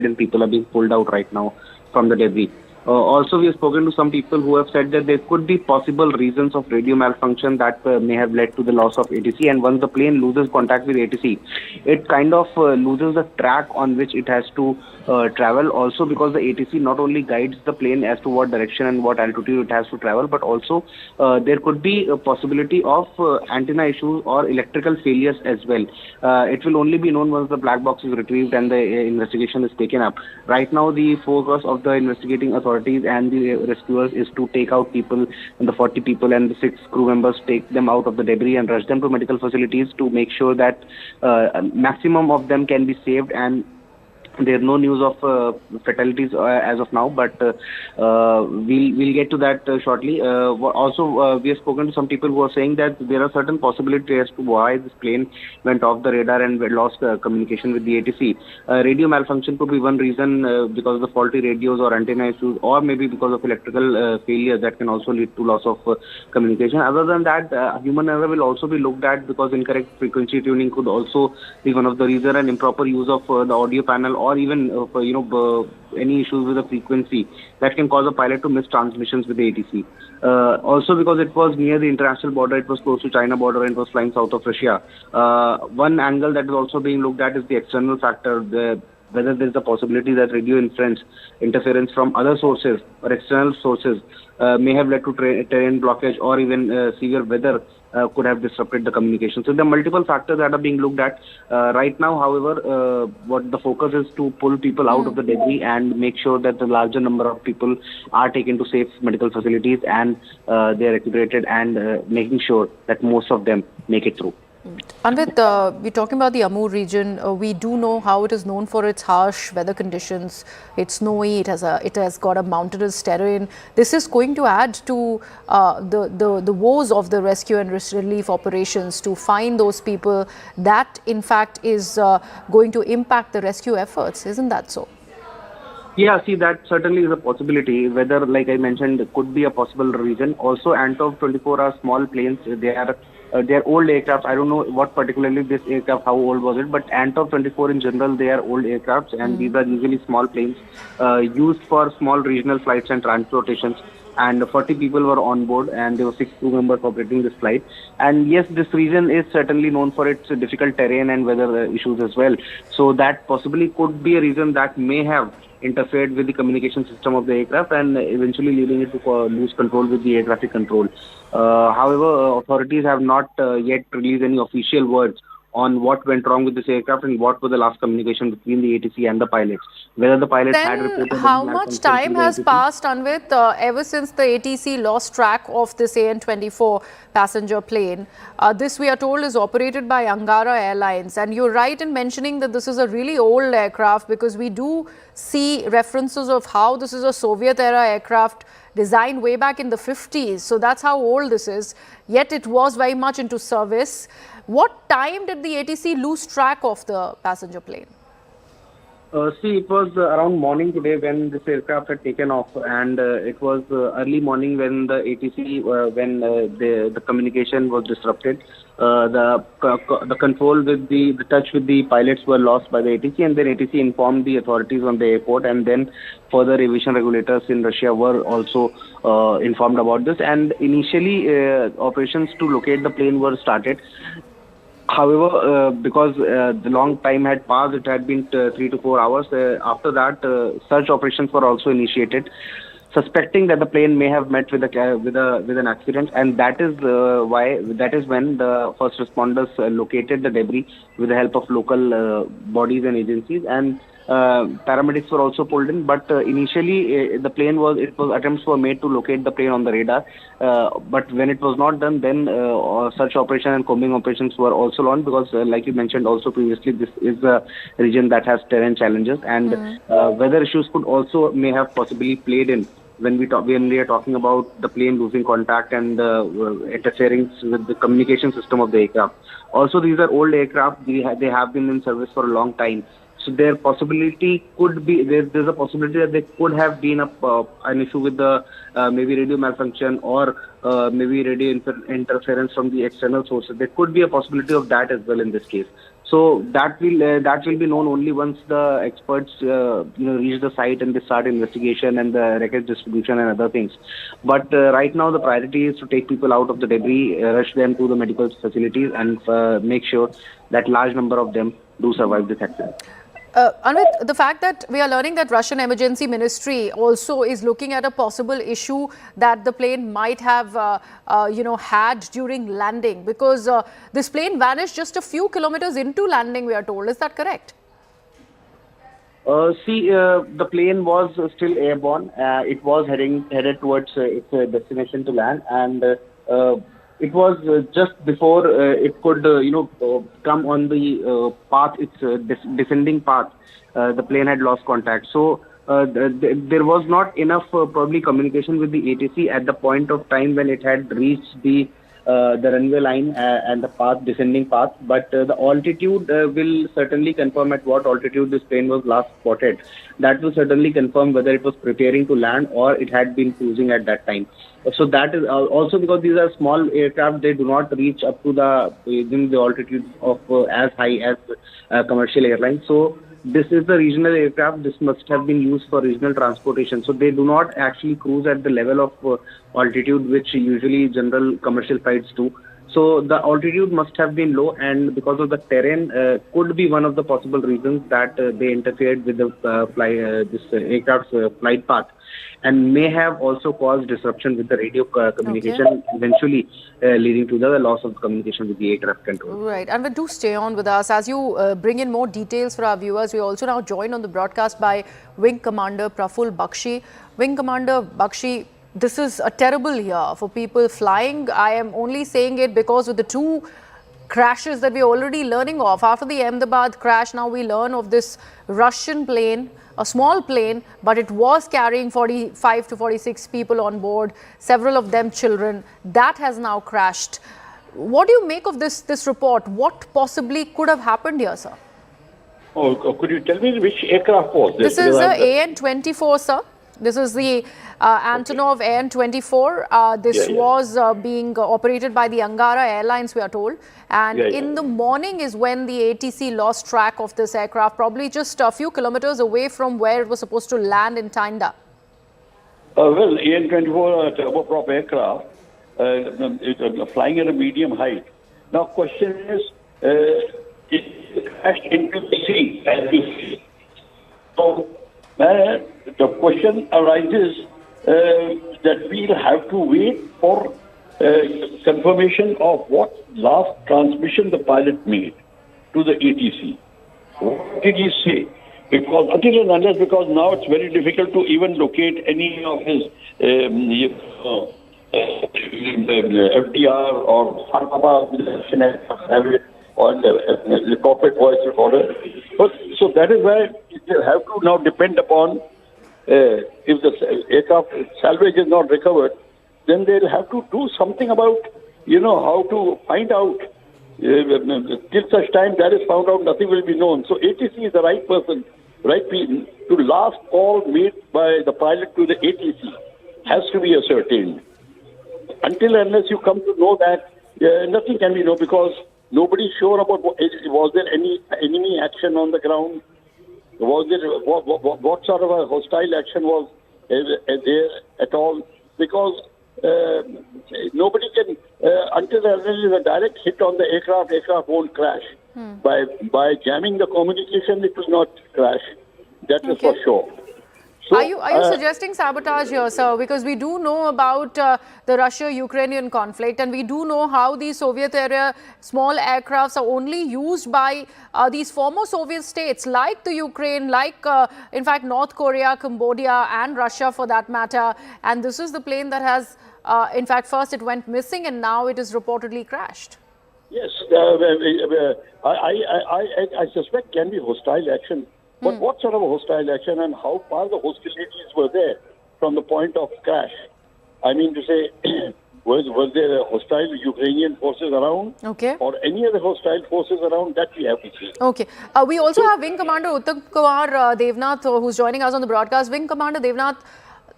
and people are being pulled out right now from the debris. Also, we have spoken to some people who have said that there could be possible reasons of radio malfunction that may have led to the loss of ATC. And once the plane loses contact with ATC, it kind of loses the track on which it has to travel. Also, because the ATC not only guides the plane as to what direction and what altitude it has to travel, but also there could be a possibility of antenna issues or electrical failures as well. It will only be known once the black box is retrieved and the investigation is taken up. Right now, the focus of the investigating authorities and the rescuers is to take out people, and the 40 people and the 6 crew members, take them out of the debris and rush them to medical facilities to make sure that maximum of them can be saved. And there's no news of fatalities as of now, but we'll get to that shortly. Also, we have spoken to some people who are saying that there are certain possibilities as to why this plane went off the radar and we lost communication with the ATC. Radio malfunction could be one reason, because of the faulty radios or antenna issues, or maybe because of electrical failure that can also lead to loss of communication. Other than that, human error will also be looked at, because incorrect frequency tuning could also be one of the reasons, and improper use of the audio panel, or even any issues with the frequency that can cause a pilot to miss transmissions with the ATC. Also, because it was near the international border, it was close to China border, and it was flying south of Russia. One angle that is also being looked at is the external factor, whether there is a possibility that radio interference from other sources or external sources may have led to terrain blockage, or even severe weather could have disrupted the communication. So there are multiple factors that are being looked at right now. However, what the focus is to pull people out of the debris and make sure that the larger number of people are taken to safe medical facilities, and they are recuperated, and making sure that most of them make it through. Anvit, we're talking about the Amur region. We do know how it is known for its harsh weather conditions. It's snowy. It has got a mountainous terrain. This is going to add to the woes of the rescue and relief operations to find those people. That, in fact, is going to impact the rescue efforts. Isn't that so? Yeah, see, that certainly is a possibility. Weather, like I mentioned, could be a possible reason. Also, Antov 24 are small planes. They are old aircraft. I don't know what particularly this aircraft, how old was it, but Antov 24 in general, they are old aircrafts, and these are usually small planes used for small regional flights and transportations. And 40 people were on board, and there were 6 crew members operating this flight. And yes, this region is certainly known for its difficult terrain and weather issues as well. So that possibly could be a reason that may have interfered with the communication system of the aircraft, and eventually leading it to lose control with the air traffic control. However, authorities have not yet released any official words on what went wrong with this aircraft and what was the last communication between the ATC and the pilots. Whether the pilots had reported... Then how much time has passed, Anvit, ever since the ATC lost track of this N18G passenger plane? This, we are told, is operated by Angara Airlines. And you're right in mentioning that this is a really old aircraft, because we do see references of how this is a Soviet-era aircraft designed way back in the 50s. So that's how old this is. Yet it was very much into service. What time did the ATC lose track of the passenger plane? See, it was around morning today when this aircraft had taken off, and it was early morning when the ATC, the communication was disrupted. The control with the touch with the pilots were lost by the ATC, and then ATC informed the authorities on the airport, and then further aviation regulators in Russia were also informed about this. And initially, operations to locate the plane were started. However, because the long time had passed, it had been 3 to 4 hours. After that, search operations were also initiated, suspecting that the plane may have met with an accident, and that is when the first responders located the debris with the help of local bodies and agencies, and paramedics were also pulled in. But initially, attempts were made to locate the plane on the radar. But when it was not done, then search operation and combing operations were also launched, because, like you mentioned also previously, this is a region that has terrain challenges, and weather issues could also may have possibly played in when we are talking about the plane losing contact and interfering with the communication system of the aircraft. Also, these are old aircraft. They have been in service for a long time. So there's a possibility that there could have been an issue with the maybe radio malfunction, or maybe radio interference from the external sources. There could be a possibility of that as well in this case. So that will be known only once the experts reach the site and they start investigation and the wreckage distribution and other things. But right now the priority is to take people out of the debris, rush them to the medical facilities, and make sure that large number of them do survive this accident. Anvit, the fact that we are learning that Russian Emergency Ministry also is looking at a possible issue that the plane might have, had during landing, because this plane vanished just a few kilometers into landing, we are told. Is that correct? The plane was still airborne. It was headed towards its destination to land, and it was just before it could, come on the path, its descending path. The plane had lost contact. So there was not enough probably communication with the ATC at the point of time when it had reached the runway line and the path, descending path. But the altitude will certainly confirm at what altitude this plane was last spotted. That will certainly confirm whether it was preparing to land or it had been cruising at that time. So that is also because these are small aircraft, they do not reach up to the altitude of as high as commercial airlines. So this is the regional aircraft. This must have been used for regional transportation. So they do not actually cruise at the level of altitude which usually general commercial flights do. So the altitude must have been low, and because of the terrain, could be one of the possible reasons that they interfered with the this aircraft's flight path, and may have also caused disruption with the radio communication, eventually leading to the loss of communication with the air traffic control. Right, and we do stay on with us as you bring in more details for our viewers. We also now joined on the broadcast by Wing Commander Praful Bakshi. Wing Commander Bakshi, this is a terrible year for people flying. I am only saying it because of the two crashes that we're already learning of. After the Ahmedabad crash, now we learn of this Russian plane, a small plane, but it was carrying 45 to 46 people on board, several of them children. That has now crashed. What do you make of this report? What possibly could have happened here, sir? Oh, could you tell me which aircraft was this? This is the AN-24, sir. This is the Antonov AN-24. This was being operated by the Angara Airlines, we are told. And in the morning is when the ATC lost track of this aircraft, probably just a few kilometers away from where it was supposed to land in Tinda. Well, AN-24 turboprop aircraft, it's flying at a medium height. Now, question is, it crashed into the sea, as you see. So, the question arises that we'll have to wait for confirmation of what last transmission the pilot made to the ATC. What did he say? Because until and unless, because now it's very difficult to even locate any of his FDR or or the corporate voice recorder. But so that is why they have to now depend upon if the aircraft salvage is not recovered, then they'll have to do something about, how to find out. Till such time that is found out, nothing will be known. So ATC is the right person, right person to last call made by the pilot to the ATC has to be ascertained. Until unless you come to know that, nothing can be known because nobody is sure about was there any enemy action on the ground. Was there what sort of a hostile action was there at all? Because nobody can until there is a direct hit on the aircraft won't crash. By jamming the communication, it will not crash. That is for sure. So, are you suggesting sabotage here, sir? Because we do know about the Russia-Ukrainian conflict, and we do know how these Soviet-era small aircrafts are only used by these former Soviet states like the Ukraine, like, in fact, North Korea, Cambodia, and Russia for that matter. And this is the plane that has, in fact, first it went missing, and now it is reportedly crashed. Yes, I suspect can be hostile action. But what sort of a hostile action and how far the hostilities were there from the point of crash? I mean to say, was there hostile Ukrainian forces around? Okay. Or any other hostile forces around? That we have to see. Okay. We also have Wing Commander Uttam Kumar Devnath, who's joining us on the broadcast. Wing Commander Devnath,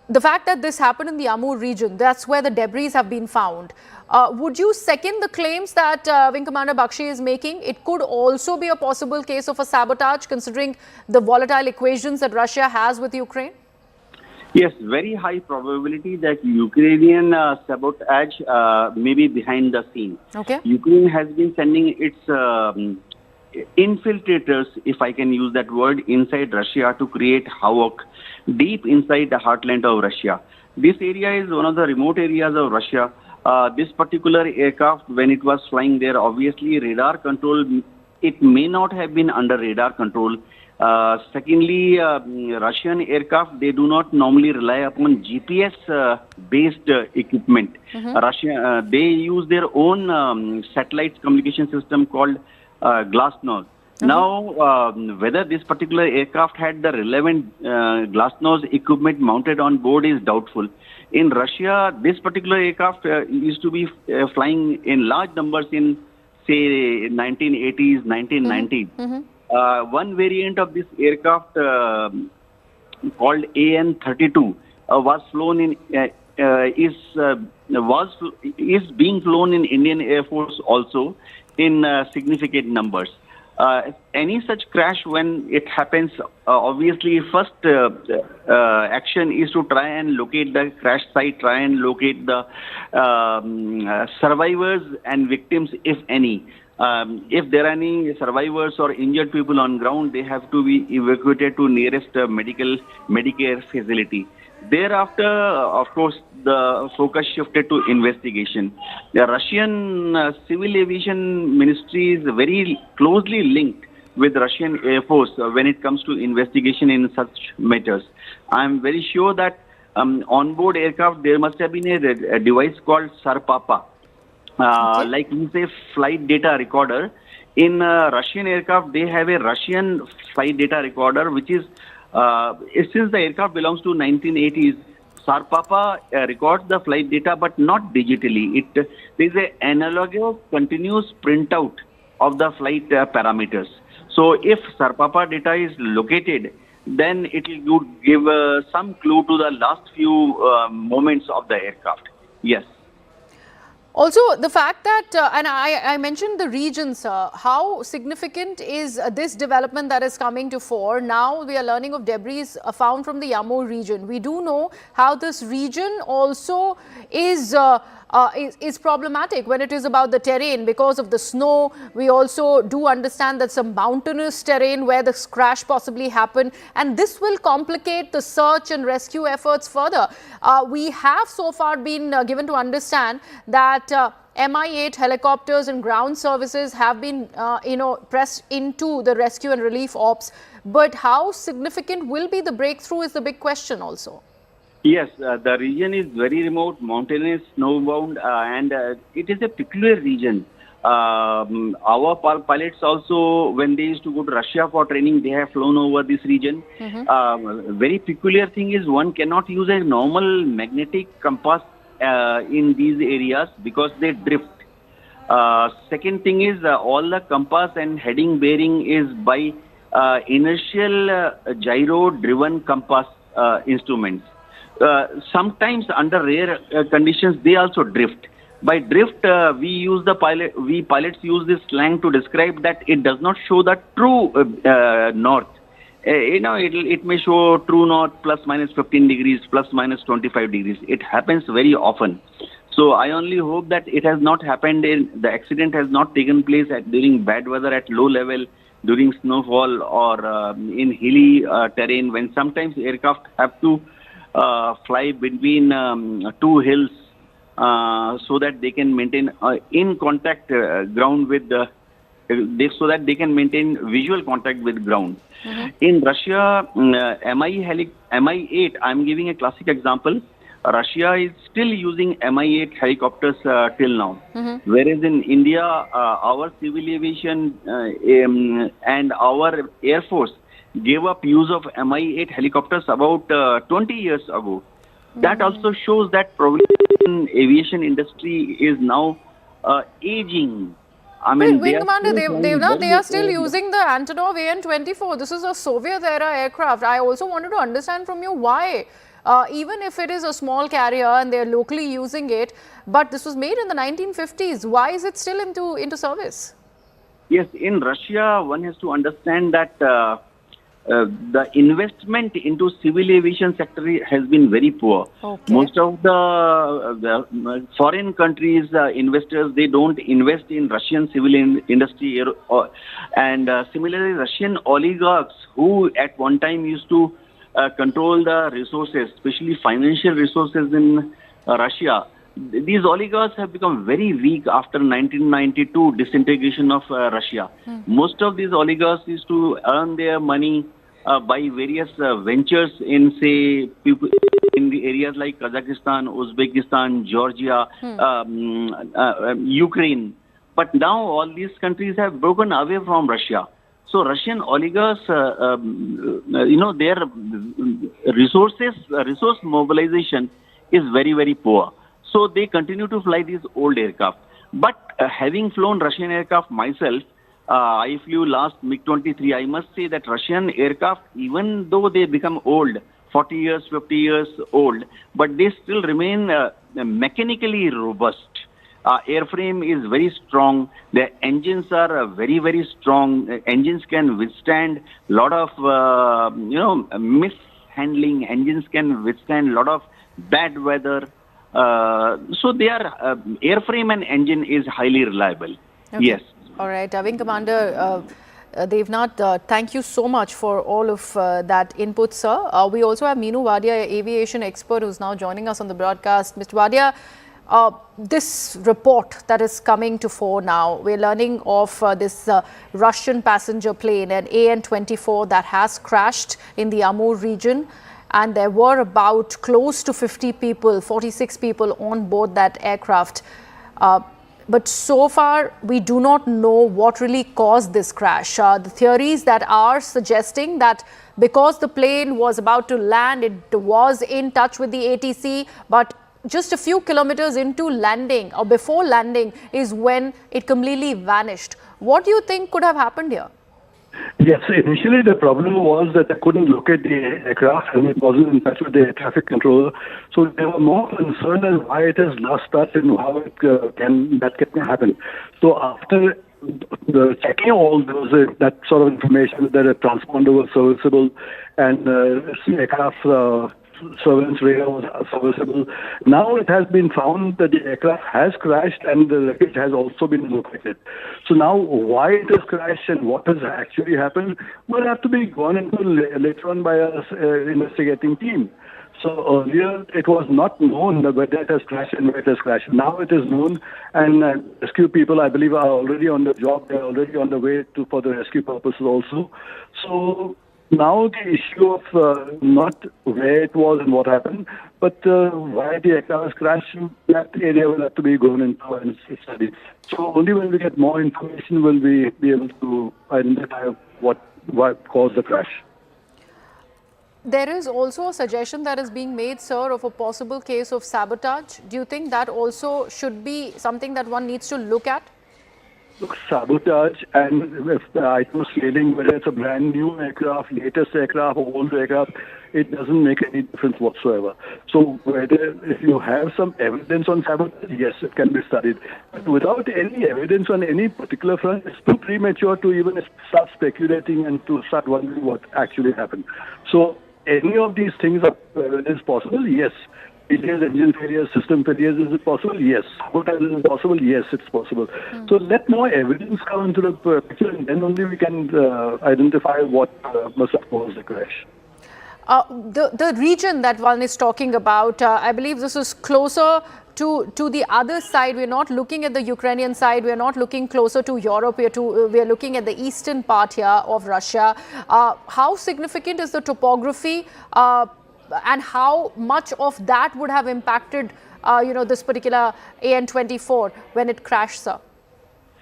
the fact that this happened in the Amur region, that's where the debris have been found. Would you second the claims that Wing Commander Bakshi is making? It could also be a possible case of a sabotage, considering the volatile equations that Russia has with Ukraine? Yes, very high probability that Ukrainian sabotage may be behind the scene. Okay. Ukraine has been sending its infiltrators, if I can use that word, inside Russia to create havoc deep inside the heartland of Russia. This area is one of the remote areas of Russia. This particular aircraft, when it was flying there, obviously radar control, it may not have been under radar control. Secondly, Russian aircraft, they do not normally rely upon GPS-based equipment. Russia, they use their own satellite communication system called Glassnose. Now, whether this particular aircraft had the relevant Glassnose equipment mounted on board is doubtful. In Russia, this particular aircraft used to be flying in large numbers in, say, 1980s, 1990s. One variant of this aircraft called An-32 was flown in is being flown in Indian Air Force also in significant numbers. Any such crash, when it happens, obviously first action is to try and locate the crash site, try and locate the survivors and victims, if any. If there are any survivors or injured people on ground, they have to be evacuated to nearest Medicare facility. Thereafter, of course, the focus shifted to investigation. The Russian Civil Aviation Ministry is very closely linked with Russian Air Force when it comes to investigation in such matters. I am very sure that on board aircraft there must have been a device called Sarpapa. Like we say, flight data recorder. In Russian aircraft, they have a Russian flight data recorder, which is, since the aircraft belongs to 1980s, Sarpapa records the flight data, but not digitally. There is an analogous continuous printout of the flight parameters. So if Sarpapa data is located, then it will give some clue to the last few moments of the aircraft. Yes. Also, the fact that, and I mentioned the regions, how significant is this development that is coming to fore? Now we are learning of debris found from the Amur region. We do know how this region also is problematic when it is about the terrain because of the snow. We also do understand that some mountainous terrain where this crash possibly happened, and this will complicate the search and rescue efforts further. We have so far been given to understand that Mi-8 helicopters and ground services have been pressed into the rescue and relief ops, but how significant will be the breakthrough is the big question also. Yes, the region is very remote, mountainous, snowbound, and it is a peculiar region. Our pilots also, when they used to go to Russia for training, they have flown over this region. Very peculiar thing is one cannot use a normal magnetic compass in these areas because they drift. Second thing is all the compass and heading bearing is by inertial gyro-driven compass instruments. Sometimes under rare conditions they also drift. By drift, we pilots use this slang to describe that it does not show the true north. It may show true north plus minus 15 degrees, plus minus 25 degrees. It happens very often. So I only hope that it has not happened the accident has not taken place during bad weather at low level, during snowfall or in hilly terrain, when sometimes aircraft have to fly between two hills so that they can maintain in contact ground with so that they can maintain visual contact with ground. In Russia, Mi-8, I'm giving a classic example. Russia is still using Mi-8 helicopters till now. Whereas in India, our civil aviation and our Air Force gave up use of Mi-8 helicopters about 20 years ago. That also shows that probably aviation industry is now aging. I mean, Wing Commander, they are still using the Antonov An-24. This is a Soviet-era aircraft. I also wanted to understand from you why even if it is a small carrier and they're locally using it, but this was made in the 1950s. Why is it still into service? Yes, in Russia, one has to understand that the investment into civil aviation sector has been very poor. Okay. Most of the foreign countries, investors, they don't invest in Russian civil industry. And similarly, Russian oligarchs who at one time used to control the resources, especially financial resources in Russia. These oligarchs have become very weak after 1992 disintegration of Russia. Most of these oligarchs used to earn their money by various ventures in, say, people in the areas like Kazakhstan, Uzbekistan, Georgia, Ukraine. But now all these countries have broken away from Russia. So Russian oligarchs, their resource mobilization is very, very poor. So they continue to fly these old aircraft. But having flown Russian aircraft myself, I flew last MiG-23. I must say that Russian aircraft, even though they become old, 40 years, 50 years old, but they still remain mechanically robust. Airframe is very strong. The engines are very, very strong. Engines can withstand a lot of, mishandling. Engines can withstand a lot of bad weather. So their airframe and engine is highly reliable. Okay. Yes. All right, Wing Commander Devnath, thank you so much for all of that input, sir. We also have Meenu Wadia, aviation expert, who's now joining us on the broadcast. Mr. Wadia, this report that is coming to fore now, we're learning of this Russian passenger plane, an AN-24 that has crashed in the Amur region. And there were about close to 50 people, 46 people on board that aircraft. But so far, we do not know what really caused this crash. The theories that are suggesting that because the plane was about to land, it was in touch with the ATC, but just a few kilometers into landing or before landing is when it completely vanished. What do you think could have happened here? Yes, initially the problem was that I couldn't locate the aircraft and it wasn't in touch with the air traffic controller. So they were more concerned as why it has lost touch and how it can happen. So after checking all those that sort of information, that a transponder was serviceable and aircraft surveillance radar was serviceable. Now it has been found that the aircraft has crashed and the wreckage has also been located. So now why it has crashed and what has actually happened will have to be gone into later on by us investigating team. So earlier it was not known whether it has crashed and where it has crashed. Now it is known, and rescue people, I believe, are already on the job. They are already on the way for the rescue purposes also. So now the issue of not where it was and what happened, but why the aircraft has crashed, that area will have to be gone into and studied. So only when we get more information will we be able to identify what caused the crash. There is also a suggestion that is being made, sir, of a possible case of sabotage. Do you think that also should be something that one needs to look at? Look, sabotage and items failing, whether it's a brand new aircraft, latest aircraft, or old aircraft, it doesn't make any difference whatsoever. So whether if you have some evidence on sabotage, yes, it can be studied. But without any evidence on any particular front, it's too premature to even start speculating and to start wondering what actually happened. So any of these things is possible, yes. Delays, engine failures, system failures, is it possible? Yes. Sabotage, is it possible? Yes, it's possible. So let more evidence come into the picture and then only we can identify what must have caused the crash. The region that one is talking about, I believe this is closer to the other side. We're not looking at the Ukrainian side. We're not looking closer to Europe. We're looking at the eastern part here of Russia. How significant is the topography? And how much of that would have impacted, this particular AN-24 when it crashed, sir?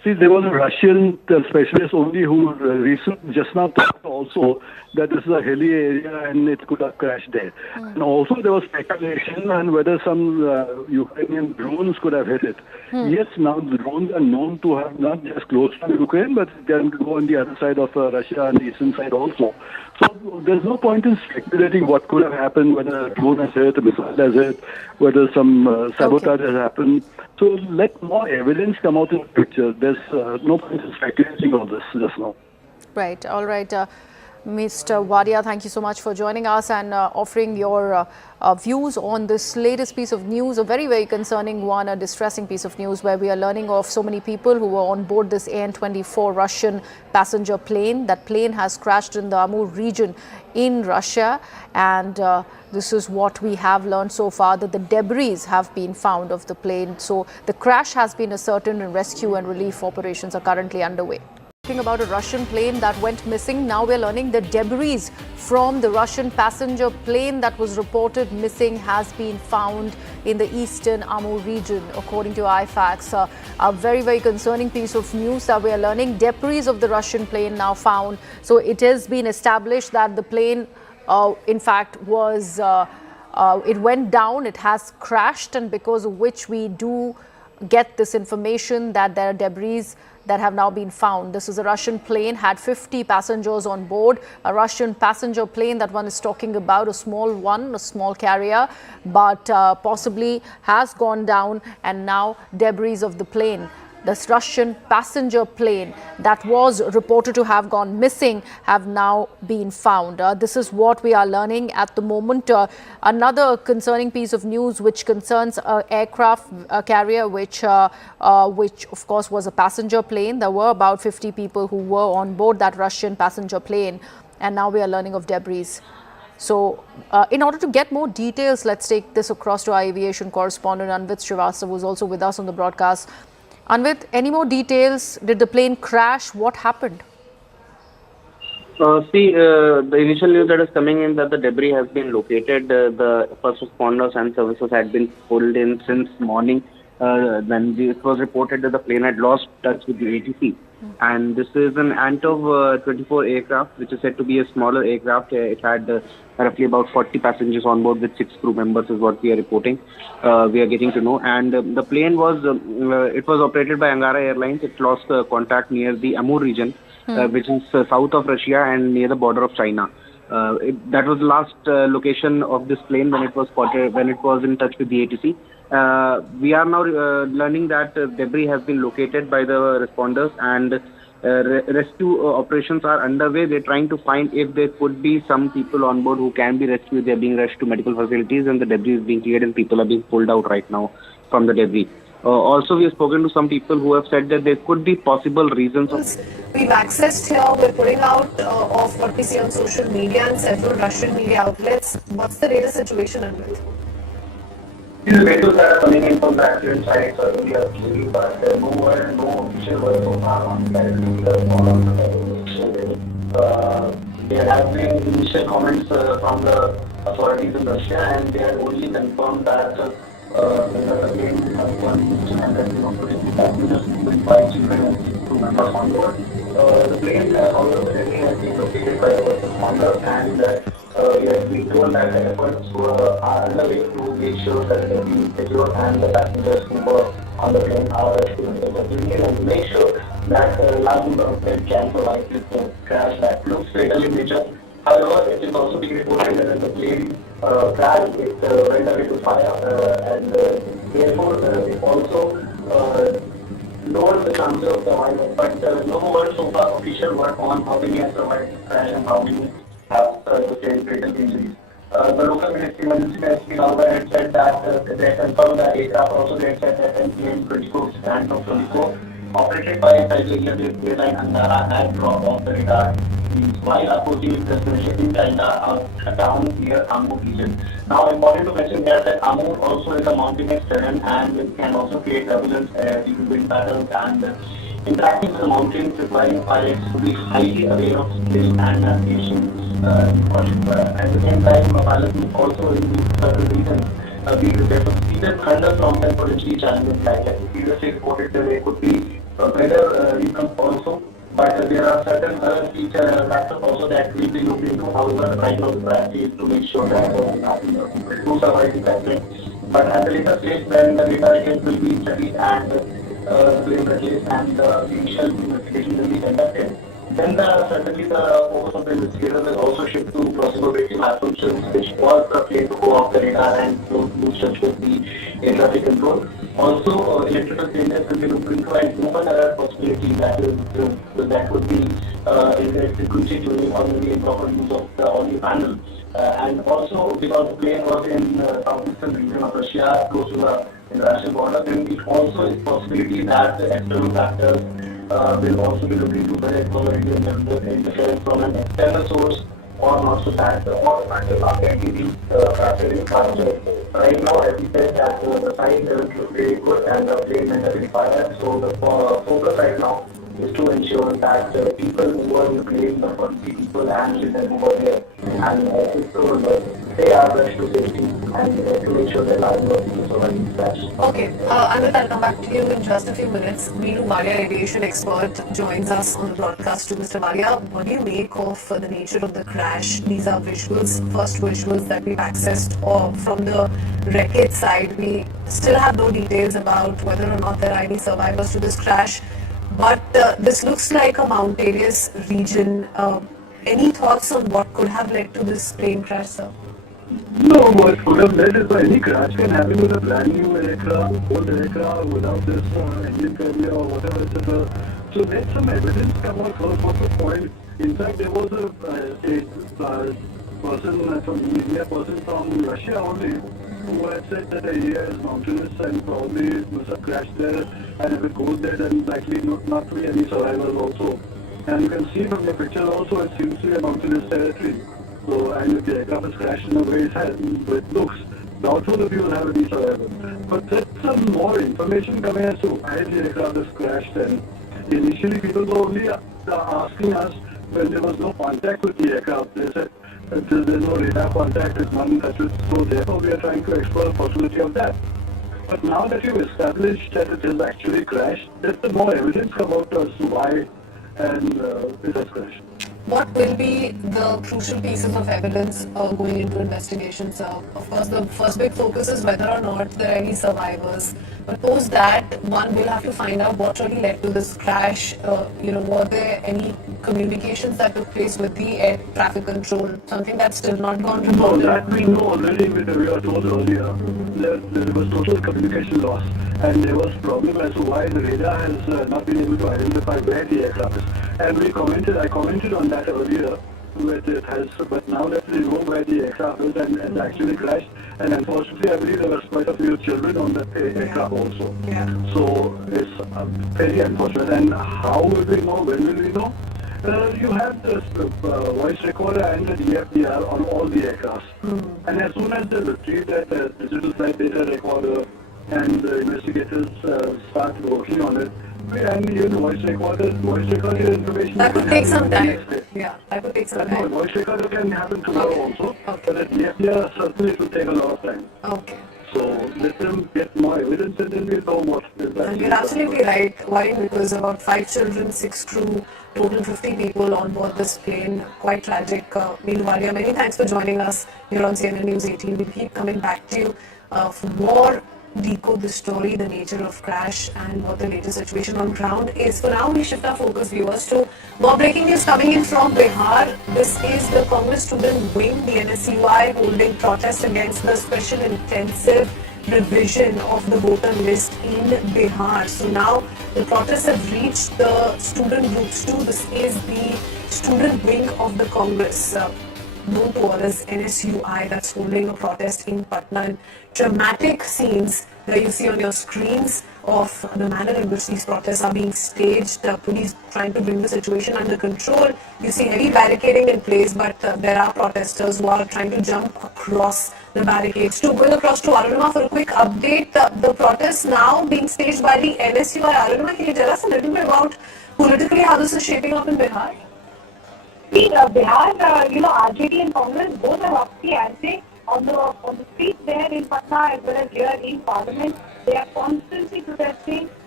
See, there was a Russian specialist only who recently just now thought also that this is a hilly area and it could have crashed there. And also there was speculation on whether some Ukrainian drones could have hit it. Yes, now the drones are known to have not just close to Ukraine, but they can go on the other side of Russia and the eastern side also. So there's no point in speculating what could have happened, whether a drone has hit, a missile has hit, whether some sabotage has happened. So let more evidence come out in the picture. There's no point in speculating on this just now. Right. All right. Mr. Wadia, thank you so much for joining us and offering your views on this latest piece of news, a very, very concerning one, a distressing piece of news where we are learning of so many people who were on board this An-24 Russian passenger plane. That plane has crashed in the Amur region in Russia, and this is what we have learned so far, that the debris have been found of the plane. So the crash has been ascertained and rescue and relief operations are currently underway. Talking about a Russian plane that went missing, now we're learning the debris from the Russian passenger plane that was reported missing has been found in the eastern Amur region, according to IFAX. A very, very concerning piece of news that we are learning. Debris of the Russian plane now found. So it has been established that the plane, in fact, was it went down, it has crashed, and because of which we do get this information that there are debris that have now been found. This is a Russian plane, had 50 passengers on board, a Russian passenger plane that one is talking about, a small one, a small carrier, but possibly has gone down, and now debris of the plane. This Russian passenger plane that was reported to have gone missing have now been found. This is what we are learning at the moment. Another concerning piece of news which concerns an aircraft carrier which of course was a passenger plane. There were about 50 people who were on board that Russian passenger plane, and now we are learning of debris. So in order to get more details, let's take this across to our aviation correspondent Anvit Srivastava, who is also with us on the broadcast. Anvit, any more details? Did the plane crash? What happened? The initial news that is coming in that the debris has been located. The first responders and services had been pulled in since morning. Then it was reported that the plane had lost touch with the ATC. And this is an Antov 24 aircraft, which is said to be a smaller aircraft. It had roughly about 40 passengers on board with 6 crew members is what we are reporting. We are getting to know. And the plane was, it was operated by Angara Airlines. It lost contact near the Amur region, which is south of Russia and near the border of China. That was the last location of this plane when it was spotted, when it was in touch with the ATC. We are now learning that debris has been located by the responders, and rescue operations are underway. They're trying to find if there could be some people on board who can be rescued. They're being rushed to medical facilities, and the debris is being cleared, and people are being pulled out right now from the debris. Also, we have spoken to some people who have said that there could be possible reasons. We've accessed here, we're putting out of what we see on social media and several Russian media outlets. What's the latest situation, Anvit? These videos that are coming in from the accident site certainly are clearly, but no official word so far on there have been initial comments from the authorities in Russia, and they have only confirmed that the plane has one and that the operation passengers with 5 children and 6 crew members on board. The plane, although the debris has been located by the first responders, and we have been told that the efforts are underway to make sure that the plane is secure and the passengers who were on the plane are rescued and make sure that a large number of them can survive this crash that looks fatal in nature. However, it is also being reported that the plane crashed, it went away to fire, and therefore it also lowered the chances of survival. But there is no word so far, official word on how many have survived the crash and how many have sustained fatal injuries. The local ministry has been out there and said that they confirmed the aircraft. Also, they said that N18G stand of 24 operated by Siberian airline Angara had dropped off the radar while approaching the destination in China, a town near Amur region. Now, important to mention here that Amur also is a mountainous terrain and it can also create turbulence due to wind patterns, and interacting with the mountains requiring pilots to be highly aware of skill and navigation. At the same time, pilots also in certain regions be prepared for severe thunder from them potentially challenging flight. As previously reported, there could be better income also. But there are certain other feature factors also that we will be looking into. However, right now the priority is to make sure that people do survive the pandemic. But at the later stage, when the data again will be studied and the claim purchase and the initial investigation will be conducted, then certainly the focus of the investigator will also shift to possible victim assumptions, which was the play to go off the radar and lose touch with the air traffic control. Also, electrical changes will be looked into, and human error possibility that could be in frequency tuning or maybe improper use of the audio panel. And also, because the plane was in southeastern region of Russia, close to the international border, then it also is possibility that the external factors will also be looking to whether it was interference from an external source or not, so that all factors are entities factored in. But right now, as we said, that the sign doesn't look very good and the plane may have been fired. So the focus right now is to ensure that people who are in the plane, the 40 people and children who were there, and they are rushed to safety and to make sure that our people survive the crash. Okay, Amit, I'll come back to you in just a few minutes. Meenu Varia, aviation expert, joins us on the broadcast. To Mr. Varia, what do you make of the nature of the crash? These are visuals, first visuals that we've accessed from the wreckage side. We still have no details about whether or not there are any survivors to this crash. But this looks like a mountainous region. Any thoughts on what could have led to this plane crash, sir? No, what could have led is any crash can happen with a brand new aircraft, old aircraft, without this engine failure or whatever, etc. So let some evidence come out first. What's the point? In fact, there was a person from India, person from Russia only, who had said that the area is mountainous and probably must have crashed there, and if it goes there, then likely not to be any survivors also. And you can see from the picture also, it seems to be a mountainous territory. So, and if the aircraft is crashed in a way it looks, doubtful if you will have any survivors. But there's some more information coming as to why the aircraft is crashed, and initially people were only asking us when there was no contact with the aircraft. They said there's no radar contact with one touch with, so therefore we are trying to explore the possibility of that. But now that you've established that it has actually crashed, there's more evidence come out as to why and it has crashed. What will be the crucial pieces of evidence going into investigations? Of course, the first big focus is whether or not there are any survivors. But post that, one will have to find out what really led to this crash. Were there any communications that took place with the air traffic control? Something that's still not gone reported? No, that we know already. We were told earlier there was total communication loss, and there was problem as to why the radar has not been able to identify where the aircraft is. And I commented on that earlier, that it has, but now that we know where the aircraft is and it actually crashed, and unfortunately I believe there was quite a few children on that aircraft also. Yeah. So it's very unfortunate. And how will we know? When will we know? You have this voice recorder and the DFDR on all the aircrafts. And as soon as they retrieve that digital flight data recorder and the investigators start working on it, and even voice recorder information. That could take some time. Yeah, that could take some time. Voice recorder can happen tomorrow also, but at the certainly it will take a lot of time. Okay. So let them get more evidence and then we'll know what is that. And you're absolutely right. Why? Because about 5 children, 6 crew, total 50 people on board this plane. Quite tragic. Meenu Varia, many thanks for joining us here on CNN News 18. We'll keep coming back to you for more decode the story, the nature of crash and what the latest situation on ground is. For now, we shift our focus, viewers, to more breaking news coming in from Bihar. This is the Congress student wing, the NSUI, holding protest against the special intensive revision of the voter list in Bihar. So now the protests have reached the student groups too. This is the student wing of the Congress, known to all as NSUI, that's holding a protest in Patna. And dramatic scenes that you see on your screens of the manner in which these protests are being staged, police trying to bring the situation under control. You see heavy barricading in place, but there are protesters who are trying to jump across the barricades. To going across to Arunima for a quick update, the protests now being staged by the NSUI. Arunima, can you tell us a little bit about politically how this is shaping up in Bihar? See, Bihar, RJD and Congress both have upped the ante on the streets there in Patna as well as here in Parliament. They are constantly protesting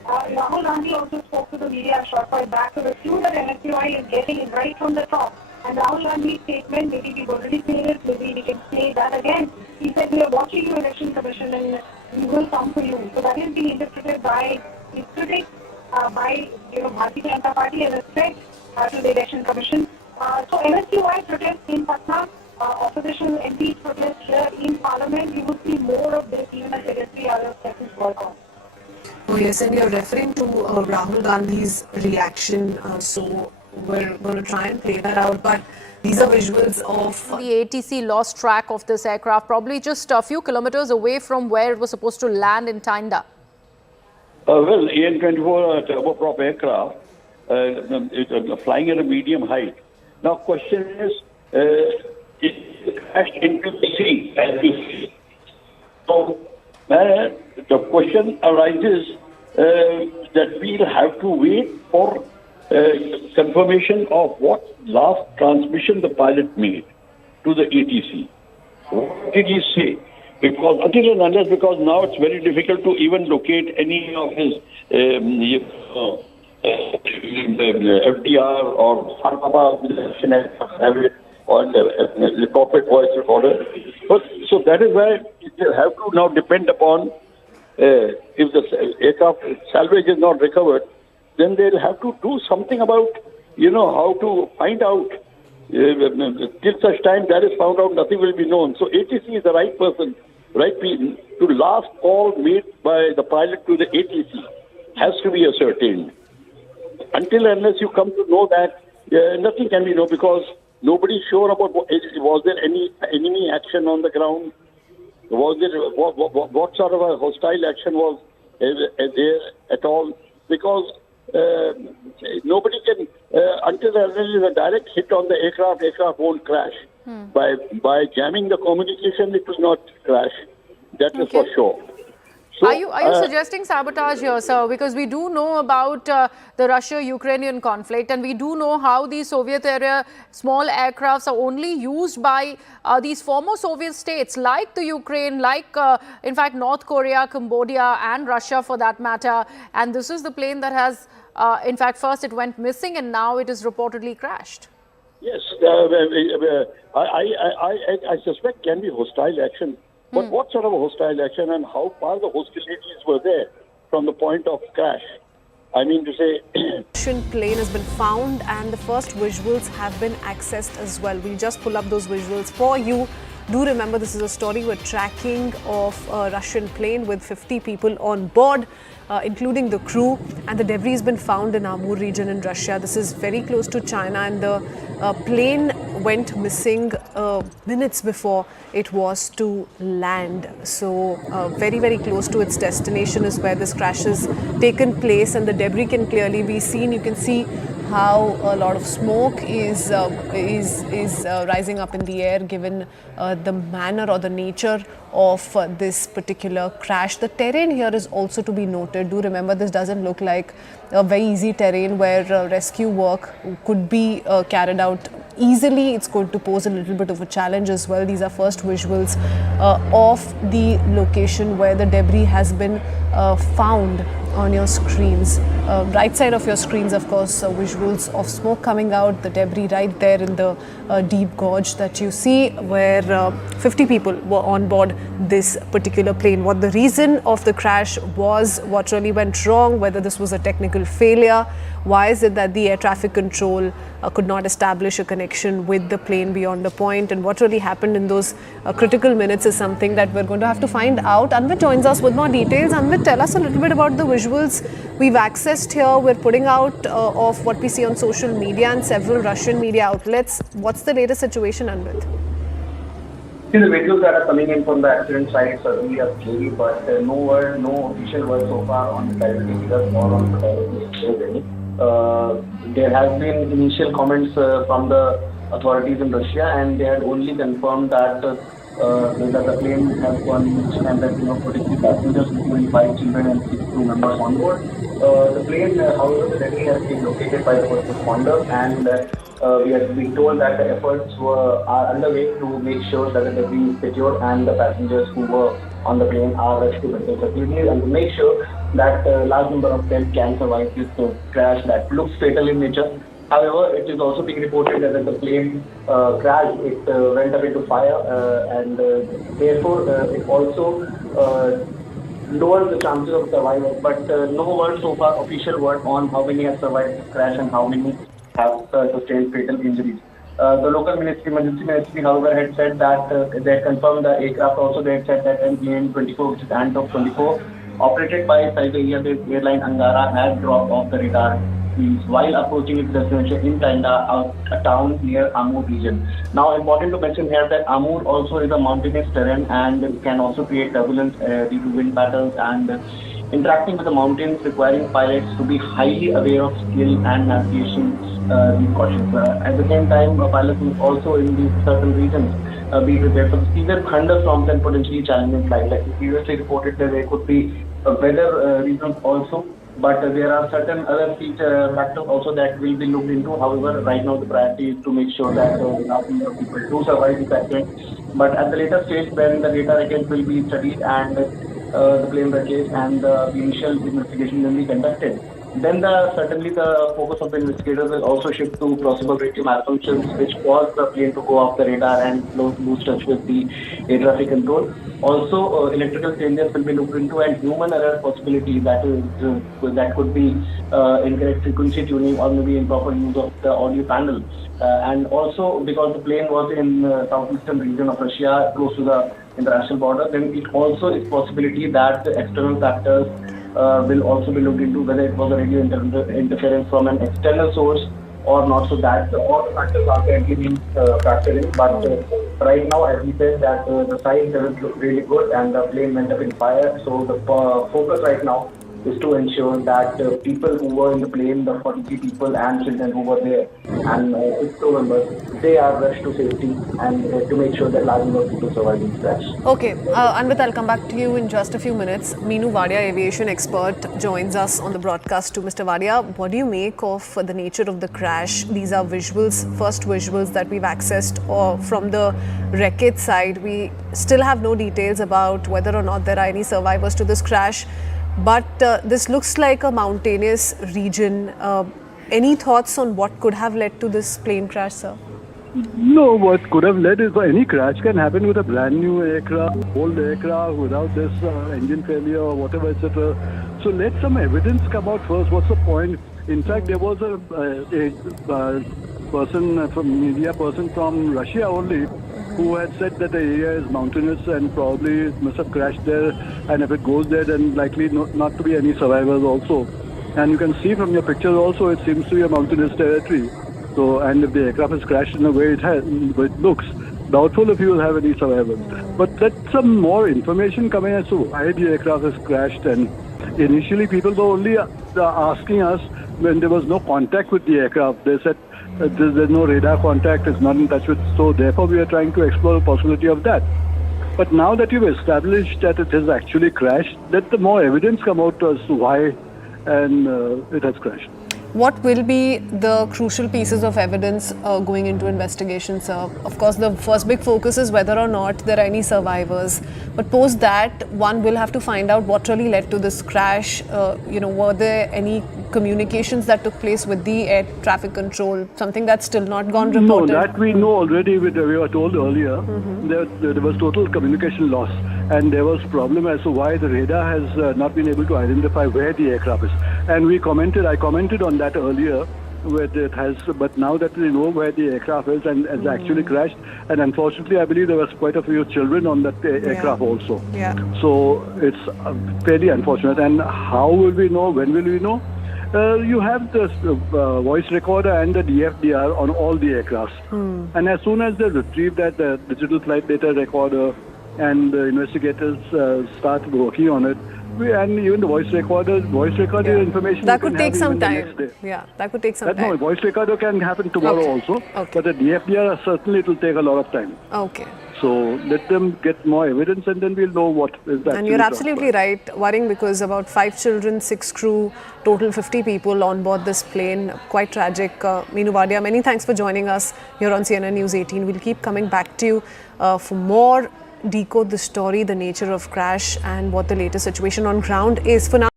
Rahul Gandhi also spoke to the media a short while back. So the clue that NSUI is getting is right from the top. And Rahul Gandhi's statement, maybe we've already seen it, maybe we can say that again. He said, we are watching you, Election Commission, and we will come for you. So that is being interpreted by his critics, by Bharatiya Janata Party as a threat to the Election Commission. So NSUI protest in Patna, opposition MPs protest here in Parliament. You will see more of this even as Secretary other sessions work on. Oh yes, and you're referring to Rahul Gandhi's reaction, so we're going to try and play that out, but these are visuals of... The ATC lost track of this aircraft, probably just a few kilometers away from where it was supposed to land in Tinda. Well, N18G turboprop aircraft is flying at a medium height. Now, question is, it crashed into the sea, as you see. So, the question arises that we'll have to wait for confirmation of what last transmission the pilot made to the ATC. What did he say? Because until and unless, because now it's very difficult to even locate any of his FDR or Sarpapa on the corporate voice recorder. But so that is why you have to now depend upon if the aircraft salvage is not recovered, then they'll have to do something about how to find out. Till such time that is found out, nothing will be known. So ATC is the right person, right person to last call made by the pilot to the ATC has to be ascertained. Until unless you come to know that, nothing can be known because nobody's sure about was there any enemy action on the ground. Was there what sort of a hostile action was there at all? Because nobody can until there is a direct hit on the aircraft won't crash. By jamming the communication, it will not crash. That is for sure. So, are you suggesting sabotage here, sir? Because we do know about the Russia-Ukrainian conflict, and we do know how these Soviet-era small aircrafts are only used by these former Soviet states like the Ukraine, like in fact North Korea, Cambodia, and Russia for that matter. And this is the plane that has, in fact, first it went missing, and now it is reportedly crashed. Yes, I suspect can be hostile action. But what sort of a hostile action and how far the hostilities were there from the point of crash? I mean to say... Russian plane has been found and the first visuals have been accessed as well. We'll just pull up those visuals for you. Do remember this is a story we're tracking of a Russian plane with 50 people on board, including the crew, and the debris has been found in Amur region in Russia. This is very close to China, and the plane went missing minutes before it was to land. So very, very close to its destination is where this crash has taken place, and the debris can clearly be seen. You can see how a lot of smoke is rising up in the air given the manner or the nature of this particular crash. The terrain here is also to be noted. Do remember, this doesn't look like a very easy terrain where rescue work could be carried out easily. It's going to pose a little bit of a challenge as well. These are first visuals of the location where the debris has been found on your screens. Right side of your screens, of course, visuals of smoke coming out, the debris right there in the deep gorge that you see, where 50 people were on board this particular plane. What the reason of the crash was, what really went wrong, whether this was a technical failure, why is it that the air traffic control could not establish a connection with the plane beyond the point, and what really happened in those critical minutes is something that we're going to have to find out. Anvit joins us with more details. Anvit, tell us a little bit about the visuals we've accessed here. We're putting out of what we see on social media and several Russian media outlets. What's the latest situation, Anvit? See, the videos that are coming in from the accident site certainly are scary, but no official word so far on the fatality or on the fatality. There has been initial comments from the authorities in Russia, and they had only confirmed that the plane has gone missing and that 43 passengers, including 5 children and 6 crew members on board. The plane, however, the debris has been located by the first responder, and we have been told that the efforts are underway to make sure that the debris is secure and the passengers who were on the plane are rescued in the facility, and to make sure that a large number of them can survive this crash that looks fatal in nature. However, it is also being reported that when the plane crashed, it went up into fire, and therefore it also lowers the chances of survival. But no word so far, official word on how many have survived this crash and how many have sustained fatal injuries. The local ministry, emergency ministry, however, had said that they had confirmed the aircraft. Also, they had said that N18G, which is Ant 24, operated by Siberia-based airline Angara, had dropped off the radar screens while approaching its destination in Tanda, a town near Amur region. Now, important to mention here that Amur also is a mountainous terrain and can also create turbulence due to wind patterns and interacting with the mountains, requiring pilots to be highly aware of skill and navigation precautions. At the same time, pilots must also in these certain regions be prepared for the severe thunderstorms and potentially challenging flight. Like we previously reported that there could be weather reasons also, but there are certain other factors also that will be looked into. However, right now the priority is to make sure that enough number of people do survive this accident. But at the later stage, when the data again will be studied and the plane wreckage and the initial investigation will be conducted, then certainly the focus of the investigators will also shift to possible radio malfunctions which caused the plane to go off the radar and lose touch with the air traffic control. Also, electrical changes will be looked into and human error possibility that could be incorrect frequency tuning or maybe improper use of the audio panel. And also because the plane was in southeastern region of Russia, close to the international border, then it also is possibility that the external factors will also be looked into, whether it was a radio interference from an external source or not. So that all the factors are currently being factored in. But right now, as we said, that the signs doesn't look really good and the plane went up in fire. So the focus right now is to ensure that people who were in the plane, the 43 people and children who were there, and its crew members, they are rushed to safety and to make sure that large number of people survive this crash. Okay, Anvit, I'll come back to you in just a few minutes. Meenu Wadia, aviation expert, joins us on the broadcast too. Mr. Wadia, what do you make of the nature of the crash? These are visuals, first visuals that we've accessed or from the wreckage side. We still have no details about whether or not there are any survivors to this crash. But this looks like a mountainous region. Any thoughts on what could have led to this plane crash, sir? No, what could have led is any crash can happen with a brand new aircraft, old aircraft, without this engine failure or whatever, etc. So let some evidence come out first. What's the point? In fact, there was a media person from Russia only, who had said that the area is mountainous and probably it must have crashed there, and if it goes there then likely not to be any survivors also. And you can see from your pictures also it seems to be a mountainous territory. So, and if the aircraft has crashed in the way it looks, doubtful if you will have any survivors. But let some more information come in as to why the aircraft has crashed. And initially people were only asking us when there was no contact with the aircraft. They said there's no radar contact, it's not in touch with, so therefore we are trying to explore the possibility of that. But now that you've established that it has actually crashed, let the more evidence come out as to why and it has crashed. What will be the crucial pieces of evidence going into investigation, sir? Of course, the first big focus is whether or not there are any survivors. But post that, one will have to find out what really led to this crash. Were there any communications that took place with the air traffic control? Something that's still not gone reported? No, that we know already. We were told earlier. There was total communication loss. And there was problem as to why the radar has not been able to identify where the aircraft is. And I commented on that earlier, where it has, but now that we know where the aircraft is and has actually crashed, and unfortunately I believe there was quite a few children on that aircraft also. Yeah. So it's fairly unfortunate. And how will we know? When will we know? You have the voice recorder and the DFDR on all the aircrafts. And as soon as they retrieve that digital flight data recorder, and the investigators start working on it, and even the voice recorder information that could take some time. Yeah, that could take some time. No, voice recorder can happen tomorrow also, but the DFDR certainly it will take a lot of time. Okay. So let them get more evidence and then we'll know what is that. And you're absolutely right, worrying because about 5 children, 6 crew, total 50 people on board this plane. Quite tragic. Meenu Wadia, many thanks for joining us here on CNN News 18. We'll keep coming back to you for more decode the story, the nature of crash and what the latest situation on ground is. For now.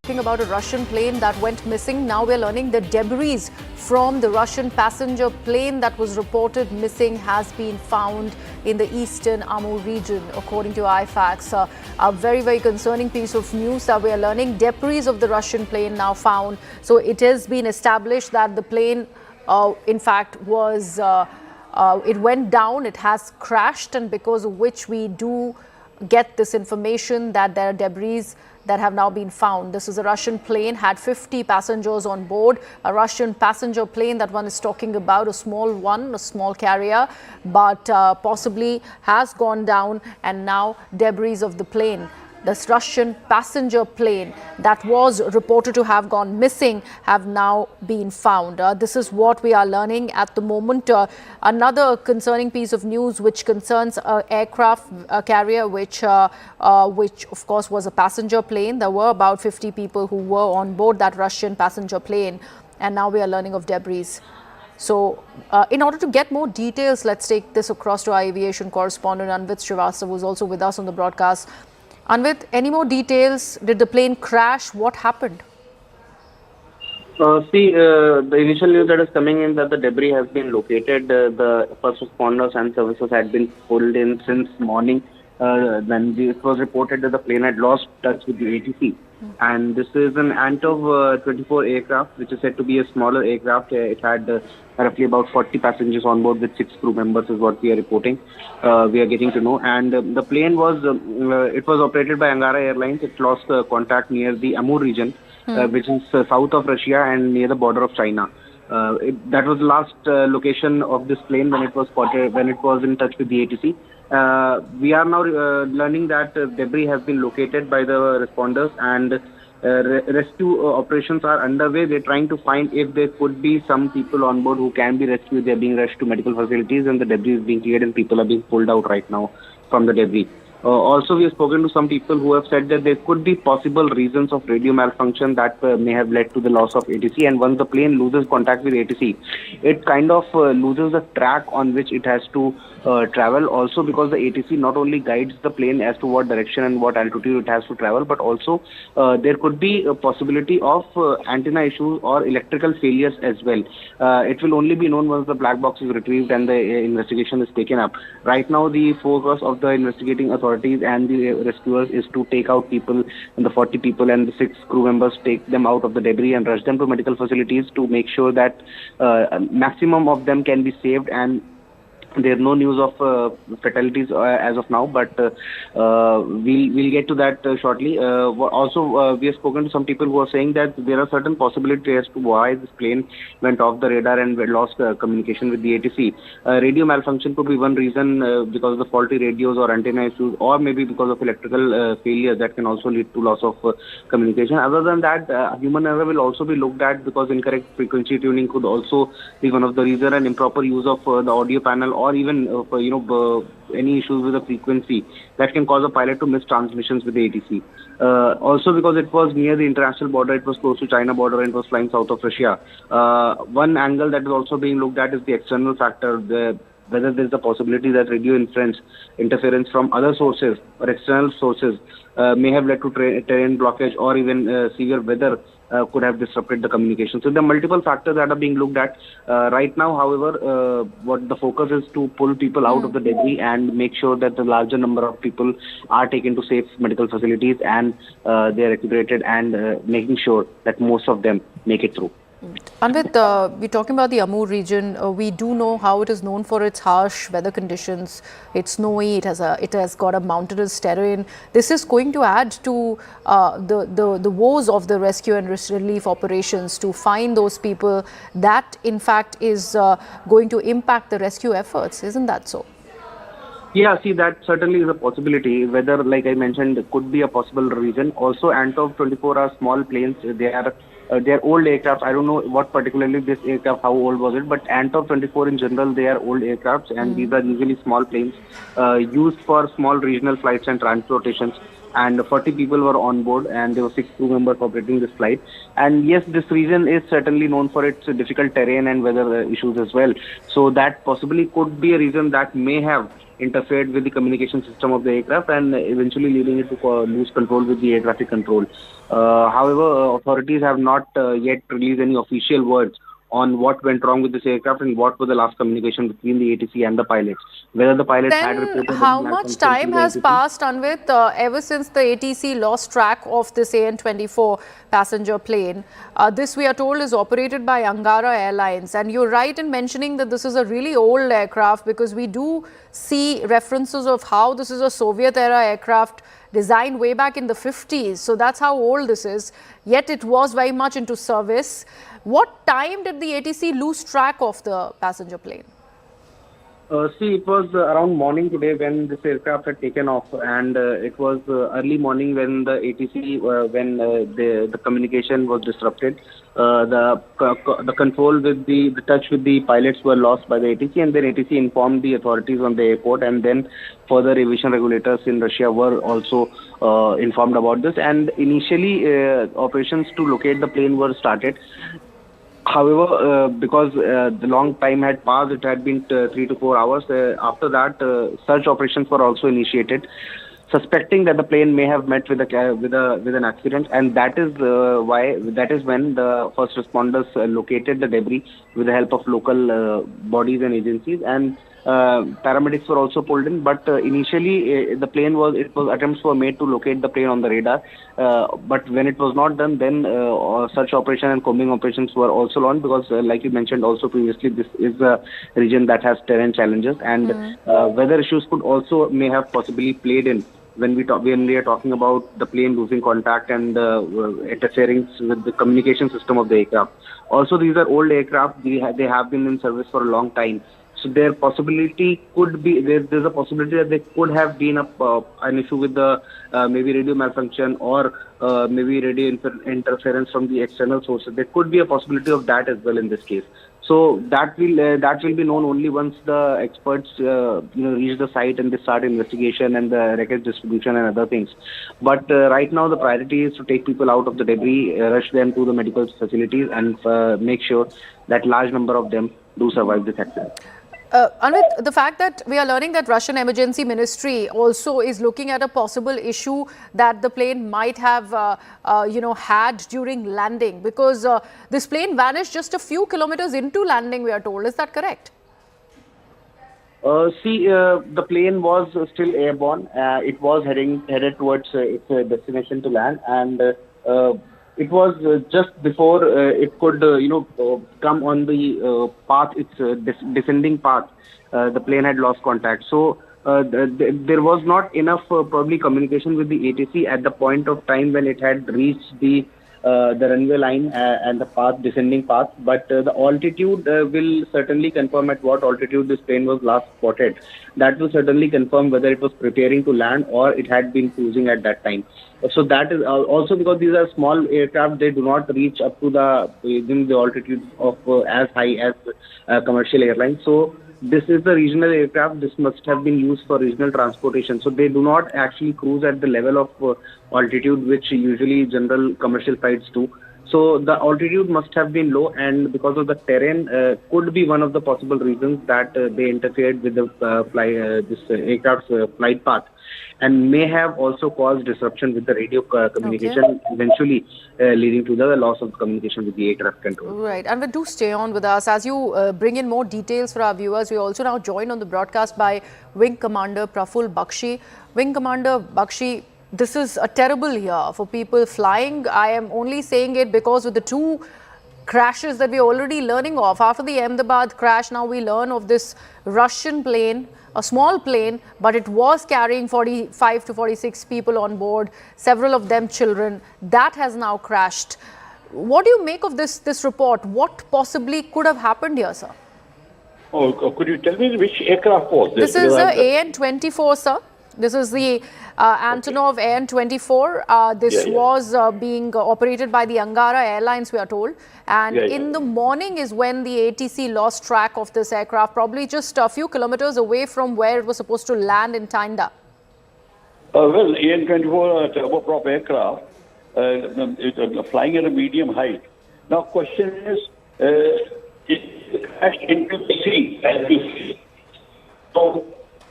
talking about a Russian plane that went missing. Now we're learning the debris from the Russian passenger plane that was reported missing has been found in the eastern Amur region, according to IFAX. A very, very concerning piece of news that we are learning. Debris of the Russian plane now found. So it has been established that the plane, in fact, was it went down. It has crashed, and because of which we do get this information that there are debris that have now been found. This is a Russian plane, had 50 passengers on board. A Russian passenger plane that one is talking about, a small carrier, but possibly has gone down, and now debris of the plane, this Russian passenger plane that was reported to have gone missing, have now been found. This is what we are learning at the moment. Another concerning piece of news which concerns an aircraft carrier which of course was a passenger plane. There were about 50 people who were on board that Russian passenger plane, and now we are learning of debris. So, in order to get more details, let's take this across to our aviation correspondent Anvit Srivastava, who is also with us on the broadcast. Anvit, any more details? Did the plane crash? What happened? The initial news that is coming in that the debris has been located. The first responders and services had been pulled in since morning. Then it was reported that the plane had lost touch with the ATC. And this is an Antov 24 aircraft, which is said to be a smaller aircraft. It had roughly about 40 passengers on board with 6 crew members is what we are reporting. We are getting to know. And the plane was, it was operated by Angara Airlines. It lost contact near the Amur region, which is south of Russia and near the border of China. That was the last location of this plane when it was spotted, when it was in touch with the ATC. We are now learning that debris has been located by the responders, and rescue operations are underway. They're trying to find if there could be some people on board who can be rescued. They're being rushed to medical facilities, and the debris is being cleared, and people are being pulled out right now from the debris. Also, we have spoken to some people who have said that there could be possible reasons of radio malfunction that may have led to the loss of ATC. And once the plane loses contact with ATC, it kind of loses the track on which it has to travel. Also, because the ATC not only guides the plane as to what direction and what altitude it has to travel, but also there could be a possibility of antenna issues or electrical failures as well. It will only be known once the black box is retrieved and the investigation is taken up. Right now, the focus of the investigating authorities and the rescuers is to take out people, and the 40 people and the 6 crew members, take them out of the debris and rush them to medical facilities to make sure that maximum of them can be saved. And there's no news of fatalities as of now, but we'll get to that shortly. Also, we have spoken to some people who are saying that there are certain possibilities as to why this plane went off the radar and lost communication with the ATC. Radio malfunction could be one reason, because of the faulty radios or antenna issues, or maybe because of electrical failure that can also lead to loss of communication. Other than that, human error will also be looked at, because incorrect frequency tuning could also be one of the reasons, and improper use of the audio panel, or even any issues with the frequency that can cause a pilot to miss transmissions with the ATC. Also, because it was near the international border, it was close to China border, and it was flying south of Russia. One angle that is also being looked at is the external factor, whether there is a possibility that radio interference from other sources or external sources may have led to terrain blockage, or even severe weather could have disrupted the communication. So there are multiple factors that are being looked at. Right now, however, what the focus is to pull people out of the debris and make sure that the larger number of people are taken to safe medical facilities, and they are recuperated, and making sure that most of them make it through. Anvit, we're talking about the Amur region. We do know how it is known for its harsh weather conditions. It's snowy. It has got a mountainous terrain. This is going to add to the woes of the rescue and relief operations to find those people. That, in fact, is going to impact the rescue efforts. Isn't that so? Yeah, see, that certainly is a possibility. Whether, like I mentioned, could be a possible reason. Also, Antov 24 are small planes. They are old aircraft. I don't know what particularly this aircraft, how old was it, but Antov 24 in general, they are old aircrafts, and these are usually small planes used for small regional flights and transportations. And 40 people were on board, and there were 6 crew members operating this flight. And yes, this region is certainly known for its difficult terrain and weather issues as well. So that possibly could be a reason that may have interfered with the communication system of the aircraft and eventually leading it to lose control with the air traffic control. However, authorities have not yet released any official words on what went wrong with this aircraft and what was the last communication between the ATC and the pilots. Whether the pilots had Then reported how any much malfunction to time the has ATC. passed, Anvit, ever since the ATC lost track of this AN24 passenger plane? This, we are told, is operated by Angara Airlines. And you're right in mentioning that this is a really old aircraft, because we do see references of how this is a Soviet-era aircraft designed way back in the 50s. So that's how old this is. Yet it was very much into service. What time did the ATC lose track of the passenger plane? See, it was around morning today when this aircraft had taken off, and it was early morning when the ATC, the communication was disrupted. The control with the touch with the pilots were lost by the ATC, and then ATC informed the authorities on the airport, and then further aviation regulators in Russia were also informed about this. And initially, operations to locate the plane were started. However, because the long time had passed, it had been 3 to 4 hours. After that, search operations were also initiated, suspecting that the plane may have met with an accident, and that is when the first responders located the debris with the help of local bodies and agencies, and paramedics were also pulled in. But initially, attempts were made to locate the plane on the radar. But when it was not done, then search operation and combing operations were also launched, because, like you mentioned also previously, this is a region that has terrain challenges, and weather issues could also may have possibly played in when we are talking about the plane losing contact and interfering with the communication system of the aircraft. Also, these are old aircraft; they have been in service for a long time. So there's a possibility that there could have been an issue with the maybe radio malfunction or maybe radio interference from the external sources. There could be a possibility of that as well in this case. So that will be known only once the experts reach the site and they start investigation and the wreckage distribution and other things. But right now the priority is to take people out of the debris, rush them to the medical facilities, and make sure that large number of them do survive this accident. Anvit, the fact that we are learning that Russian Emergency Ministry also is looking at a possible issue that the plane might have, had during landing, because this plane vanished just a few kilometers into landing, we are told. Is that correct? The plane was still airborne. It was headed towards its destination to land, and it was just before it could, come on the path, its descending path. The plane had lost contact. So there was not enough probably communication with the ATC at the point of time when it had reached the runway line and the descending path. But the altitude will certainly confirm at what altitude this plane was last spotted. That will certainly confirm whether it was preparing to land or it had been cruising at that time. So that is also because these are small aircraft; they do not reach up to the altitude of as high as commercial airlines. So this is the regional aircraft. This must have been used for regional transportation. So they do not actually cruise at the level of altitude which usually general commercial flights do. So the altitude must have been low, and because of the terrain, could be one of the possible reasons that they interfered with the this aircraft's flight path, and may have also caused disruption with the radio communication, eventually leading to the loss of communication with the air traffic control. Right, and we do stay on with us as you bring in more details for our viewers. We also now joined on the broadcast by Wing Commander Praful Bakshi. Wing Commander Bakshi, this is a terrible year for people flying. I am only saying it because of the two crashes that we're already learning of. After the Ahmedabad crash, now we learn of this Russian plane, a small plane, but it was carrying 45 to 46 people on board, several of them children. That has now crashed. What do you make of this report? What possibly could have happened here, sir? Oh, could you tell me which aircraft was this? This is the AN24, sir. This is the Antonov AN24. This was being operated by the Angara Airlines, we are told. And in the morning is when the ATC lost track of this aircraft, probably just a few kilometers away from where it was supposed to land in Tinda. Well, AN24 turboprop aircraft, it's flying at a medium height. Now, question is, it crashed into the sea, as you see. So,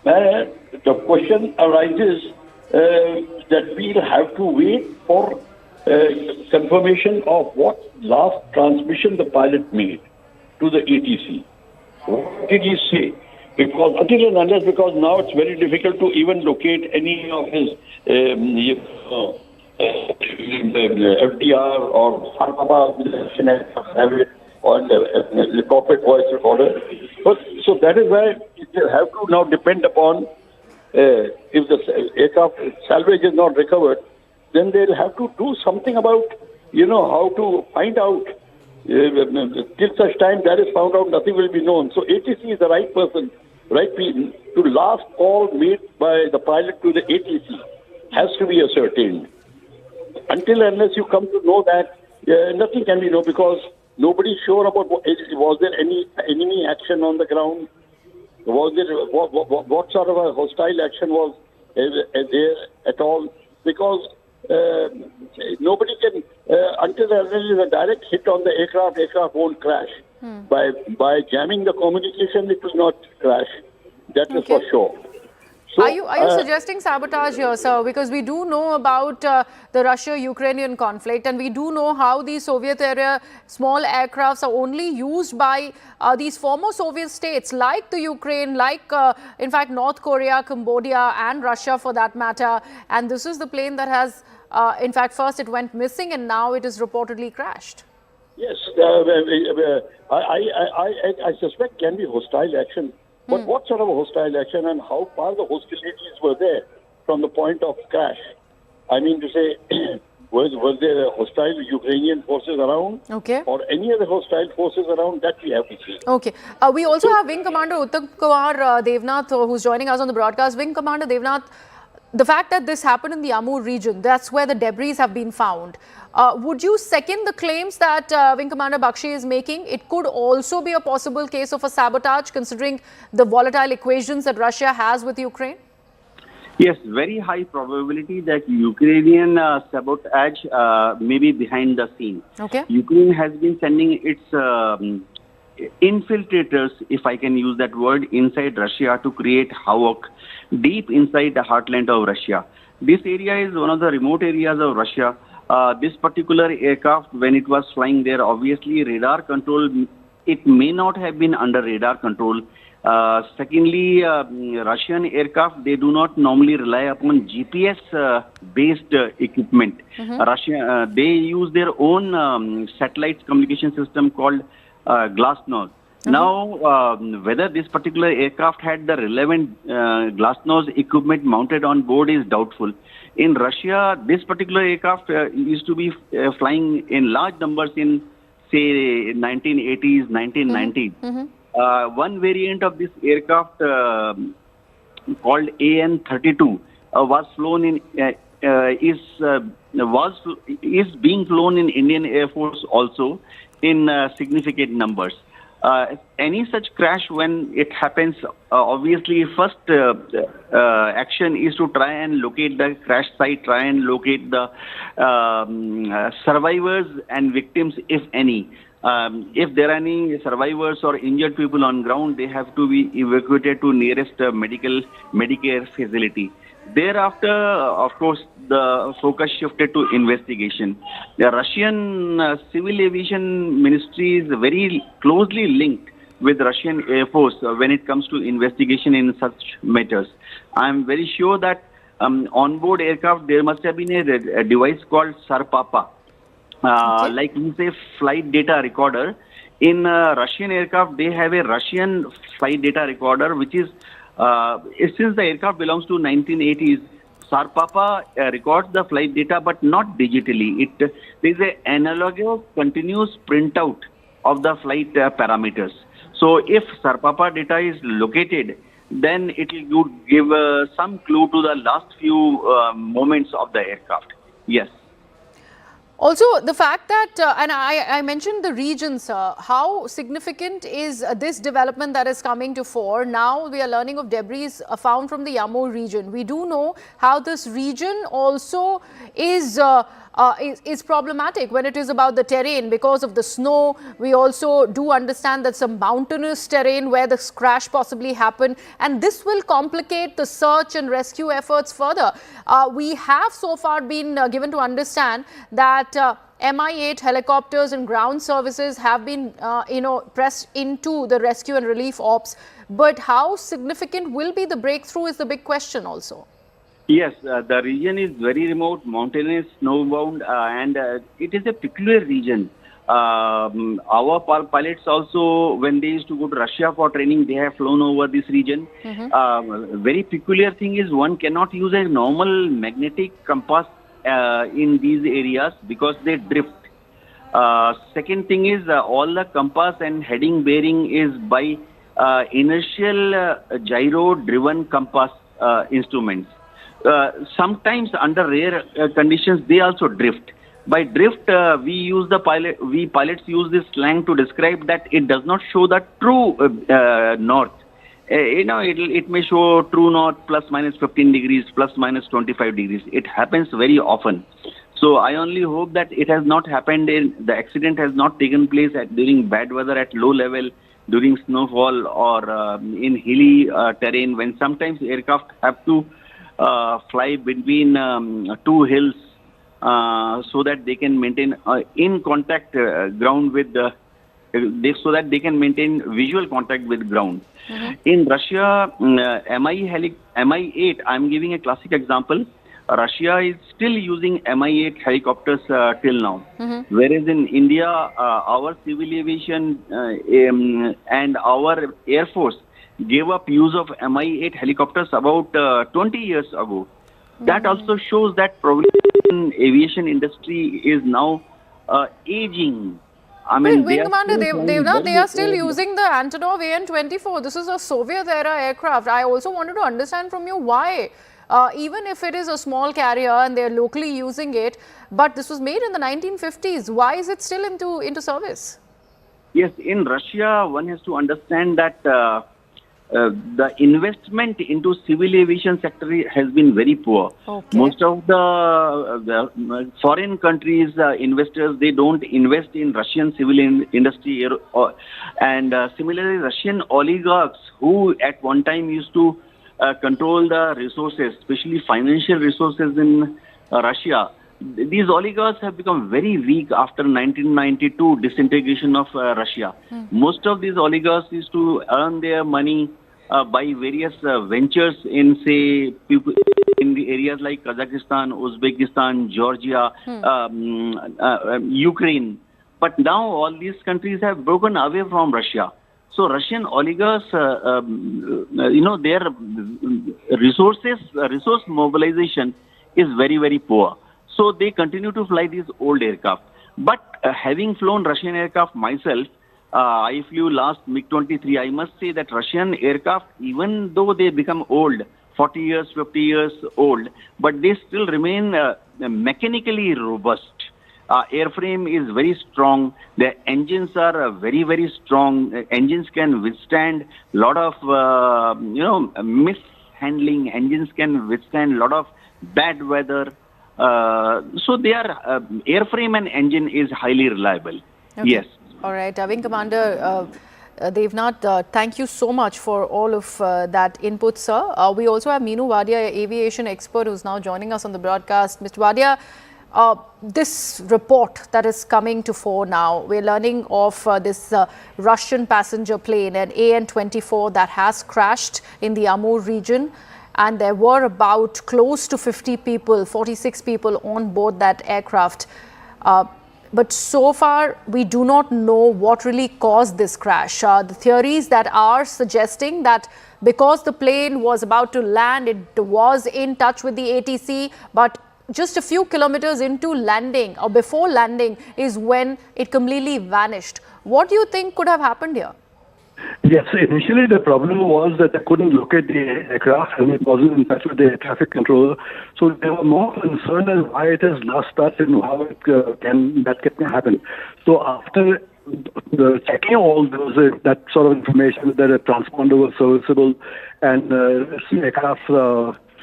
The question arises that we'll have to wait for confirmation of what last transmission the pilot made to the ATC. What did he say? Because until and unless, because now it's very difficult to even locate any of his FDR or or the corporate voice recorder. But so that is why they have to now depend upon if the aircraft salvage is not recovered, then they'll have to do something about, how to find out. Till such time that is found out, nothing will be known. So ATC is the right person, right people. To last call made by the pilot to the ATC has to be ascertained. Until unless you come to know that, nothing can be known because nobody's sure about was there any enemy action on the ground. Was there what sort of a hostile action was there at all? Because nobody can until there is a direct hit on the aircraft won't crash. By jamming the communication, it will not crash. That is for sure. So, are you suggesting sabotage here, sir? Because we do know about the Russia-Ukrainian conflict, and we do know how these Soviet-era small aircrafts are only used by these former Soviet states like the Ukraine, like in fact North Korea, Cambodia, and Russia for that matter. And this is the plane that has, in fact, first it went missing, and now it is reportedly crashed. Yes, I suspect can be hostile action. But what sort of a hostile action and how far the hostilities were there from the point of crash? I mean to say, was there hostile Ukrainian forces around? Okay. Or any other hostile forces around? That we have to see. Okay. We also have Wing Commander Uttam Kumar Devnath, who's joining us on the broadcast. Wing Commander Devnath, the fact that this happened in the Amur region, that's where the debris have been found. Would you second the claims that Wing Commander Bakshi is making? It could also be a possible case of a sabotage, considering the volatile equations that Russia has with Ukraine? Yes, very high probability that Ukrainian sabotage may be behind the scene. Okay. Ukraine has been sending its infiltrators, if I can use that word, inside Russia to create havoc deep inside the heartland of Russia. This area is one of the remote areas of Russia. This particular aircraft, when it was flying there, obviously radar control, it may not have been under radar control. Secondly, Russian aircraft, they do not normally rely upon GPS-based equipment. Russia, they use their own satellite communication system called Glasnost. Now, whether this particular aircraft had the relevant Glasnost equipment mounted on board is doubtful. In Russia, this particular aircraft used to be flying in large numbers in, say, 1980s, 1990s. One variant of this aircraft called An-32 was flown in is being flown in Indian Air Force also in significant numbers. Any such crash, when it happens, obviously first action is to try and locate the crash site, try and locate the survivors and victims, if any. If there are any survivors or injured people on ground, they have to be evacuated to nearest Medicare facility. Thereafter, of course, the focus shifted to investigation. The Russian Civil Aviation Ministry is very closely linked with Russian Air Force when it comes to investigation in such matters. I am very sure that on-board aircraft, there must have been a device called SARPAPA. Like we say, flight data recorder. In Russian aircraft, they have a Russian flight data recorder, which is, since the aircraft belongs to 1980s, SARPAPA records the flight data, but not digitally. There is an analogous continuous printout of the flight parameters. So if SARPAPA data is located, then it will give some clue to the last few moments of the aircraft. Yes. Also, the fact that, and I mentioned the regions, how significant is this development that is coming to fore? Now we are learning of debris found from the Amur region. We do know how this region also is is problematic when it is about the terrain because of the snow. We also do understand that some mountainous terrain where the crash possibly happened, and this will complicate the search and rescue efforts further. We have so far been given to understand that Mi-8 helicopters and ground services have been, pressed into the rescue and relief ops. But how significant will be the breakthrough is the big question also. Yes, the region is very remote, mountainous, snowbound, and it is a peculiar region. Our pilots also, when they used to go to Russia for training, they have flown over this region. Very peculiar thing is one cannot use a normal magnetic compass in these areas because they drift. Second thing is all the compass and heading bearing is by inertial gyro-driven compass instruments. Sometimes under rare conditions they also drift. By drift, we pilots use this slang to describe that it does not show the true north. It may show true north plus minus 15 degrees, plus minus 25 degrees. It happens very often. So I only hope that it has not happened the accident has not taken place during bad weather at low level, during snowfall or in hilly terrain, when sometimes aircraft have to fly between two hills so that they can maintain in contact ground with so that they can maintain visual contact with ground. In Russia, Mi-8, I'm giving a classic example. Russia is still using Mi-8 helicopters till now. Whereas in India, our civil aviation and our Air Force gave up use of Mi-8 helicopters about 20 years ago. That also shows that probably aviation industry is now aging. I mean, Wing Commander, they are still using the Antonov An-24. This is a Soviet-era aircraft. I also wanted to understand from you why. Even if it is a small carrier and they're locally using it, but this was made in the 1950s. Why is it still into service? Yes, in Russia, one has to understand that the investment into civil aviation sector has been very poor. Okay. Most of the foreign countries, investors, they don't invest in Russian civil industry. And similarly, Russian oligarchs who at one time used to control the resources, especially financial resources in Russia. These oligarchs have become very weak after 1992 disintegration of Russia. Most of these oligarchs used to earn their money by various ventures in, say, in the areas like Kazakhstan, Uzbekistan, Georgia, Ukraine. But now all these countries have broken away from Russia. So Russian oligarchs, their resource mobilization is very, very poor. So they continue to fly these old aircraft. But having flown Russian aircraft myself, I flew last MiG-23. I must say that Russian aircraft, even though they become old, 40 years, 50 years old, but they still remain mechanically robust. Airframe is very strong. The engines are very, very strong. Engines can withstand a lot of, mishandling. Engines can withstand a lot of bad weather. So their airframe and engine is highly reliable. Okay. Yes. All right. Wing Commander Devnath, thank you so much for all of that input, sir. We also have Meenu Wadia, aviation expert, who's now joining us on the broadcast. Mr. Wadia, this report that is coming to fore now, we're learning of this Russian passenger plane, an An-24 that has crashed in the Amur region. And there were about close to 50 people, 46 people on board that aircraft. But so far, we do not know what really caused this crash. The theories that are suggesting that because the plane was about to land, it was in touch with the ATC, but just a few kilometers into landing or before landing is when it completely vanished. What do you think could have happened here? Yes, initially the problem was that they couldn't locate the aircraft and it wasn't in touch with the air traffic controller. So they were more concerned as why it has lost touch and how it can happen. So after checking all those that sort of information, that a transponder was serviceable and aircraft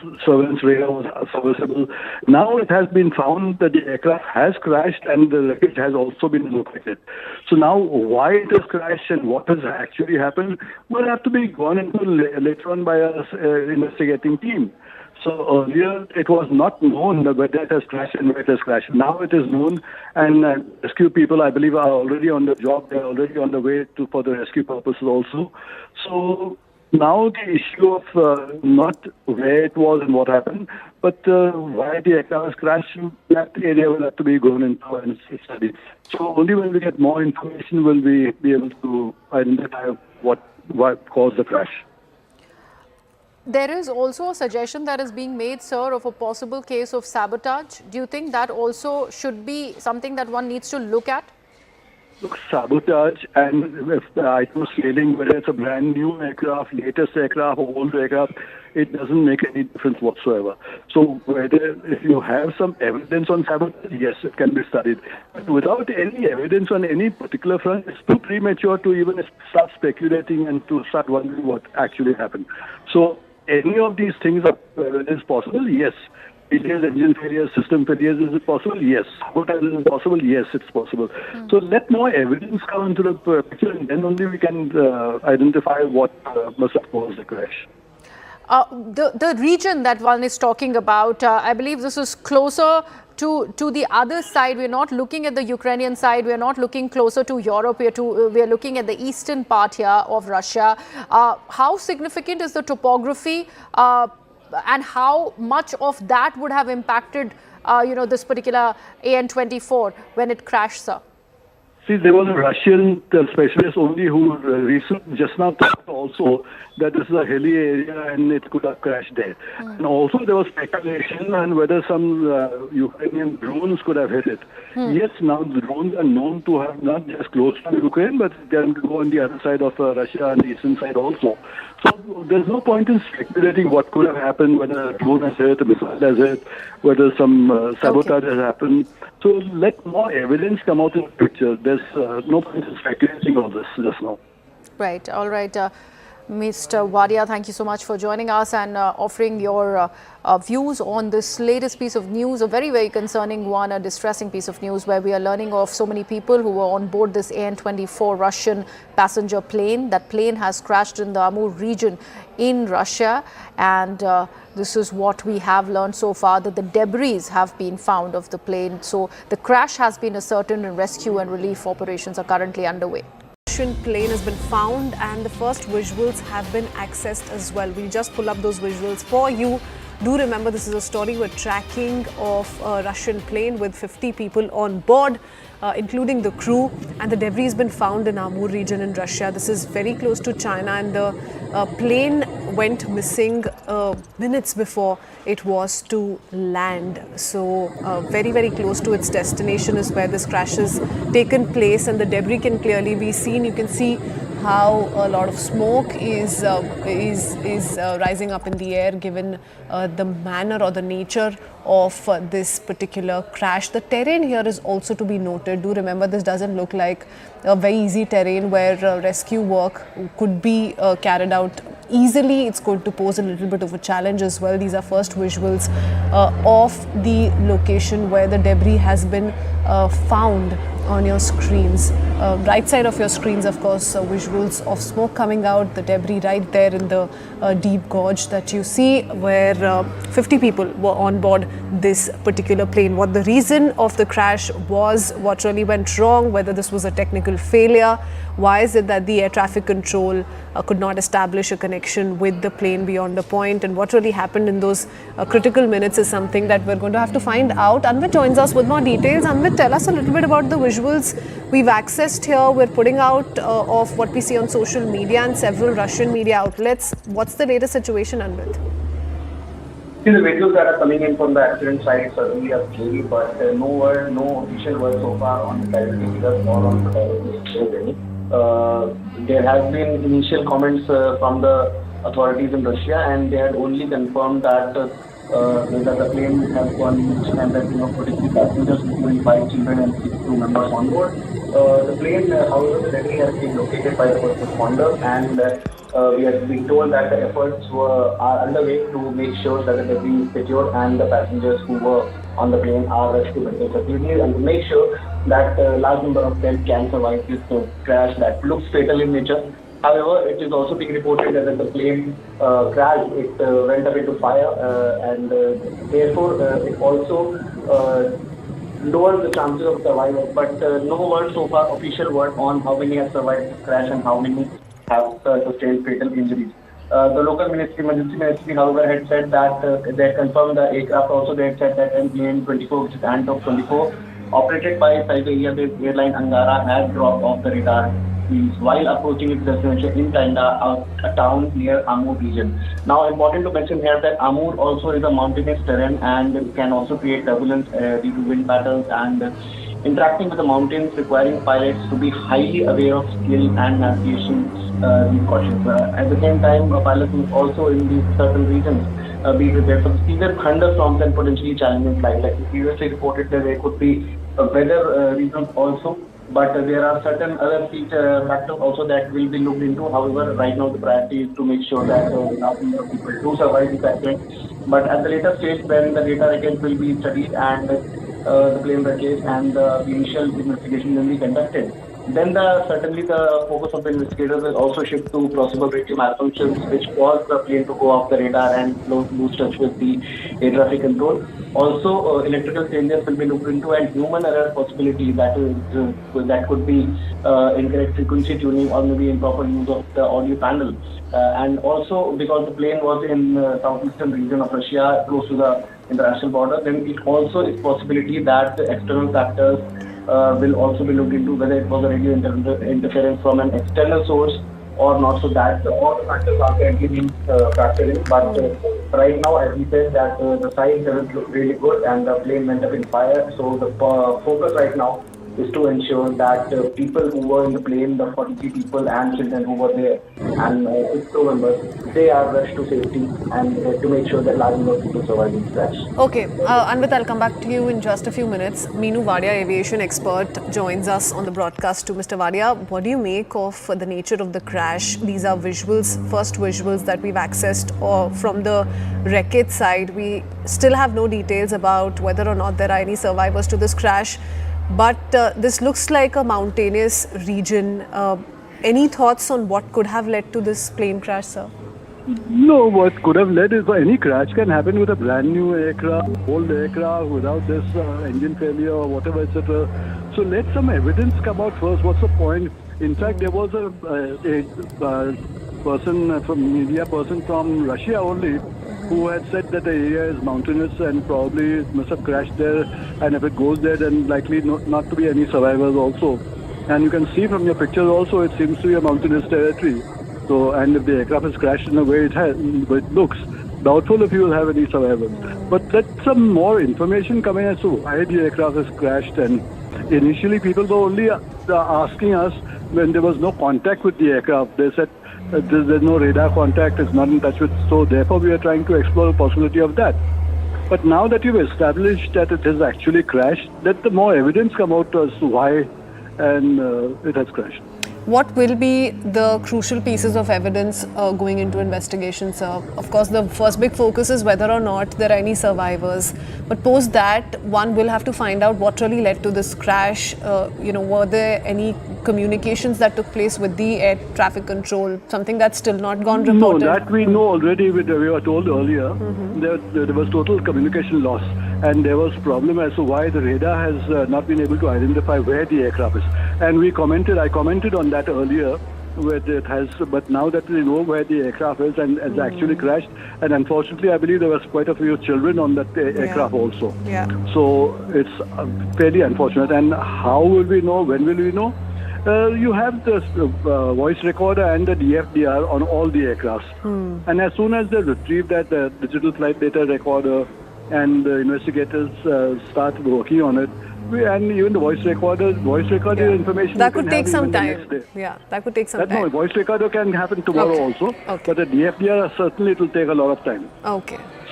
surveillance radar was serviceable. Now it has been found that the aircraft has crashed and the wreckage has also been located. So now why it has crashed and what has actually happened will have to be gone into later on by us investigating team. So earlier it was not known whether it has crashed and where it has crashed. Now it is known, and rescue people, I believe, are already on the job. They are already on the way for the rescue purposes also. So now the issue of not where it was and what happened, but why the aircraft has crashed, that area will have to be gone into and studied. So only when we get more information will we be able to identify what caused the crash. There is also a suggestion that is being made, sir, of a possible case of sabotage. Do you think that also should be something that one needs to look at? Look, sabotage and if the item sailing, whether it's a brand new aircraft, latest aircraft, or old aircraft, it doesn't make any difference whatsoever. So whether if you have some evidence on sabotage, yes, it can be studied. But without any evidence on any particular front, it's too premature to even start speculating and to start wondering what actually happened. So any of these things are whether it is possible, yes. Failures, engine failures, system failures, is it possible? Yes. Sabotage, is it possible? Yes, it's possible. So let more evidence come into the picture and then only we can identify what must have caused the crash. The region that one is talking about, I believe this is closer to the other side. We're not looking at the Ukrainian side. We're not looking closer to Europe. We're looking at the eastern part here of Russia. How significant is the topography and how much of that would have impacted, this particular AN-24 when it crashed, sir? See, there was a Russian specialist only who recently just now thought also that this is a hilly area and it could have crashed there. And also there was speculation on whether some Ukrainian drones could have hit it. Yes, now the drones are known to have not just close to Ukraine, but they can go on the other side of Russia and the eastern side also. So there's no point in speculating what could have happened, whether a drone has hit, a missile has hit, whether some sabotage has happened. So let more evidence come out in the picture. There's no point in speculating on this just now. Right. All right. Mr. Wadia, thank you so much for joining us and offering your views on this latest piece of news, a very, very concerning one, a distressing piece of news where we are learning of so many people who were on board this AN-24 Russian passenger plane. That plane has crashed in the Amur region in Russia, and this is what we have learned so far, that the debris have been found of the plane. So the crash has been ascertained and rescue and relief operations are currently underway. Plane has been found and the first visuals have been accessed as well. We'll just pull up those visuals for you. Do remember, this is a story we're tracking of a Russian plane with 50 people on board, including the crew, and the debris has been found in Amur region in Russia. This is very close to China, and the plane went missing minutes before it was to land. So very, very close to its destination is where this crash has taken place, and the debris can clearly be seen. You can see how a lot of smoke is rising up in the air, given the manner or the nature of this particular crash. The terrain here is also to be noted. Do remember, this doesn't look like a very easy terrain where rescue work could be carried out easily. It's going to pose a little bit of a challenge as well. These are first visuals of the location where the debris has been found on your screens. Right side of your screens, of course, visuals of smoke coming out, the debris right there in the deep gorge that you see, where 50 people were on board this particular plane. What the reason of the crash was, what really went wrong, whether this was a technical failure, why is it that the air traffic control could not establish a connection with the plane beyond a point, and what really happened in those critical minutes is something that we're going to have to find out. Anvit joins us with more details. Anvit, tell us a little bit about the visuals we've accessed here. We're putting out of what we see on social media and several Russian media outlets. What's the latest situation, Anvit? See, the videos that are coming in from the accident site certainly are scary, but no official word so far on the casualty or on the there have been initial comments from the authorities in Russia, and they had only confirmed that the plane has gone missing and that 43 passengers, including 5 children and 6 crew members on board. The plane, however, the debris has been located by the first responder, and we are being told that the efforts are underway to make sure that the debris is secured and the passengers who were on the plane are rescued in safety, and to make sure that a large number of them can survive this crash that looks fatal in nature. However, it is also being reported that the plane crashed, it went up into fire, and therefore it also lowers the chances of survival. But no word so far, official word on how many have survived this crash and how many have sustained fatal injuries. The local ministry, emergency ministry, however, had said that they had confirmed the aircraft. Also, they had said that N18G, which is Ant 24, operated by Siberia-based airline Angara, had dropped off the radar while approaching its destination in Tanda, a town near Amur region. Now, important to mention here that Amur also is a mountainous terrain and can also create turbulence due to wind patterns, and interacting with the mountains requiring pilots to be highly aware of skill and navigation these cautions. At the same time, pilots must also in these certain regions be prepared for severe thunderstorms and potentially challenging flight. Like we previously reported that there could be weather reasons also, but there are certain other factors also that will be looked into. However, right now the priority is to make sure that large number of people do survive this accident. But at the later stage, when the data again will be studied and the plane wreckage and the initial investigation will be conducted, then certainly the focus of the investigators will also shift to possible radio malfunctions which caused the plane to go off the radar and lose touch with the air traffic control. Also, electrical failures will be looked into, and human error possibility that could be incorrect frequency tuning or maybe improper use of the audio panel. And also, because the plane was in southeastern region of Russia, close to the international border, then it also is possibility that the external factors will also be looked into, whether it was a radio interference from an external source or not. So that all the factors are currently being factored in. But right now, as we said, that the signs doesn't look really good and the plane went up in fire. So the focus right now is to ensure that people who were in the plane, the 43 people and children who were there, and its crew members, they are rushed to safety, and to make sure that large number of people survive this crash. Okay, Anvit, I'll come back to you in just a few minutes. Meenu Vadia, aviation expert, joins us on the broadcast too. Mr. Vadia, what do you make of the nature of the crash? These are visuals, first visuals that we've accessed from the wreckage side. We still have no details about whether or not there are any survivors to this crash. But this looks like a mountainous region. Any thoughts on what could have led to this plane crash, sir? No, what could have led is any crash can happen with a brand new aircraft, old aircraft, without this engine failure or whatever, etc. So let some evidence come out first. What's the point? In fact, there was a media person from Russia only, who had said that the area is mountainous and probably it must have crashed there, and if it goes there, then likely not to be any survivors also. And you can see from your pictures also, it seems to be a mountainous territory. So, and if the aircraft has crashed in the way it looks, doubtful if you will have any survivors. But let some more information come in as to why the aircraft has crashed. And initially, people were only asking us when there was no contact with the aircraft. They said there's no radar contact, it's not in touch with, so therefore we are trying to explore the possibility of that. But now that you've established that it has actually crashed, let the more evidence come out as to why and it has crashed. What will be the crucial pieces of evidence going into investigations, sir? Of course, the first big focus is whether or not there are any survivors. But post that, one will have to find out what really led to this crash. Were there any communications that took place with the air traffic control? Something that's still not gone reported? No, that we know already. We were told earlier there was total communication loss. And there was problem as to why the radar has not been able to identify where the aircraft is. And I commented on that earlier, where it has, but now that we know where the aircraft is and has actually crashed, and unfortunately I believe there was quite a few children on that aircraft also. Yeah. So it's fairly unfortunate. And how will we know? When will we know? You have the voice recorder and the DFDR on all the aircrafts. And as soon as they retrieve that digital flight data recorder, and the investigators start working on it, and even the voice recorder information that could take some time. Yeah, that could take some time. No, voice recorder can happen tomorrow also, but the DFDR certainly it will take a lot of time. Okay.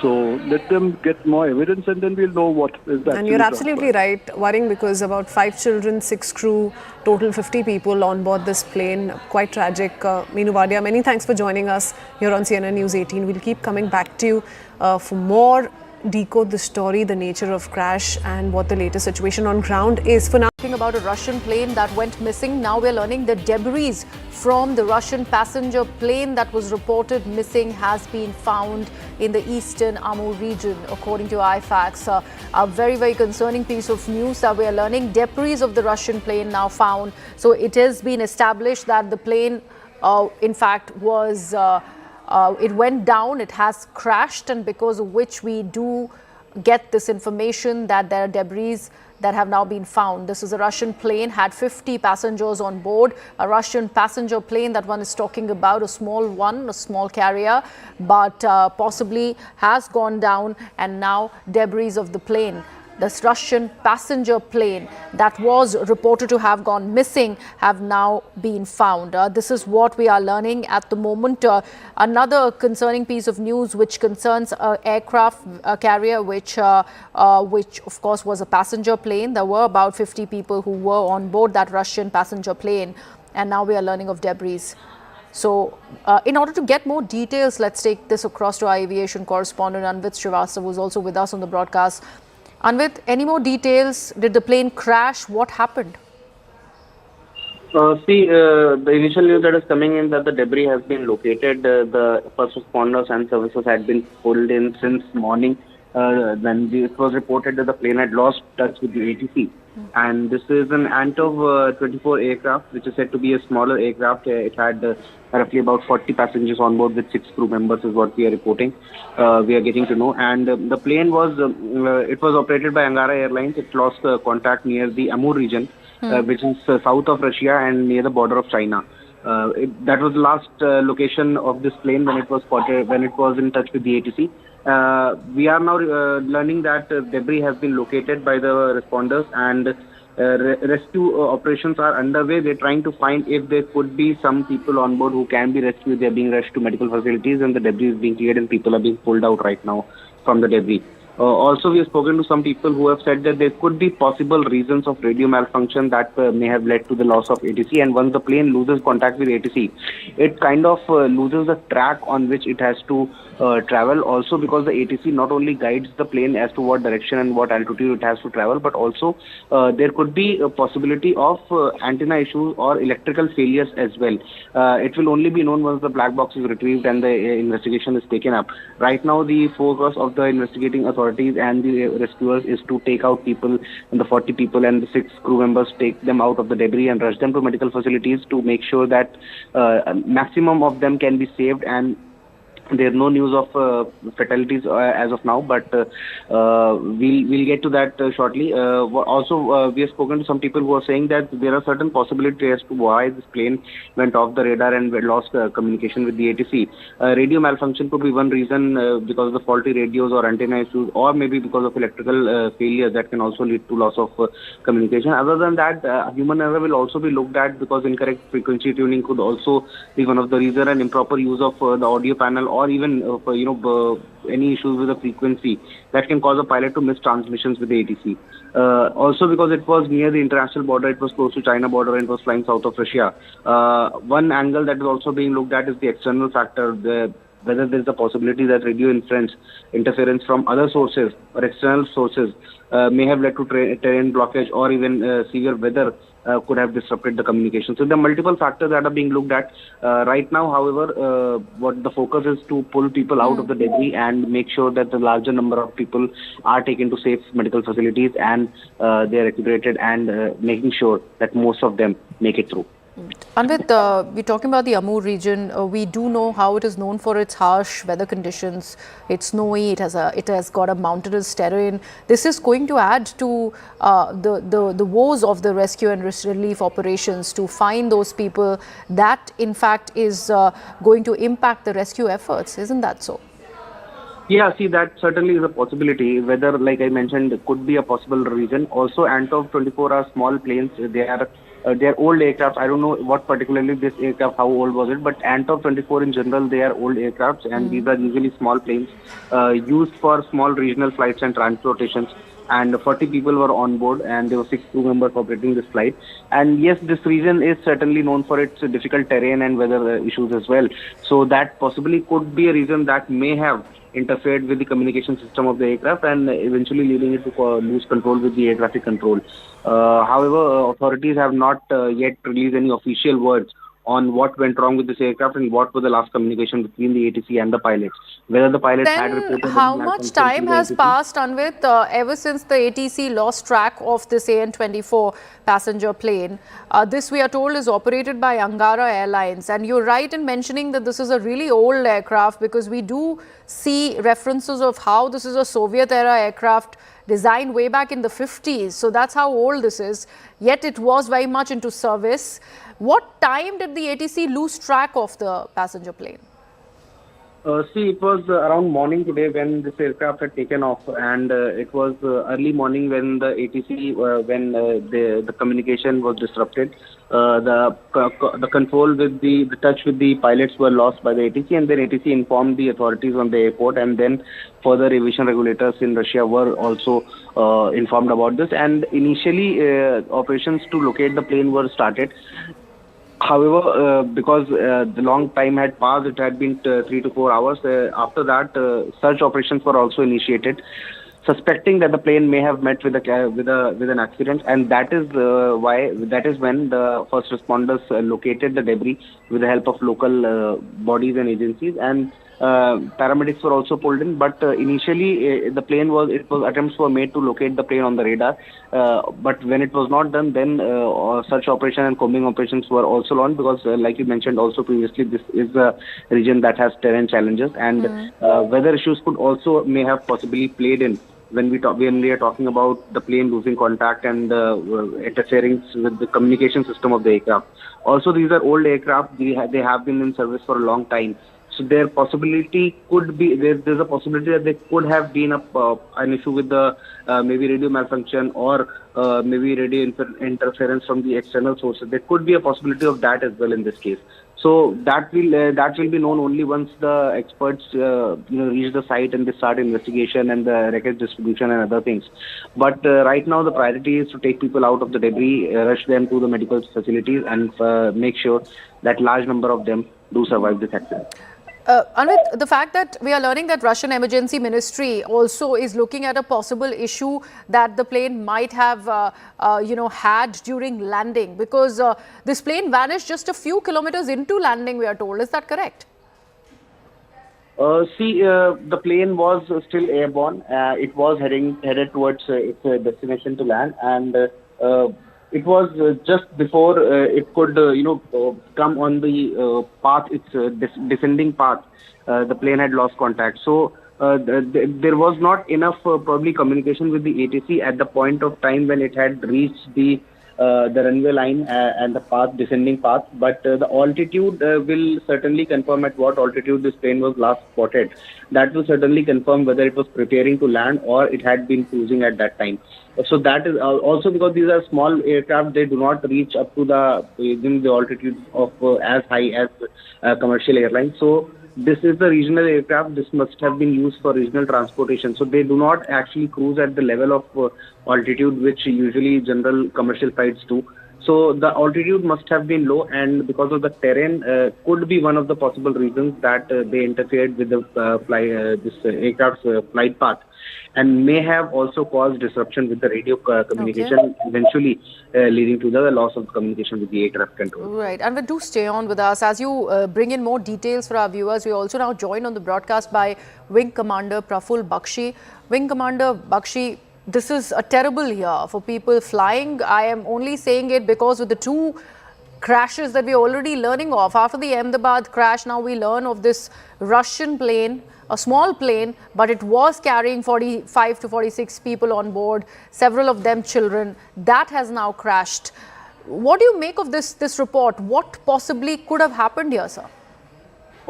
So let them get more evidence, and then we'll know what is the. And you're absolutely right, worrying because about 5 children, 6 crew, total 50 people on board this plane. Quite tragic. Meenu Wadia, many thanks for joining us here on CNN News 18. We'll keep coming back to you for more decode the story, the nature of crash and what the latest situation on ground is. For now, Talking about a Russian plane that went missing, now we're learning the debris from the Russian passenger plane that was reported missing has been found in the eastern Amur region, according to IFAX. A very, very concerning piece of news that we are learning. Debris of the Russian plane now found. So it has been established that the plane, in fact, was it went down, it has crashed, and because of which we do get this information that there are debris that have now been found. This is a Russian plane, had 50 passengers on board, a Russian passenger plane that one is talking about, a small carrier, but possibly has gone down, and now debris of the plane. This Russian passenger plane that was reported to have gone missing have now been found. This is what we are learning at the moment. Another concerning piece of news which concerns an aircraft carrier which of course was a passenger plane. There were about 50 people who were on board that Russian passenger plane, and now we are learning of debris. So, in order to get more details, let's take this across to our aviation correspondent Anvit Srivastava, who is also with us on the broadcast. Anvit, any more details? Did the plane crash? What happened? The initial news that is coming in that the debris has been located. The first responders and services had been pulled in since morning. Then it was reported that the plane had lost touch with the ATC. And this is an Antov 24 aircraft, which is said to be a smaller aircraft. It had roughly about 40 passengers on board with 6 crew members is what we are reporting. We are getting to know. And the plane was, it was operated by Angara Airlines. It lost contact near the Amur region, which is south of Russia and near the border of China. That was the last location of this plane when it was spotted, when it was in touch with the ATC. We are now learning that debris has been located by the responders, and rescue operations are underway. They're trying to find if there could be some people on board who can be rescued. They're being rushed to medical facilities, and the debris is being cleared, and people are being pulled out right now from the debris. Also, we have spoken to some people who have said that there could be possible reasons of radio malfunction that may have led to the loss of ATC. And once the plane loses contact with ATC, it kind of loses the track on which it has to travel. Also, because the ATC not only guides the plane as to what direction and what altitude it has to travel, but also there could be a possibility of antenna issues or electrical failures as well. It will only be known once the black box is retrieved and the investigation is taken up. Right now, the focus of the investigating authorities and the rescuers is to take out people, and the 40 people and the 6 crew members, take them out of the debris and rush them to medical facilities to make sure that maximum of them can be saved. And there's no news of fatalities as of now, but we'll get to that shortly. Also, we have spoken to some people who are saying that there are certain possibilities as to why this plane went off the radar and lost communication with the ATC. Radio malfunction could be one reason, because of the faulty radios or antenna issues, or maybe because of electrical failure that can also lead to loss of communication. Other than that, human error will also be looked at, because incorrect frequency tuning could also be one of the reasons, and improper use of the audio panel, or even any issues with the frequency that can cause a pilot to miss transmissions with the ATC. Also, because it was near the international border, it was close to China border, and it was flying south of Russia. One angle that is also being looked at is the external factor, whether there is a possibility that radio interference from other sources or external sources may have led to terrain blockage, or even severe weather could have disrupted the communication. So there are multiple factors that are being looked at. Right now, however, what the focus is to pull people out of the debris and make sure that the larger number of people are taken to safe medical facilities, and they are recuperated, and making sure that most of them make it through. Anvit, we're talking about the Amur region. We do know how it is known for its harsh weather conditions. It's snowy. It has got a mountainous terrain. This is going to add to the woes of the rescue and relief operations to find those people. That, in fact, is going to impact the rescue efforts. Isn't that so? Yeah, see, that certainly is a possibility. Whether, like I mentioned, could be a possible reason. Also, Antov 24 are small planes. They are old aircraft. I don't know what particularly this aircraft, how old was it, but Antov 24 in general, they are old aircrafts, and these are usually small planes used for small regional flights and transportations. And 40 people were on board, and there were 6 crew members operating this flight. And yes, this region is certainly known for its difficult terrain and weather issues as well. So that possibly could be a reason that may have interfered with the communication system of the aircraft and eventually leading it to lose control with the air traffic control. However, authorities have not yet released any official words on what went wrong with this aircraft and what was the last communication between the ATC and the pilots. Whether the pilots had Then reported any how much malfunction to time the has ATC. passed, Anvit, ever since the ATC lost track of this AN-24 passenger plane? This, we are told, is operated by Angara Airlines. And you're right in mentioning that this is a really old aircraft, because we do see references of how this is a Soviet-era aircraft designed way back in the 50s. So that's how old this is. Yet it was very much into service. What time did the ATC lose track of the passenger plane? See, it was around morning today when this aircraft had taken off, and it was early morning when the ATC, when the communication was disrupted. The control with the touch with the pilots were lost by the ATC, and then ATC informed the authorities on the airport, and then further aviation regulators in Russia were also informed about this. And initially, operations to locate the plane were started. However, because the long time had passed, it had been 3 to 4 hours. After that, search operations were also initiated, suspecting that the plane may have met with an accident, and that is when the first responders located the debris with the help of local bodies and agencies, and paramedics were also pulled in. But initially, the plane was attempts were made to locate the plane on the radar, but when it was not done, then search operation and combing operations were also launched, because like you mentioned also previously, this is a region that has terrain challenges, and weather issues could also may have possibly played in when we are talking about the plane losing contact and interfering with the communication system of the aircraft. Also, these are old aircraft. They have been in service for a long time. So there's a possibility that there could have been an issue with the maybe radio malfunction, or maybe radio interference from the external sources. There could be a possibility of that as well in this case. So that will be known only once the experts reach the site and they start investigation and the wreckage distribution and other things. But right now the priority is to take people out of the debris, rush them to the medical facilities, and make sure that large number of them do survive this accident. Anvit, the fact that we are learning that Russian Emergency Ministry also is looking at a possible issue that the plane might have, had during landing, because this plane vanished just a few kilometers into landing, we are told. Is that correct? The plane was still airborne. It was headed towards its destination to land, and it was just before it could, come on the path, its descending path. The plane had lost contact. So there was not enough probably communication with the ATC at the point of time when it had reached the runway line and the descending path. But the altitude will certainly confirm at what altitude this plane was last spotted. That will certainly confirm whether it was preparing to land or it had been cruising at that time. So that is also because these are small aircraft, they do not reach up to the altitude of as high as commercial airlines. So this is the regional aircraft. This must have been used for regional transportation. So they do not actually cruise at the level of altitude which usually general commercial flights do. So the altitude must have been low, and because of the terrain, could be one of the possible reasons that they interfered with the this aircraft's flight path, and may have also caused disruption with the radio communication, eventually leading to the loss of communication with the air traffic control. Right, and do stay on with us as you bring in more details for our viewers. We also now joined on the broadcast by Wing Commander Praful Bakshi. Wing Commander Bakshi, this is a terrible year for people flying. I am only saying it because with the two crashes that we're already learning of, after the Ahmedabad crash, now we learn of this Russian plane, a small plane, but it was carrying 45 to 46 people on board, several of them children. That has now crashed. What do you make of this report? What possibly could have happened here, sir?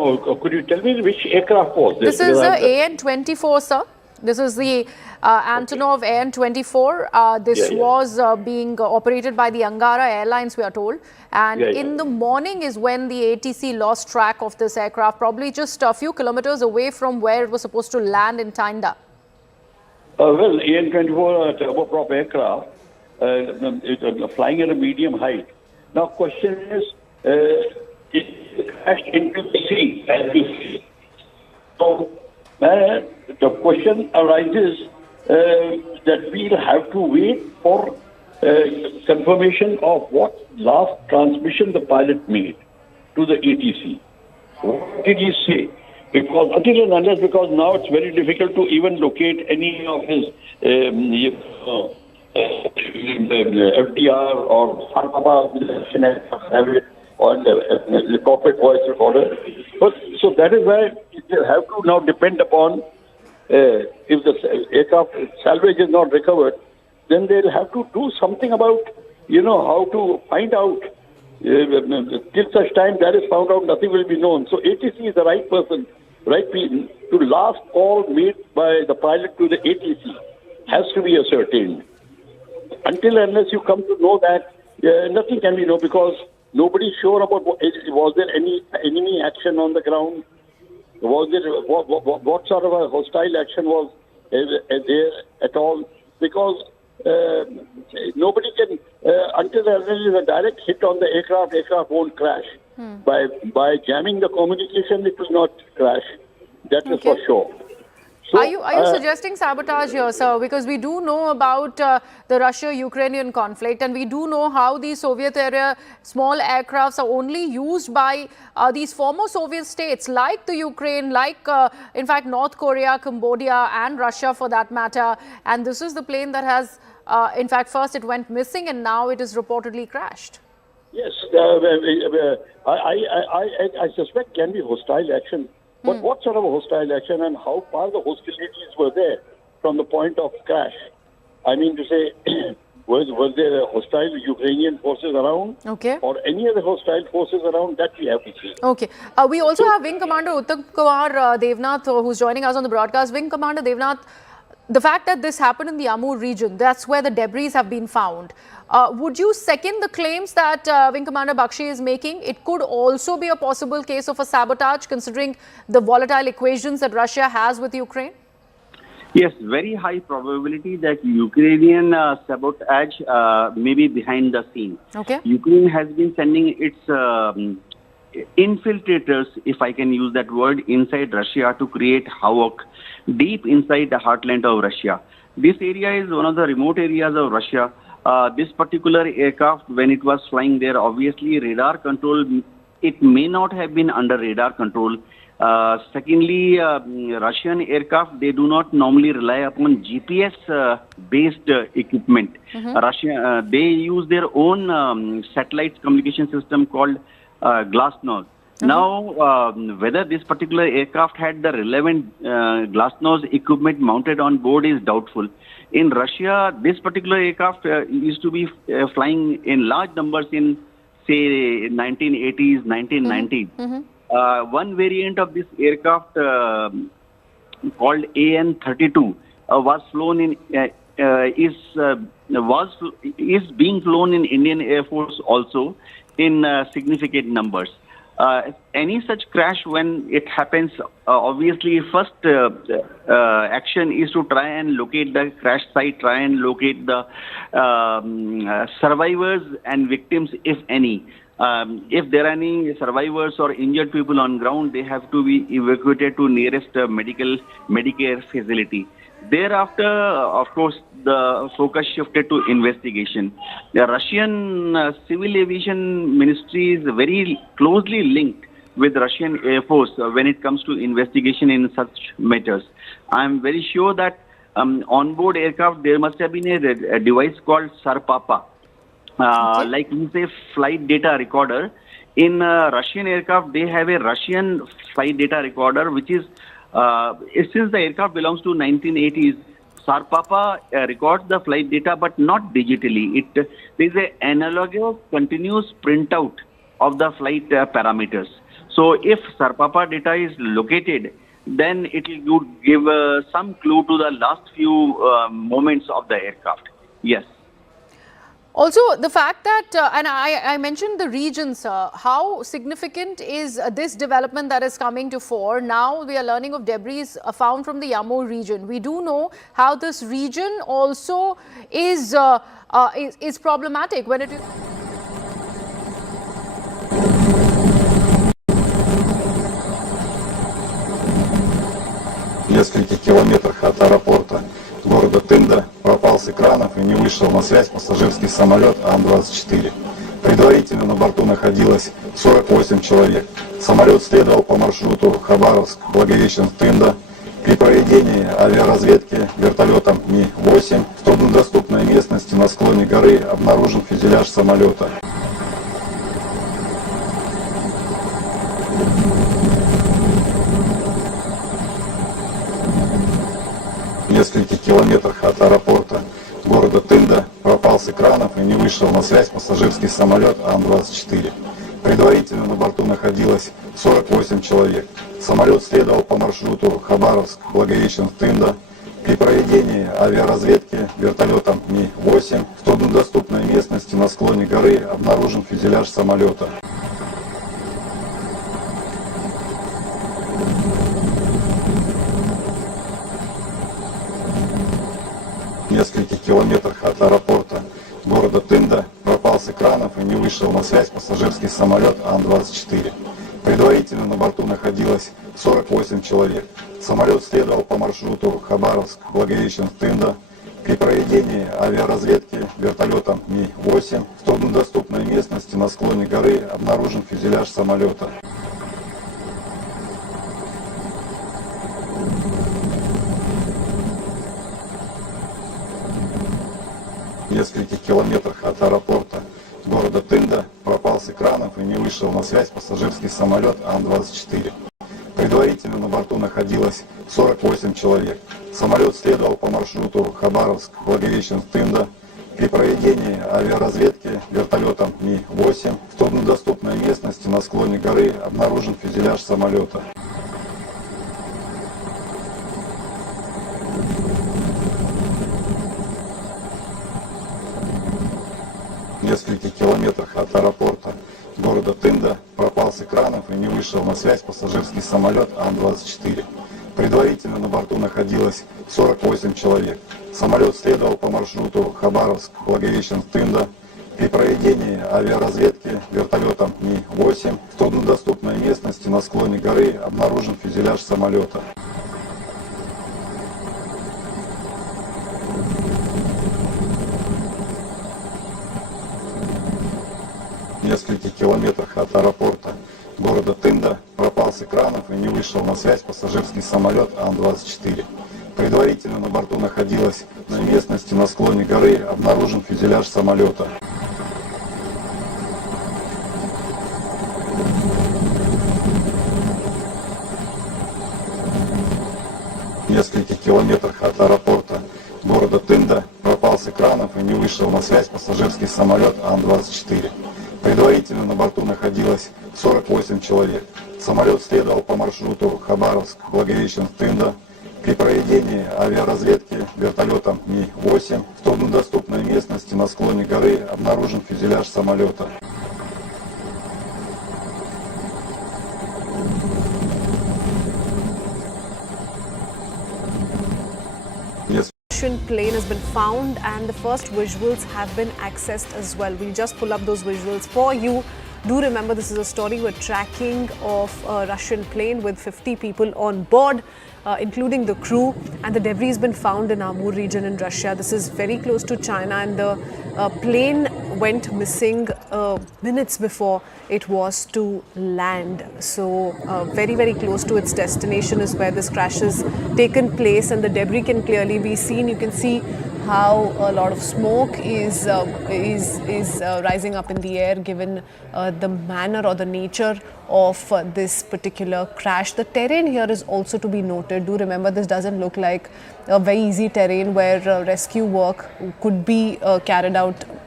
Could you tell me which aircraft was this? This is the AN-24, sir. This is the Antonov AN-24. This was being operated by the Angara Airlines, we are told. And in the morning is when the ATC lost track of this aircraft, probably just a few kilometers away from where it was supposed to land in Tinda. Well, AN-24 turboprop aircraft is flying at a medium height. Now, question is, it crashed into the sea, as you see. So, the question arises that we'll have to wait for confirmation of what last transmission the pilot made to the ATC. What did he say? Because until and unless, because now it's very difficult to even locate any of his FDR or or the corporate voice recorder. But so that is why they have to now depend upon if the aircraft salvage is not recovered, then they'll have to do something about, how to find out. Till such time that is found out, nothing will be known. So ATC is the right person, to last call made by the pilot to the ATC has to be ascertained. Until unless you come to know that, nothing can be known, because nobody's sure about was there any enemy action on the ground. Was there what sort of a hostile action was there at all? Because nobody can until there is a direct hit on the aircraft won't crash. By jamming the communication, it will not crash. That is for sure. So, are you suggesting sabotage here, sir? Because we do know about the Russia-Ukrainian conflict, and we do know how these Soviet-era small aircrafts are only used by these former Soviet states like the Ukraine, like, in fact, North Korea, Cambodia, and Russia for that matter. And this is the plane that has, in fact, first it went missing, and now it is reportedly crashed. Yes, I suspect can be hostile action. But what sort of a hostile action, and how far the hostilities were there from the point of crash? I mean to say, was there hostile Ukrainian forces around? Okay. Or any other hostile forces around? That we have to see. Okay. We also have Wing Commander Uttam Kumar Devnath, who's joining us on the broadcast. Wing Commander Devnath, the fact that this happened in the Amur region, that's where the debris have been found. Would you second the claims that Wing Commander Bakshi is making? It could also be a possible case of a sabotage, considering the volatile equations that Russia has with Ukraine? Yes, very high probability that Ukrainian sabotage may be behind the scene. Okay. Ukraine has been sending its infiltrators, if I can use that word, inside Russia to create havoc deep inside the heartland of Russia. This area is one of the remote areas of Russia. This particular aircraft, when it was flying there, obviously radar control, it may not have been under radar control. Secondly, Russian aircraft, they do not normally rely upon GPS-based equipment. Russia, they use their own satellite communication system called Glasnost. Now, whether this particular aircraft had the relevant Glasnost equipment mounted on board is doubtful. In Russia, this particular aircraft used to be flying in large numbers in, say, 1980s, 1990s. One variant of this aircraft called AN-32 was flown in is being flown in Indian Air Force also in significant numbers. Any such crash, when it happens, obviously first action is to try and locate the crash site, try and locate the survivors and victims, if any. If there are any survivors or injured people on ground, they have to be evacuated to nearest Medicare facility. Thereafter, of course, the focus shifted to investigation. The Russian Civil Aviation Ministry is very closely linked with Russian Air Force when it comes to investigation in such matters. I am very sure that on-board aircraft, there must have been a device called SARPAPA. Like we say, flight data recorder. In Russian aircraft, they have a Russian flight data recorder, which is, since the aircraft belongs to 1980s, SARPAPA records the flight data, but not digitally. There is an analogous continuous printout of the flight parameters. So if Sarpapa data is located, then it would give some clue to the last few moments of the aircraft. Yes. Also, the fact that, and I mentioned the regions, how significant is this development that is coming to fore? Now we are learning of debris found from the Amur region. We do know how this region also is problematic when it is. В нескольких километрах от аэропорта города Тында пропал с экранов и не вышел на связь пассажирский самолет Ан-24. Предварительно на борту находилось 48 человек. Самолет следовал по маршруту Хабаровск-Благовещенск-Тында. При проведении авиаразведки вертолетом Ми-8 в труднодоступной местности на склоне горы обнаружен фюзеляж самолета. В нескольких километрах от аэропорта города Тында пропал с экранов и не вышел на связь пассажирский самолет Ан-24. Предварительно на борту находилось 48 человек. Самолет следовал по маршруту Хабаровск-Благовещенск-Тында. При проведении авиаразведки вертолетом Ми-8 в труднодоступной местности на склоне горы обнаружен фюзеляж самолета. В нескольких километрах от аэропорта города Тында пропал с экранов и не вышел на связь пассажирский самолет Ан-24. Предварительно на борту находилось 48 человек. Самолет следовал по маршруту Хабаровск-Благовещенск-Тында. При проведении авиаразведки вертолетом Ми-8 в труднодоступной местности на склоне горы обнаружен фюзеляж самолета. В нескольких километрах от аэропорта города Тында пропал с экранов и не вышел на связь пассажирский самолет Ан-24. Предварительно на борту находилось 48 человек. Самолет следовал по маршруту Хабаровск-Благовещенск-Тында. При проведении авиаразведки вертолетом Ми-8 в труднодоступной местности на склоне горы обнаружен фюзеляж самолета. В нескольких километрах от аэропорта города Тында пропал с экранов и не вышел на связь пассажирский самолет Ан-24. Предварительно на борту находилось 48 человек. Самолет следовал по маршруту Хабаровск-Благовещенск-Тында. При проведении авиаразведки вертолетом Ми-8 в труднодоступной местности на склоне горы обнаружен фюзеляж самолета. В нескольких километрах от аэропорта города Тында пропал с экранов и не вышел на связь пассажирский самолет Ан-24. Предварительно на борту находилось на местности на склоне горы обнаружен фюзеляж самолета. В нескольких километрах от аэропорта города Тында пропал с экранов и не вышел на связь пассажирский самолет Ан-24. Предварительно на борту находилось 48 человек. Самолет следовал по маршруту Хабаровск-Благовещенск-Тында. При проведении авиаразведки вертолетом Ми-8 в труднодоступной местности на склоне горы обнаружен фюзеляж самолета. Russian plane has been found and the first visuals have been accessed as well. We'll just pull up those visuals for you. Do remember, this is a story we're tracking of a Russian plane with 50 people on board, including the crew, and the debris has been found in Amur region in Russia. This is very close to China, and the plane went missing minutes before it was to land. So very, very close to its destination is where this crash has taken place, and the debris can clearly be seen. You can see how a lot of smoke is rising up in the air, given the manner or the nature of this particular crash. The terrain here is also to be noted. Do remember, this doesn't look like a very easy terrain where rescue work could be carried out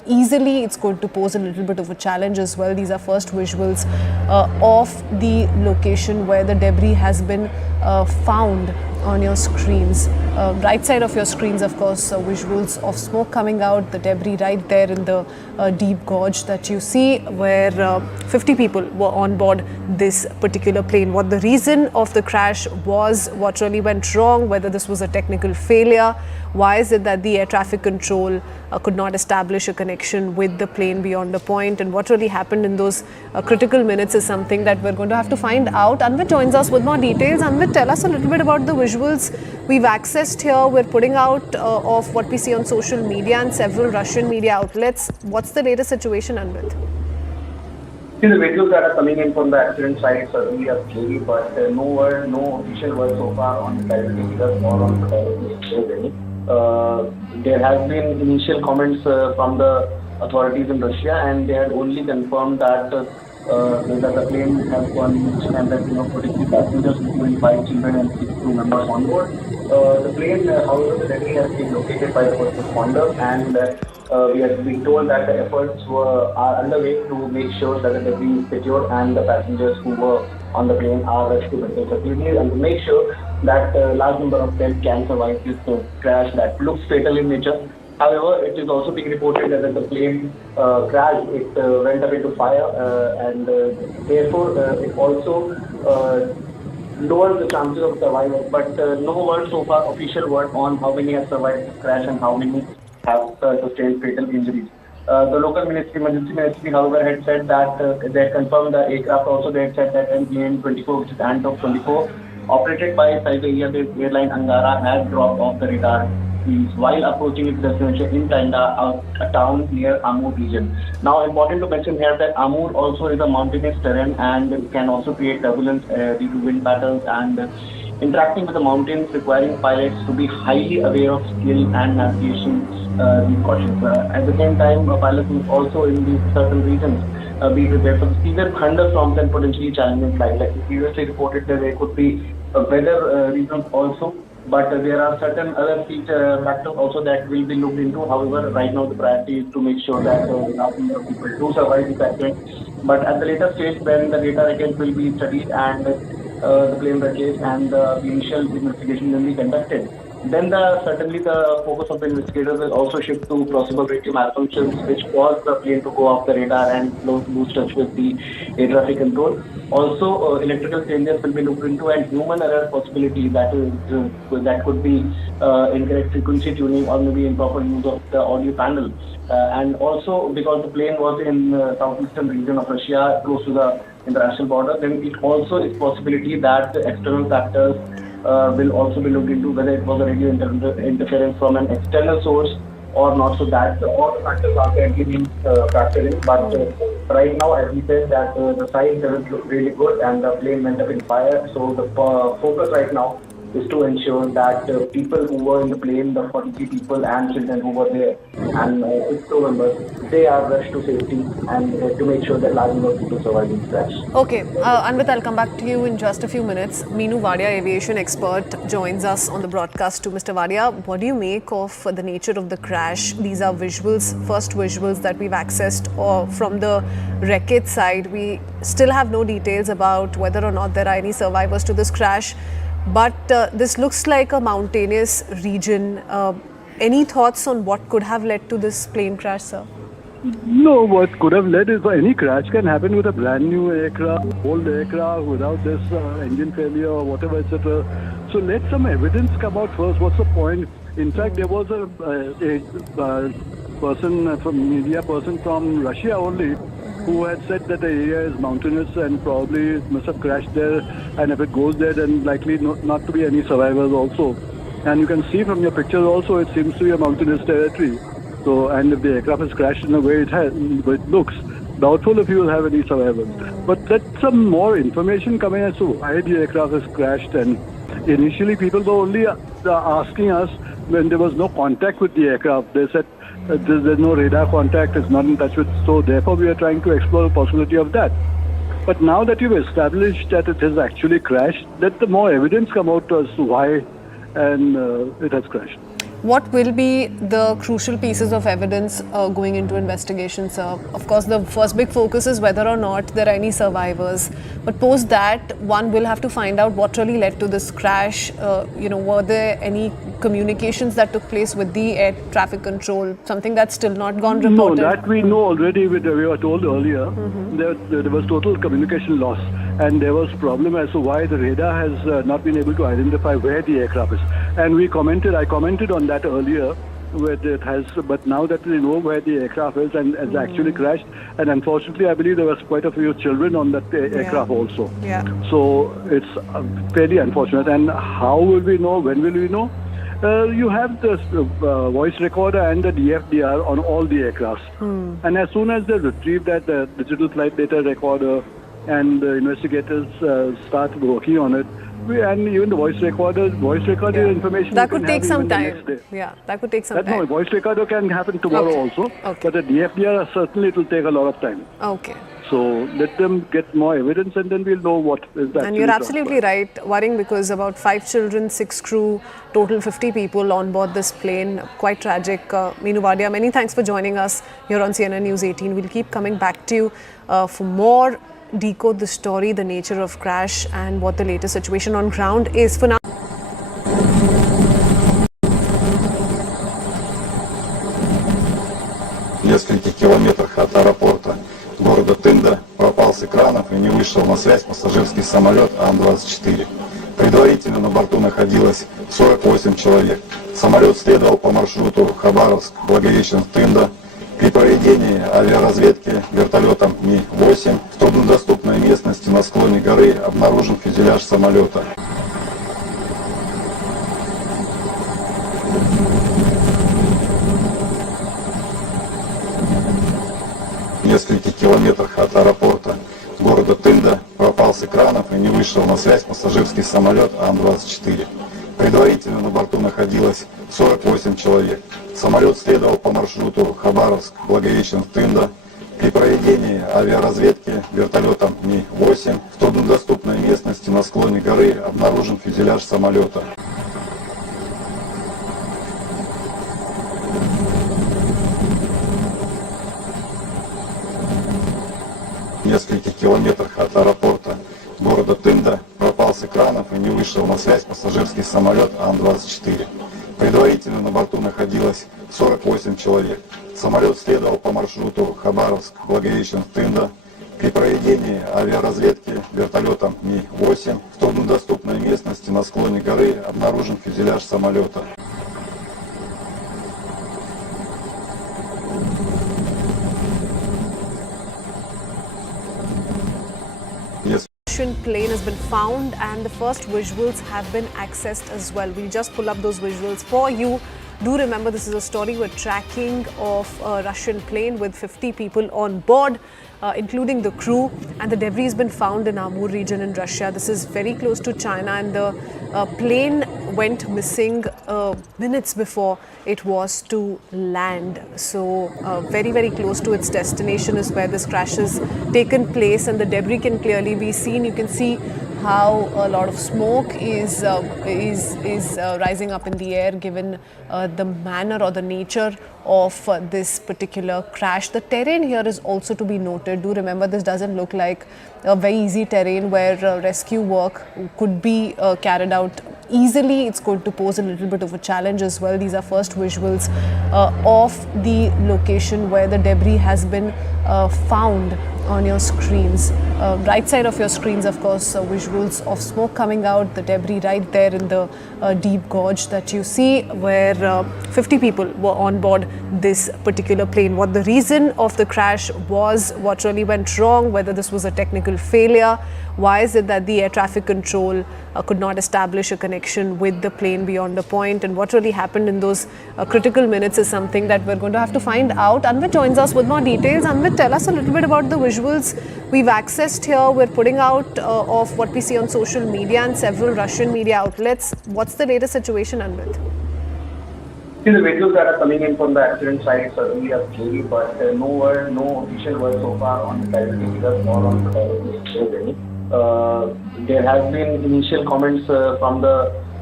easily it's going to pose a little bit of a challenge as well. These are first visuals of the location where the debris has been found on your screens. Right side of your screens, of course, visuals of smoke coming out, the debris right there in the deep gorge that you see, where 50 people were on board this particular plane. What the reason of the crash was, what really went wrong, whether this was a technical failure, why is it that the air traffic control could not establish a connection with the plane beyond the point, and what really happened in those critical minutes is something that we're going to have to find out. Anvit joins us with more details. Anvit, tell us a little bit about the visuals we've accessed here. We're putting out of what we see on social media and several Russian media outlets. What's the latest situation, Anvit? See, the videos that are coming in from the accident site certainly are scary, but no official word so far on the side of the leaders or on the side of the there has been initial comments from the authorities in Russia, and they had only confirmed that the plane has one mission and that 43 passengers, including 5 children and 6 crew members on board. The plane, however, the debris has been located by the first responder, and we have been told that the efforts are underway to make sure that the debris is secured and the passengers who were on the plane are rescued medical facilities, and to make sure that a large number of them can survive this crash that looks fatal in nature. However, it is also being reported that as the plane crashed, it went up into fire, and therefore it also lowers the chances of survival. But no word so far, official word on how many have survived this crash and how many have sustained fatal injuries. The local emergency ministry, however, had said that they had confirmed the aircraft. Also, they had said that N18G, which is Ant-24, operated by Siberia-based airline Angara, had dropped off the radar while approaching its destination in Tanda, a town near Amur region. Now, important to mention here that Amur also is a mountainous terrain and can also create turbulence due to wind patterns, and interacting with the mountains requiring pilots to be highly aware of skill and navigation precautions. At the same time, pilots must also in these certain regions be prepared for severe thunderstorms and potentially challenging flight. Like we previously reported that there could be weather reasons also, but there are certain other factors also that will be looked into. However, right now the priority is to make sure that enough number of people do survive this accident. But at the later stage, when the data again will be studied and the plane wreckage and the initial investigation will be conducted, then certainly the focus of the investigators will also shift to possible radio malfunctions which caused the plane to go off the radar and lose touch with the air traffic control. Also, electrical changes will be looked into, and human error possibility that could be incorrect frequency tuning or maybe improper use of the audio panel. And also, because the plane was in southeastern region of Russia, close to the international border, then it also is possibility that the external factors will also be looked into, whether it was a radio interference from an external source or not. So that all the factors are currently being factored in. But right now, as we said, that the signs doesn't look really good and the plane went up in fire. So the focus right now is to ensure that people who were in the plane, the 43 people and children who were there, and 6 crew members, they are rushed to safety, and to make sure that large number of people survive this crash. Okay, Anvit, I'll come back to you in just a few minutes. Meenu Wadia, aviation expert, joins us on the broadcast too. Mr. Wadia, what do you make of the nature of the crash? These are visuals, first visuals that we've accessed from the wreckage side. We still have no details about whether or not there are any survivors to this crash. But this looks like a mountainous region. Any thoughts on what could have led to this plane crash, sir? No, what could have led is any crash can happen with a brand new aircraft, old aircraft, without this engine failure or whatever, etc. So let some evidence come out first. What's the point? In fact, there was a media person from Russia only, who had said that the area is mountainous and probably must have crashed there, and if it goes there, then likely not to be any survivors also. And you can see from your pictures also, it seems to be a mountainous territory. So, and if the aircraft has crashed in the way it looks, doubtful if you will have any survivors. But let some more information come in as to why the aircraft has crashed. And initially, people were only asking us when there was no contact with the aircraft. They said, there's no radar contact, it's not in touch with, so therefore we are trying to explore the possibility of that. But now that you've established that it has actually crashed, let the more evidence come out as to why and it has crashed. What will be the crucial pieces of evidence going into investigation, sir? Of course, the first big focus is whether or not there are any survivors. But post that, one will have to find out what really led to this crash. Were there any communications that took place with the air traffic control? Something that's still not gone reported? No, that we know already. We were told earlier there was total communication loss. And there was problem as to why the radar has not been able to identify where the aircraft is. And I commented on that earlier, where it has, but now that we know where the aircraft is and has actually crashed, and unfortunately I believe there was quite a few children on that aircraft also. Yeah. So it's fairly unfortunate. And how will we know? When will we know? You have the voice recorder and the DFDR on all the aircrafts. And as soon as they retrieve that digital flight data recorder, and the investigators start working on it, and even the voice recorder information that could take some time. Yeah, that could take some time. No, voice recorder can happen tomorrow also, but the DFDR certainly it will take a lot of time. Okay. So let them get more evidence, and then we'll know what is that. And you're absolutely right, worrying because about 5 children, 6 crew, total 50 people on board this plane. Quite tragic. Meenu Wadia, many thanks for joining us here on CNN News 18. We'll keep coming back to you for more. Decode the story, the nature of crash, and what the latest situation on ground is. For now, В нескольких километрах от аэропорта города Тында пропал с экранов и не вышел на связь пассажирский самолет Ан-24. Предварительно на борту находилось 48 человек. Самолет следовал по маршруту Хабаровск-Благовещенск-Тында. При проведении авиаразведки вертолетом Ми-8 в труднодоступной местности на склоне горы обнаружен фюзеляж самолета. В нескольких километрах от аэропорта города Тында пропал с экранов и не вышел на связь пассажирский самолет Ан-24. Предварительно на борту находилось 48 человек. Самолет следовал по маршруту Хабаровск-Благовещенск-Тында. При проведении авиаразведки вертолетом Ми-8 в труднодоступной местности на склоне горы обнаружен фюзеляж самолета. В нескольких километрах от аэропорта города Тында пропал с экранов и не вышел на связь пассажирский самолет Ан-24. Предварительно на борту находилось 48 человек. Самолет следовал по маршруту Хабаровск-Благовещенск-Тында. При проведении авиаразведки вертолетом Ми-8 в труднодоступной местности на склоне горы обнаружен фюзеляж самолета. plane has been found and the first visuals have been accessed as well. We'll just pull up those visuals for you. Do remember, this is a story we're tracking of a Russian plane with 50 people on board, including the crew, and the debris has been found in Amur region in Russia. This is very close to China, and the plane went missing minutes before it was to land. So very, very close to its destination is where this crash has taken place, and the debris can clearly be seen. You can see how a lot of smoke is rising up in the air, given the manner or the nature of this particular crash. The terrain here is also to be noted. Do remember, this doesn't look like a very easy terrain where rescue work could be carried out easily. It's going to pose a little bit of a challenge as well. These are first visuals of the location where the debris has been found on your screens. Right side of your screens, of course, visuals of smoke coming out, the debris right there in the deep gorge that you see, where 50 people were on board this particular plane. What the reason of the crash was, what really went wrong, whether this was a technical failure, why is it that the air traffic control could not establish a connection with the plane beyond a point, and what really happened in those critical minutes is something that we're going to have to find out. Anvit joins us with more details. Anvit, tell us a little bit about the visuals we've accessed here. We're putting out of what we see on social media and several Russian media outlets. What's the latest situation, Anvit? See, the videos that are coming in from the accident site certainly are scary, but no official word so far on the casualty or on the there have been initial comments from the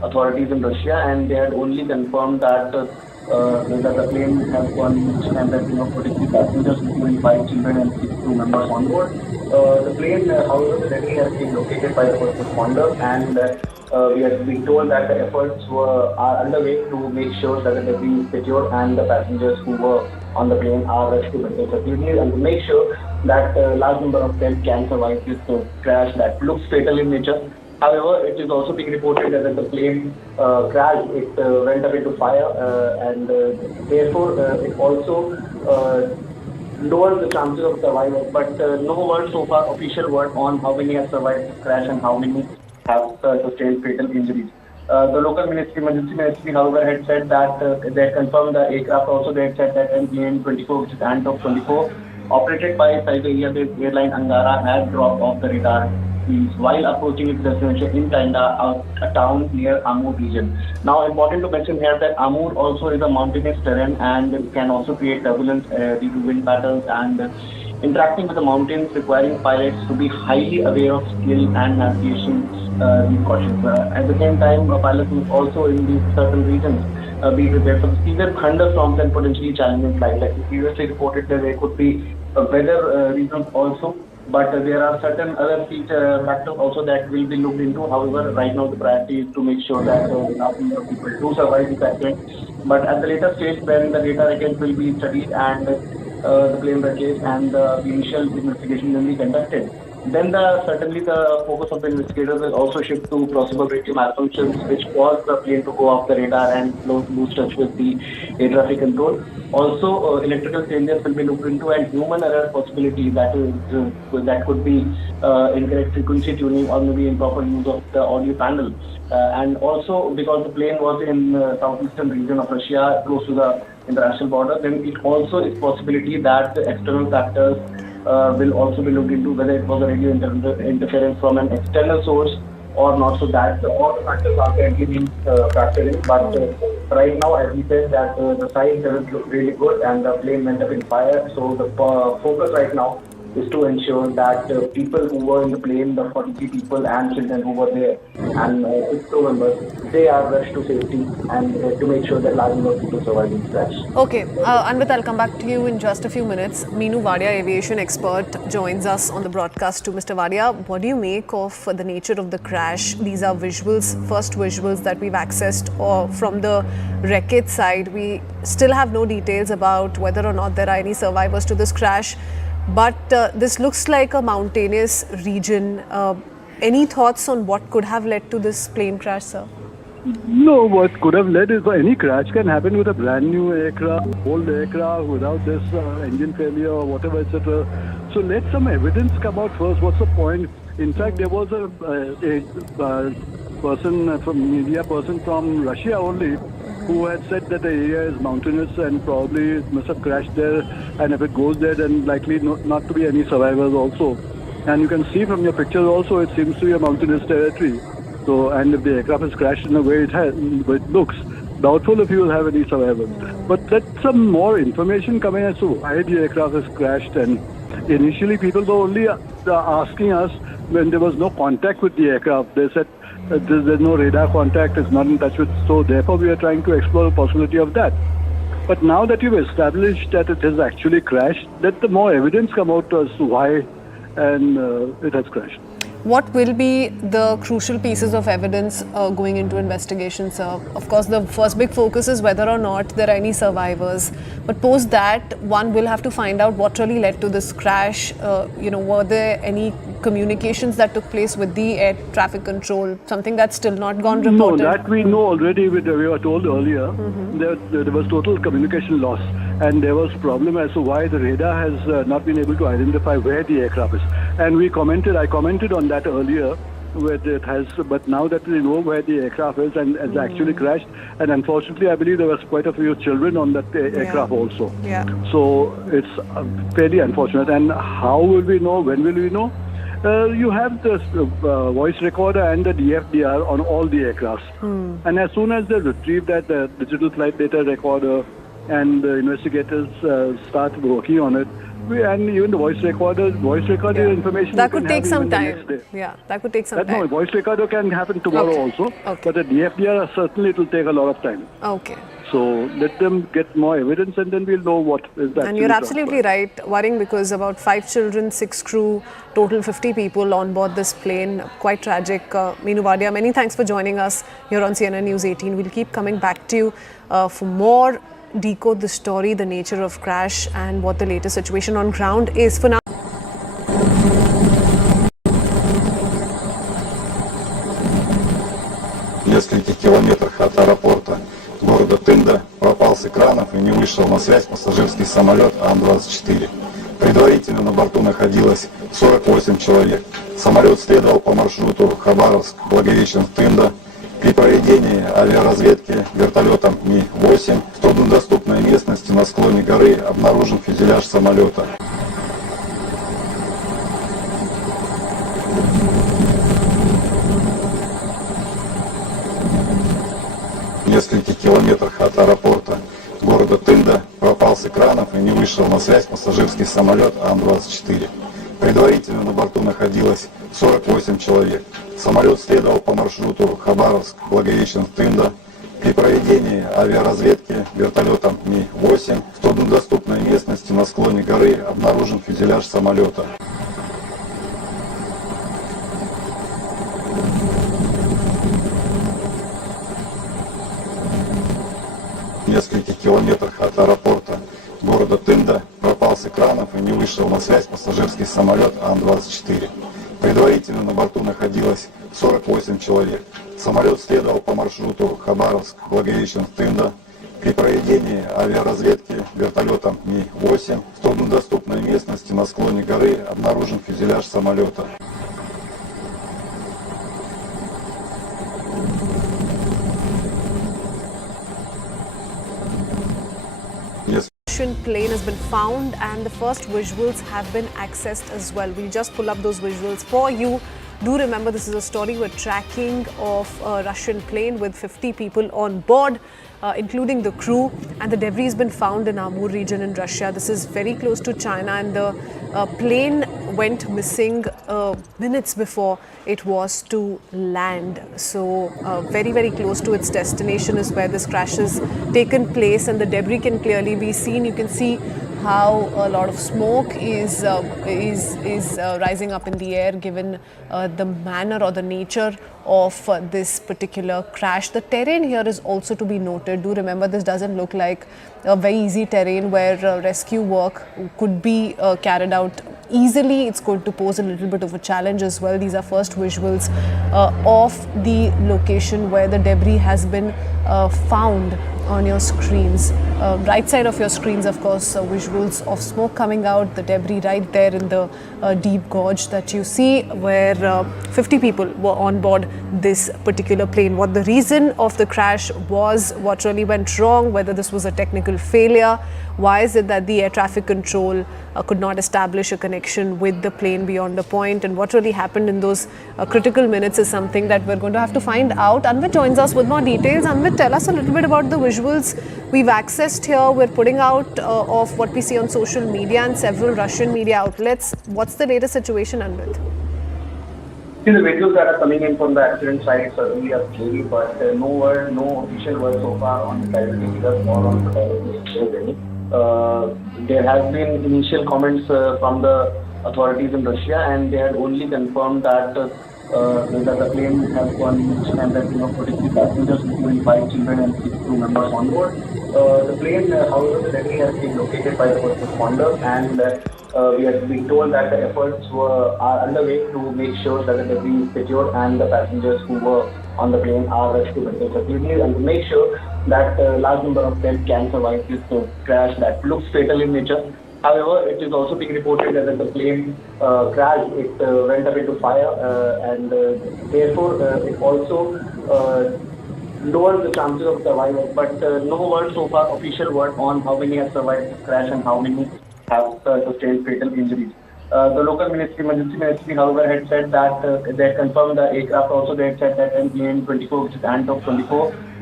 authorities in Russia, and they had only confirmed that the plane has gone missing and that 43 passengers, including 5 children and 6 crew members on board. The plane, however, the debris has been located by the first responders, and we have been told that the efforts are underway to make sure that the debris is secure and the passengers who were on the plane are rescued safely, and to make sure that a large number of them can survive this crash that looks fatal in nature. However, it is also being reported that the plane crashed, it went up into fire, and therefore it also lowers the chances of survival. But no word so far, official word on how many have survived this crash and how many have sustained fatal injuries. The local ministry, emergency ministry, however, had said that they had confirmed the aircraft. Also, they had said that N18G, which is Ant-24, 24, operated by Siberia-based airline Angara, had dropped off the radar while approaching its destination in Tanda, a town near Amur region. Now, important to mention here that Amur also is a mountainous terrain and can also create turbulence due to wind patterns, and interacting with the mountains requiring pilots to be highly aware of skill and navigation precautions. At the same time, pilots must also in these certain regions be prepared for severe thunderstorms and potentially challenging flight. Like we previously reported that there could be weather reasons also, but there are certain other factors also that will be looked into. However, right now the priority is to make sure that enough people do survive this accident. But at the later stage, when the data again will be studied and the plane wreckage and the initial investigation will be conducted, then certainly the focus of the investigators will also shift to possible radio malfunctions which caused the plane to go off the radar and lose touch with the air traffic control. Also, electrical failures will be looked into, and human error possibility that could be incorrect frequency tuning or maybe improper use of the audio panel. And also, because the plane was in southeastern region of Russia, close to the international border, then it also is possibility that the external factors will also be looked into, whether it was a radio interference from an external source or not. So that all the factors are currently being factored in. But right now, as we said, that the site doesn't look really good and the plane went up in fire. So the focus right now is to ensure that people who were in the plane, the 43 people and children who were there, and 6 crew members, they are rushed to safety, and to make sure that large number of people survive in the crash. Okay, Anvit, I'll come back to you in just a few minutes. Meenu Vadia, aviation expert, joins us on the broadcast too. Mr. Vadia, what do you make of the nature of the crash? These are visuals, first visuals that we've accessed from the wreckage side. We still have no details about whether or not there are any survivors to this crash. But this looks like a mountainous region. Any thoughts on what could have led to this plane crash, sir? No, what could have led is any crash can happen with a brand new aircraft, old aircraft, without this engine failure or whatever, etc. So let some evidence come out first. What's the point? In fact, there was a media person from Russia only, who had said that the area is mountainous and probably it must have crashed there, and if it goes there, then likely not to be any survivors also. And you can see from your pictures also, it seems to be a mountainous territory. So, and if the aircraft has crashed in the way it looks, doubtful if you will have any survivors. But let some more information come in as to why the aircraft has crashed. And initially people were only asking us when there was no contact with the aircraft. They said there's no radar contact, it's not in touch with, so therefore we are trying to explore the possibility of that. But now that you've established that it has actually crashed, let the more evidence come out as to why and it has crashed. What will be the crucial pieces of evidence going into investigations, sir? Of course, the first big focus is whether or not there are any survivors. But post that, one will have to find out what really led to this crash. Were there any communications that took place with the air traffic control? Something that's still not gone reported? No, that we know already. We were told earlier there was total communication loss. And there was problem as to why the radar has not been able to identify where the aircraft is. And I commented on that earlier, where it has, but now that we know where the aircraft is and has actually crashed, and unfortunately I believe there was quite a few children on that aircraft also. Yeah. So it's fairly unfortunate. And how will we know? When will we know? You have the voice recorder and the DFDR on all the aircrafts. And as soon as they retrieve that digital flight data recorder, and the investigators start working on it. And even the voice recorder information That you could can take have some even the time. next day. Yeah, that could take some No, time. voice recorder can happen tomorrow also, but the DFDR certainly it will take a lot of time. Okay. So let them get more evidence, and then we'll know what is that. And you're absolutely right, worrying because about 5 children, 6 crew, total 50 people on board this plane. Quite tragic. Meenu Wadia, many thanks for joining us here on CNN News 18. We'll keep coming back to you for more decode the story, the nature of crash, and what the latest situation on ground is. For now. В нескольких километрах от аэропорта города Тында пропал с экранов и не вышел на связь пассажирский самолет Ан-24. Предварительно на борту находилось 48 человек. Самолет следовал по маршруту Хабаровск-Благовещенск-Тында. При проведении авиаразведки вертолетом Ми-8 в труднодоступной местности на склоне горы обнаружен фюзеляж самолета. В нескольких километрах от аэропорта города Тында пропал с экранов и не вышел на связь пассажирский самолет Ан-24. Предварительно на борту находилось 48 человек. Самолет следовал по маршруту Хабаровск-Благовещенск-Тында. При проведении авиаразведки вертолетом Ми-8 в труднодоступной местности на склоне горы обнаружен фюзеляж самолета. В нескольких километрах от аэропорта города Тында пропал с экранов и не вышел на связь пассажирский самолет Ан-24. Предварительно на борту находилось 48 человек. Самолет следовал по маршруту Хабаровск-Благовещенск-Тында. При проведении авиаразведки вертолетом Ми-8 в труднодоступной местности на склоне горы обнаружен фюзеляж самолета. Russian plane has been found and the first visuals have been accessed as well. We'll just pull up those visuals for you. Do remember this is a story we're tracking of a Russian plane with 50 people on board, including the crew, and the debris has been found in Amur region in Russia. This is very close to China, and the plane went missing minutes before it was to land. So very, very close to its destination is where this crash has taken place, and the debris can clearly be seen. You can see how a lot of smoke is rising up in the air, given the manner or the nature of this particular crash. The terrain here is also to be noted. Do remember, this doesn't look like a very easy terrain where rescue work could be carried out easily. It's going to pose a little bit of a challenge as well. These are first visuals of the location where the debris has been found on your screens. Right side of your screens, of course, visuals of smoke coming out, the debris right there in the deep gorge that you see, where 50 people were on board this particular plane. What the reason of the crash was, what really went wrong, whether this was a technical failure, why is it that the air traffic control could not establish a connection with the plane beyond the point, and what really happened in those critical minutes is something that we're going to have to find out. Anvit joins us with more details. Anvit, tell us a little bit about the visuals we've accessed here. We're putting out of what we see on social media and several Russian media outlets. What's the latest situation, Anvit? See, the videos that are coming in from the accident site certainly are scary, but no official word so far on the casualty figures or on the there have been initial comments from the authorities in Russia, and they had only confirmed that the plane has gone missing and that 43 passengers, including 5 children and 6 crew members on board. The plane, however, the debris has been located by the first responders, and we have been told that the efforts are underway to make sure that the debris is secured and the passengers who were on the plane are rescued in security, and to make sure that a large number of them can survive this crash that looks fatal in nature. However, it is also being reported that the plane crashed, it went up into fire, and therefore it also lowers the chances of survival. But no word so far, official word on how many have survived this crash and how many have sustained fatal injuries. The local emergency ministry, however, had said that they had confirmed the aircraft. Also, they had said that N18G, which is Ant of 24,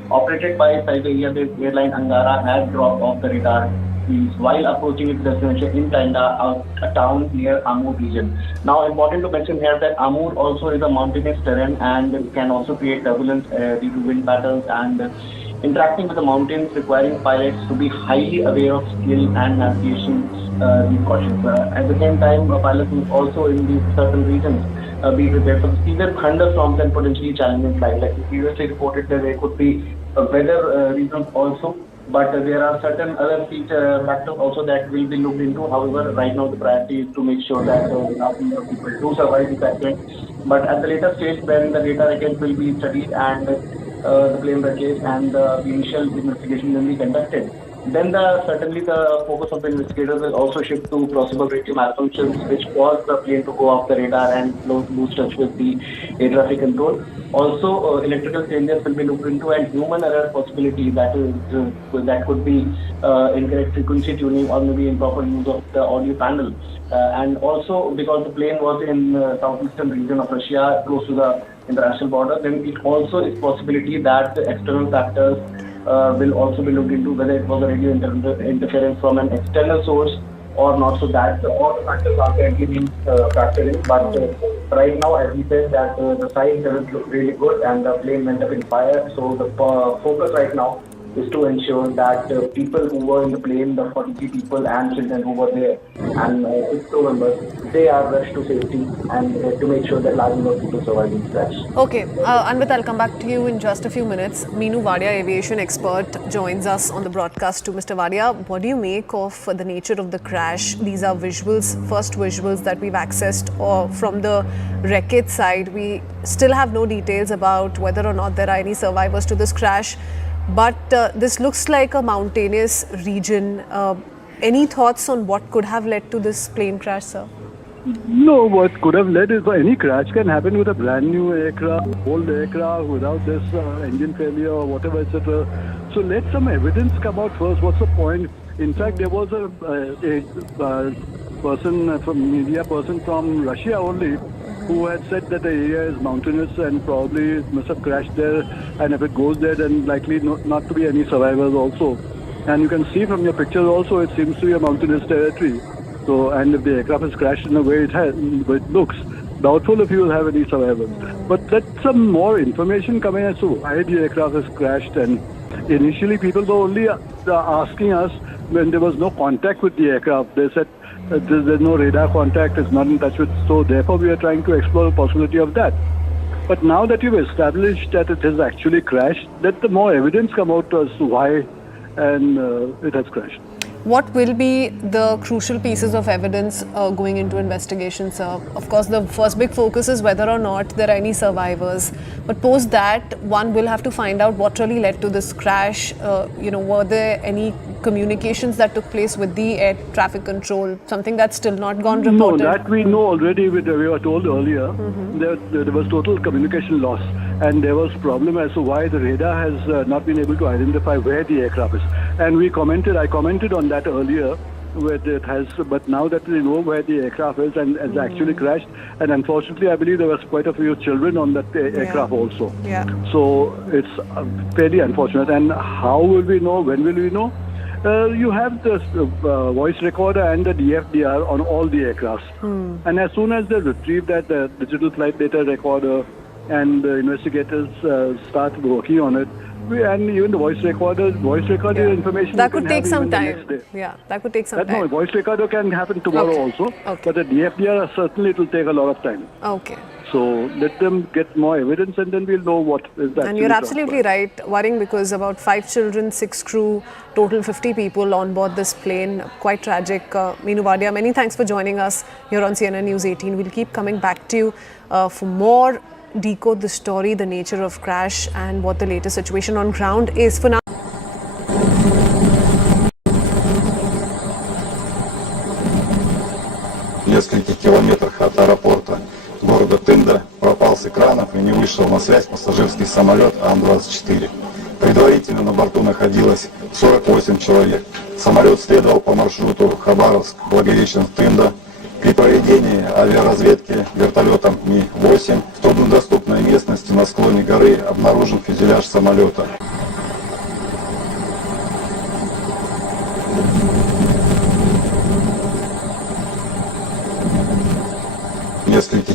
operated by Siberia-based airline Angara, had dropped off the radar while approaching its destination in Tanda, a town near Amur region. Now, important to mention here that Amur also is a mountainous terrain and can also create turbulence due to wind patterns, and interacting with the mountains requiring pilots to be highly aware of skill and navigation these cautions. At the same time, pilots must also in these certain regions be prepared for the severe thunderstorms and potentially challenging flight. Like we previously reported that there could be weather reasons also, but there are certain other factors also that will be looked into. However, right now the priority is to make sure that enough number of people do survive this accident. But at the later stage, when the data again will be studied and the plane wreckage and the initial investigation will be conducted, then certainly the focus of the investigators will also shift to possible radio malfunctions, which caused the plane to go off the radar and lose touch with the air traffic control. Also, electrical changes will be looked into, and human error possibility that could be incorrect frequency tuning or maybe improper use of the audio panel. And also, because the plane was in southeastern region of Russia, close to the international border, then it also is possibility that the external factors will also be looked into, whether it was a radio interference from an external source or not. So that all the factors are currently being factored in. But right now, as we said, that the signs doesn't look really good and the plane went up in fire. So the focus right now is to ensure that people who were in the plane, the 43 people and children who were there, and its crew members, they are rushed to safety and to make sure that large number of people survive this crash. Okay, Anvit, I'll come back to you in just a few minutes. Meenu Vadia, aviation expert, joins us on the broadcast too. Mr. Vadia, what do you make of the nature of the crash? These are visuals, first visuals that we've accessed from the wreckage side. We still have no details about whether or not there are any survivors to this crash. But this looks like a mountainous region. Any thoughts on what could have led to this plane crash, sir? No, what could have led is any crash can happen with a brand new aircraft, old aircraft, without this engine failure or whatever, etc. So let some evidence come out first. What's the point? In fact, there was a media person from Russia only, who had said that the area is mountainous and probably must have crashed there, and if it goes there, then likely not to be any survivors also. And you can see from your pictures also, it seems to be a mountainous territory. So, and if the aircraft has crashed in the way it looks, doubtful if you will have any survivors. But let some more information coming as to why the aircraft has crashed. And initially, people were only asking us when there was no contact with the aircraft. They said there's no radar contact, it's not in touch with, so therefore we are trying to explore the possibility of that. But now that you've established that it has actually crashed, let the more evidence come out as to why and it has crashed. What will be the crucial pieces of evidence going into investigations, sir? Of course, the first big focus is whether or not there are any survivors. But post that, one will have to find out what really led to this crash. Were there any communications that took place with the air traffic control? Something that's still not gone reported? No, that we know already. We were told earlier there was total communication loss. And there was problem as to why the radar has not been able to identify where the aircraft is. And I commented on that earlier, where it has, but now that we know where the aircraft is and has actually crashed, and unfortunately I believe there was quite a few children on that aircraft also. Yeah. So it's fairly unfortunate. And how will we know? When will we know? You have the voice recorder and the DFDR on all the aircrafts. And as soon as they retrieve that digital flight data recorder and the investigators start working on it, and even the voice recorder information that could take some time. That could take some time. No, voice recorder can happen tomorrow also. But the DFDR, certainly it will take a lot of time. Okay. So let them get more evidence and then we'll know what is that. And you're absolutely right, worrying because about 5 children, 6 crew, total 50 people on board this plane. Quite tragic. Meenu Vadia, many thanks for joining us here on CNN News 18. We'll keep coming back to you for more decode the story, the nature of crash and what the latest situation on ground is. For now, В нескольких километрах от аэропорта города Тында пропал с экранов и не вышел на связь пассажирский самолет Ан-24. Предварительно на борту находилось 48 человек. Самолет следовал по маршруту Хабаровск-Благовещенск-Тында. При проведении авиаразведки вертолетом Ми-8 в труднодоступной местности на склоне горы обнаружен фюзеляж самолета.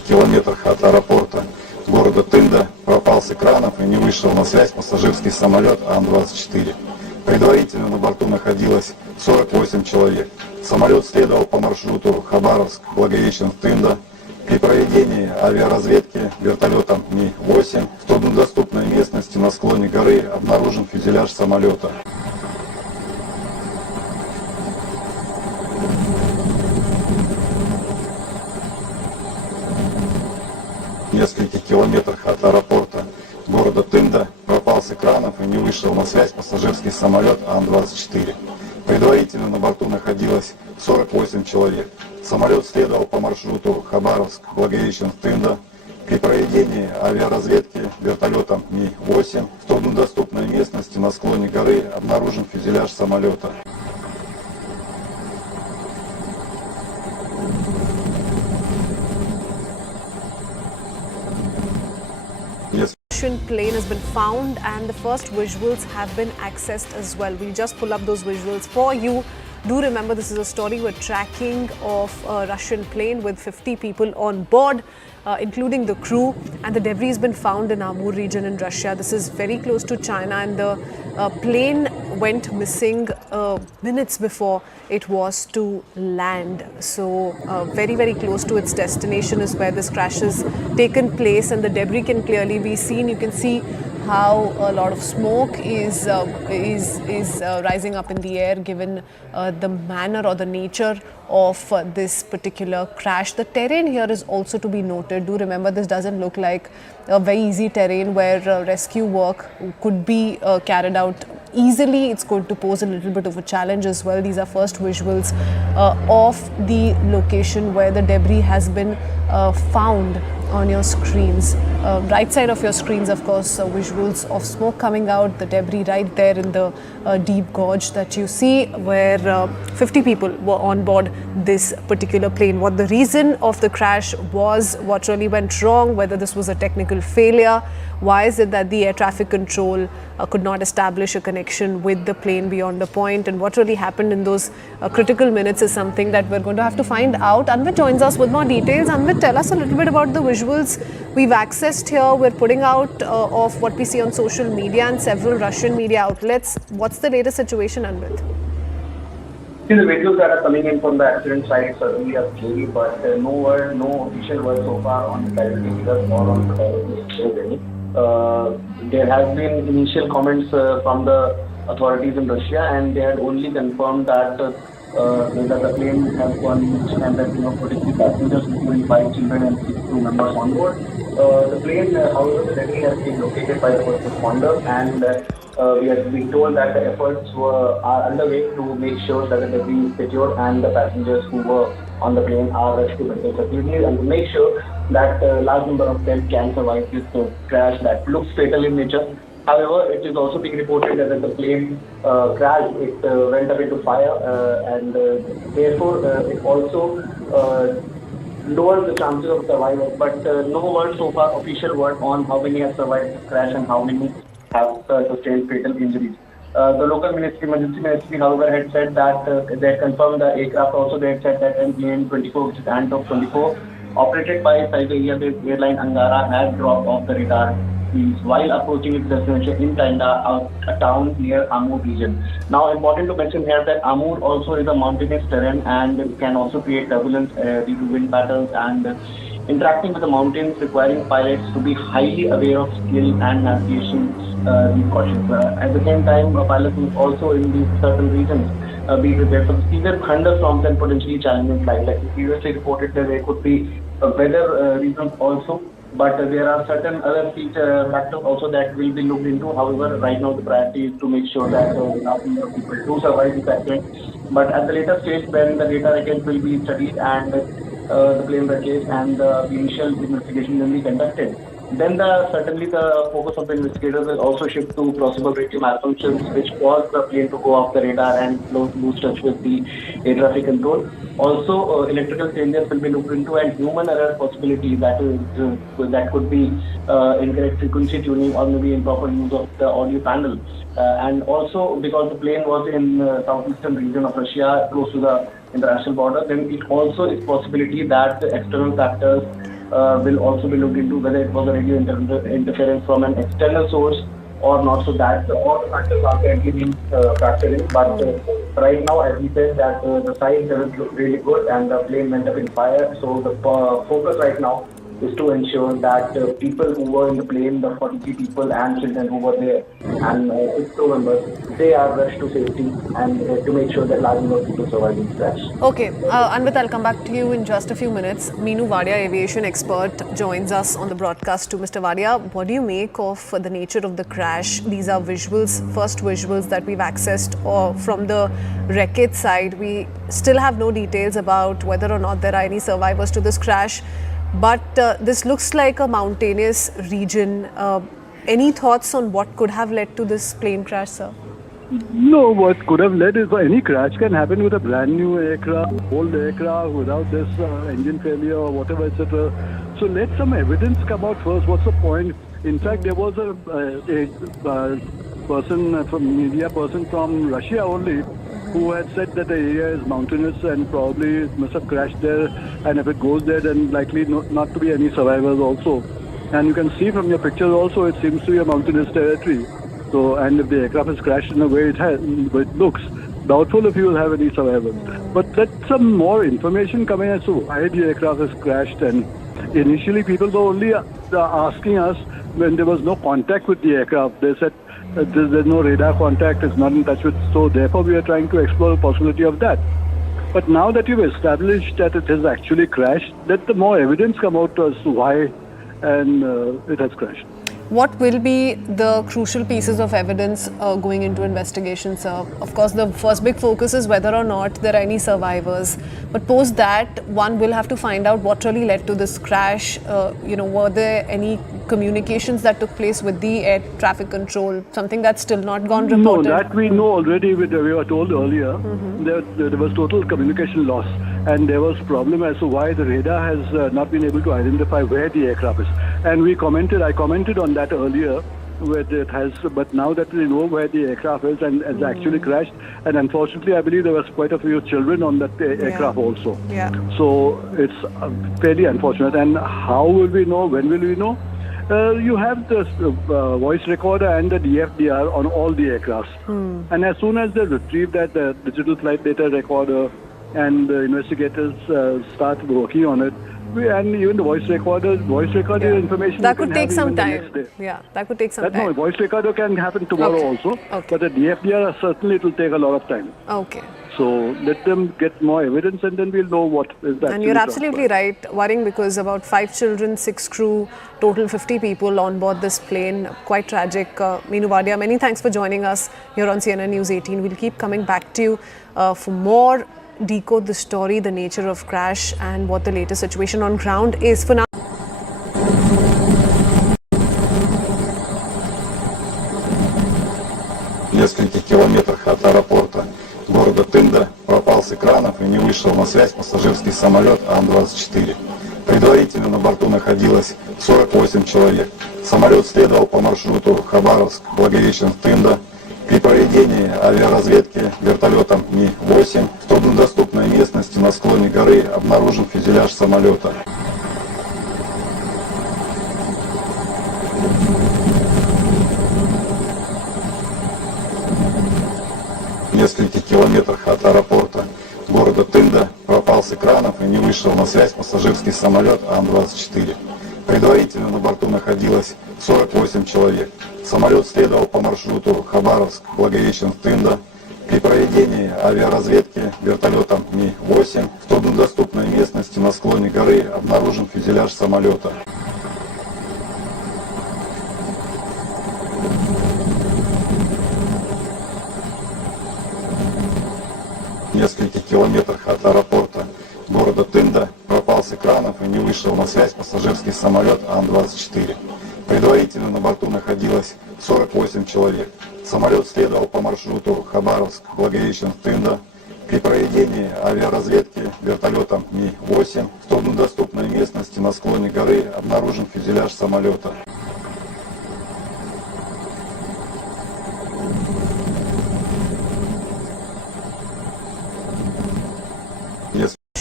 километрах от аэропорта города Тында пропал с экранов и не вышел на связь пассажирский самолет Ан-24. Предварительно на борту находилось 48 человек. Самолет следовал по маршруту Хабаровск-Благовещенск-Тында. При проведении авиаразведки вертолетом Ми-8 в труднодоступной местности на склоне горы обнаружен фюзеляж самолета. В нескольких километрах от аэропорта города Тында пропал с экранов и не вышел на связь пассажирский самолет Ан-24. Предварительно на борту находилось 48 человек. Самолет следовал по маршруту Хабаровск-Благовещенск-Тында. При проведении авиаразведки вертолетом Ми-8 в труднодоступной местности на склоне горы обнаружен фюзеляж самолета. Russian plane has been found and the first visuals have been accessed as well. We'll just pull up those visuals for you. Do remember, this is a story we're tracking of a Russian plane with 50 people on board, including the crew, and the debris has been found in Amur region in Russia. This is very close to China, and the plane went missing minutes before it was to land. So very, very close to its destination is where this crash has taken place, and the debris can clearly be seen. You can see how a lot of smoke is rising up in the air, given the manner or the nature of this particular crash. The terrain here is also to be noted. Do remember, this doesn't look like a very easy terrain where rescue work could be carried out easily. It's going to pose a little bit of a challenge as well. These are first visuals of the location where the debris has been found on your screens. Right side of your screens, of course, visuals of smoke coming out, the debris right there in the deep gorge that you see, where 50 people were on board this particular plane. What the reason of the crash was, what really went wrong, whether this was a technical failure, why is it that the air traffic control could not establish a connection with the plane beyond a point, and what really happened in those critical minutes is something that we're going to have to find out. Anvit joins us with more details. Anvit, tell us a little bit about the visuals we've accessed here. We're putting out of what we see on social media and several Russian media outlets. What's the latest situation, Anvit? See, the videos that are coming in from the accident site certainly are scary, but no official word so far on the figures or on the there have been initial comments from the authorities in Russia, and they had only confirmed that the plane has gone and that 43 passengers, including 5 children and 6 crew members on board. The plane, however, the debris has been located by the first responders, and we have been told that the efforts are underway to make sure that the debris is secured and the passengers who were on the plane are rescued securely, and to make sure that a large number of them can survive this crash that looks fatal in nature. However, it is also being reported that the plane crashed, it went up into fire, and therefore it also lowers the chances of survival. But no word so far, official word on how many have survived this crash and how many have sustained fatal injuries. The local emergency ministry, however, had said that they had confirmed the aircraft. Also, they had said that N18G, which is Ant-24, operated by Siberia-based airline Angara, had dropped off the radar while approaching its destination in Tanda, a town near Amur region. Now, important to mention here that Amur also is a mountainous terrain and can also create turbulence due to wind patterns, and interacting with the mountains requiring pilots to be highly aware of skill and navigation precautions. At the same time, pilots must also in these certain regions be prepared for severe thunderstorms and potentially challenging flight. Like previously reported, that there could be weather reasons also, but there are certain other factors also that will be looked into. However, right now the priority is to make sure that enough number of people do survive this accident. But at the later stage, when the data again will be studied and the plane wreckage and the initial investigation will be conducted, then certainly the focus of the investigators will also shift to possible radio malfunctions which caused the plane to go off the radar and lose touch with the air traffic control. Also, electrical failures will be looked into, and human error possibility that could be incorrect frequency tuning or maybe improper use of the audio panel. And also, because the plane was in southeastern region of Russia, close to the international border, then it also is possibility that the external factors will also be looked into whether it was a radio interference from an external source or not. So that all the factors are currently being factored in. But right now, as we said, that the signs doesn't look really good and the plane went up in fire. So the focus right now is to ensure that people who were in the plane, the 43 people and children who were there, and its crew members, they are rushed to safety and to make sure that large number of people survive this crash. Okay, Anvit, I'll come back to you in just a few minutes. Meenu Vadia, aviation expert, joins us on the broadcast too. Mr. Vadia, what do you make of the nature of the crash? These are visuals, first visuals that we've accessed from the wreckage side. We still have no details about whether or not there are any survivors to this crash. But this looks like a mountainous region. Any thoughts on what could have led to this plane crash, sir? No, what could have led is any crash can happen with a brand new aircraft, old aircraft, without this engine failure or whatever, etc. So let some evidence come out first. What's the point? In fact, there was a media person from Russia only, who had said that the area is mountainous and probably must have crashed there, and if it goes there, then likely not to be any survivors also. And you can see from your pictures also, it seems to be a mountainous territory. So, and if the aircraft has crashed in the way it looks, doubtful if you will have any survivors. But let some more information coming as to why the aircraft has crashed. And initially, people were only asking us when there was no contact with the aircraft. They said there's no radar contact, it's not in touch with, so therefore we are trying to explore the possibility of that. But now that you've established that it has actually crashed, let the more evidence come out as to why and it has crashed. What will be the crucial pieces of evidence going into investigations, sir? Of course, the first big focus is whether or not there are any survivors. But post that, one will have to find out what really led to this crash. Were there any communications that took place with the air traffic control? Something that's still not gone reported? No, that we know already. We were told earlier there was total communication loss. And there was problem as to why the radar has not been able to identify where the aircraft is. And I commented on that earlier, where it has, but now that we know where the aircraft is and has actually crashed, and unfortunately I believe there was quite a few children on that aircraft also. Yeah. So it's fairly unfortunate. And how will we know? When will we know? You have the voice recorder and the DFDR on all the aircrafts. And as soon as they retrieve that digital flight data recorder, and the investigators start working on it, and even the voice recorder information that could take some time. That could take some time. No, voice recorder can happen tomorrow also, but the DFDR certainly it will take a lot of time. Okay. So let them get more evidence, and then we'll know what is that. And you're absolutely right, worrying because about 5 children, 6 crew, total 50 people on board this plane. Quite tragic. Meenu Vadia, many thanks for joining us here on CNN News 18. We'll keep coming back to you for more. Decode the story, the nature of crash, and what the latest situation on ground is. For now, В нескольких километрах от аэропорта города Тында пропал с экранов и не вышел на связь пассажирский самолет Ан-24. Предварительно на борту находилось 48 человек. Самолет следовал по маршруту Хабаровск-Благовещенск-Тында. При проведении авиаразведки вертолетом Ми-8 в труднодоступной местности на склоне горы обнаружен фюзеляж самолета. В нескольких километрах от аэропорта города Тында пропал с экранов и не вышел на связь пассажирский самолет Ан-24. Предварительно на борту находилось 48 человек. Самолет следовал по маршруту Хабаровск-Благовещенск-Тында. При проведении авиаразведки вертолетом Ми-8 в труднодоступной местности на склоне горы обнаружен фюзеляж самолета. В нескольких километрах от аэропорта города Тында пропал с экранов и не вышел на связь пассажирский самолет Ан-24. Предварительно на борту находилось 48 человек. Самолет следовал по маршруту Хабаровск-Благовещенск-Тында. При проведении авиаразведки вертолетом Ми-8 в труднодоступной местности на склоне горы обнаружен фюзеляж самолета.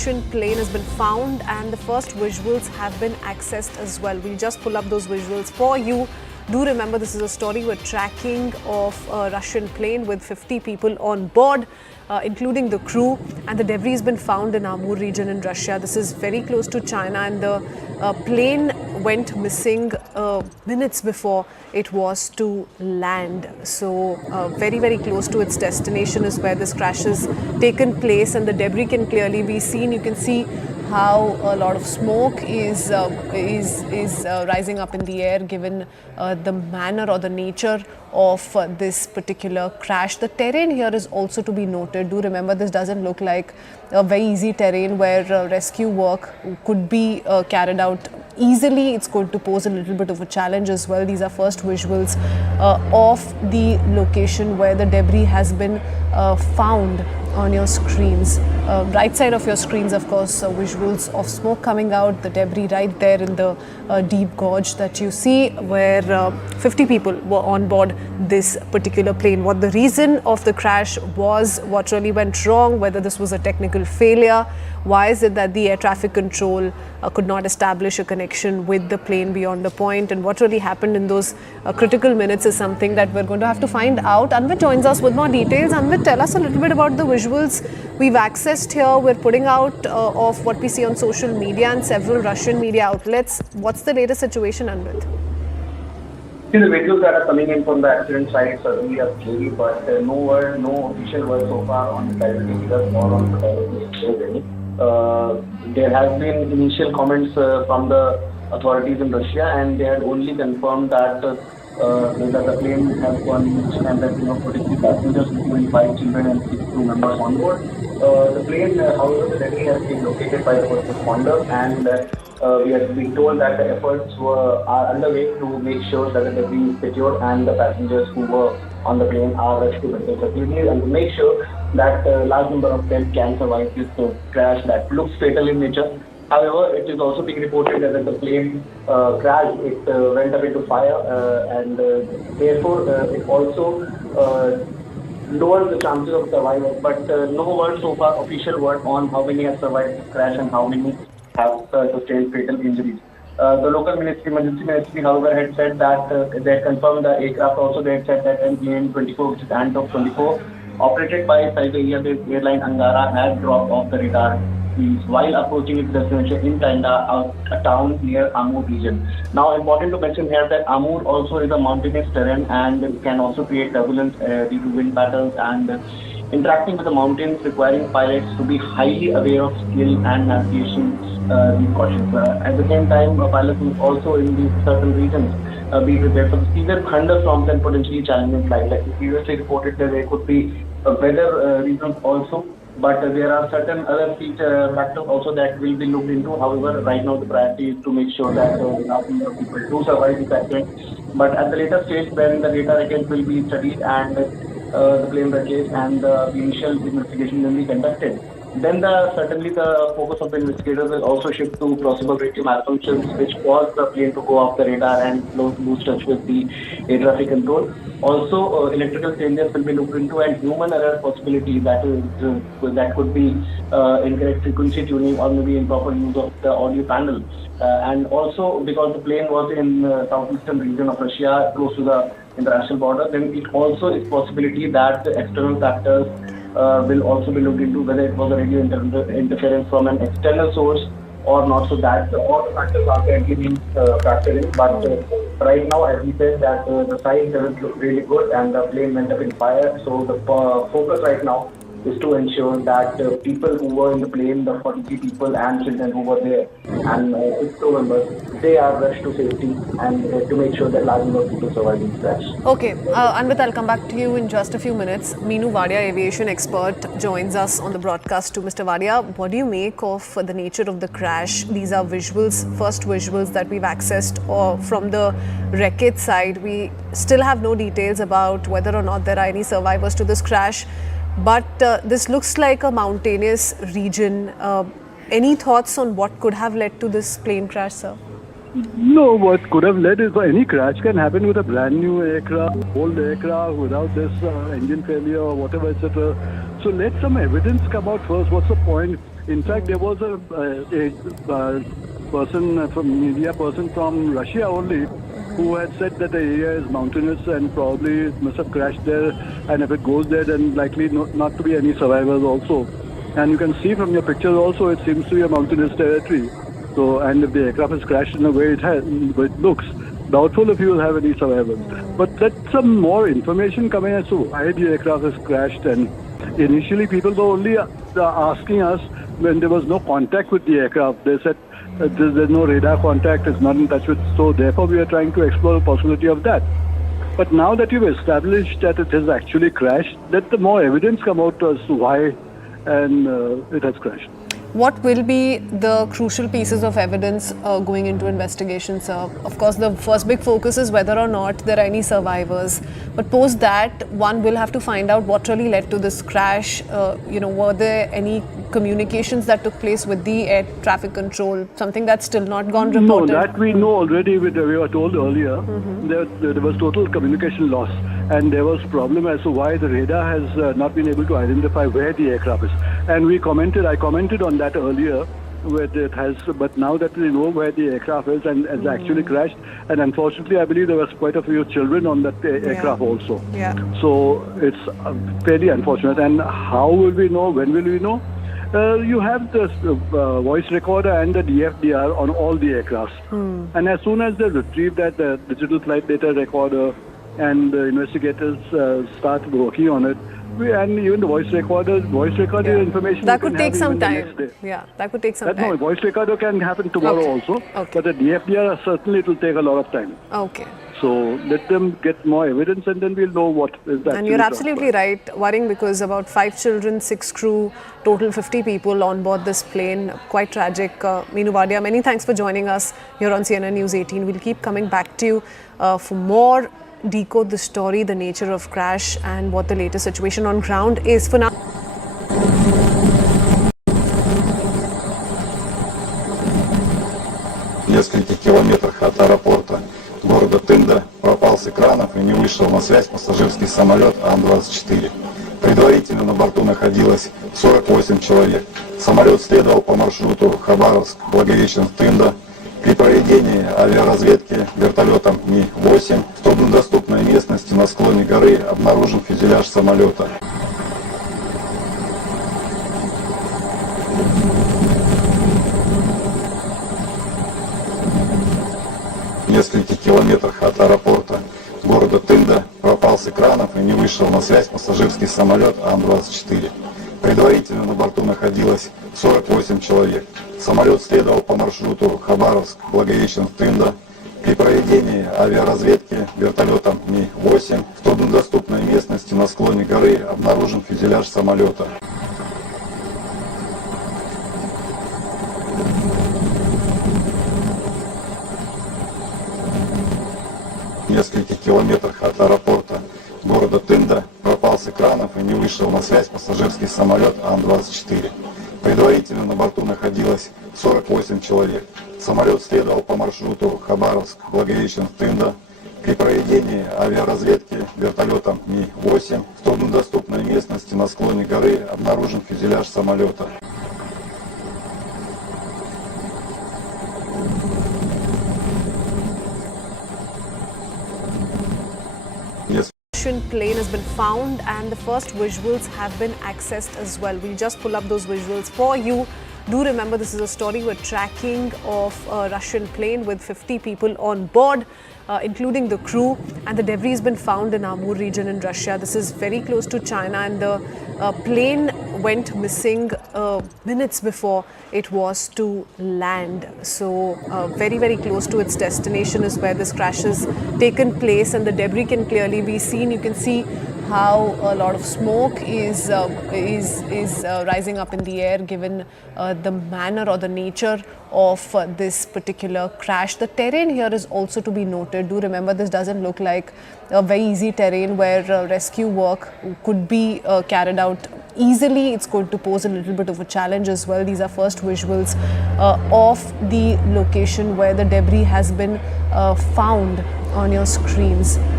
Russian plane has been found and the first visuals have been accessed as well. We'll just pull up those visuals for you. Do remember, this is a story we're tracking of a Russian plane with 50 people on board, including the crew, and the debris has been found in Amur region in Russia. This is very close to China, and the plane went missing minutes before it was to land. So very, very close to its destination is where this crash has taken place, and the debris can clearly be seen. You can see how a lot of smoke is rising up in the air, given the manner or the nature of this particular crash. The terrain here is also to be noted. Do remember, this doesn't look like a very easy terrain where rescue work could be carried out easily. It's going to pose a little bit of a challenge as well. These are first visuals of the location where the debris has been found on your screens. Right side of your screens, of course, visuals of smoke coming out, the debris right there in the deep gorge that you see, where 50 people were on board this particular plane. What the reason of the crash was, what really went wrong, whether this was a technical failure, why is it that the air traffic control could not establish a connection with the plane beyond the point, and what really happened in those critical minutes is something that we're going to have to find out. Anvit joins us with more details. Anvit, tell us a little bit about the visuals we've accessed here. We're putting out of what we see on social media and several Russian media outlets. What's the latest situation, Anvit? See, the videos that are coming in from the accident site certainly are scary, but no official word so far on the side of the or on the side of the there has been initial comments from the authorities in Russia, and they had only confirmed that the plane has gone and that 43 passengers, including 5 children and 6 crew members on board. The plane, however, the debris has been located by the first responder, and we have been told that the efforts are underway to make sure that the debris is secured and the passengers who were on the plane are rescued successfully, and to make sure that a large number of them can survive this crash that looks fatal in nature. However, it is also being reported that the plane crashed, it went up into fire, and therefore it also lowers the chances of survival. But no word so far, official word on how many have survived this crash and how many have sustained fatal injuries. The local emergency ministry, however, had said that they had confirmed the aircraft. Also, they had said that N18G, which is Ant-24, 24, operated by Siberia-based airline Angara, had dropped off the radar while approaching its destination in Tanda, a town near Amur region. Now, important to mention here that Amur also is a mountainous terrain and can also create turbulence due to wind patterns, and interacting with the mountains requiring pilots to be highly aware of skill and navigation precautions. At the same time, pilots must also in these certain regions be prepared for the severe thunderstorms and potentially challenging flight. Like we previously reported that there could be weather reasons also, but there are certain other factors also that will be looked into. However, right now the priority is to make sure that enough number of people do survive this accident. But at the later stage, when the data again will be studied and the plane wreckage and the initial investigation will be conducted, then certainly the focus of the investigators will also shift to possible radio malfunctions which caused the plane to go off the radar and lose touch with the air traffic control. Also, electrical changes will be looked into, and human error possibility that could be incorrect frequency tuning or maybe improper use of the audio panel. And also, because the plane was in southeastern region of Russia, close to the international border, then it also is possibility that the external factors will also be looked into, whether it was a radio interference from an external source or not. So that all the factors are currently being factored in. But right now, as we said, that the signs doesn't look really good and the plane went up in fire. So the focus right now is to ensure that people who were in the plane, the 43 people and children who were there, and its crew members, they are rushed to safety, and to make sure that large number of people survive this crash. Okay, Anvit, I'll come back to you in just a few minutes. Meenu Vadia, aviation expert, joins us on the broadcast too. Mr. Vadia, what do you make of the nature of the crash? These are visuals, first visuals that we've accessed from the wreckage side. We still have no details about whether or not there are any survivors to this crash. But this looks like a mountainous region. Any thoughts on what could have led to this plane crash, sir? No, what could have led is any crash can happen with a brand new aircraft, old aircraft, without this engine failure or whatever, etc. So let some evidence come out first. What's the point In fact, there was a person media person from Russia only, who had said that the area is mountainous and probably it must have crashed there. And if it goes there, then likely not to be any survivors also. And you can see from your pictures also, it seems to be a mountainous territory. So, and if the aircraft has crashed in the way it looks, doubtful if you will have any survivors. But let some more information coming as to why the aircraft has crashed. And initially, people were only asking us when there was no contact with the aircraft. They said there's no radar contact, it's not in touch with. So therefore, we are trying to explore the possibility of that. But now that you've established that it has actually crashed, let the more evidence come out as to why and it has crashed. What will be the crucial pieces of evidence going into investigations? Of course, the first big focus is whether or not there are any survivors. But post that, one will have to find out what really led to this crash. Were there any communications that took place with the air traffic control? Something that's still not gone reported? No, that we know already. We were told earlier there was total communication loss. And there was problem as to why the radar has not been able to identify where the aircraft is. And I commented on that earlier, where it has, but now that we know where the aircraft is and has actually crashed, and unfortunately I believe there was quite a few children on that aircraft also. Yeah. So it's fairly unfortunate. And how will we know? When will we know? You have the voice recorder and the DFDR on all the aircrafts. And as soon as they retrieve that digital flight data recorder, and the investigators start working on it, and even the voice recorder information that could take some time. Yeah, that could take some time. No, voice recorder can happen tomorrow also, but the DFDR certainly it will take a lot of time. Okay. So let them get more evidence, and then we'll know what is that. And you're absolutely right, worrying because about 5 children, 6 crew, total 50 people on board this plane. Quite tragic. Meenu Wadia, many thanks for joining us here on CNN News 18. We'll keep coming back to you for more. Decode the story, the nature of crash and what the latest situation on ground is. For now, В нескольких километрах от аэропорта города Тында пропал с экранов и не вышел на связь пассажирский самолет Ан-24. Предварительно на борту находилось 48 человек. Самолет следовал по маршруту Хабаровск-Благовещенск-Тында. При проведении авиаразведки вертолетом Ми-8 в труднодоступной местности на склоне горы обнаружен фюзеляж самолета. В нескольких километрах от аэропорта города Тында пропал с экранов и не вышел на связь пассажирский самолет Ан-24. Предварительно на борту находилось 48 человек. Самолет следовал по маршруту Хабаровск-Благовещенск-Тында. При проведении авиаразведки вертолетом Ми-8 в труднодоступной местности на склоне горы обнаружен фюзеляж самолета. В нескольких километрах от аэропорта города Тында пропал с экранов и не вышел на связь пассажирский самолет Ан-24. Предварительно на борту находилось 48 человек. Самолет следовал по маршруту Хабаровск-Благовещенск-Тында. При проведении авиаразведки вертолетом Ми-8 в труднодоступной местности на склоне горы обнаружен фюзеляж самолета. Plane has been found and the first visuals have been accessed as well. We'll just pull up those visuals for you. Do remember, this is a story we're tracking of a Russian plane with 50 people on board, including the crew, and the debris has been found in Amur region in Russia. This is very close to China, and the plane went missing minutes before it was to land. So very, very close to its destination is where this crash has taken place, and the debris can clearly be seen. You can see how a lot of smoke is rising up in the air, given the manner or the nature of this particular crash. The terrain here is also to be noted. Do remember, this doesn't look like a very easy terrain where rescue work could be carried out easily. It's going to pose a little bit of a challenge as well. These are first visuals of the location where the debris has been found on your screens.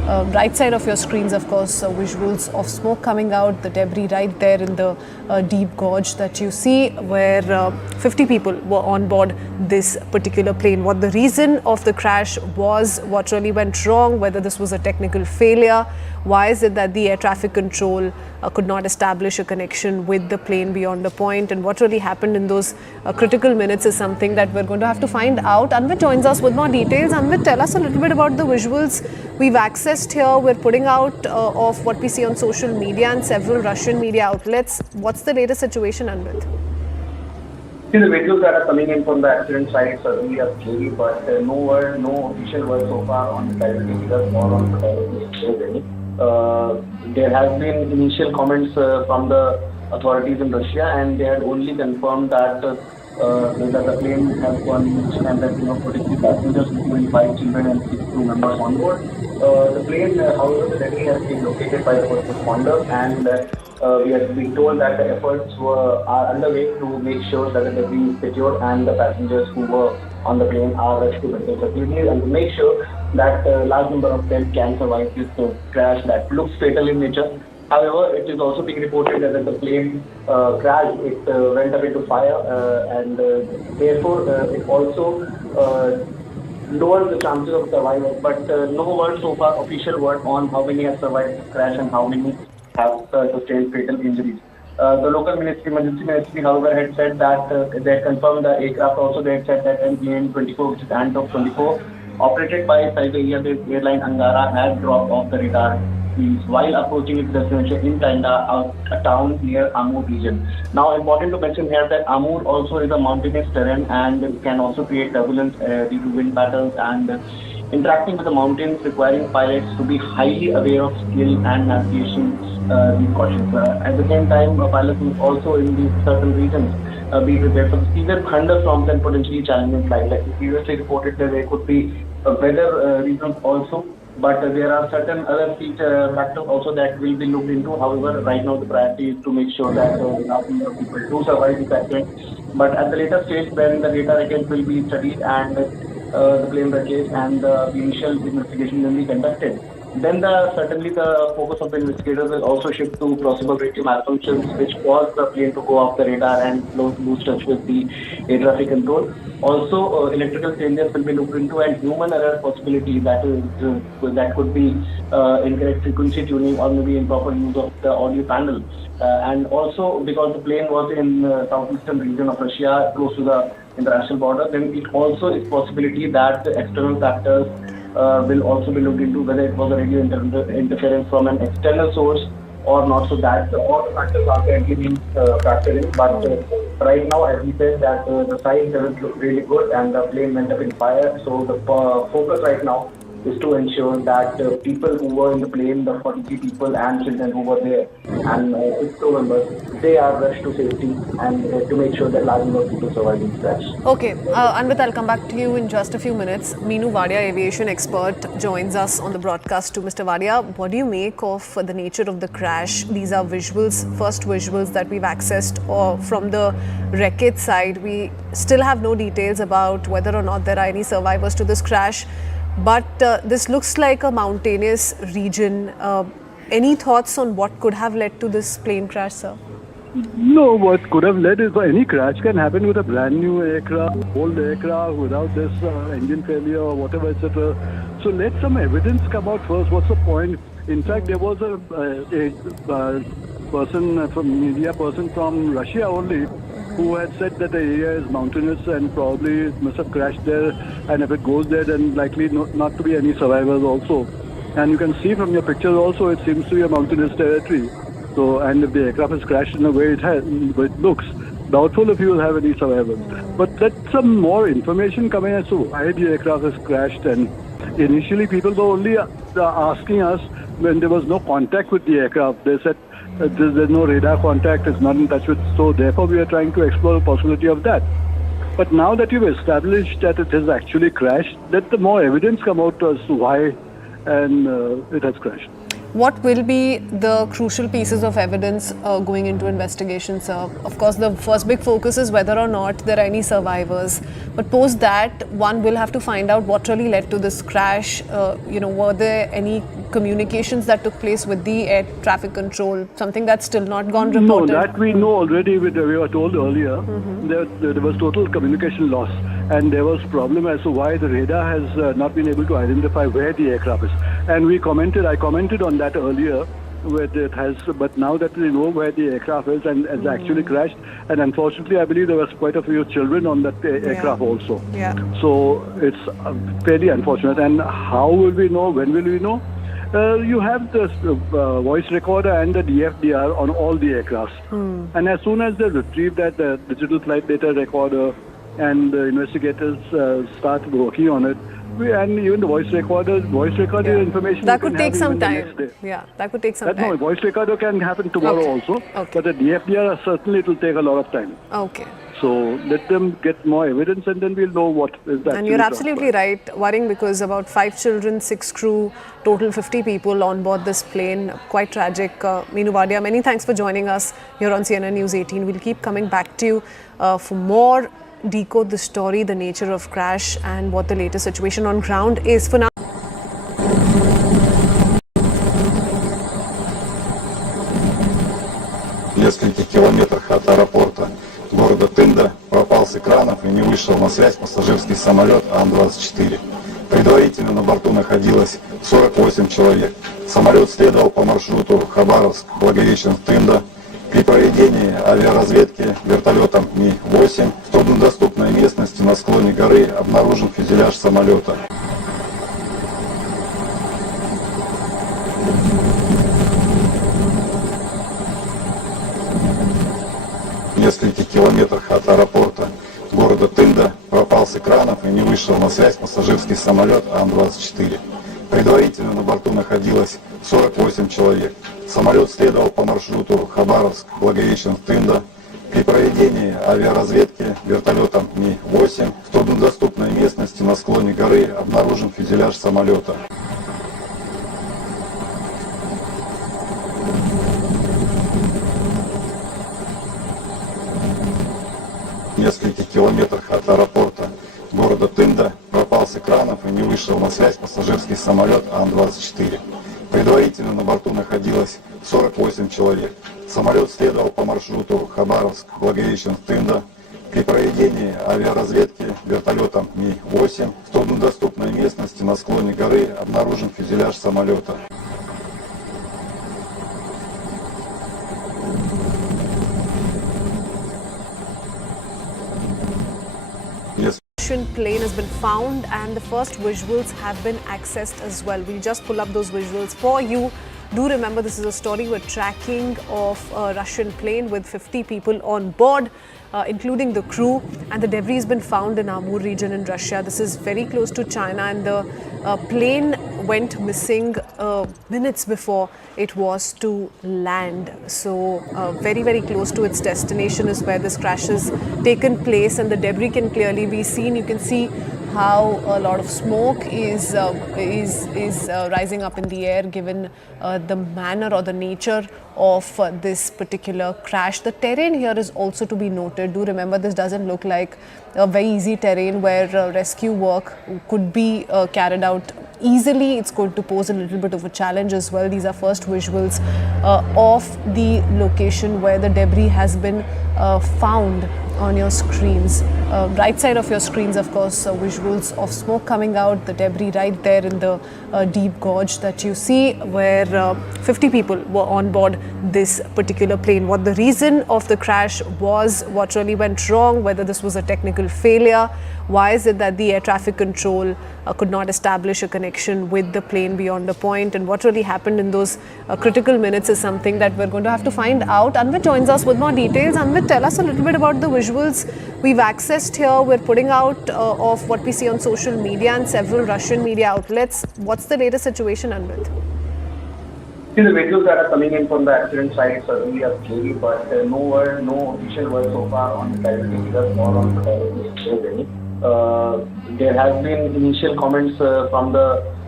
right side of your screens, of course, visuals of smoke coming out, the debris right there in the deep gorge that you see, where 50 people were on board this particular plane. What the reason of the crash was, what really went wrong, whether this was a technical failure, why is it that the air traffic control could not establish a connection with the plane beyond the point, and what really happened in those critical minutes is something that we're going to have to find out. Anvit joins us with more details. Anvit, tell us a little bit about the visuals we've accessed here. We're putting out of what we see on social media and several Russian media outlets. What's the latest situation, Anvit? See, the videos that are coming in from the accident site certainly are scary, but no official word so far on the side of the leaders or on the side of the there has been initial comments from the authorities in Russia, and they had only confirmed that the plane has gone missing and that 43 passengers, including 5 children and 6 crew members on board. The plane, however, the debris has been located by the first responders, and we have been told that the efforts are underway to make sure that the debris is secured and the passengers who were on the plane are rescued at the facilities, and to make sure that a large number of them can survive this crash that looks fatal in nature. However, it is also being reported that the plane crashed, it went up into fire, and therefore it also lowers the chances of survival. But no word so far, official word on how many have survived this crash and how many have sustained fatal injuries. The local emergency ministry, however, had said that they had confirmed the aircraft. Also, they had said that N18G, which is N18G, operated by Siberia-based airline Angara, had dropped off the radar while approaching its destination in Tanda, a town near Amur region. Now, important to mention here that Amur also is a mountainous terrain and can also create turbulence due to wind patterns, and interacting with the mountains requiring pilots to be highly aware of skill and navigation precautions. At the same time, pilots must also in these certain regions be prepared for severe thunderstorms and potentially challenging flight. Like we previously reported that there could be weather reasons also, but there are certain other factors also that will be looked into. However, right now the priority is to make sure that enough number of people do survive this accident. But at the later stage, when the data again will be studied and the plane wreckage and the initial investigation will be conducted, then certainly the focus of the investigators will also shift to possible radio malfunctions which caused the plane to go off the radar and lose touch with the air traffic control. Also, electrical changes will be looked into, and human error possibility that could be incorrect frequency tuning or maybe improper use of the audio panel. And also, because the plane was in southeastern region of Russia, close to the international border, then it also is possibility that the external factors will also be looked into, whether it was a radio interference from an external source or not. So that all the factors are currently being factored in. But right now, as we said, that the signs doesn't look really good and the plane went up in fire. So the focus right now is to ensure that people who were in the plane, the 43 people and children who were there, and its crew members, they are rushed to safety and to make sure that large number of people survive this crash. Okay, Anvit, I'll come back to you in just a few minutes. Meenu Wadia, aviation expert, joins us on the broadcast too. Mr. Wadia, what do you make of the nature of the crash? These are visuals, first visuals that we've accessed or from the wreckage side. We still have no details about whether or not there are any survivors to this crash. But this looks like a mountainous region. Any thoughts on what could have led to this plane crash, sir? No, what could have led is any crash can happen with a brand new aircraft, old aircraft, without this engine failure or whatever, etc. So let some evidence come out first. What's the point? In fact, there was a media person from Russia only, who had said that the area is mountainous and probably must have crashed there, and if it goes there, then likely not to be any survivors also. And you can see from your pictures also, it seems to be a mountainous territory. So, and if the aircraft has crashed in the way it looks, doubtful if you will have any survivors. But let some more information come in as to why the aircraft has crashed. And initially, people were only asking us when there was no contact with the aircraft. They said, there's no radar contact, it's not in touch with, so therefore we are trying to explore the possibility of that. But now that you've established that it has actually crashed, let the more evidence come out as to why and it has crashed. What will be the crucial pieces of evidence going into investigation, sir? Of course, the first big focus is whether or not there are any survivors. But post that, one will have to find out what really led to this crash. Were there any communications that took place with the air traffic control? Something that's still not gone reported? No, that we know already. We were told earlier there was total communication loss. And there was problem as to why the radar has not been able to identify where the aircraft is. And I commented on that earlier, where it has, but now that we know where the aircraft is and has actually crashed, and unfortunately I believe there was quite a few children on that aircraft also. Yeah. So it's fairly unfortunate. And how will we know? When will we know? You have the voice recorder and the DFDR on all the aircrafts. And as soon as they retrieve that digital flight data recorder, and the investigators start working on it, and even the voice recorder information that could take some time. Yeah, that could take some time. No, voice recorder can happen tomorrow also, but the DFDR certainly it will take a lot of time. Okay. So let them get more evidence, and then we'll know what is that. And you're absolutely right, worrying because about 5 children, 6 crew, total 50 people on board this plane. Quite tragic. Meenu Wadia, many thanks for joining us here on CNN News 18. We'll keep coming back to you for more. Decode the story, the nature of crash, and what the latest situation on ground is. For now, В нескольких километрах от аэропорта города Тында пропал с экранов и не вышел на связь пассажирский самолет Ан-24. Предварительно на борту находилось 48 человек. Самолет следовал по маршруту Хабаровск-Благовещенск-Тында. При проведении авиаразведки вертолетом Ми-8 в труднодоступной местности на склоне горы обнаружен фюзеляж самолета. В нескольких километрах от аэропорта города Тында пропал с экранов и не вышел на связь пассажирский самолет Ан-24. Предварительно на борту находилось 48 человек. Самолет следовал по маршруту Хабаровск-Благовещенск-Тында. При проведении авиаразведки вертолетом Ми-8 в труднодоступной местности на склоне горы обнаружен фюзеляж самолета. В нескольких километрах от аэропорта города Тында пропал с экранов и не вышел на связь пассажирский самолет Ан-24. Предварительно на борту находилось 48 человек. Самолет следовал по маршруту Хабаровск-Благовещенск-Тында. При проведении авиаразведки вертолетом Ми-8 в труднодоступной местности на склоне горы обнаружен фюзеляж самолета. plane has been found and the first visuals have been accessed as well. We'll just pull up those visuals for you. Do remember, this is a story we're tracking of a Russian plane with 50 people on board, including the crew, and the debris has been found in Amur region in Russia. This is very close to China, and the plane went missing minutes before it was to land. So very, very close to its destination is where this crash has taken place, and the debris can clearly be seen. You can see how a lot of smoke is rising up in the air, given the manner or the nature of this particular crash. The terrain here is also to be noted. Do remember, this doesn't look like a very easy terrain where rescue work could be carried out easily. It's going to pose a little bit of a challenge as well. These are first visuals of the location where the debris has been found on your screens. Right side of your screens, of course, visuals of smoke coming out, the debris right there in the deep gorge that you see, where 50 people were on board this particular plane. What the reason of the crash was, what really went wrong, whether this was a technical failure, why is it that the air traffic control could not establish a connection with the plane beyond a point, and what really happened in those critical minutes is something that we're going to have to find out. Anvit joins us with more details. Anvit, tell us a little bit about the visuals we've accessed here. We're putting out of what we see on social media and several Russian media outlets. What's the latest situation, Anvit? See, the videos that are coming in from the accident site certainly are scary, but no official word so far on the casualty figures or on the there has been initial comments from the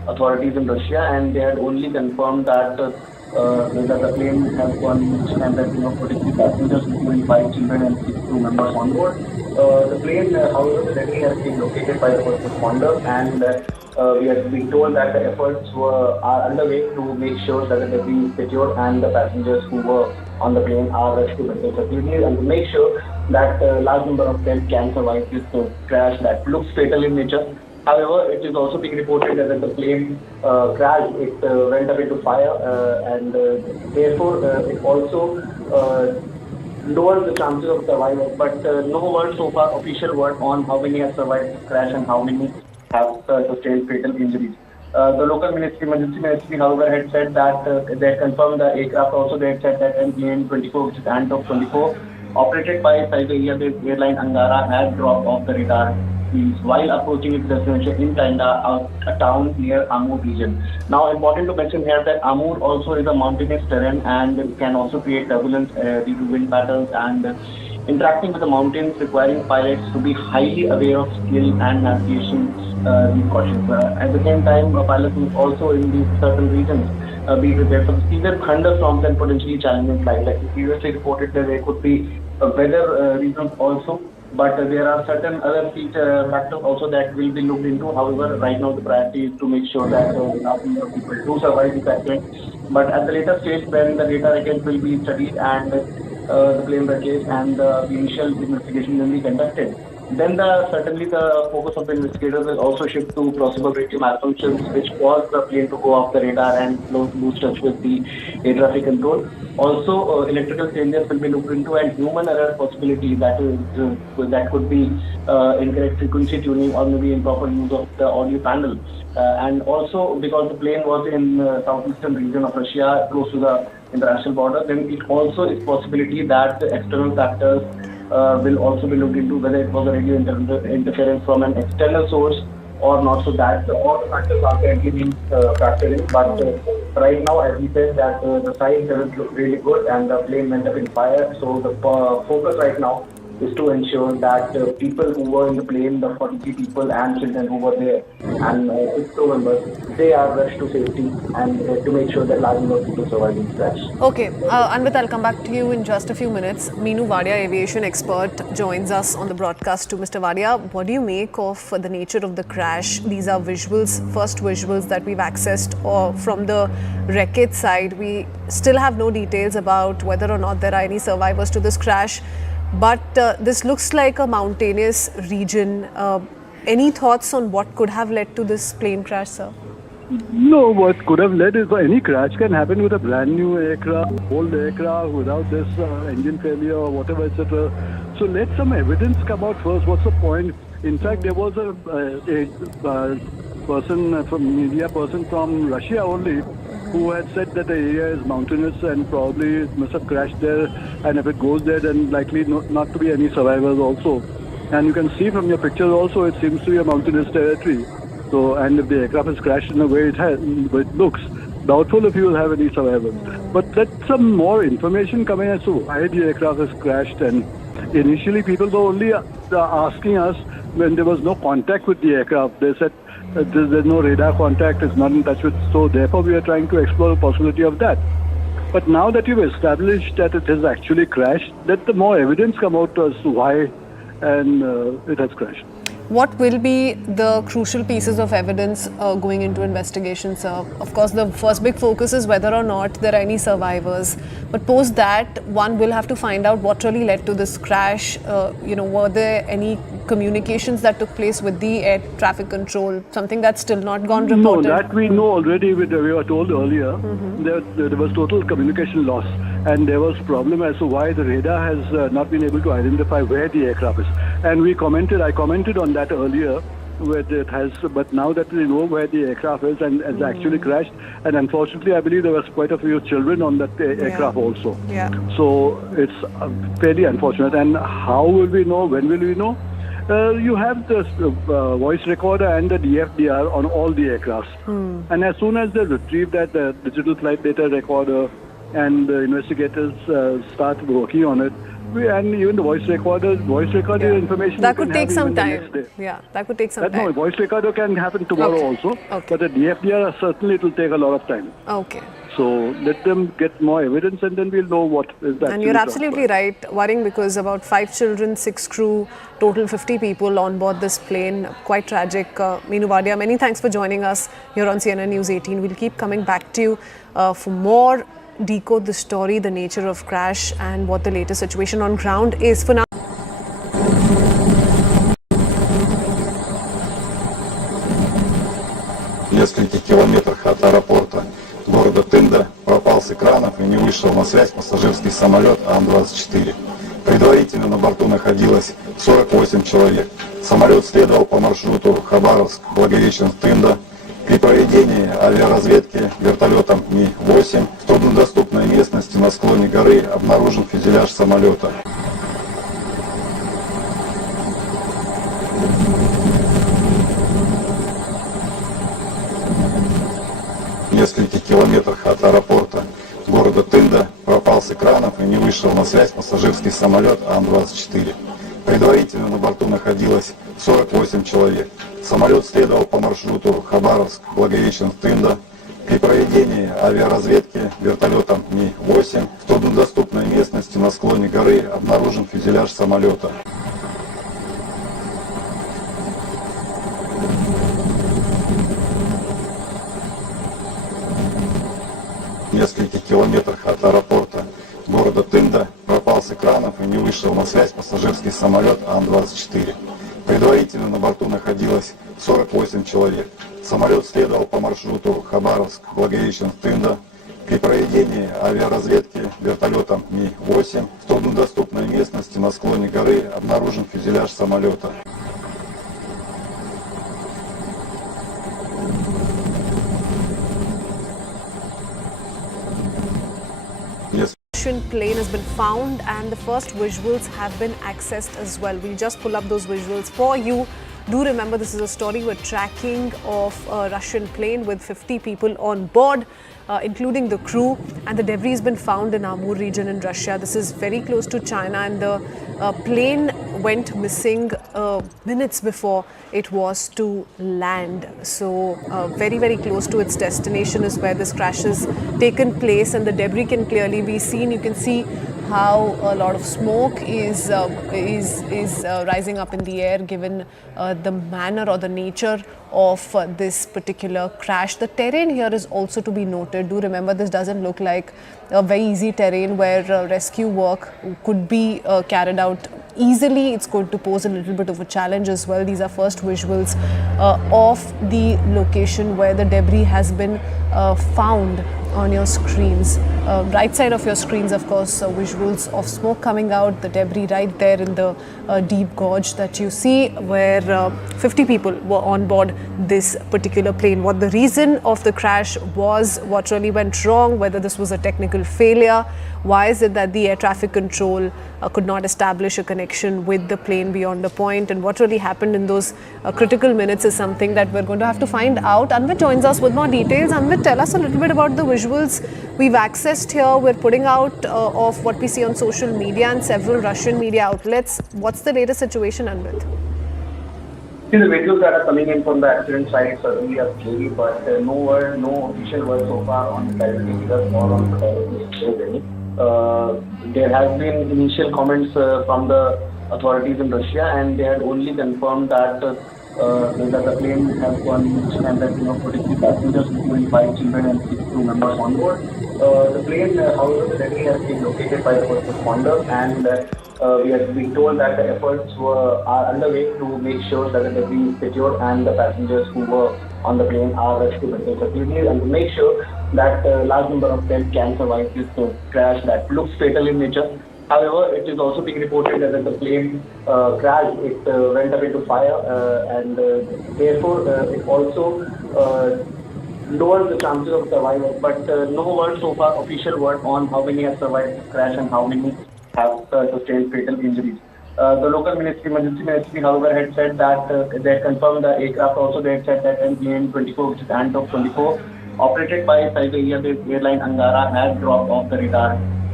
authorities in Russia, and they had only confirmed that the plane has gone missing and that 43 passengers, including 5 children and 6 crew members on board. The plane, however, the debris has been located by the first responders, and we have been told that the efforts are underway to make sure that the debris is secured and the passengers who were on the plane are rescued in facilities, and to make sure that a large number of them can survive this crash that looks fatal in nature. However, it is also being reported that the plane crashed, it went up into fire, and therefore it also lowers the chances of survival. But no word so far, official word on how many have survived this crash and how many have sustained fatal injuries. The local ministry, emergency ministry, however, had said that they had confirmed the aircraft. Also, they had said that N18G, which is Ant-24, 24, operated by Siberia-based airline Angara, had dropped off the radar while approaching its destination in Tanda, a town near Amur region. Now, important to mention here that Amur also is a mountainous terrain and can also create turbulence due to wind patterns, and interacting with the mountains requiring pilots to be highly aware of skill and navigation precautions. At the same time, pilots must also in these certain regions be prepared for severe thunderstorms and potentially challenging flight. Like we previously reported that there could be weather reasons also, but there are certain other factors also that will be looked into. However, right now the priority is to make sure that enough people do survive this accident. But at the later stage, when the data again will be studied and the plane wreckage and the initial investigation will be conducted, then certainly the focus of the investigators will also shift to possible radio malfunctions which caused the plane to go off the radar and lose touch with the air traffic control. Also, electrical changes will be looked into, and human error possibility that could be incorrect frequency tuning or maybe improper use of the audio panel. And also, because the plane was in southeastern region of Russia, close to the international border, then it also is possibility that the external factors will also be looked into, whether it was a radio interference from an external source or not. So that all the factors are currently being factored in. But right now, as we said, that the signs doesn't look really good and the plane went up in fire. So the focus right now is to ensure that people who were in the plane, the 43 people and children who were there, and its crew members, they are rushed to safety, and to make sure that large number of people survive in the crash. Okay, Anvit, I'll come back to you in just a few minutes. Meenu Vadia, aviation expert, joins us on the broadcast too. Mr. Vadia, what do you make of the nature of the crash? These are visuals, first visuals that we've accessed from the wreckage side. We still have no details about whether or not there are any survivors to this crash. But this looks like a mountainous region. Any thoughts on what could have led to this plane crash, sir? No, what could have led is any crash can happen with a brand new aircraft, old aircraft, without this engine failure or whatever, etc. So let some evidence come out first. What's the point? In fact, there was a media person from Russia only, who had said that the area is mountainous and probably it must have crashed there, and if it goes there, then likely not to be any survivors also. And you can see from your pictures also, it seems to be a mountainous territory. So, and if the aircraft has crashed in the way it looks, doubtful if you will have any survivors. But let some more information come in as to why the aircraft has crashed. And initially, people were only asking us when there was no contact with the aircraft. They said there's no radar contact, it's not in touch with, so therefore we are trying to explore the possibility of that. But now that you've established that it has actually crashed, let the more evidence come out as to why and it has crashed. What will be the crucial pieces of evidence going into investigations, sir? Of course, the first big focus is whether or not there are any survivors. But post that, one will have to find out what really led to this crash. Were there any communications that took place with the air traffic control? Something that's still not gone reported? No, that we know already. We were told earlier there was total communication loss. And there was problem as to why the radar has not been able to identify where the aircraft is. And I commented on that earlier, where it has, but now that we know where the aircraft is and has actually crashed, and unfortunately I believe there was quite a few children on that aircraft also. Yeah. So it's fairly unfortunate. And how will we know? When will we know? You have the voice recorder and the DFDR on all the aircrafts. And as soon as they retrieve that digital flight data recorder and the investigators start working on it, and even the voice recorder information That you could can take have some even the time. next day. Yeah, that could take some No, time. voice recorder can happen tomorrow also, but the DFDR certainly it will take a lot of time. Okay. So let them get more evidence, and then we'll know what is that. And you're absolutely right, worrying because about 5 children, 6 crew, total 50 people on board this plane. Quite tragic. Meenu Wadia, many thanks for joining us here on CNN News 18. We'll keep coming back to you for more decode the story, the nature of crash, and what the latest situation on ground is. For now. В нескольких километрах от аэропорта города Тында пропал с экранов и не вышел на связь пассажирский самолет Ан-24. Предварительно на борту находилось 48 человек. Самолет следовал по маршруту Хабаровск-Благовещенск-Тында. При проведении авиаразведки вертолетом Ми-8 в труднодоступной местности на склоне горы обнаружен фюзеляж самолета. В нескольких километрах от аэропорта города Тында пропал с экранов и не вышел на связь пассажирский самолет Ан-24. Предварительно на борту находилось 48 человек. Самолет следовал по маршруту Хабаровск-Благовещенск-Тында. При проведении авиаразведки вертолетом Ми-8 в труднодоступной местности на склоне горы обнаружен фюзеляж самолета. В нескольких километрах от аэропорта города Тында пропал с экранов и не вышел на связь пассажирский самолет Ан-24. Предварительно на борту находилось 48 человек. Самолет следовал по маршруту Хабаровск-Благовещенск-Тында. При проведении авиаразведки вертолетом Ми-8 в труднодоступной местности на склоне горы обнаружен фюзеляж самолета. Plane has been found and the first visuals have been accessed as well. We'll just pull up those visuals for you. Do remember this is a story we're tracking of a Russian plane with 50 people on board, including the crew, and the debris has been found in Amur region in Russia. This is very close to China, and the plane went missing minutes before it was to land. So very, very close to its destination is where this crash has taken place, and the debris can clearly be seen. You can see how a lot of smoke is rising up in the air, given the manner or the nature of this particular crash. The terrain here is also to be noted. Do remember, this doesn't look like a very easy terrain where rescue work could be carried out easily. It's going to pose a little bit of a challenge as well. These are first visuals of the location where the debris has been found on your screens. Right side of your screens, of course, visuals of smoke coming out, the debris right there in the deep gorge that you see, where 50 people were on board this particular plane. What the reason of the crash was, what really went wrong, whether this was a technical failure, why is it that the air traffic control could not establish a connection with the plane beyond a point, and what really happened in those critical minutes is something that we're going to have to find out. Anvit joins us with more details. Anvit, tell us a little bit about the visuals we've accessed here. We're putting out of what we see on social media and several Russian media outlets. What's the latest situation, Anvit? See, the videos that are coming in from the accident site certainly are scary, but no official word so far on the figures or on the there have been initial comments from the authorities in Russia, and they had only confirmed that the plane has gone and that 43 passengers, including 5 children and 6 crew members on board. The plane, however, the debris has been located by the first responder, and we have been told that the efforts are underway to make sure that the debris is secured and the passengers who were on the plane are rescued safely, and to make sure that a large number of them can survive this crash that looks fatal in nature. However, it is also being reported that the plane crashed, it went up into fire, and therefore it also lowers the chances of survival. But no word so far, official word on how many have survived this crash and how many have sustained fatal injuries. The local ministry, emergency ministry, however, had said that they had confirmed the aircraft. Also, they had said that N18G, which is Ant of 24, operated by Siberia-based airline Angara, had dropped off the radar.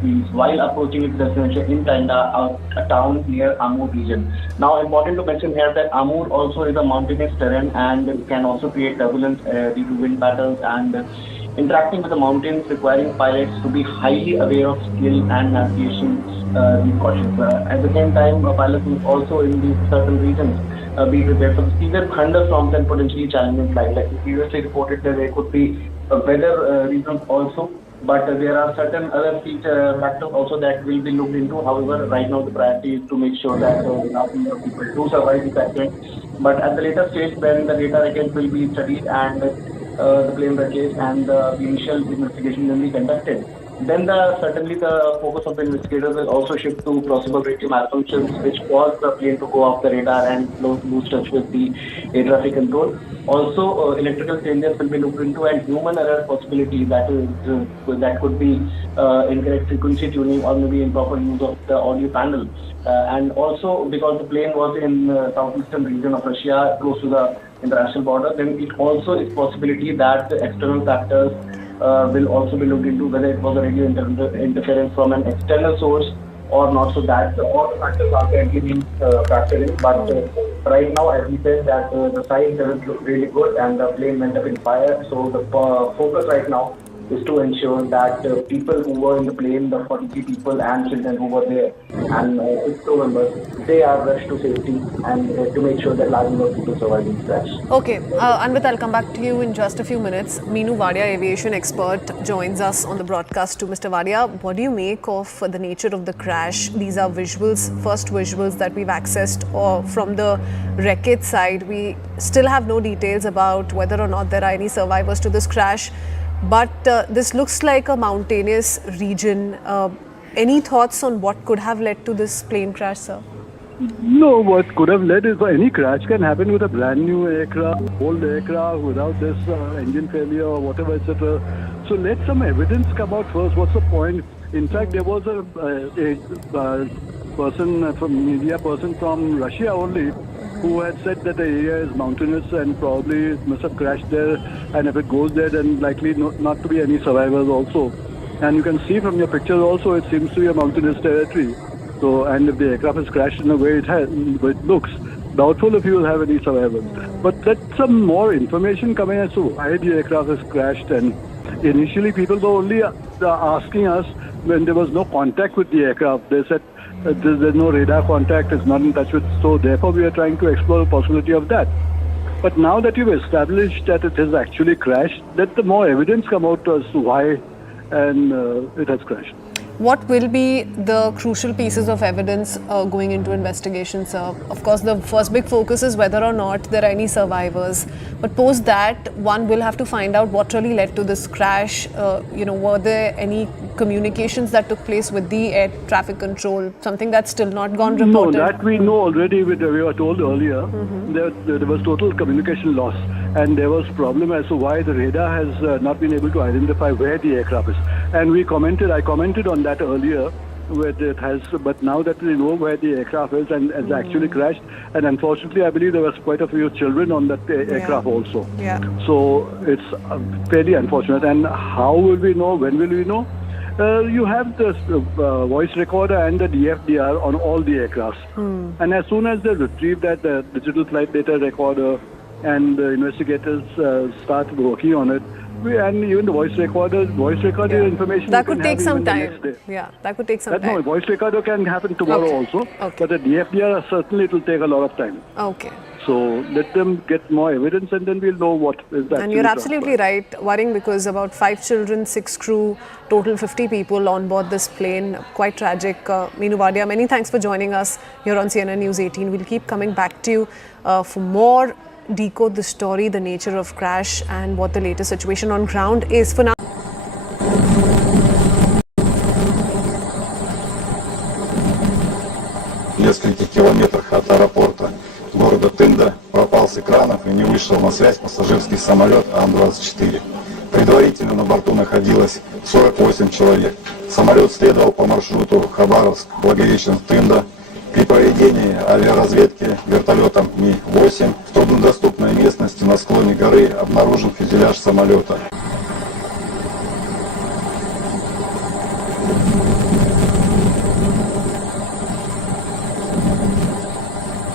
fields while approaching its destination in Tanda, a town near Amur region. Now, important to mention here that Amur also is a mountainous terrain and can also create turbulence due to wind patterns and interacting with the mountains, requiring pilots to be highly aware of skill and navigation these cautions. At the same time, pilots must also in these certain regions be prepared for the severe thunderstorms and potentially challenging flight. Like we previously reported that there could be weather reasons also, but there are certain other factors also that will be looked into. However, right now the priority is to make sure that enough number of people do survive this accident. But at the later stage, when the data again will be studied and the plane wreckage and the initial investigation will be conducted, then certainly the focus of the investigators will also shift to possible radio malfunctions which caused the plane to go off the radar and lose touch with the air traffic control. Also, electrical changes will be looked into and human error possibility that could be incorrect frequency tuning or maybe improper use of the audio panel. And also because the plane was in southeastern region of Russia close to the international border, then it also is possibility that the external factors will also be looked into, whether it was a radio interference from an external source or not. So that all the factors are currently being factored in. But right now, as we said, that the signs doesn't look really good and the plane went up in fire. So the focus right now is to ensure that people who were in the plane, the 43 people and children who were there, and 6 crew members, they are rushed to safety and to make sure that large number of people survive this crash. Okay, Anvit, I'll come back to you in just a few minutes. Meenu Wadia, aviation expert, joins us on the broadcast too. Mr. Wadia, what do you make of the nature of the crash? These are visuals, first visuals that we've accessed from the wreckage side. We still have no details about whether or not there are any survivors to this crash. But this looks like a mountainous region. Any thoughts on what could have led to this plane crash, sir? No, what could have led is any crash can happen with a brand new aircraft, old aircraft, without this engine failure or whatever, etc. So let some evidence come out first. What's the point? In fact, there was a media person from Russia only, who had said that the area is mountainous and probably must have crashed there, and if it goes there then likely not to be any survivors also. And you can see from your pictures also it seems to be a mountainous territory. So, and if the aircraft has crashed in the way it looks, doubtful if you will have any survivors. But let some more information coming as to why the aircraft has crashed. And initially people were only asking us when there was no contact with the aircraft. They said there's no radar contact, it's not in touch with, so therefore we are trying to explore the possibility of that. But now that you've established that it has actually crashed, let the more evidence come out as to why and it has crashed. What will be the crucial pieces of evidence going into investigations, sir? Of course, the first big focus is whether or not there are any survivors. But post that, one will have to find out what really led to this crash. Were there any communications that took place with the air traffic control? Something that's still not gone reported? No, that we know already. We were told earlier there was total communication loss. And there was problem as to why the radar has not been able to identify where the aircraft is. And I commented on that earlier, where it has, but now that we know where the aircraft is and has actually crashed, and unfortunately I believe there was quite a few children on that aircraft also. Yeah. So it's fairly unfortunate. And how will we know? When will we know? You have the voice recorder and the DFDR on all the aircrafts. And as soon as they retrieve that digital flight data recorder, and the investigators start working on it, and even the voice recorder information that could take some time. Yeah, that could take some time. No, voice recorder can happen tomorrow also, but the DFDR certainly it will take a lot of time. Okay. So let them get more evidence and then we'll know what is that. And you're absolutely right, worrying because about 5 children, 6 crew, total 50 people on board this plane. Quite tragic. Meenu Wadia, many thanks for joining us here on CNN News 18. We'll keep coming back to you for more decode the story, the nature of crash and what the latest situation on ground is. For now, В нескольких километрах от аэропорта города Тында пропал с экранов и не вышел на связь пассажирский самолет Ан-24. Предварительно на борту находилось 48 человек. Самолет следовал по маршруту Хабаровск-Благовещенск-Тында. При проведении авиаразведки вертолетом Ми-8 в труднодоступной местности на склоне горы обнаружен фюзеляж самолета.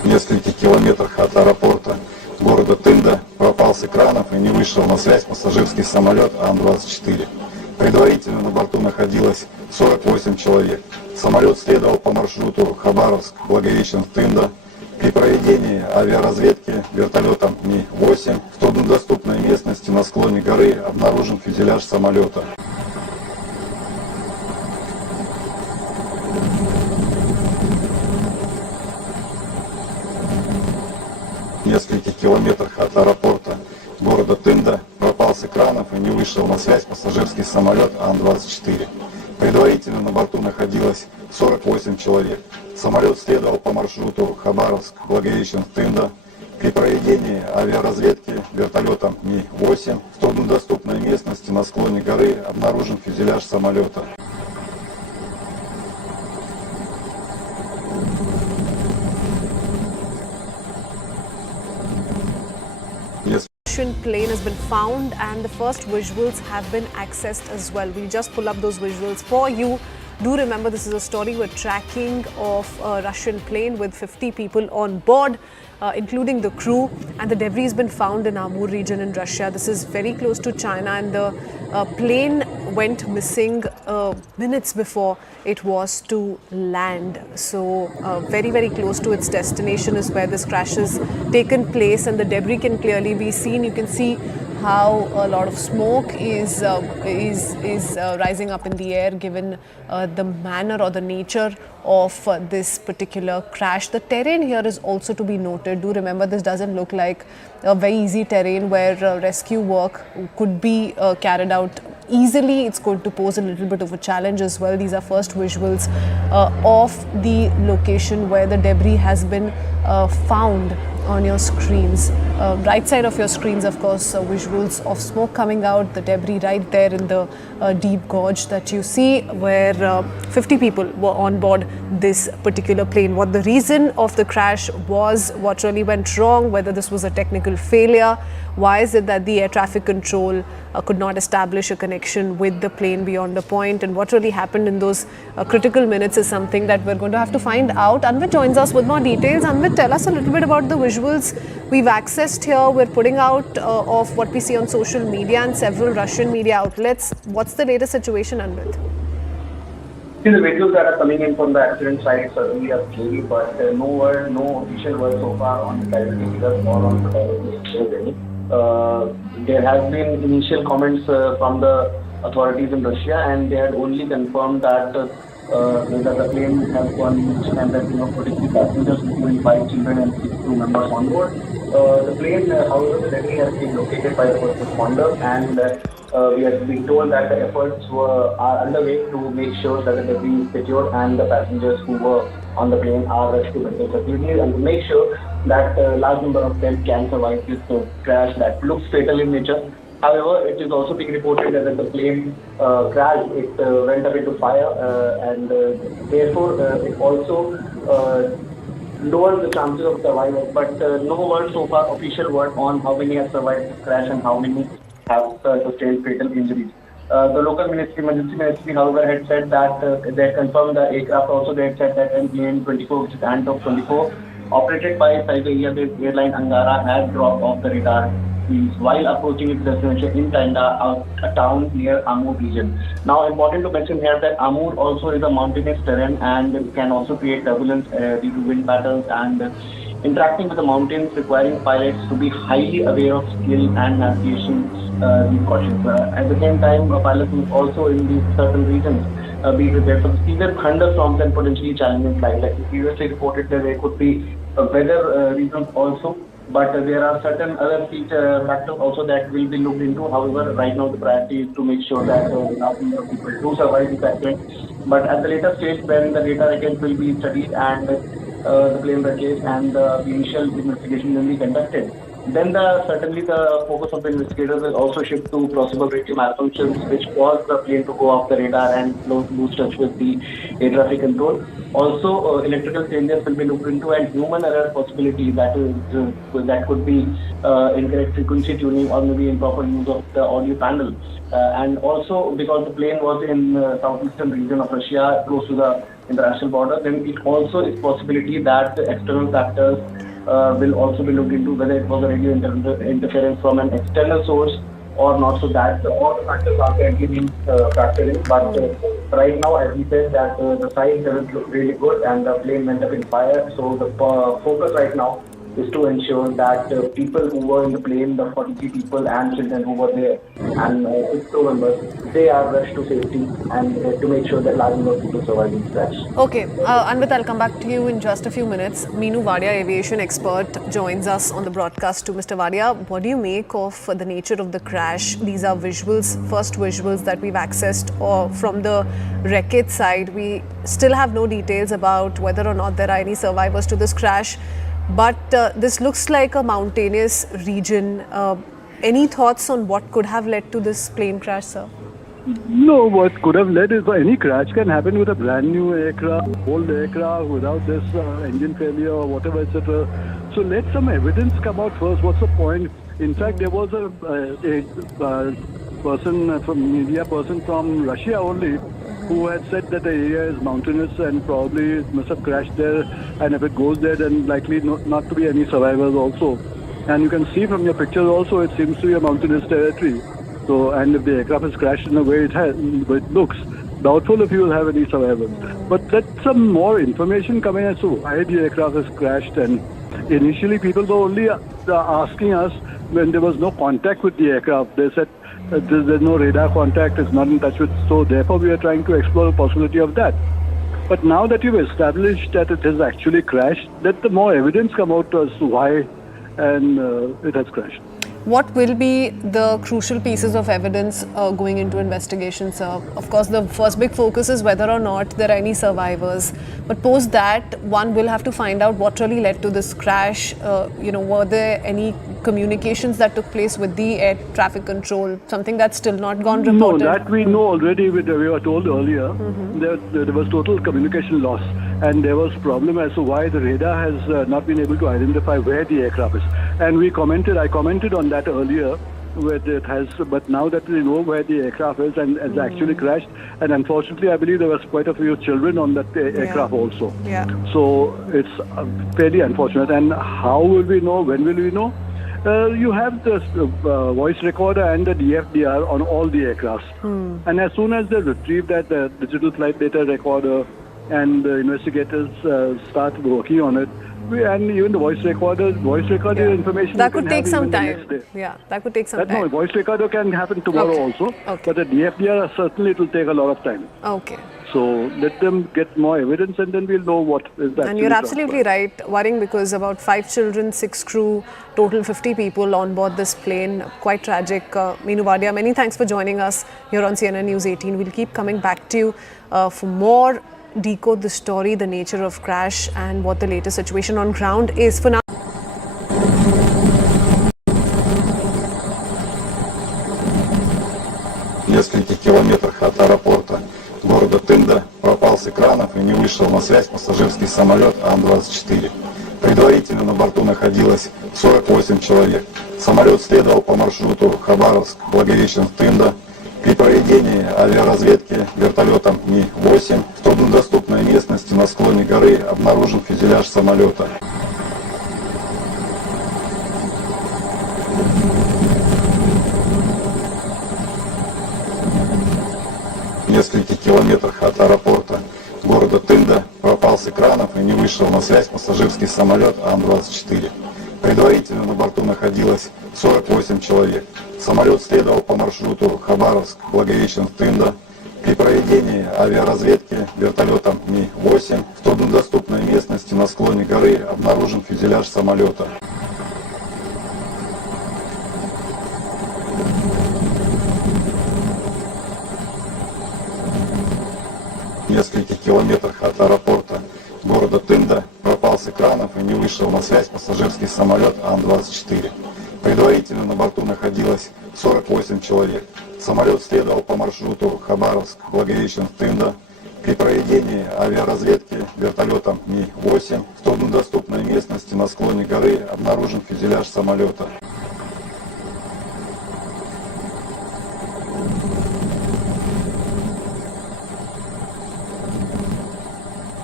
в нескольких километрах от аэропорта города Тында пропал с экранов и не вышел на связь пассажирский самолет Ан-24. Предварительно на борту находилось 48 человек. Самолет следовал по маршруту Хабаровск-Благовещенск-Тында. При проведении авиаразведки вертолетом Ми-8 в труднодоступной местности на склоне горы обнаружен фюзеляж самолета. В нескольких километрах от аэропорта города Тында пропал с экранов и не вышел на связь пассажирский самолет Ан-24. Предварительно на борту находилось 48 человек. Самолет следовал по маршруту Хабаровск-Благовещенск-Тында. При проведении авиаразведки вертолетом Ми-8 в труднодоступной местности на склоне горы обнаружен фюзеляж самолета. Russian plane has been found and the first visuals have been accessed as well. We'll just pull up those visuals for you. Do remember, this is a story we're tracking of a Russian plane with 50 people on board, including the crew, and the debris has been found in Amur region in Russia. This is very close to China, and the plane went missing minutes before it was to land. So very, very close to its destination is where this crash has taken place, and the debris can clearly be seen. You can see how a lot of smoke is rising up in the air, given the manner or the nature of this particular crash. The terrain here is also to be noted. Do remember, this doesn't look like a very easy terrain where rescue work could be carried out easily. It's going to pose a little bit of a challenge as well. These are first visuals of the location where the debris has been found on your screens. Right side of your screens, of course, visuals of smoke coming out, the debris right there in the deep gorge that you see, where 50 people were on board this particular plane. What the reason of the crash was, what really went wrong, whether this was a technical failure, why is it that the air traffic control could not establish a connection with the plane beyond a point, and what really happened in those critical minutes is something that we're going to have to find out. Anvit joins us with more details. Anvit, tell us a little bit about the visuals we've accessed here. We're putting out of what we see on social media and several Russian media outlets. What's the latest situation, Anvit? See, the videos that are coming in from the accident site certainly are scary, but no official word so far on the casualty figures or on the there has been initial comments from the authorities in Russia, and they had only confirmed that the plane has gone and that 43 passengers, including 5 children and 6 crew members on board. The plane, however, the debris has been located by the first responder, and we have been told that the efforts are underway to make sure that the debris is secured and the passengers who were on the plane are rescued successfully, and to make sure that a large number of them can survive this crash that looks fatal in nature. However, it is also being reported that the plane crashed, it went up into fire, and therefore it also lowers the chances of survival. But no word so far, official word on how many have survived this crash and how many have sustained fatal injuries. The local emergency ministry, however, had said that they had confirmed the aircraft. Also, they had said that N18G, which is Antop 24, operated by Siberia-based airline Angara, had dropped off the radar while approaching its destination in Tanda, a town near Amur region. Now, important to mention here that Amur also is a mountainous terrain and can also create turbulence due to wind patterns, and interacting with the mountains requiring pilots to be highly aware of skill and navigation precautions. At the same time, pilots must also in these certain regions be prepared for severe thunderstorms and potentially challenging flight. Like previously reported, that there could be weather reasons also, but there are certain other factors also that will be looked into. However, right now the priority is to make sure that enough number of people do survive this accident. But at the later stage, when the data again will be studied and the plane wreckage and the initial investigation will be conducted, then certainly the focus of the investigators will also shift to possible radio malfunctions which caused the plane to go off the radar and lose touch with the air traffic control. Also, electrical changes will be looked into, and human error possibility that could be incorrect frequency tuning or maybe improper use of the audio panel. And also because the plane was in southeastern region of Russia, close to the international border, then it also is possibility that the external factors will also be looked into, whether it was a radio interference from an external source or not. So that all the factors are currently being factored in. But right now, as we said, that the site doesn't look really good and the plane went up in fire. So the focus right now is to ensure that people who were in the plane, the 43 people and children who were there, and 6 crew members, they are rushed to safety and to make sure that large number of people survive this crash. Okay, Anvit, I'll come back to you in just a few minutes. Meenu Wadia, aviation expert, joins us on the broadcast too. Mr. Wadia, what do you make of the nature of the crash? These are visuals, first visuals that we've accessed, or from the wreckage side. We still have no details about whether or not there are any survivors to this crash. But this looks like a mountainous region. Any thoughts on what could have led to this plane crash, sir? No, what could have led is any crash can happen with a brand new aircraft, old aircraft, without this engine failure or whatever, etc. So let some evidence come out first. What's the point? In fact, there was a media person from Russia only, who had said that the area is mountainous and probably it must have crashed there, and if it goes there, then likely not to be any survivors also. And you can see from your pictures also, it seems to be a mountainous territory. So, and if the aircraft has crashed in the way it looks, doubtful if you will have any survivors. But let some more information come in as to why the aircraft has crashed. And initially, people were only asking us when there was no contact with the aircraft. They said there's no radar contact, it's not in touch with, so therefore we are trying to explore the possibility of that. But now that you've established that it has actually crashed, let the more evidence come out as to why and it has crashed. What will be the crucial pieces of evidence going into investigations, sir? Of course, the first big focus is whether or not there are any survivors. But post that, one will have to find out what really led to this crash. Were there any communications that took place with the air traffic control? Something that's still not gone reported? No, that we know already. We were told earlier there was total communication loss. And there was a problem as to why the radar has not been able to identify where the aircraft is. And I commented on that earlier, where it has, but now that we know where the aircraft is and has actually crashed, and unfortunately I believe there was quite a few children on that aircraft also. Yeah. So it's fairly unfortunate. And how will we know? When will we know? You have the voice recorder and the DFDR on all the aircrafts. And as soon as they retrieve that digital flight data recorder, and the investigators start working on it, and even the voice recorder information that could take some time. That could take some time. No, voice recorder can happen tomorrow also, but the DFDR certainly it will take a lot of time. Okay. So let them get more evidence, and then we'll know what is that. And you're absolutely right, worrying because about 5 children, 6 crew, total 50 people on board this plane. Quite tragic. Meenu Wadia, many thanks for joining us here on CNN News 18. We'll keep coming back to you for more. Decode the story, the nature of crash, and what the latest situation on ground is. For now, В нескольких километрах от аэропорта города Тында пропал с экранов и не вышел на связь пассажирский самолет Ан-24. Предварительно на борту находилось 48 человек. Самолет следовал по маршруту Хабаровск-Благовещенск-Тында. При проведении авиаразведки вертолетом Ми-8 в труднодоступной местности на склоне горы обнаружен фюзеляж самолета. В нескольких километрах от аэропорта города Тында пропал с экранов и не вышел на связь пассажирский самолет Ан-24. Предварительно на борту находилось 48 человек. Самолет следовал по маршруту Хабаровск-Благовещенск-Тында. При проведении авиаразведки вертолетом Ми-8 в труднодоступной местности на склоне горы обнаружен фюзеляж самолета. В нескольких километрах от аэропорта города Тында пропал с экранов и не вышел на связь пассажирский самолет Ан-24. Предварительно на борту находилось 48 человек. Самолет следовал по маршруту Хабаровск-Благовещенск-Тында. При проведении авиаразведки вертолетом Ми-8 в труднодоступной местности на склоне горы обнаружен фюзеляж самолета. В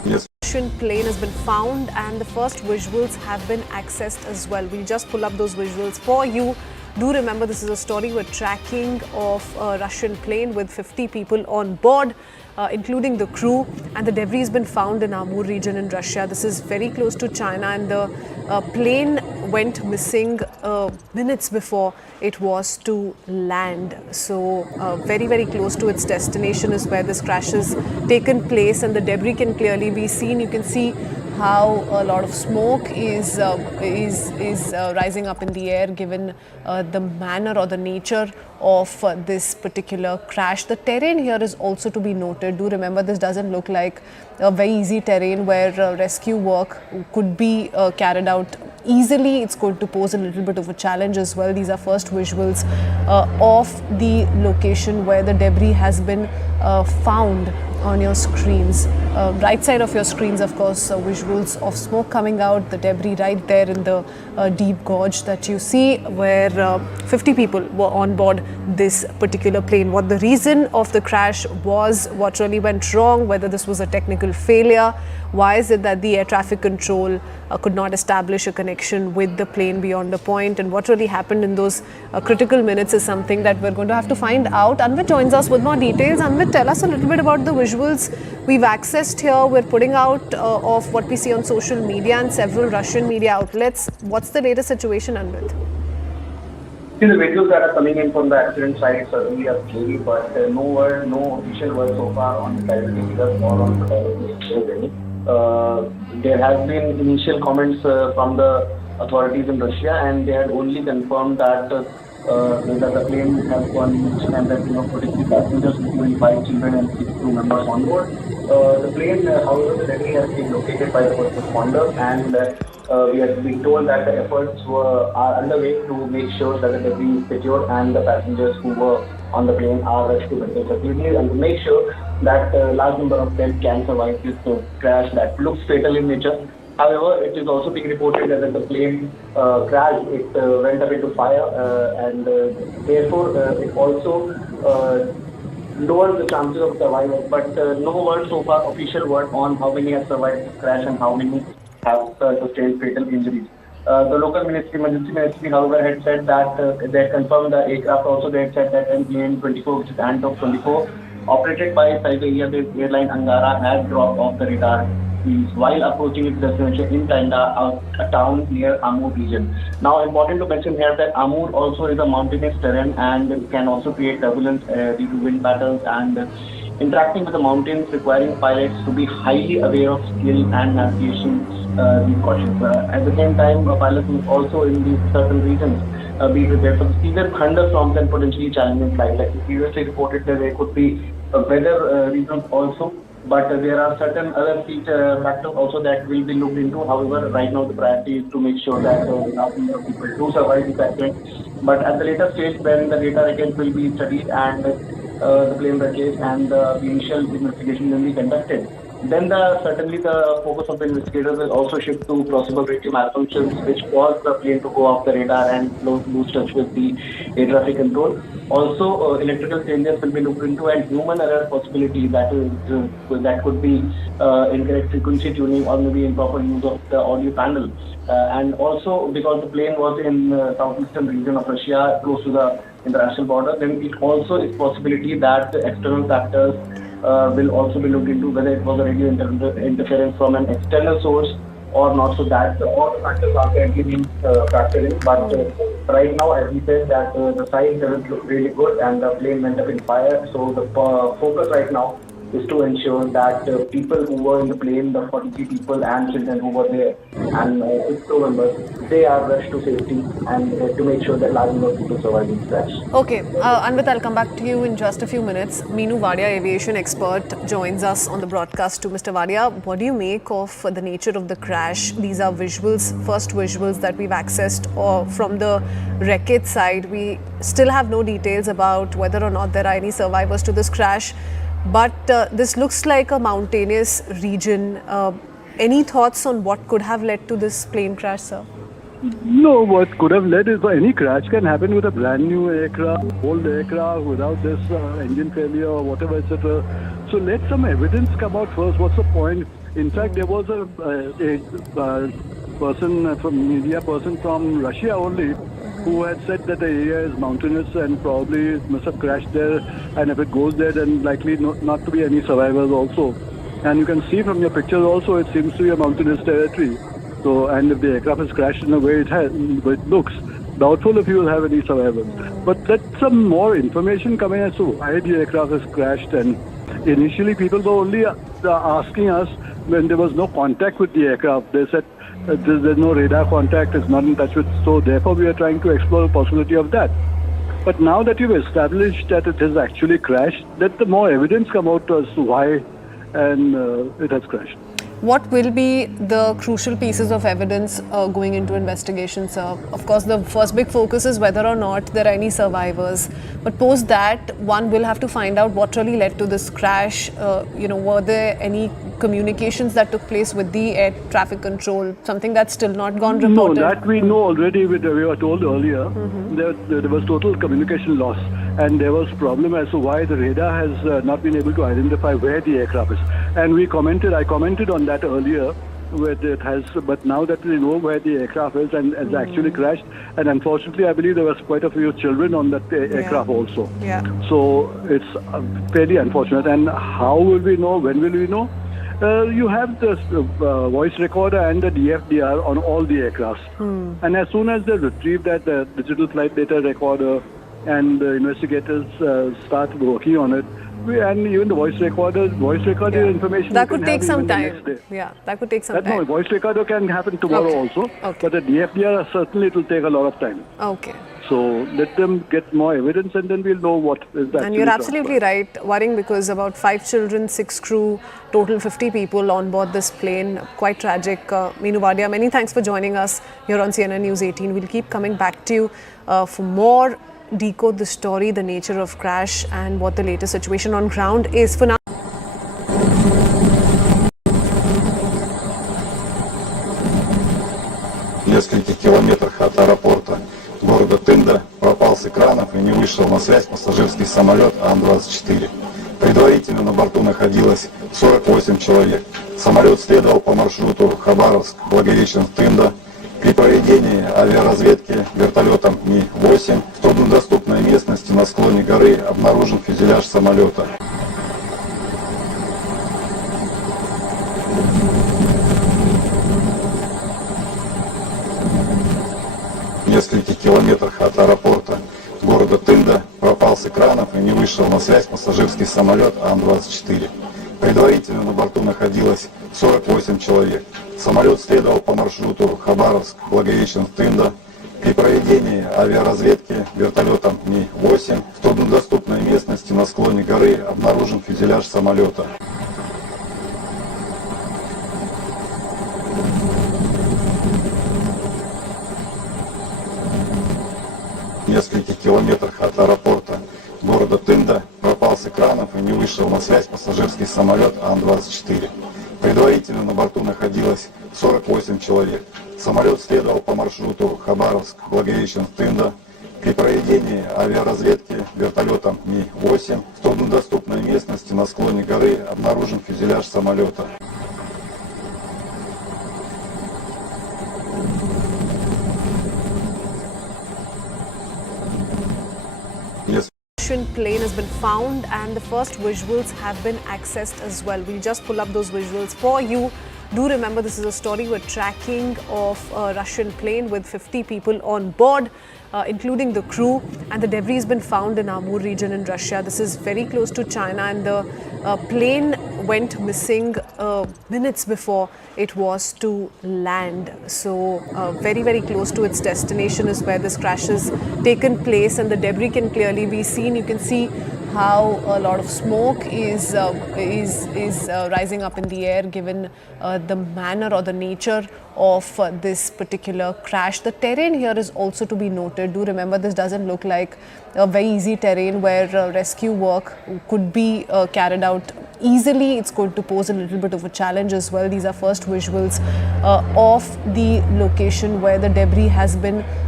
plane has been found and the first visuals have been accessed as well. We'll just pull up those visuals for you. Do remember, this is a story we're tracking of a Russian plane with 50 people on board, including the crew, and the debris has been found in Amur region in Russia. This is very close to China, and the plane went missing minutes before it was to land. So very, very close to its destination is where this crash has taken place, and the debris can clearly be seen. You can see how a lot of smoke is rising up in the air, given the manner or the nature of this particular crash. The terrain here is also to be noted. Do remember, this doesn't look like a very easy terrain where rescue work could be carried out easily. It's going to pose a little bit of a challenge as well. These are first visuals of the location where the debris has been found on your screens. Right side of your screens, of course, visuals of smoke coming out, the debris right there in the deep gorge that you see, where 50 people were on board this particular plane. What the reason of the crash was, what really went wrong, whether this was a technical failure, why is it that the air traffic control could not establish a connection with the plane beyond a point, and what really happened in those critical minutes is something that we're going to have to find out. Anvit joins us with more details. Anvit, tell us a little bit about the visuals we've accessed here. We're putting out of what we see on social media and several Russian media outlets. What's the latest situation, Anvit? See, the videos that are coming in from the accident site certainly are scary, but no official word so far on the fatality or on the fatality. There has been initial comments from the authorities in Russia, and they had only confirmed that the plane has gone missing and that 43 passengers, including 5 children and 6 crew members on board. The plane, however, the debris has been located by the first responder, and we have been told that the efforts are underway to make sure that the debris is secured and the passengers who were on the plane are rescued successfully, and to make sure that a large number of them can survive this crash that looks fatal in nature. However, it is also being reported that the plane crashed, it went up into fire, and therefore it also lowers the chances of survival. But no word so far, official word on how many have survived this crash and how many have sustained fatal injuries. The local emergency ministry, however, had said that they had confirmed the aircraft. Also, they had said that N18G, which is Antop 24, operated by Siberia-based airline Angara, had dropped off the radar while approaching its destination in Tanda, a town near Amur region. Now, important to mention here that Amur also is a mountainous terrain and can also create turbulence due to wind patterns, and interacting with the mountains requiring pilots to be highly aware of skill and navigation precautions. At the same time, pilots must also in these certain regions be prepared for the severe thunderstorms and potentially challenging flight. Like we previously reported that there could be weather reasons also, but there are certain other factors also that will be looked into. However, right now the priority is to make sure that enough number of people do survive this accident. But at the later stage, when the data again will be studied and the plane wreckage and the initial investigation will be conducted, then certainly the focus of the investigators will also shift to possible radio malfunctions which caused the plane to go off the radar and lose touch with the air traffic control. Also, electrical changes will be looked into, and human error possibility that could be incorrect frequency tuning or maybe improper use of the audio panel. And also, because the plane was in southeastern region of Russia, close to the international border, then it also is possibility that the external factors will also be looked into, whether it was a radio interference from an external source or not. So that all the factors are currently being factored in. But right now, as we said, that the signs doesn't look really good and the plane went up in fire. So the focus right now is to ensure that people who were in the plane, the 43 people and children who were there, and 6 crew members, they are rushed to safety, and to make sure that large number of people survive this crash. Okay, Anvit, I'll come back to you in just a few minutes. Meenu Wadia, aviation expert, joins us on the broadcast too. Mr. Wadia, what do you make of the nature of the crash? These are visuals, first visuals that we've accessed from the wreckage side. We still have no details about whether or not there are any survivors to this crash. But this looks like a mountainous region. Any thoughts on what could have led to this plane crash, sir? No, what could have led is any crash can happen with a brand new aircraft, old aircraft, without this engine failure or whatever, etc. So let some evidence come out first. What's the point? In fact, there was a person media person from Russia only, who had said that the area is mountainous and probably it must have crashed there. And if it goes there, then likely not to be any survivors also. And you can see from your pictures also, it seems to be a mountainous territory. So, and if the aircraft has crashed in the way it looks, doubtful if you will have any survivors. But let some more information coming as to why the aircraft has crashed. And initially, people were only asking us when there was no contact with the aircraft. They said there's no radar contact, it's not in touch with. So therefore, we are trying to explore the possibility of that. But now that you've established that it has actually crashed, let the more evidence come out as to why and it has crashed. What will be the crucial pieces of evidence going into investigation, sir? Of course, the first big focus is whether or not there are any survivors. But post that, one will have to find out what really led to this crash. Were there any communications that took place with the air traffic control? Something that's still not gone reported? No, that we know already. We were told earlier there was total communication loss. And there was a problem as to why the radar has not been able to identify where the aircraft is. And I commented on that earlier, where it has, but now that we know where the aircraft is and has actually crashed, and unfortunately I believe there was quite a few children on that aircraft also. Yeah. So it's fairly unfortunate. And how will we know? When will we know? You have the voice recorder and the DFDR on all the aircrafts. And as soon as they retrieve that digital flight data recorder, and the investigators start working on it, and even the voice recorder information that could take some time. Yeah, that could take some time. No, voice recorder can happen tomorrow also, but the DFDR certainly it will take a lot of time. Okay. So let them get more evidence, and then we'll know what is that. And you're absolutely right, worrying because about 5 children, 6 crew, total 50 people on board this plane. Quite tragic. Meenu Wadia, many thanks for joining us here on CNN News 18. We'll keep coming back to you for more. Decode the story, the nature of crash, and what the latest situation on ground is. For now, В нескольких километрах от аэропорта города Тында пропал с экранов и не вышел на связь пассажирский самолет Ан-24. Предварительно на борту находилось 48 человек. Самолет следовал по маршруту Хабаровск-Благовещенск-Тында. При проведении авиаразведки вертолетом Ми-8 в труднодоступной местности на склоне горы обнаружен фюзеляж самолета. В нескольких километрах от аэропорта города Тында пропал с экранов и не вышел на связь пассажирский самолет Ан-24. Предварительно на борту находилось 48 человек. Самолет следовал по маршруту Хабаровск-Благовещенск-Тында. При проведении авиаразведки вертолетом Ми-8 в труднодоступной местности на склоне горы обнаружен фюзеляж самолета. В нескольких километрах от аэропорта города Тында пропал с экранов и не вышел на связь пассажирский самолет Ан-24. Предварительно на борту находилось 48 человек. Самолет следовал по маршруту Хабаровск-Благовещенск-Тында. При проведении авиаразведки вертолетом Ми-8 в труднодоступной местности на склоне горы обнаружен фюзеляж самолета. Russian plane has been found and the first visuals have been accessed as well. We'll just pull up those visuals for you. Do remember, this is a story we're tracking of a Russian plane with 50 people on board, including the crew, and the debris has been found in Amur region in Russia. This is very close to China, and the plane went missing minutes before it was to land. So very, very close to its destination is where this crash has taken place, and the debris can clearly be seen. You can see how a lot of smoke is rising up in the air, given the manner or the nature of this particular crash. The terrain here is also to be noted. Do remember, this doesn't look like a very easy terrain where rescue work could be carried out easily. It's going to pose a little bit of a challenge as well. These are first visuals of the location where the debris has been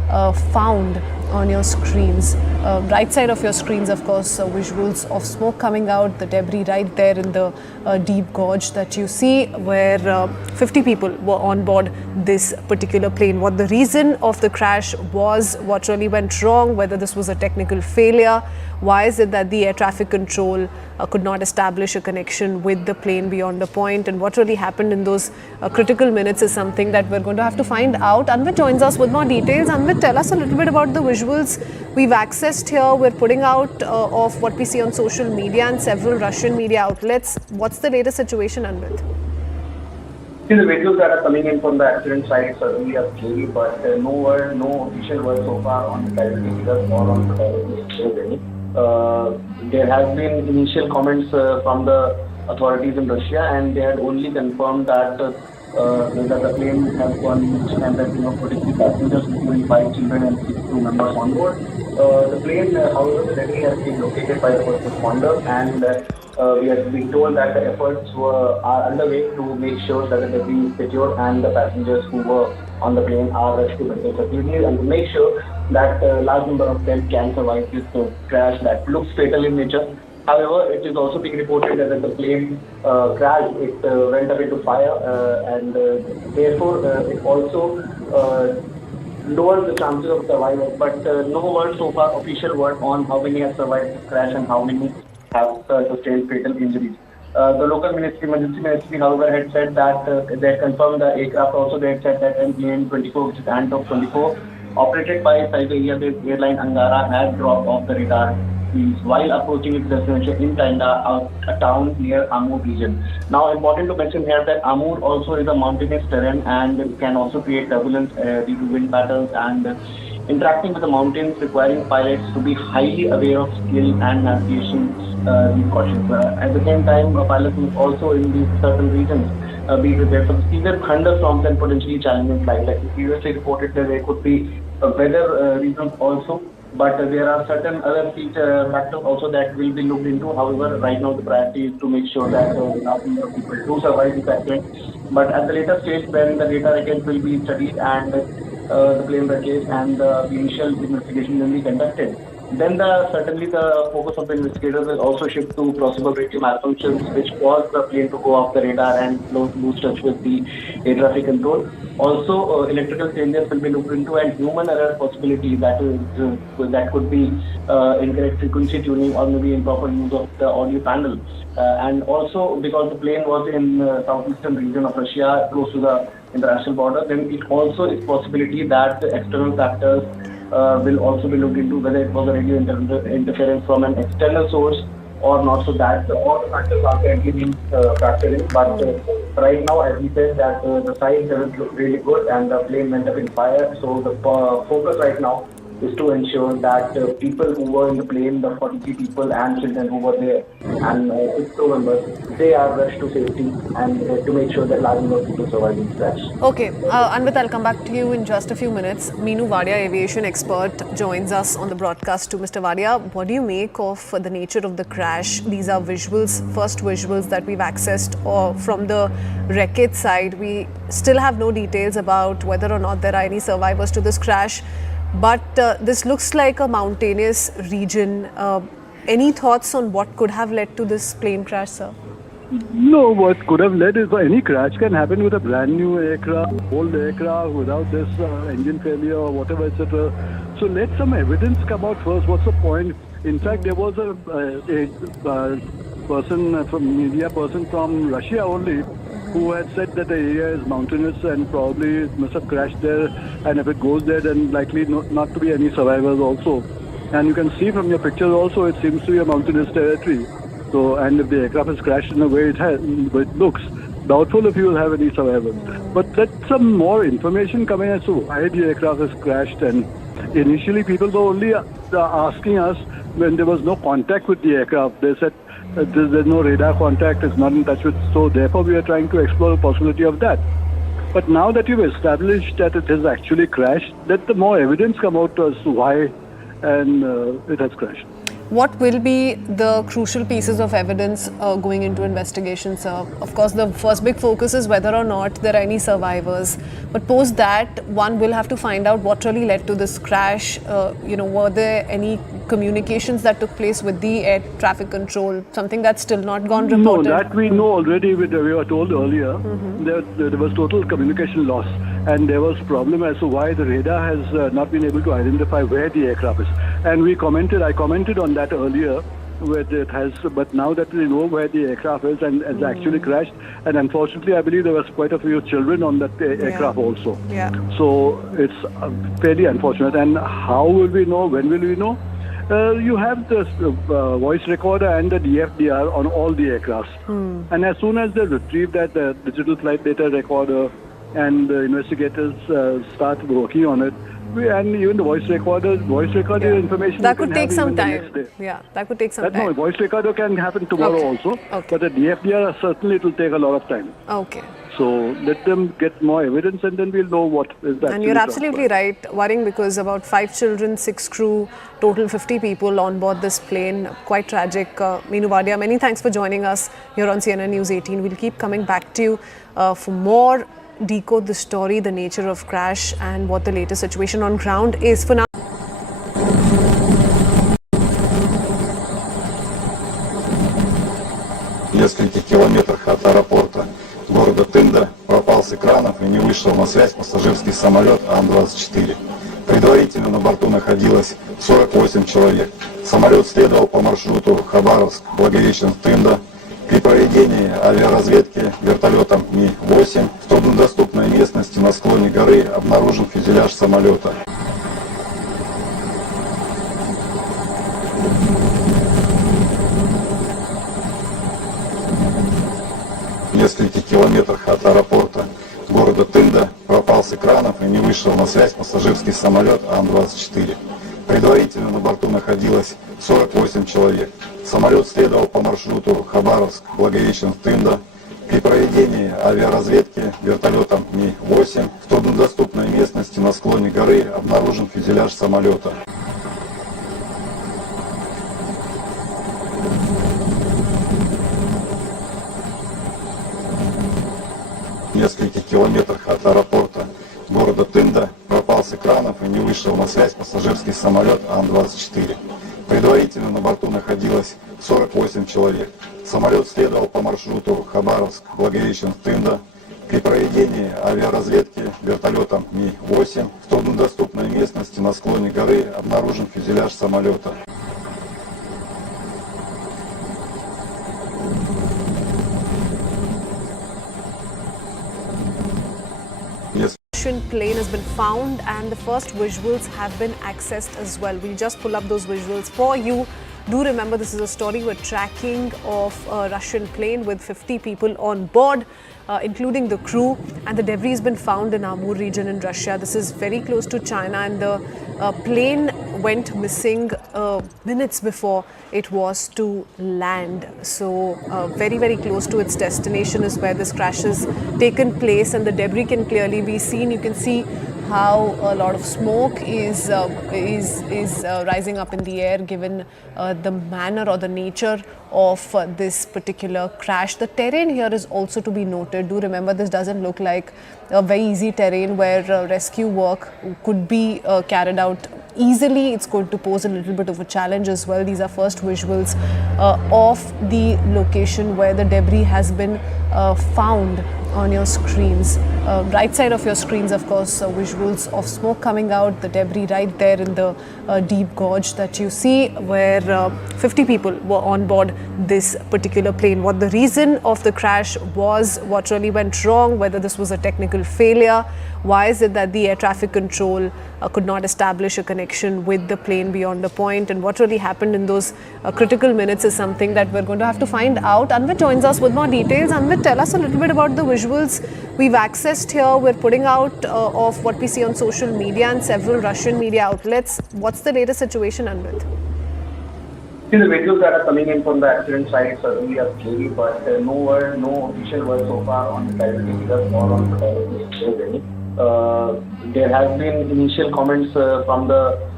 found on your screens. Right side of your screens, of course, visuals of smoke coming out, the debris right there in the deep gorge that you see, where 50 people were on board this particular plane. What the reason of the crash was, what really went wrong, whether this was a technical failure, why is it that the air traffic control could not establish a connection with the plane beyond a point, and what really happened in those critical minutes is something that we're going to have to find out. Anvit joins us with more details. Anvit, tell us a little bit about the visuals we've accessed here. We're putting out of what we see on social media and several Russian media outlets. What's the latest situation, Anvit? See, the videos that are coming in from the accident site certainly are scary, but no official word so far on the casualty figures or on the there have been initial comments from the authorities in Russia, and they had only confirmed that the plane has gone and that 43 passengers, including 5 children and 6 crew members on board. The plane, however, the debris has been located by the first responder, and we have been told that the efforts are underway to make sure that the debris is secured and the passengers who were on the plane are rescued successfully, and to make sure that a large number of them can survive this crash that looks fatal in nature. However, it is also being reported that the plane crashed, it went up into fire, and therefore it also lowers the chances of survival. But no word so far, official word on how many have survived this crash and how many have sustained fatal injuries. The local emergency ministry, however, had said that they had confirmed the aircraft. Also, they had said that N18G, which is Antop 24, operated by Siberia-based airline Angara, had dropped off the radar while approaching its destination in China, a town near Amur region. Now, important to mention here that Amur also is a mountainous terrain and can also create turbulence due to wind patterns, and interacting with the mountains requiring pilots to be highly aware of skill and navigation precautions. At the same time, pilots must also in these certain regions be prepared for severe thunderstorms and potentially challenging flight. Like we previously reported that there could be weather reasons also, but there are certain other factors also that will be looked into. However, right now the priority is to make sure that enough people do survive this accident. But at the later stage, when the data again will be studied and the plane wreckage and the initial investigation will be conducted, then certainly the focus of the investigators will also shift to possible radio malfunctions which caused the plane to go off the radar and lose touch with the air traffic control. Also, electrical changes will be looked into, and human error possibility that could be incorrect frequency tuning or maybe improper use of the audio panel. And also, because the plane was in southeastern region of Russia, close to the international border, then it also is possibility that the external factors will also be looked into, whether it was a radio interference from an external source or not. So that all the factors are currently being factored in. But right now, as we said, that the site doesn't look really good and the plane went up in fire. So the focus right now is to ensure that people who were in the plane, the 43 people and children who were there, and its crew members, they are rushed to safety, and to make sure that large number of people survive in the crash. Okay, Anvit, I'll come back to you in just a few minutes. Meenu Vadia, aviation expert, joins us on the broadcast too. Mr. Vadia, what do you make of the nature of the crash? These are visuals, first visuals that we've accessed from the wreckage side. We still have no details about whether or not there are any survivors to this crash. But this looks like a mountainous region. Any thoughts on what could have led to this plane crash, sir? No, what could have led is any crash can happen with a brand new aircraft, old aircraft, without this engine failure or whatever, etc. So let some evidence come out first. What's the point? In fact, there was a media person from Russia only, who had said that the area is mountainous and probably must have crashed there, and if it goes there, then likely not to be any survivors also. And you can see from your pictures also, it seems to be a mountainous territory. So, and if the aircraft has crashed in the way it looks, doubtful if you will have any survivors. But let some more information come in as to why the aircraft has crashed. And initially people were only asking us when there was no contact with the aircraft. They said there's no radar contact, it's not in touch with, so therefore we are trying to explore the possibility of that. But now that you've established that it has actually crashed, let the more evidence come out as to why and it has crashed. What will be the crucial pieces of evidence going into investigation, sir? Of course, the first big focus is whether or not there are any survivors. But post that, one will have to find out what really led to this crash. Were there any communications that took place with the air traffic control? Something that's still not gone reported. No, that we know already. We were told earlier that there was total communication loss, and there was problem as to why the radar has not been able to identify where the aircraft is. And I commented on that earlier, where it has, but now that we know where the aircraft is and has actually crashed, and unfortunately, I believe there was quite a few children on that aircraft also. Yeah. So it's fairly unfortunate. And how will we know? When will we know? You have the voice recorder and the DFDR on all the aircrafts. And as soon as they retrieve that digital flight data recorder and the investigators start working on it, and even the voice recorder information that could take some time. Yeah, that could take some time. No, voice recorder can happen tomorrow also. Okay. But the DFDR certainly it will take a lot of time. Okay. So let them get more evidence and then we'll know what is that. And you're absolutely right, worrying because about 5 children, 6 crew, total 50 people on board this plane. Quite tragic. Meenu Wadia, many thanks for joining us here on CNN News 18. We'll keep coming back to you for more. Decode the story, the nature of crash and what the latest situation on ground is. For now, В нескольких километрах от аэропорта города Тында пропал с экранов и не вышел на связь пассажирский самолет Ан-24. Предварительно на борту находилось 48 человек. Самолет следовал по маршруту Хабаровск-Благовещенск-Тында. При проведении авиаразведки вертолетом Ми-8 в труднодоступной местности на склоне горы обнаружен фюзеляж самолета. В нескольких километрах от аэропорта города Тында пропал с экранов и не вышел на связь пассажирский самолет Ан-24. Предварительно на борту находилось 48 человек. Самолет следовал по маршруту Хабаровск-Благовещенск-Тында. При проведении авиаразведки вертолетом Ми-8 в труднодоступной местности на склоне горы обнаружен фюзеляж самолета. В нескольких километрах от аэропорта города Тында пропал с экранов и не вышел на связь пассажирский самолет Ан-24. Предварительно на борту находилось 48 человек. Самолет следовал по маршруту Хабаровск-Благовещенск-Тында. При проведении авиаразведки вертолетом Ми-8 в труднодоступной местности на склоне горы обнаружен фюзеляж самолета. Russian plane has been found and the first visuals have been accessed as well. We'll just pull up those visuals for you. Do remember this is a story we're tracking of a Russian plane with 50 people on board, including the crew, and the debris has been found in Amur region in Russia. This is very close to China, and the plane went missing minutes before it was to land. So very, very close to its destination is where this crash has taken place, and the debris can clearly be seen. You can see how a lot of smoke is rising up in the air, given the manner or the nature of this particular crash. The terrain here is also to be noted. Do remember, this doesn't look like a very easy terrain where rescue work could be carried out easily. It's going to pose a little bit of a challenge as well. These are first visuals of the location where the debris has been found on your screens. Right side of your screens, of course, visuals of smoke coming out, the debris right there in the deep gorge that you see, where 50 people were on board this particular plane. What the reason of the crash was, what really went wrong, whether this was a technical failure, why is it that the air traffic control could not establish a connection with the plane beyond the point, and what really happened in those critical minutes is something that we're going to have to find out. Anvit joins us with more details. Anvit, tell us a little bit about the visuals we've accessed here. We're putting out of what we see on social media and several Russian media outlets. What's the latest situation, Anvit? See, the videos that are coming in from the accident site certainly are scary, but no official word so far on the casualty figures or on the fatality. There have been initial comments from the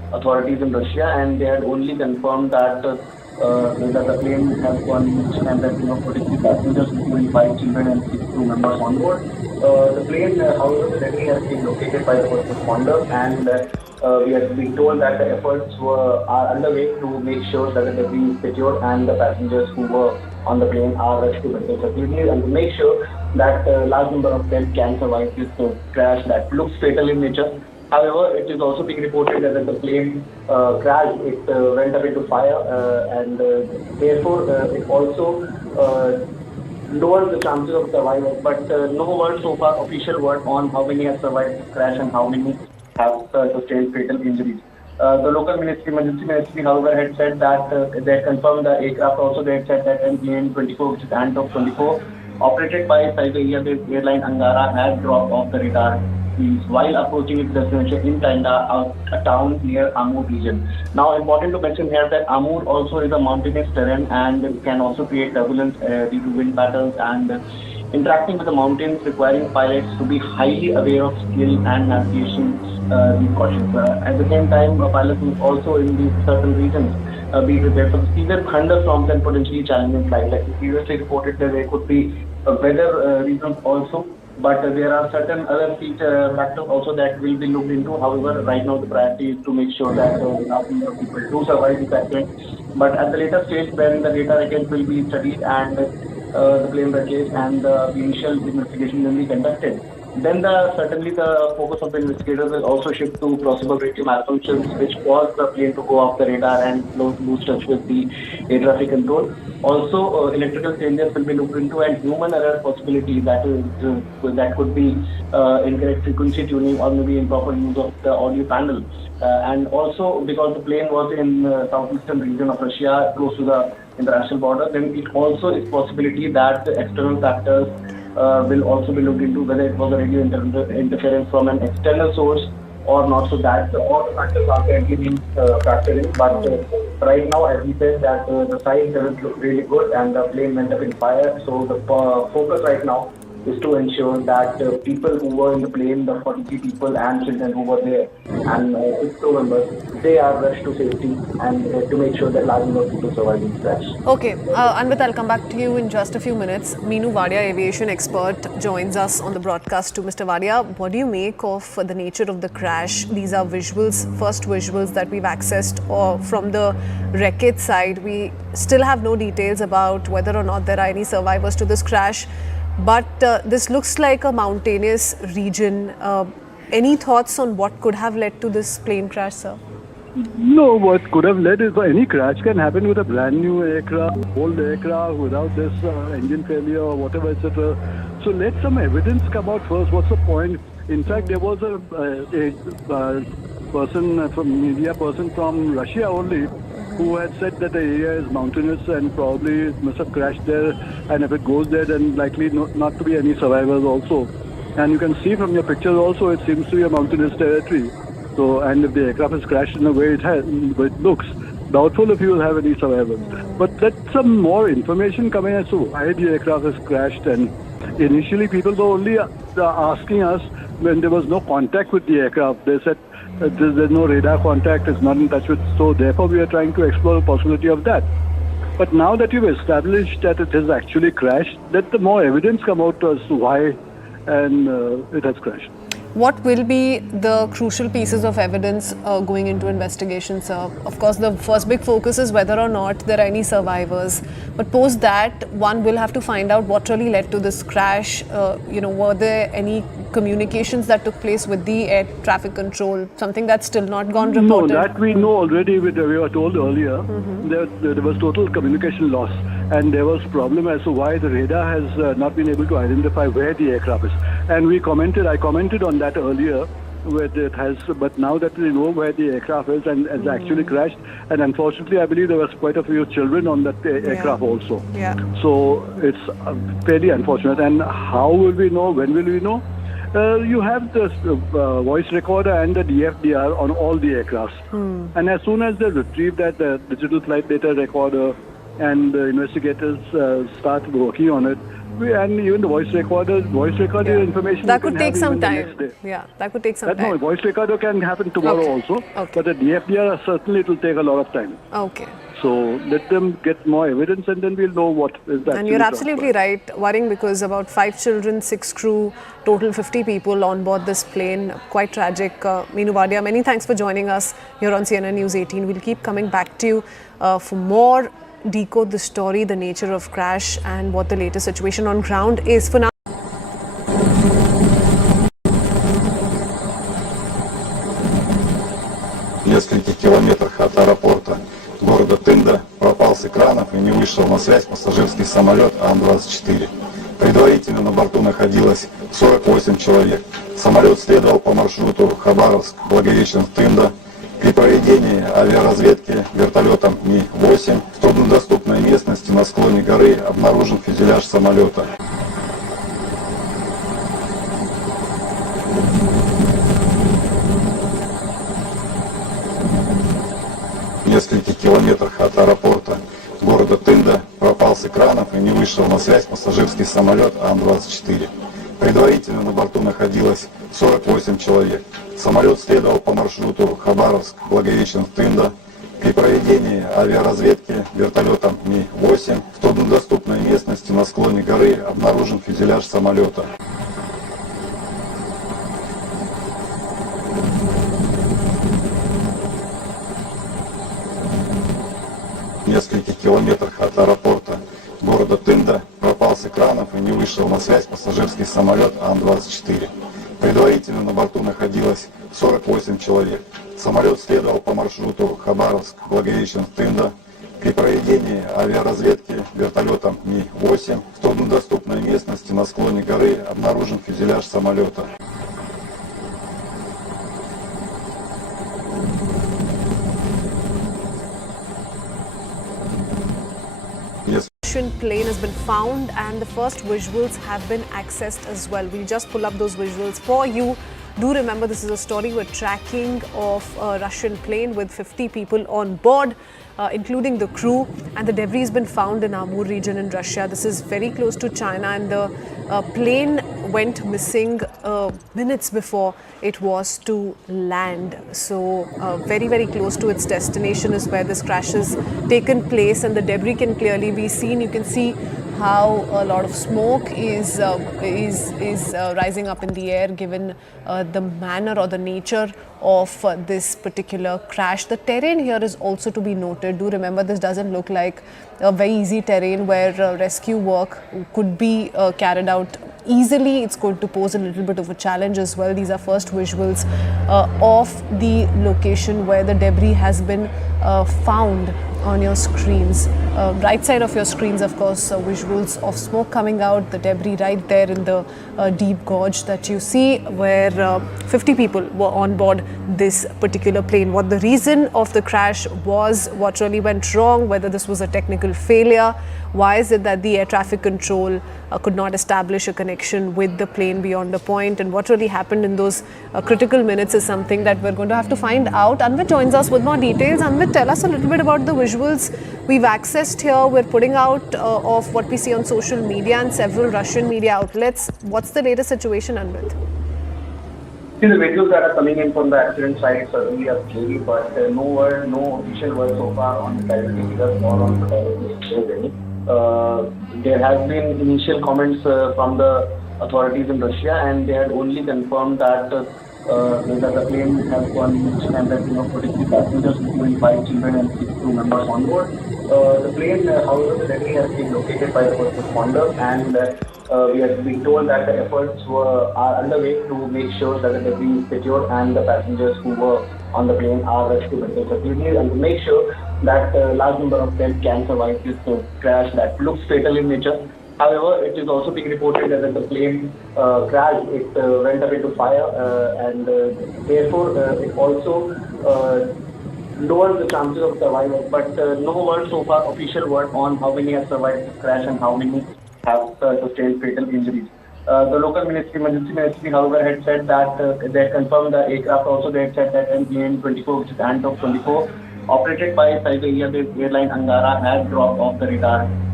authorities in Russia, and they had only confirmed that the plane has gone missing and that 43 passengers, including 5 children and 6 crew members on board. The plane, however, the debris has been located by the first responders, and we have been told that the efforts are underway to make sure that the debris is secured and the passengers who were on the plane are rescued at the facility, and to make sure that a large number of them can survive this crash that looks fatal in nature. However, it is also being reported that the plane crashed, it went up into fire, and therefore it also lowers the chances of survival. But no word so far, official word on how many have survived this crash and how many have sustained fatal injuries. The local emergency ministry, however, had said that they had confirmed the aircraft. Also, they had said that N18G, which is Antop 24, operated by Siberia-based airline Angara, had dropped off the radar while approaching its destination in Tanda, a town near Amur region. Now, important to mention here that Amur also is a mountainous terrain and can also create turbulence due to wind patterns, and interacting with the mountains requiring pilots to be highly aware of skill and navigation these cautions. At the same time, pilots must also in these certain regions be prepared for severe thunderstorms and potentially challenging flight. Like previously reported that there could be weather reasons also, but there are certain other factors also that will be looked into. However, right now the priority is to make sure that enough number of people do survive this accident. But at the later stage, when the data again will be studied and the plane wreckage and the initial investigation will be conducted, then certainly the focus of the investigators will also shift to possible radio malfunctions which caused the plane to go off the radar and lose touch with the air traffic control. Also, electrical changes will be looked into, and human error possibility that could be incorrect frequency tuning or maybe improper use of the audio panel. And also, because the plane was in southeastern region of Russia, close to the international border, then it also is possibility that the external factors will also be looked into, whether it was a radio interference from an external source or not. So that all the factors are currently being factored in. But right now, as we said, that the signs doesn't look really good and the plane went up in fire. So the focus right now is to ensure that people who were in the plane, the 43 people and children who were there, and 6 crew members, they are rushed to safety, and to make sure that large number of people survive this crash. Okay, Anvit, I'll come back to you in just a few minutes. Meenu Vadia, aviation expert, joins us on the broadcast too. Mr. Vadia, what do you make of the nature of the crash? These are visuals, first visuals that we've accessed, or from the wreckage side. We still have no details about whether or not there are any survivors to this crash. But this looks like a mountainous region. Any thoughts on what could have led to this plane crash, sir? No, what could have led is any crash can happen with a brand new aircraft, old aircraft, without this engine failure or whatever, etc. So let some evidence come out first. What's the point? In fact, there was a media person from Russia only, who had said that the area is mountainous and probably must have crashed there, and if it goes there, then likely not to be any survivors also. And you can see from your pictures also, it seems to be a mountainous territory. So, and if the aircraft has crashed in the way it looks, doubtful if you will have any survivors. But let some more information coming as to why the aircraft has crashed. And initially, people were only asking us when there was no contact with the aircraft. They said there's no radar contact, it's not in touch with, so therefore we are trying to explore the possibility of that. But now that you've established that it has actually crashed, let the more evidence come out as to why and it has crashed. What will be the crucial pieces of evidence going into investigation, sir? Of course, the first big focus is whether or not there are any survivors. But post that, one will have to find out what really led to this crash. Were there any communications that took place with the air traffic control? Something that's still not gone reported? No, that we know already. We were told earlier there was total communication loss. And there was problem as to why the radar has not been able to identify where the aircraft is. And I commented on that earlier, where it has, but now that we know where the aircraft is and has actually crashed, and unfortunately I believe there was quite a few children on that aircraft also. Yeah. So it's fairly unfortunate. And how will we know? When will we know? You have the voice recorder and the DFDR on all the aircrafts. And as soon as they retrieve that digital flight data recorder and the investigators start working on it, And even the voice recorder information That you could can take have some even the time. next day. Yeah, that could take some No, time. voice recorder can happen tomorrow Okay. also. Okay. But the DFDR, certainly it will take a lot of time. Okay. So let them get more evidence and then we'll know what is actually And you're absolutely transpired. right. Worrying because about 5 children, 6 crew, total 50 people on board this plane. Quite tragic. Meenu Wadia, many thanks for joining us here on CNN News 18. We'll keep coming back to you for more decode the story, the nature of crash and what the latest situation on ground is. For now, В нескольких километрах от аэропорта города Тында пропал с экранов и не вышел на связь пассажирский самолет Ан-24. Предварительно на борту находилось 48 человек. Самолет следовал по маршруту Хабаровск-Благовещенск-Тында. При проведении авиаразведки вертолетом Ми-8 в труднодоступной местности на склоне горы обнаружен фюзеляж самолета. В нескольких километрах от аэропорта города Тында пропал с экранов и не вышел на связь пассажирский самолет Ан-24. Предварительно на борту находилось 48 человек. Самолет следовал по маршруту Хабаровск-Благовещенск-Тында. При проведении авиаразведки вертолетом Ми-8 в труднодоступной местности на склоне горы обнаружен фюзеляж самолета. В нескольких километрах от аэропорта города Тында пропал с экранов и не вышел на связь пассажирский самолет Ан-24. Предварительно на борту находилось 48 человек. Самолет следовал по маршруту Хабаровск-Благовещенск-Тында. При проведении авиаразведки вертолетом Ми-8 в труднодоступной местности на склоне горы обнаружен фюзеляж самолета. Russian plane has been found and the first visuals have been accessed as well. We'll just pull up those visuals for you. Do remember this is a story we're tracking of a Russian plane with 50 people on board, including the crew, and the debris has been found in Amur region in Russia. This is very close to China and the plane went missing minutes before it was to land. So very, very close to its destination is where this crash has taken place, and the debris can clearly be seen. You can see how a lot of smoke is rising up in the air, given the manner or the nature of this particular crash. The terrain here is also to be noted. Do remember, this doesn't look like a very easy terrain where rescue work could be carried out easily. It's going to pose a little bit of a challenge as well. These are first visuals of the location where the debris has been found on your screens. Right side of your screens, of course, visuals of smoke coming out, the debris right there in the deep gorge that you see, where 50 people were on board this particular plane. What the reason of the crash was, what really went wrong, whether this was a technical failure, why is it that the air traffic control could not establish a connection with the plane beyond the point, and what really happened in those critical minutes is something that we're going to have to find out. Anvit joins us with more details. Anvit, tell us a little bit about the visuals we've accessed here. We're putting out of what we see on social media and several Russian media outlets. What's the latest situation, Anvit? See, the videos that are coming in from the accident site certainly are scary, but no official word so far on the casualty figures or on the there has been initial comments from the authorities in Russia, and they had only confirmed that the plane has gone missing and that 43 passengers, including 5 children and 6 crew members on board. The plane, however, the debris has been located by the first responder, and we have been told that the efforts are underway to make sure that the debris is secured and the passengers who were on the plane are rescued in security, and to make sure that a large number of them can survive this crash that looks fatal in nature. However, it is also being reported that the plane crashed, it went up into fire, and therefore it also lowers the chances of survival. But no word so far, official word on how many have survived this crash and how many have sustained fatal injuries. The local emergency ministry, however, had said that they had confirmed the aircraft. Also, they had said that N18G, which is Ant of 24, operated by Siberia-based airline Angara, had dropped off the radar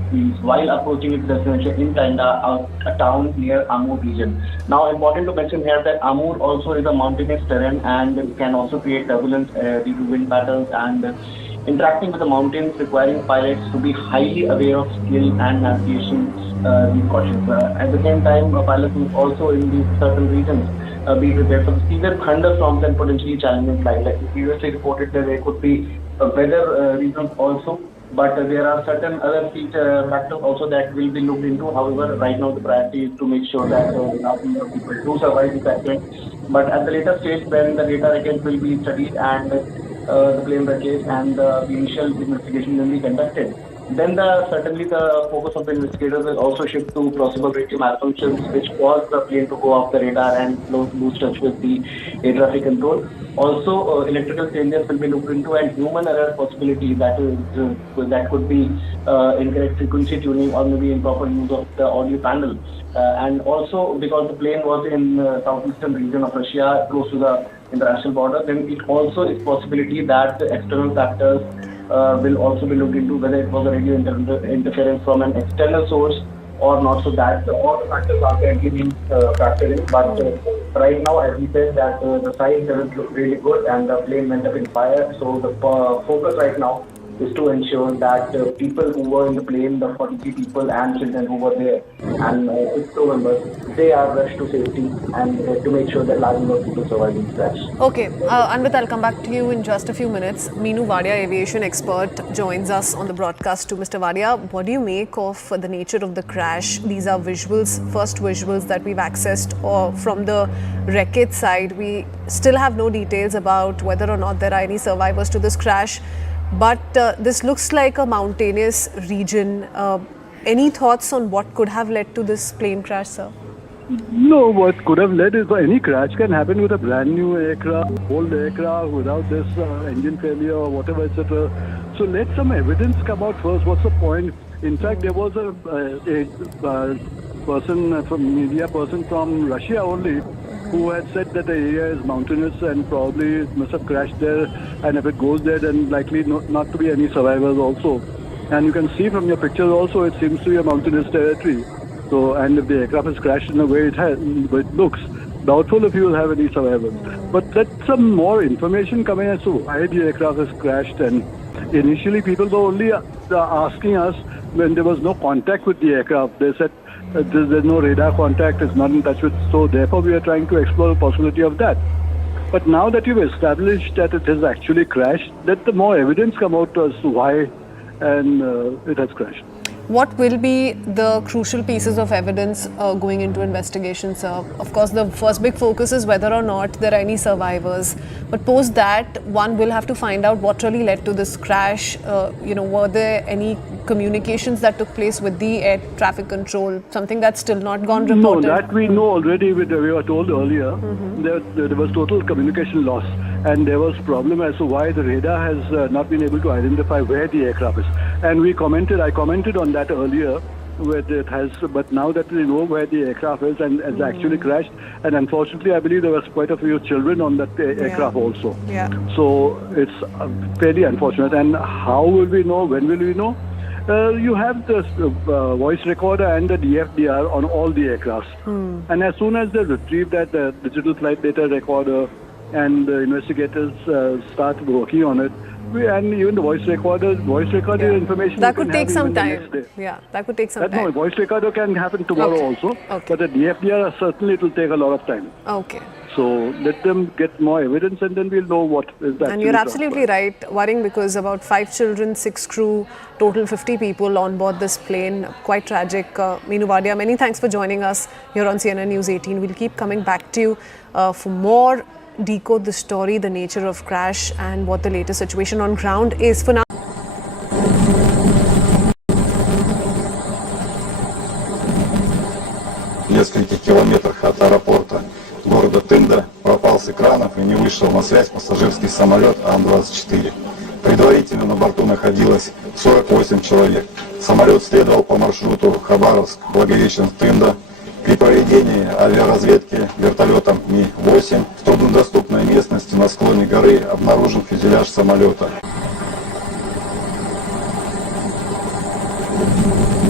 while approaching its destination in Tanda, a town near Amur region. Now, important to mention here that Amur also is a mountainous terrain and can also create turbulence due to wind patterns and interacting with the mountains, requiring pilots to be highly aware of skill and navigation these cautions. At the same time, pilots must also in these certain regions be prepared for the severe thunderstorms and potentially challenging flight. Like we previously reported that there could be weather reasons also, but there are certain other factors also that will be looked into. However, right now the priority is to make sure that large number of people do survive this accident. But at the later stage, when the data wreckage will be studied and the plane wreckage and the initial investigation will be conducted, then certainly the focus of the investigators will also shift to possible radio malfunctions which caused the plane to go off the radar and lose touch with the air traffic control. Also, electrical changes will be looked into and human error possibility that could be incorrect frequency tuning or maybe improper use of the audio panel. And also because the plane was in southeastern region of Russia close to the international border, then it also is possibility that the external factors will also be looked into, whether it was a radio interference from an external source or not. So that all the factors are currently being factored in. But right now, as we said, that the site doesn't look really good and the plane went up in fire. So the focus right now is to ensure that people who were in the plane, the 43 people and children who were there, and its crew members, they are rushed to safety and to make sure that large number of people survive in the crash. Okay, Anvit, I'll come back to you in just a few minutes. Meenu Vadia, aviation expert, joins us on the broadcast too. Mr. Vadia, what do you make of the nature of the crash? These are visuals, first visuals that we've accessed from the wreckage side. We still have no details about whether or not there are any survivors to this crash. But this looks like a mountainous region. Any thoughts on what could have led to this plane crash, sir? No, what could have led is any crash can happen with a brand new aircraft, old aircraft, without this engine failure or whatever, etc. So let some evidence come out first. What's the point? In fact, there was a media person from Russia only who had said that the area is mountainous and probably it must have crashed there, and if it goes there then likely not to be any survivors also. And you can see from your pictures also it seems to be a mountainous territory. So, and if the aircraft has crashed in the way it looks, doubtful if you will have any survivors. But let some more information come in as to why the aircraft has crashed. And initially people were only asking us when there was no contact with the aircraft. They said there's no radar contact, it's not in touch with, so therefore we are trying to explore the possibility of that. But now that you've established that it has actually crashed, let the more evidence come out as to why and it has crashed. What will be the crucial pieces of evidence going into investigations, sir? Of course, the first big focus is whether or not there are any survivors. But post that, one will have to find out what really led to this crash. Were there any communications that took place with the air traffic control? Something that's still not gone reported? No, that we know already. We were told earlier there was total communication loss. And there was problem as to why the radar has not been able to identify where the aircraft is. And I commented on that earlier, where it has, but now that we know where the aircraft is and has actually crashed, and unfortunately I believe there was quite a few children on that aircraft also. Yeah. So it's fairly unfortunate. And how will we know? When will we know? You have the voice recorder and the DFDR on all the aircrafts. And as soon as they retrieve that digital flight data recorder, and the investigators start working on it, and even the voice recorder information that could take some time. That could take some time. No, voice recorder can happen tomorrow also, but the DFDR certainly it will take a lot of time. Okay. So let them get more evidence and then we'll know what is that. And you're absolutely right, worrying because about 5 children, 6 crew, total 50 people on board this plane. Quite tragic. Meenu Vadia, many thanks for joining us here on CNN News 18. We'll keep coming back to you for more. Decode the story, the nature of crash and what the latest situation on ground is. For now, В нескольких километрах от аэропорта города Тында пропал с экранов и не вышел на связь пассажирский самолет Ан-24. Предварительно на борту находилось 48 человек. Самолет следовал по маршруту Хабаровск-Благовещенск-Тында. При проведении авиаразведки вертолетом Ми-8 в труднодоступной местности на склоне горы обнаружен фюзеляж самолета.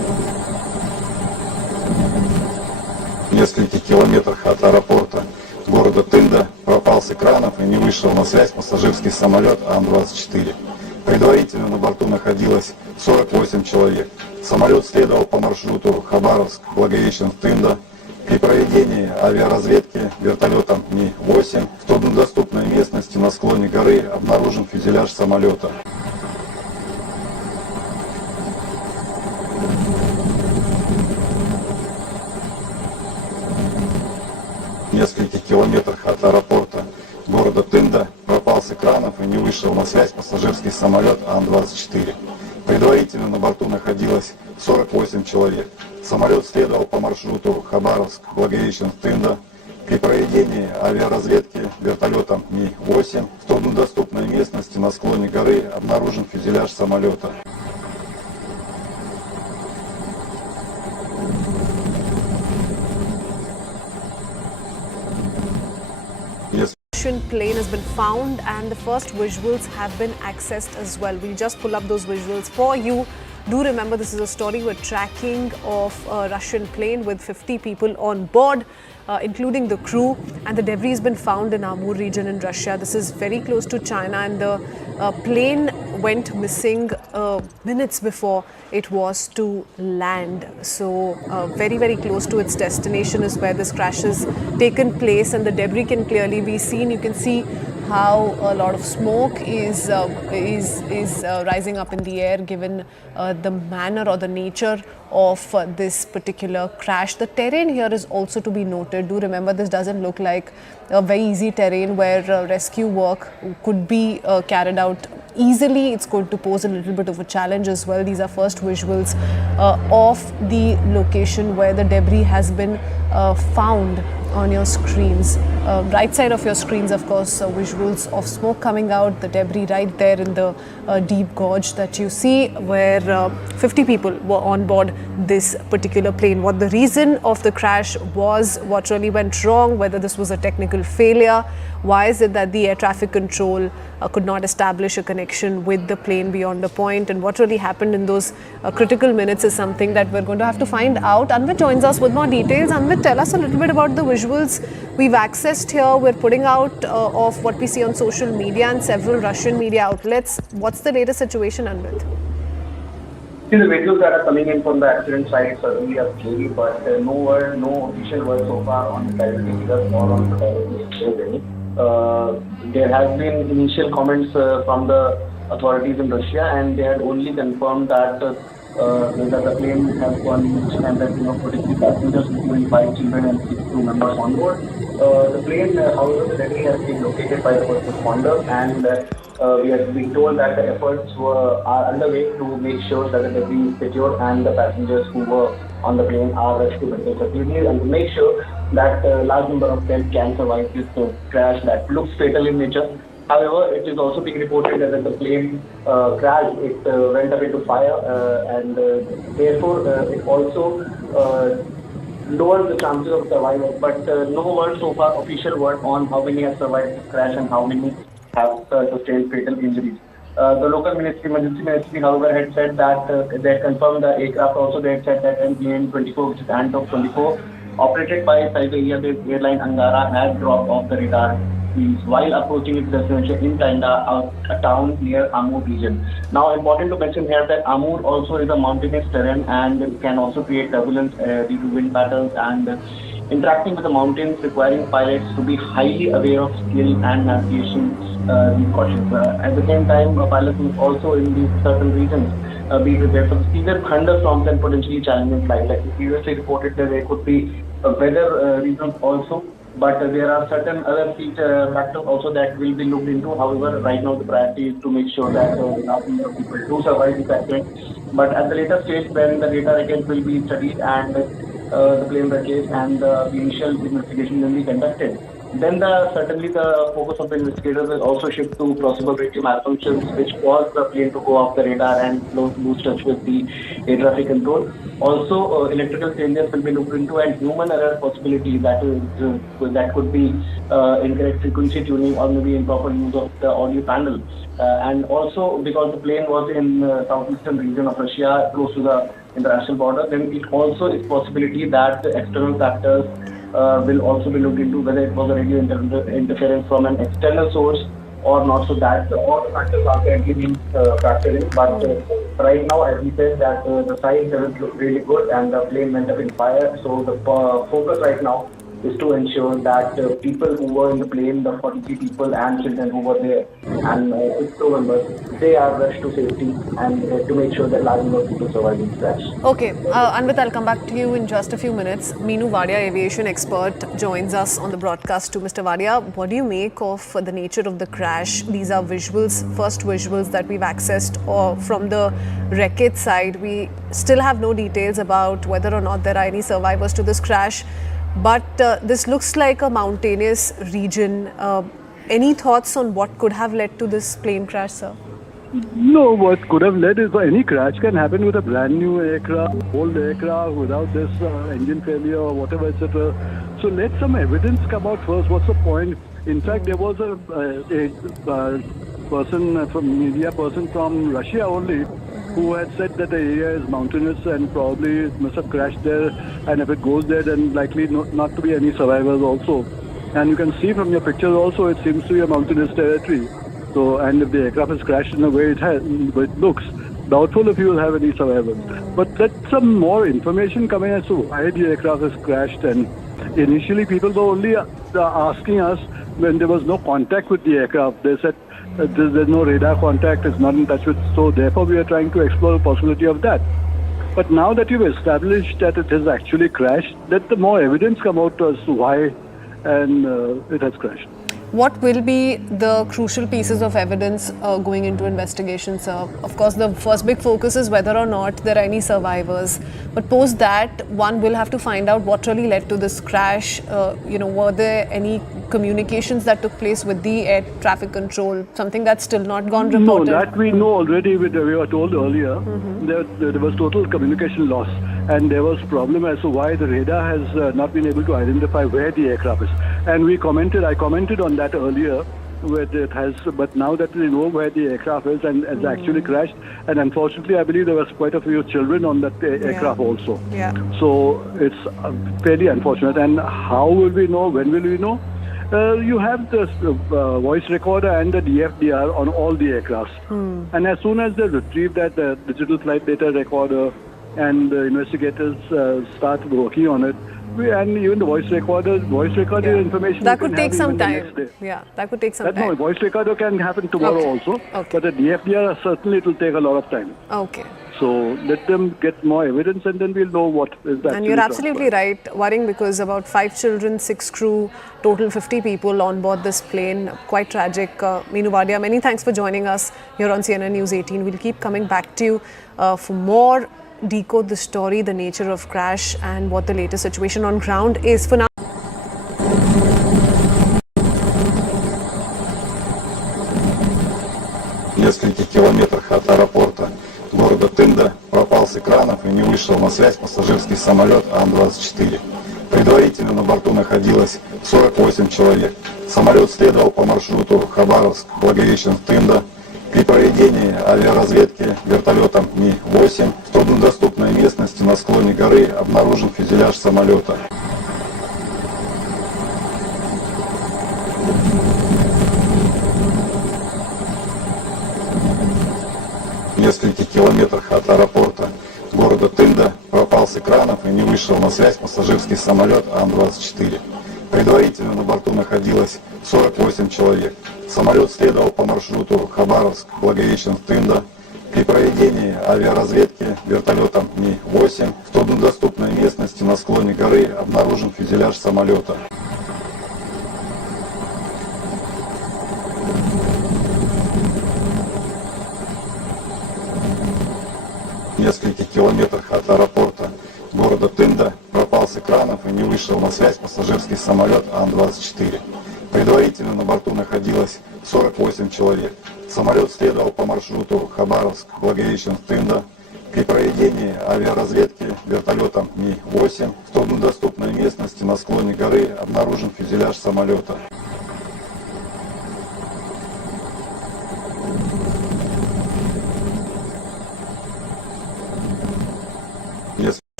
километрах от аэропорта города Тында пропал с экранов и не вышел на связь пассажирский самолет Ан-24. Предварительно на борту находилось 48 человек. Самолет следовал по маршруту Хабаровск-Благовещенск-Тында. При проведении авиаразведки вертолетом Ми-8 в труднодоступной местности на склоне горы обнаружен фюзеляж самолета. В нескольких километрах от аэропорта города Тында пропал с экранов и не вышел на связь пассажирский самолет Ан-24. Предварительно на борту находилось 48 человек. Самолет следовал по маршруту Хабаровск-Благовещенск-Тында. При проведении авиаразведки вертолетом Ми-8 в труднодоступной местности на склоне горы обнаружен фюзеляж самолета. Russian plane has been found and the first visuals have been accessed as well. We'll just pull up those visuals for you. Do remember, this is a story we're tracking of a Russian plane with 50 people on board, including the crew, and the debris has been found in Amur region in Russia. This is very close to China, and the plane went missing minutes before it was to land. So very, very close to its destination is where this crash has taken place, and the debris can clearly be seen. You can see how a lot of smoke is rising up in the air, given the manner or the nature of this particular crash. The terrain here is also to be noted. Do remember, this doesn't look like a very easy terrain where rescue work could be carried out easily. It's going to pose a little bit of a challenge as well. These are first visuals of the location where the debris has been found on your screens. Right side of your screens, of course, visuals of smoke coming out, the debris right there in the deep gorge that you see, where 50 people were on board this particular plane. What the reason of the crash was, what really went wrong, whether this was a technical failure, why is it that the air traffic control could not establish a connection with the plane beyond a point, and what really happened in those critical minutes is something that we're going to have to find out. Anvit joins us with more details. Anvit, tell us a little bit about the visuals we've accessed here. We're putting out of what we see on social media and several Russian media outlets. What's the latest situation, Anvit? See, the videos that are coming in from the accident site certainly are scary, but no official word so far on the casualty figures or on the there have been initial comments from the authorities in Russia, and they had only confirmed that the plane has gone missing and that 43 passengers, including 5 children and 6 crew members on board. The plane, however, the debris has been located by the first responders, and we have been told that the efforts are underway to make sure that the debris is secured and the passengers who were on the plane are rescued successfully, and to make sure that a large number of them can survive this crash that looks fatal in nature. However, it is also being reported that the plane crashed, it went up into fire, and therefore it also lowers the chances of survival. But no word so far, official word, on how many have survived this crash and how many have sustained fatal injuries. The local emergency ministry, however, had said that they had confirmed the aircraft. Also, they had said that N18G, which is Ant-24, operated by Siberia-based airline Angara, had dropped off the radar while approaching its destination in Tanda, a town near Amur region. Now, important to mention here that Amur also is a mountainous terrain and can also create turbulence due to wind patterns, and interacting with the mountains requiring pilots to be highly aware of skill and navigation cautions. At the same time, pilots must also in these certain regions be prepared for severe thunderstorms and potentially challenging flight. Like we previously reported that there could be weather reasons also, but there are certain other factors also that will be looked into. However, right now the priority is to make sure that enough people do survive this accident. But at the later stage, when the data again will be studied and the plane wreckage and the initial investigation will be conducted, then certainly the focus of the investigators will also shift to possible radio malfunctions, which caused the plane to go off the radar and lose touch with the air traffic control. Also, electrical changes will be looked into, and human error possibility that could be incorrect frequency tuning or maybe improper use of the audio panel. And also, because the plane was in southeastern region of Russia, close to the international border, then it also is possibility that the external factors will also be looked into whether it was a radio interference from an external source or not. So that all the factors are currently being factored in. But right now, as we said, that the signs haven't looked really good and the plane went up in fire. So the focus right now is to ensure that people who were in the plane, the 43 people and children who were there, and 6 crew members, they are rushed to safety and to make sure that large number of people survive in this crash. Okay, Anvit, I'll come back to you in just a few minutes. Meenu Vadia, aviation expert, joins us on the broadcast too. Mr. Vadia, what do you make of the nature of the crash? These are visuals, first visuals that we've accessed from the wreckage side. We still have no details about whether or not there are any survivors to this crash. But this looks like a mountainous region. Any thoughts on what could have led to this plane crash, sir? No, what could have led is any crash can happen with a brand new aircraft, old aircraft, without this engine failure or whatever, etc. So let some evidence come out first. What's the point? In fact, there was a media person from Russia only, who had said that the area is mountainous and probably it must have crashed there, and if it goes there, then likely not to be any survivors also. And you can see from your pictures also, it seems to be a mountainous territory. So, and if the aircraft has crashed in the way it looks, doubtful if you will have any survivors. But let some more information coming as to why the aircraft has crashed. And initially, people were only asking us when there was no contact with the aircraft. They said there's no radar contact, it's not in touch with, so therefore we are trying to explore the possibility of that. But now that you've established that it has actually crashed, let the more evidence come out as to why and it has crashed. What will be the crucial pieces of evidence going into investigations, sir? Of course, the first big focus is whether or not there are any survivors. But post that, one will have to find out what really led to this crash. Were there any communications that took place with the air traffic control? Something that's still not gone reported? No, that we know already. We were told earlier there was total communication loss. And there was problem as to why the radar has not been able to identify where the aircraft is. And I commented on that earlier, where it has, but now that we know where the aircraft is and has actually crashed, and unfortunately I believe there was quite a few children on that aircraft also. Yeah. So it's fairly unfortunate. And how will we know? When will we know? You have the voice recorder and the DFDR on all the aircrafts. And as soon as they retrieve that digital flight data recorder, and the investigators start working on it, and even the voice recorder information that could take some time. That could take some time. No, voice recorder can happen tomorrow also, but the DFDR certainly it will take a lot of time. Okay. So let them get more evidence and then we'll know what is that. And you're absolutely right, worrying because about 5 children, 6 crew, total 50 people on board this plane. Quite tragic. Meenu Vadia, many thanks for joining us here on CNN News 18. We'll keep coming back to you for more decode the story, the nature of crash and what the latest situation on ground is. For now, В нескольких километрах от аэропорта города Тында пропал с экранов и не вышел на связь пассажирский самолет Ан-24. Предварительно на борту находилось 48 человек. Самолет следовал по маршруту Хабаровск-Благовещенск-Тында. При проведении авиаразведки вертолетом Ми-8 в труднодоступной местности на склоне горы обнаружен фюзеляж самолета. В нескольких километрах от аэропорта города Тында пропал с экранов и не вышел на связь пассажирский самолет Ан-24. Предварительно на борту находилось 48 человек. Самолет следовал по маршруту Хабаровск-Благовещенск-Тында. При проведении авиаразведки вертолетом Ми-8 в труднодоступной местности на склоне горы обнаружен фюзеляж самолета. В нескольких километрах от аэропорта города Тында пропал с экранов и не вышел на связь пассажирский самолет Ан-24. Предварительно на борту находилось 48 человек. Самолет следовал по маршруту Хабаровск-Благовещенск-Тында. При проведении авиаразведки вертолетом Ми-8 в труднодоступной местности на склоне горы обнаружен фюзеляж самолета.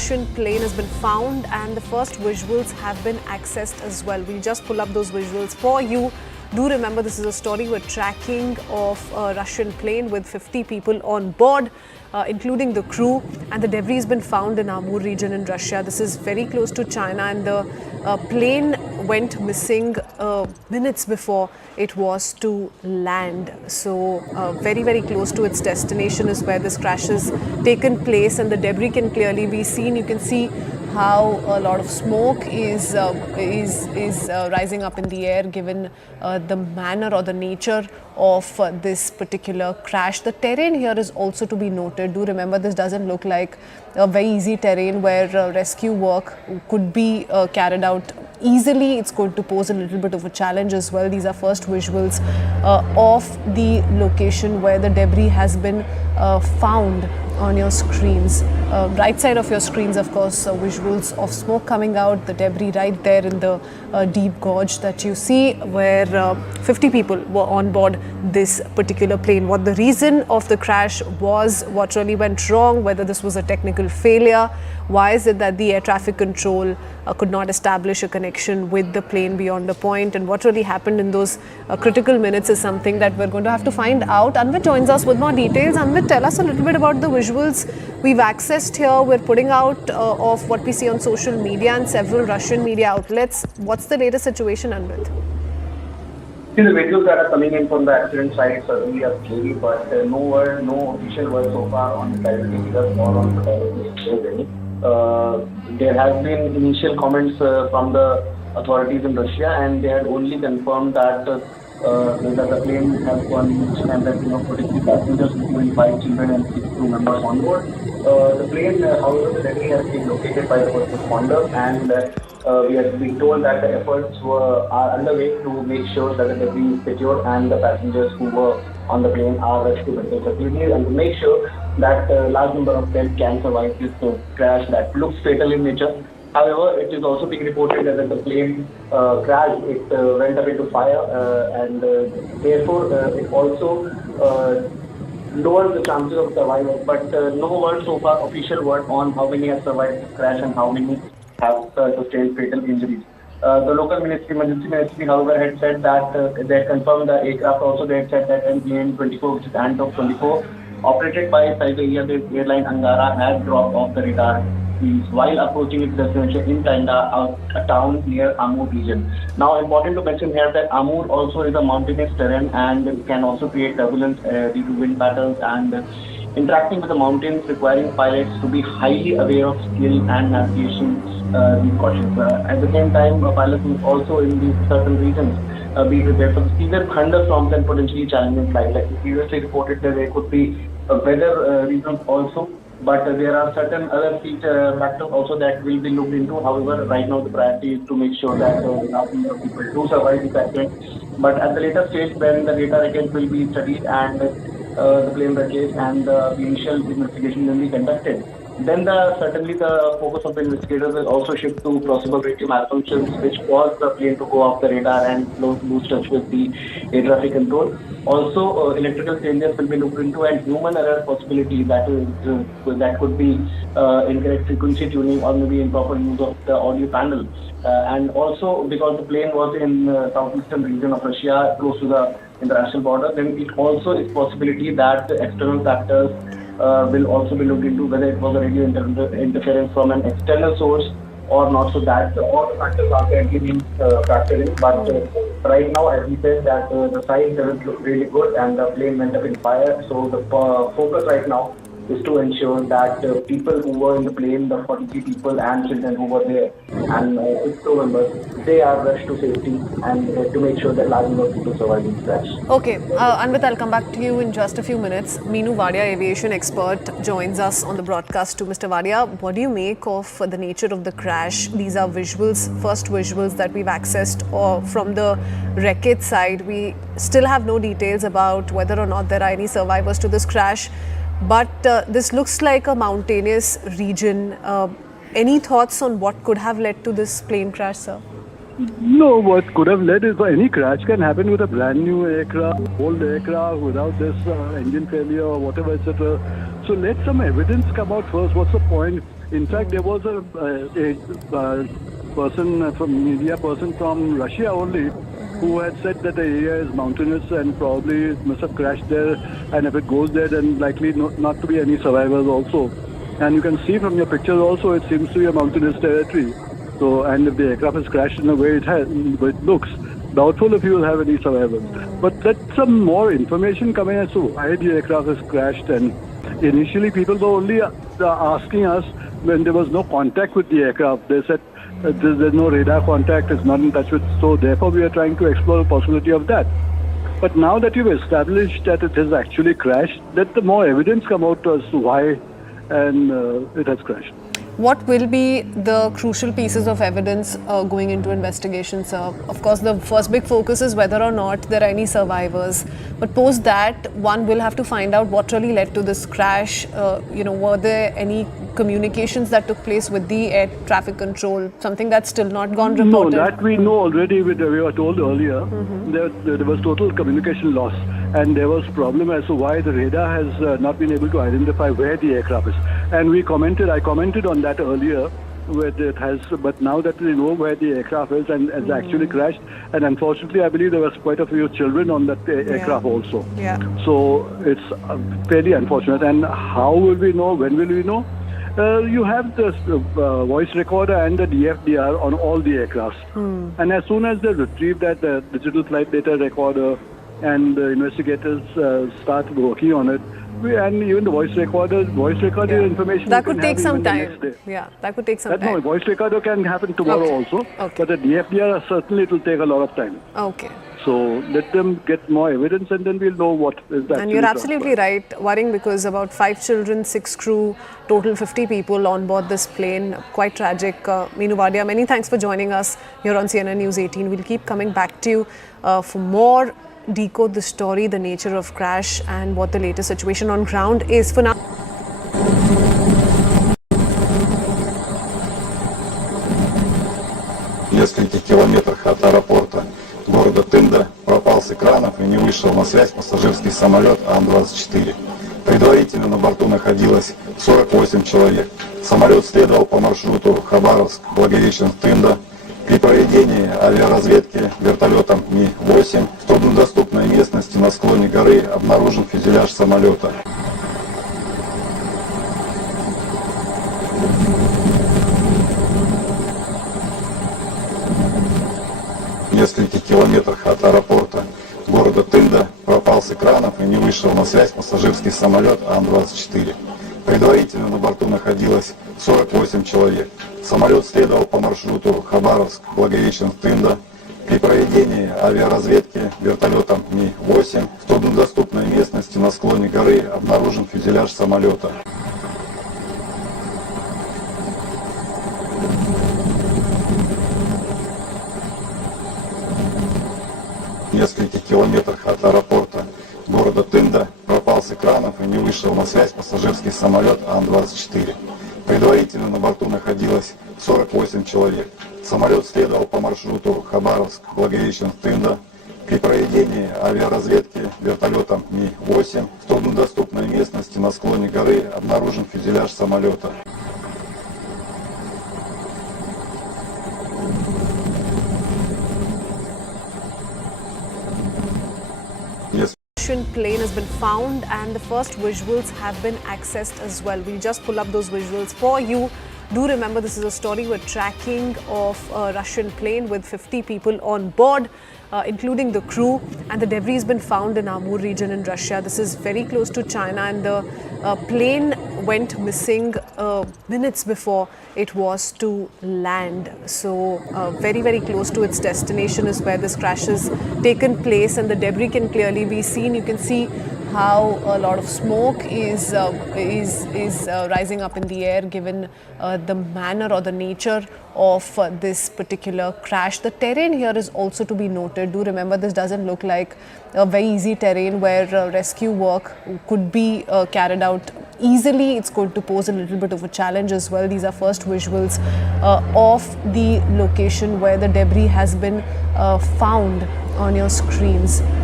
Russian plane has been found and the first visuals have been accessed as well. We'll just pull up those visuals for you. Do remember, this is a story we're tracking of a Russian plane with 50 people on board, including the crew, and the debris has been found in Amur region in Russia. This is very close to China, and the plane went missing minutes before it was to land. So very, very close to its destination is where this crash has taken place, and the debris can clearly be seen. You can see how a lot of smoke is rising up in the air, given the manner or the nature of this particular crash. The terrain here is also to be noted. Do remember, this doesn't look like a very easy terrain where rescue work could be carried out easily. It's going to pose a little bit of a challenge as well. These are first visuals of the location where the debris has been found on your screens. Right side of your screens, of course, visuals of smoke coming out, the debris right there in the deep gorge that you see, where 50 people were on board this particular plane. What the reason of the crash was, what really went wrong, whether this was a technical failure, why is it that the air traffic control could not establish a connection with the plane beyond the point, and what really happened in those critical minutes is something that we're going to have to find out. Anvit joins us with more details. Anvit, tell us a little bit about the visuals we've accessed here. We're putting out of what we see on social media and several Russian media outlets. What's the latest situation, Anvit? See, the videos that are coming in from the accident site certainly are scary, but no official word so far on the fatality figures or on the fatality. There have been initial comments from the authorities in Russia, and they had only confirmed that the plane has gone and that 43 passengers, including 5 children and 6 crew members on board. The plane, however, the debris has been located by the first responders, and we have been told that the efforts are underway to make sure that the debris is secured and the passengers who were on the plane are rescued at the facility, and to make sure that a large number of them can survive this crash that looks fatal in nature. However, it is also being reported that the plane crashed, it went up into fire, and therefore it also lowers the chances of survival. But no word so far, official word on how many have survived this crash and how many have sustained fatal injuries. The local ministry, emergency ministry, however, had said that they had confirmed the aircraft. Also, they had said that N18G, which is Ant-of 24, operated by Siberia-based airline Angara, had dropped off the radar while approaching its destination in Tanda, a town near Amur region. Now, important to mention here that Amur also is a mountainous terrain and can also create turbulence due to wind patterns, and interacting with the mountains requiring pilots to be highly aware of skill and navigation cautions. At the same time, pilots must also in these certain regions be prepared for severe thunderstorms and potentially challenging flight. Like we previously reported that there could be weather reasons also, but there are certain other factors also that will be looked into. However, right now the priority is to make sure that enough people do survive this accident. But at the later stage, when the data again will be studied and the plane wreckage and the initial investigation will be conducted, then certainly the focus of the investigators will also shift to possible radio malfunctions which caused the plane to go off the radar and lose touch with the air traffic control. Also, electrical changes will be looked into, and human error possibility that could be incorrect frequency tuning or maybe improper use of the audio panel. And also, because the plane was in southeastern region of Russia, close to the international border, then it also is possibility that the external factors will also be looked into, whether it was a radio interference from an external source or not. So that all the factors are currently being factored in. But right now, as we said, that the signs doesn't look really good and the plane went up in fire. So the focus right now is to ensure that people who were in the plane, the 43 people and children who were there, and its crew members, they are rushed to safety, and to make sure that large number of people survive this crash. Okay, Anvit, I'll come back to you in just a few minutes. Meenu Vadia, aviation expert, joins us on the broadcast too. Mr. Vadia, what do you make of the nature of the crash? These are visuals, first visuals that we've accessed from the wreckage side. We still have no details about whether or not there are any survivors to this crash. But this looks like a mountainous region. Any thoughts on what could have led to this plane crash, sir? No, what could have led is any crash can happen with a brand new aircraft, old aircraft, without this engine failure or whatever, etc. So let some evidence come out first. What's the point? In fact, there was a person media person from Russia only, who had said that the area is mountainous and probably it must have crashed there. And if it goes there, then likely not to be any survivors also. And you can see from your pictures also, it seems to be a mountainous territory. So, and if the aircraft has crashed in the way it looks, doubtful if you will have any survivors. But let some more information coming as to why the aircraft has crashed. And initially, people were only asking us when there was no contact with the aircraft. They said there's no radar contact, it's not in touch with. So therefore, we are trying to explore the possibility of that. But now that you've established that it has actually crashed, let the more evidence come out as to why and it has crashed. What will be the crucial pieces of evidence going into investigations? Of course, the first big focus is whether or not there are any survivors. But post that, one will have to find out what really led to this crash. Were there any communications that took place with the air traffic control? Something that's still not gone reported? No, that we know already. We were told earlier there was total communication loss. And there was problem as to why the radar has not been able to identify where the aircraft is. And I commented on that earlier, where it has, but now that we know where the aircraft is and has actually crashed, and unfortunately I believe there was quite a few children on that aircraft also. Yeah. So it's fairly unfortunate. And how will we know? When will we know? You have the voice recorder and the DFDR on all the aircrafts. And as soon as they retrieve that digital flight data recorder, and the investigators start working on it, and even the voice recorder information that could take some time. That could take some time. No, voice recorder can happen tomorrow also, but the DFDR certainly it will take a lot of time. Okay. So let them get more evidence, and then we'll know what is that. And you're absolutely right, worrying because about 5 children, 6 crew, total 50 people on board this plane. Quite tragic. Meenu Wadia, many thanks for joining us here on CNN News 18. We'll keep coming back to you for more. Decode the story, the nature of crash and what the latest situation on ground is. For now, В нескольких километрах от аэропорта города Тында пропал с экранов и не вышел на связь пассажирский самолет Ан-24. Предварительно на борту находилось 48 человек. Самолет следовал по маршруту Хабаровск-Благовещенск-Тында. При проведении авиаразведки вертолетом Ми-8 в труднодоступной местности на склоне горы обнаружен фюзеляж самолета. В нескольких километрах от аэропорта города Тында пропал с экранов и не вышел на связь пассажирский самолет Ан-24. Предварительно на борту находилось 48 человек. Самолет следовал по маршруту Хабаровск-Благовещенск-Тында. При проведении авиаразведки вертолетом Ми-8 в труднодоступной местности на склоне горы обнаружен фюзеляж самолета. В нескольких километрах от аэропорта города Тында пропал с экранов и не вышел на связь пассажирский самолет Ан-24. Предварительно на борту находилось 48 человек. Самолет следовал по маршруту Хабаровск-Благовещенск-Тында. При проведении авиаразведки вертолетом Ми-8 в труднодоступной местности на склоне горы обнаружен фюзеляж самолета. Plane has been found and the first visuals have been accessed as well. We'll just pull up those visuals for you. Do remember, this is a story we're tracking of a Russian plane with 50 people on board, including the crew, and the debris has been found in Amur region in Russia. This is very close to China, and the plane went missing minutes before it was to land. So very, very close to its destination is where this crash has taken place, and the debris can clearly be seen. You can see how a lot of smoke is rising up in the air, given the manner or the nature of this particular crash. The terrain here is also to be noted. Do remember, this doesn't look like a very easy terrain where rescue work could be carried out easily. It's going to pose a little bit of a challenge as well. These are first visuals of the location where the debris has been found on your screens.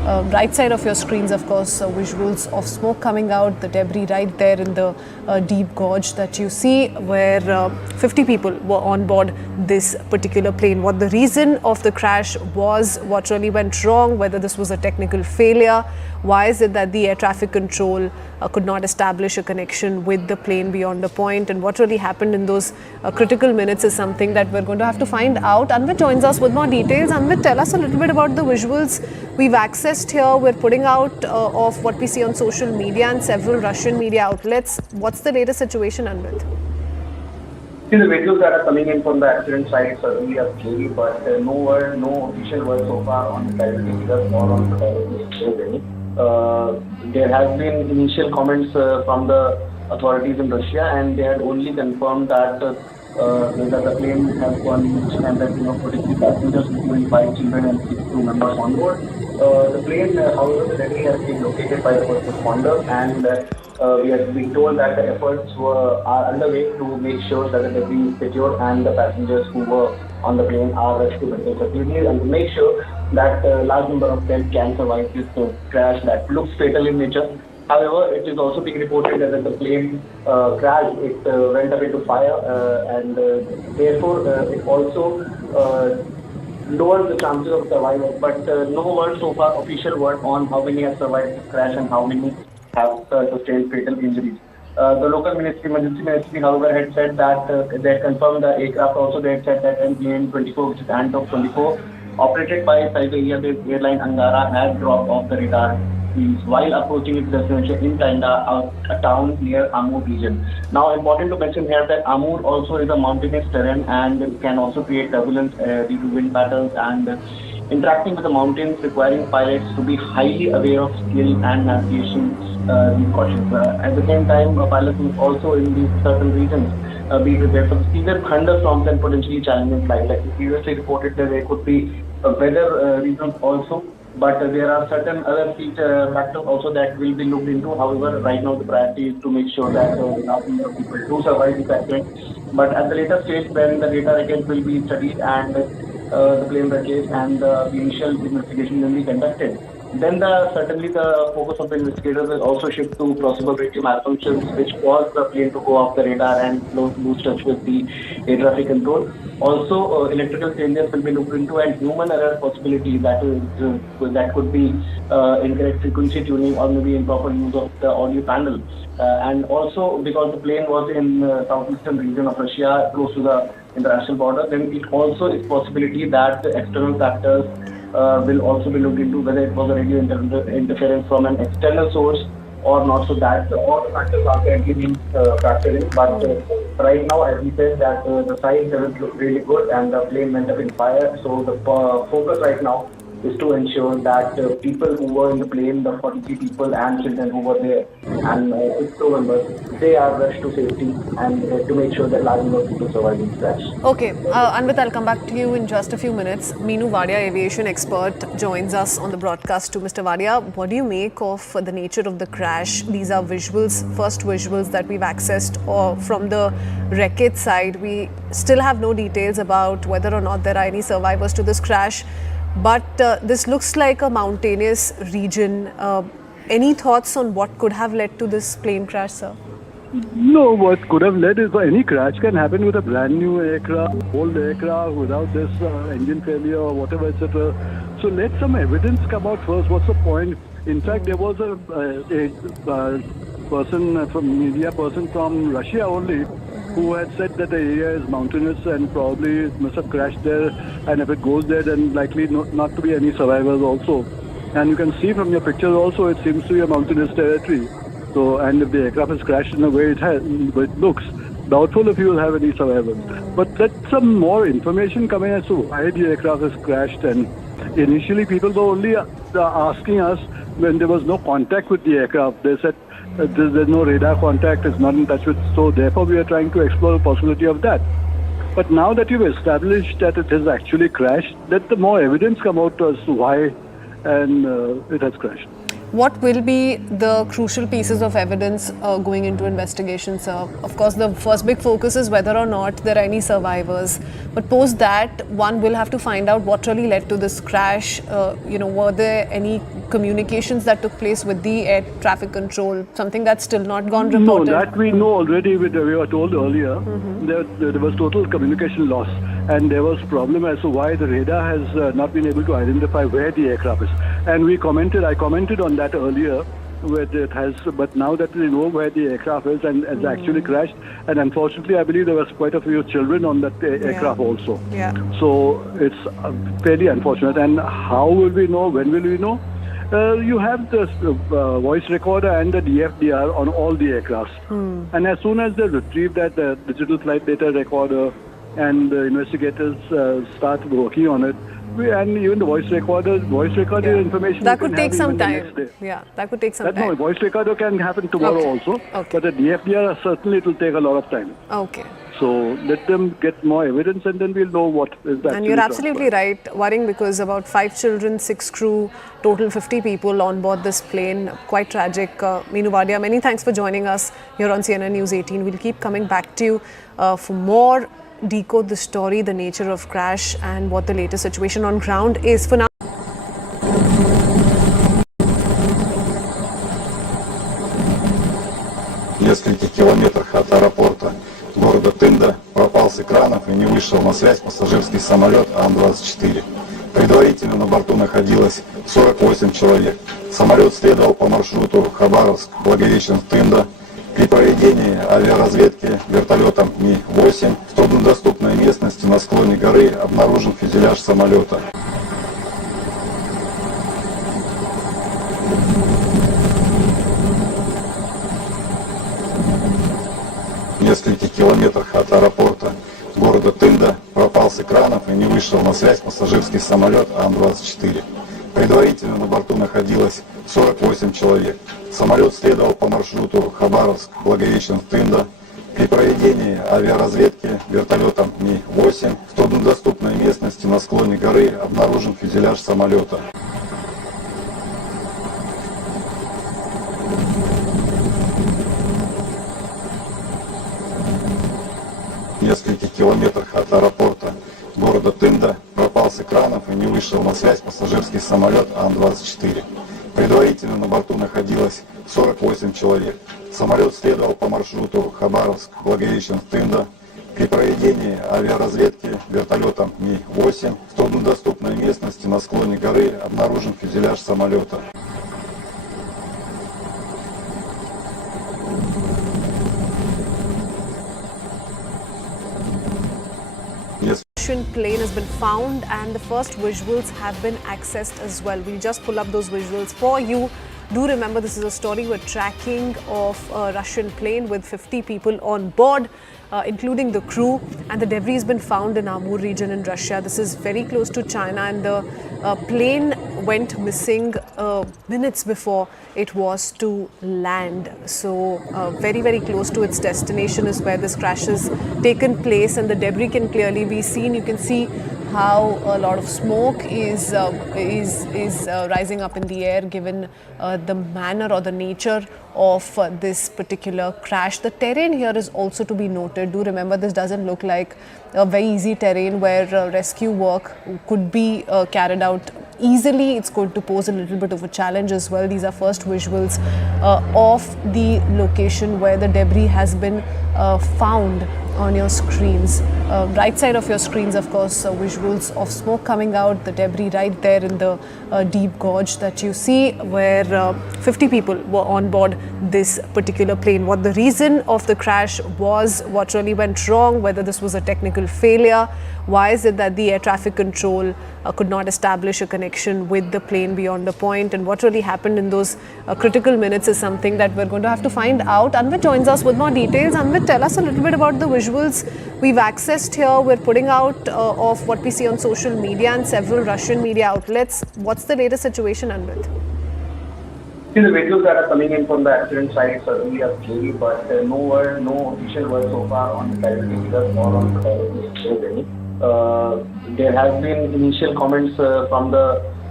right side of your screens, of course, visuals of smoke coming out, the debris right there in the deep gorge that you see, where 50 people were on board this particular plane. What the reason of the crash was, what really went wrong, whether this was a technical failure, why is it that the air traffic control could not establish a connection with the plane beyond a point, and what really happened in those critical minutes is something that we're going to have to find out. Anvit joins us with more details. Anvit, tell us a little bit about the visuals we've accessed here. We're putting out of what we see on social media and several Russian media outlets. What's the latest situation, Anvit? See, the videos that are coming in from the accident site certainly are scary, but no official word so far on the casualty figures or on the there has been initial comments from the authorities in Russia, and they had only confirmed that the plane has gone and that 43 passengers, including 5 children and 6 crew members on board. The plane, however, the debris has been located by the first responder, and we have been told that the efforts are underway to make sure that the debris is secured and the passengers who were on the plane are rescued in facilities, and to make sure that a large number of them can survive this crash that looks fatal in nature. However, it is also being reported that the plane crashed, it went up into fire, and therefore it also lowers the chances of survival. But no word so far, official word on how many have survived this crash and how many have sustained fatal injuries. The local emergency ministry, however, had said that they had confirmed the aircraft. Also, they had said that N18G, which is Antop 24, operated by Siberia-based airline Angara, had dropped off the radar while approaching its destination in Tanda, a town near Amur region. Now, important to mention here that Amur also is a mountainous terrain and can also create turbulence due to wind patterns, and interacting with the mountains requiring pilots to be highly aware of skill and navigation precautions. At the same time, pilots must also in these certain regions be prepared for severe thunderstorms and potentially challenging flight. Like we previously reported that there could be weather reasons also, but there are certain other factors also that will be looked into. However, right now the priority is to make sure that enough number of people do survive this accident. But at the later stage, when the data again will be studied and the plane wreckage and the initial investigation will be conducted, then certainly the focus of the investigators will also shift to possible radio malfunctions which caused the plane to go off the radar and lose touch with the air traffic control. Also, electrical changes will be looked into, and human error possibility that could be incorrect frequency tuning or maybe improper use of the audio panel. And also, because the plane was in southeastern region of Russia, close to the international border, then it also is possibility that the external factors will also be looked into, whether it was a radio interference from an external source or not. So that all the factors are currently being factored in. But right now, as we said, that the site doesn't look really good and the plane went up in fire. So the focus right now is to ensure that people who were in the plane, the 43 people and children who were there, and 6 crew members, they are rushed to safety, and to make sure that large number of people survive this crash. Okay, Anvit, I'll come back to you in just a few minutes. Meenu Wadia, aviation expert, joins us on the broadcast too. Mr. Wadia, what do you make of the nature of the crash? These are visuals, first visuals that we've accessed from the wreckage side. We still have no details about whether or not there are any survivors to this crash. But this looks like a mountainous region. Any thoughts on what could have led to this plane crash, sir? No, what could have led is any crash can happen with a brand new aircraft, old aircraft, without this engine failure or whatever, etc. So let some evidence come out first. What's the point? In fact, there was a media person from Russia only, who had said that the area is mountainous and probably it must have crashed there, and if it goes there, then likely not to be any survivors also. And you can see from your pictures also, it seems to be a mountainous territory. So, and if the aircraft has crashed in the way it looks, doubtful if you will have any survivors. But let some more information come in as to why the aircraft has crashed. And initially, people were only asking us when there was no contact with the aircraft. They said there's no radar contact, it's not in touch with, so therefore we are trying to explore the possibility of that. But now that you've established that it has actually crashed, let the more evidence come out as to why and it has crashed. What will be the crucial pieces of evidence going into investigation, sir? Of course, the first big focus is whether or not there are any survivors. But post that, one will have to find out what really led to this crash. Were there any communications that took place with the air traffic control? Something that's still not gone reported? No, that we know already. We were told earlier that there was total communication loss. And there was problem as to why the radar has not been able to identify where the aircraft is. And I commented on that earlier, where it has, but now that we know where the aircraft is and it's actually crashed, and unfortunately I believe there was quite a few children on that aircraft also. Yeah. So it's fairly unfortunate. And how will we know? When will we know? You have the voice recorder and the DFDR on all the aircrafts. And as soon as they retrieve that digital flight data recorder and the investigators start working on it, and even the voice recorder information that could take some time. Yeah, that could take some time. No, voice recorder can happen tomorrow also. Okay. But the DFDR certainly it will take a lot of time. Okay. So let them get more evidence and then we'll know what is that. And you're absolutely right, worrying because about 5 children, 6 crew, total 50 people on board this plane. Quite tragic. Meenu Wadia, many thanks for joining us here on CNN News 18. We'll keep coming back to you for more. Decode the story, the nature of crash and what the latest situation on ground is. For now, В нескольких километрах от аэропорта города Тында пропал с экранов и не вышел на связь пассажирский самолет Ан-24. Предварительно на борту находилось 48 человек. Самолет следовал по маршруту Хабаровск-Благовещенск-Тында. При проведении авиаразведки вертолетом Ми-8 в труднодоступной местности на склоне горы обнаружен фюзеляж самолета. В нескольких километрах от аэропорта города Тында пропал с экранов и не вышел на связь пассажирский самолет Ан-24. Предварительно на борту находилось 48 человек. Самолет следовал по маршруту Хабаровск-Благовещенск-Тында. При проведении авиаразведки вертолетом Ми-8 в труднодоступной местности на склоне горы обнаружен фюзеляж самолета. В нескольких километрах от аэропорта города Тында пропал с экранов и не вышел на связь пассажирский самолет Ан-24. Предварительно на борту находилось 48 человек. Самолет следовал по маршруту Хабаровск-Благовещенск-Тында. При проведении авиаразведки вертолетом Ми-8 в труднодоступной местности на склоне горы обнаружен фюзеляж самолета. plane has been found and the first visuals have been accessed as well. We'll just pull up those visuals for you. Do remember, this is a story we're tracking of a Russian plane with 50 people on board, including the crew, and the debris has been found in Amur region in Russia. This is very close to China, and the plane went missing minutes before it was to land. So very, very close to its destination is where this crash has taken place, and the debris can clearly be seen. You can see how a lot of smoke is rising up in the air, given the manner or the nature of this particular crash. The terrain here is also to be noted. Do remember, this doesn't look like a very easy terrain where rescue work could be carried out easily. It's going to pose a little bit of a challenge as well. These are first visuals of the location where the debris has been found on your screens. Right side of your screens, of course, visuals of smoke coming out, the debris right there in the deep gorge that you see, where 50 people were on board this particular plane. What the reason of the crash was, what really went wrong, whether this was a technical failure, why is it that the air traffic control could not establish a connection with the plane beyond a point, and what really happened in those critical minutes is something that we're going to have to find out. Anvit joins us with more details. Anvit, tell us a little bit about the visuals we've accessed here. We're putting out of what we see on social media and several Russian media outlets. What's the latest situation, Anvit? See, the videos that are coming in from the accident site certainly are scary, but no official word so far on the casualty figures or on the any. There have been initial comments from the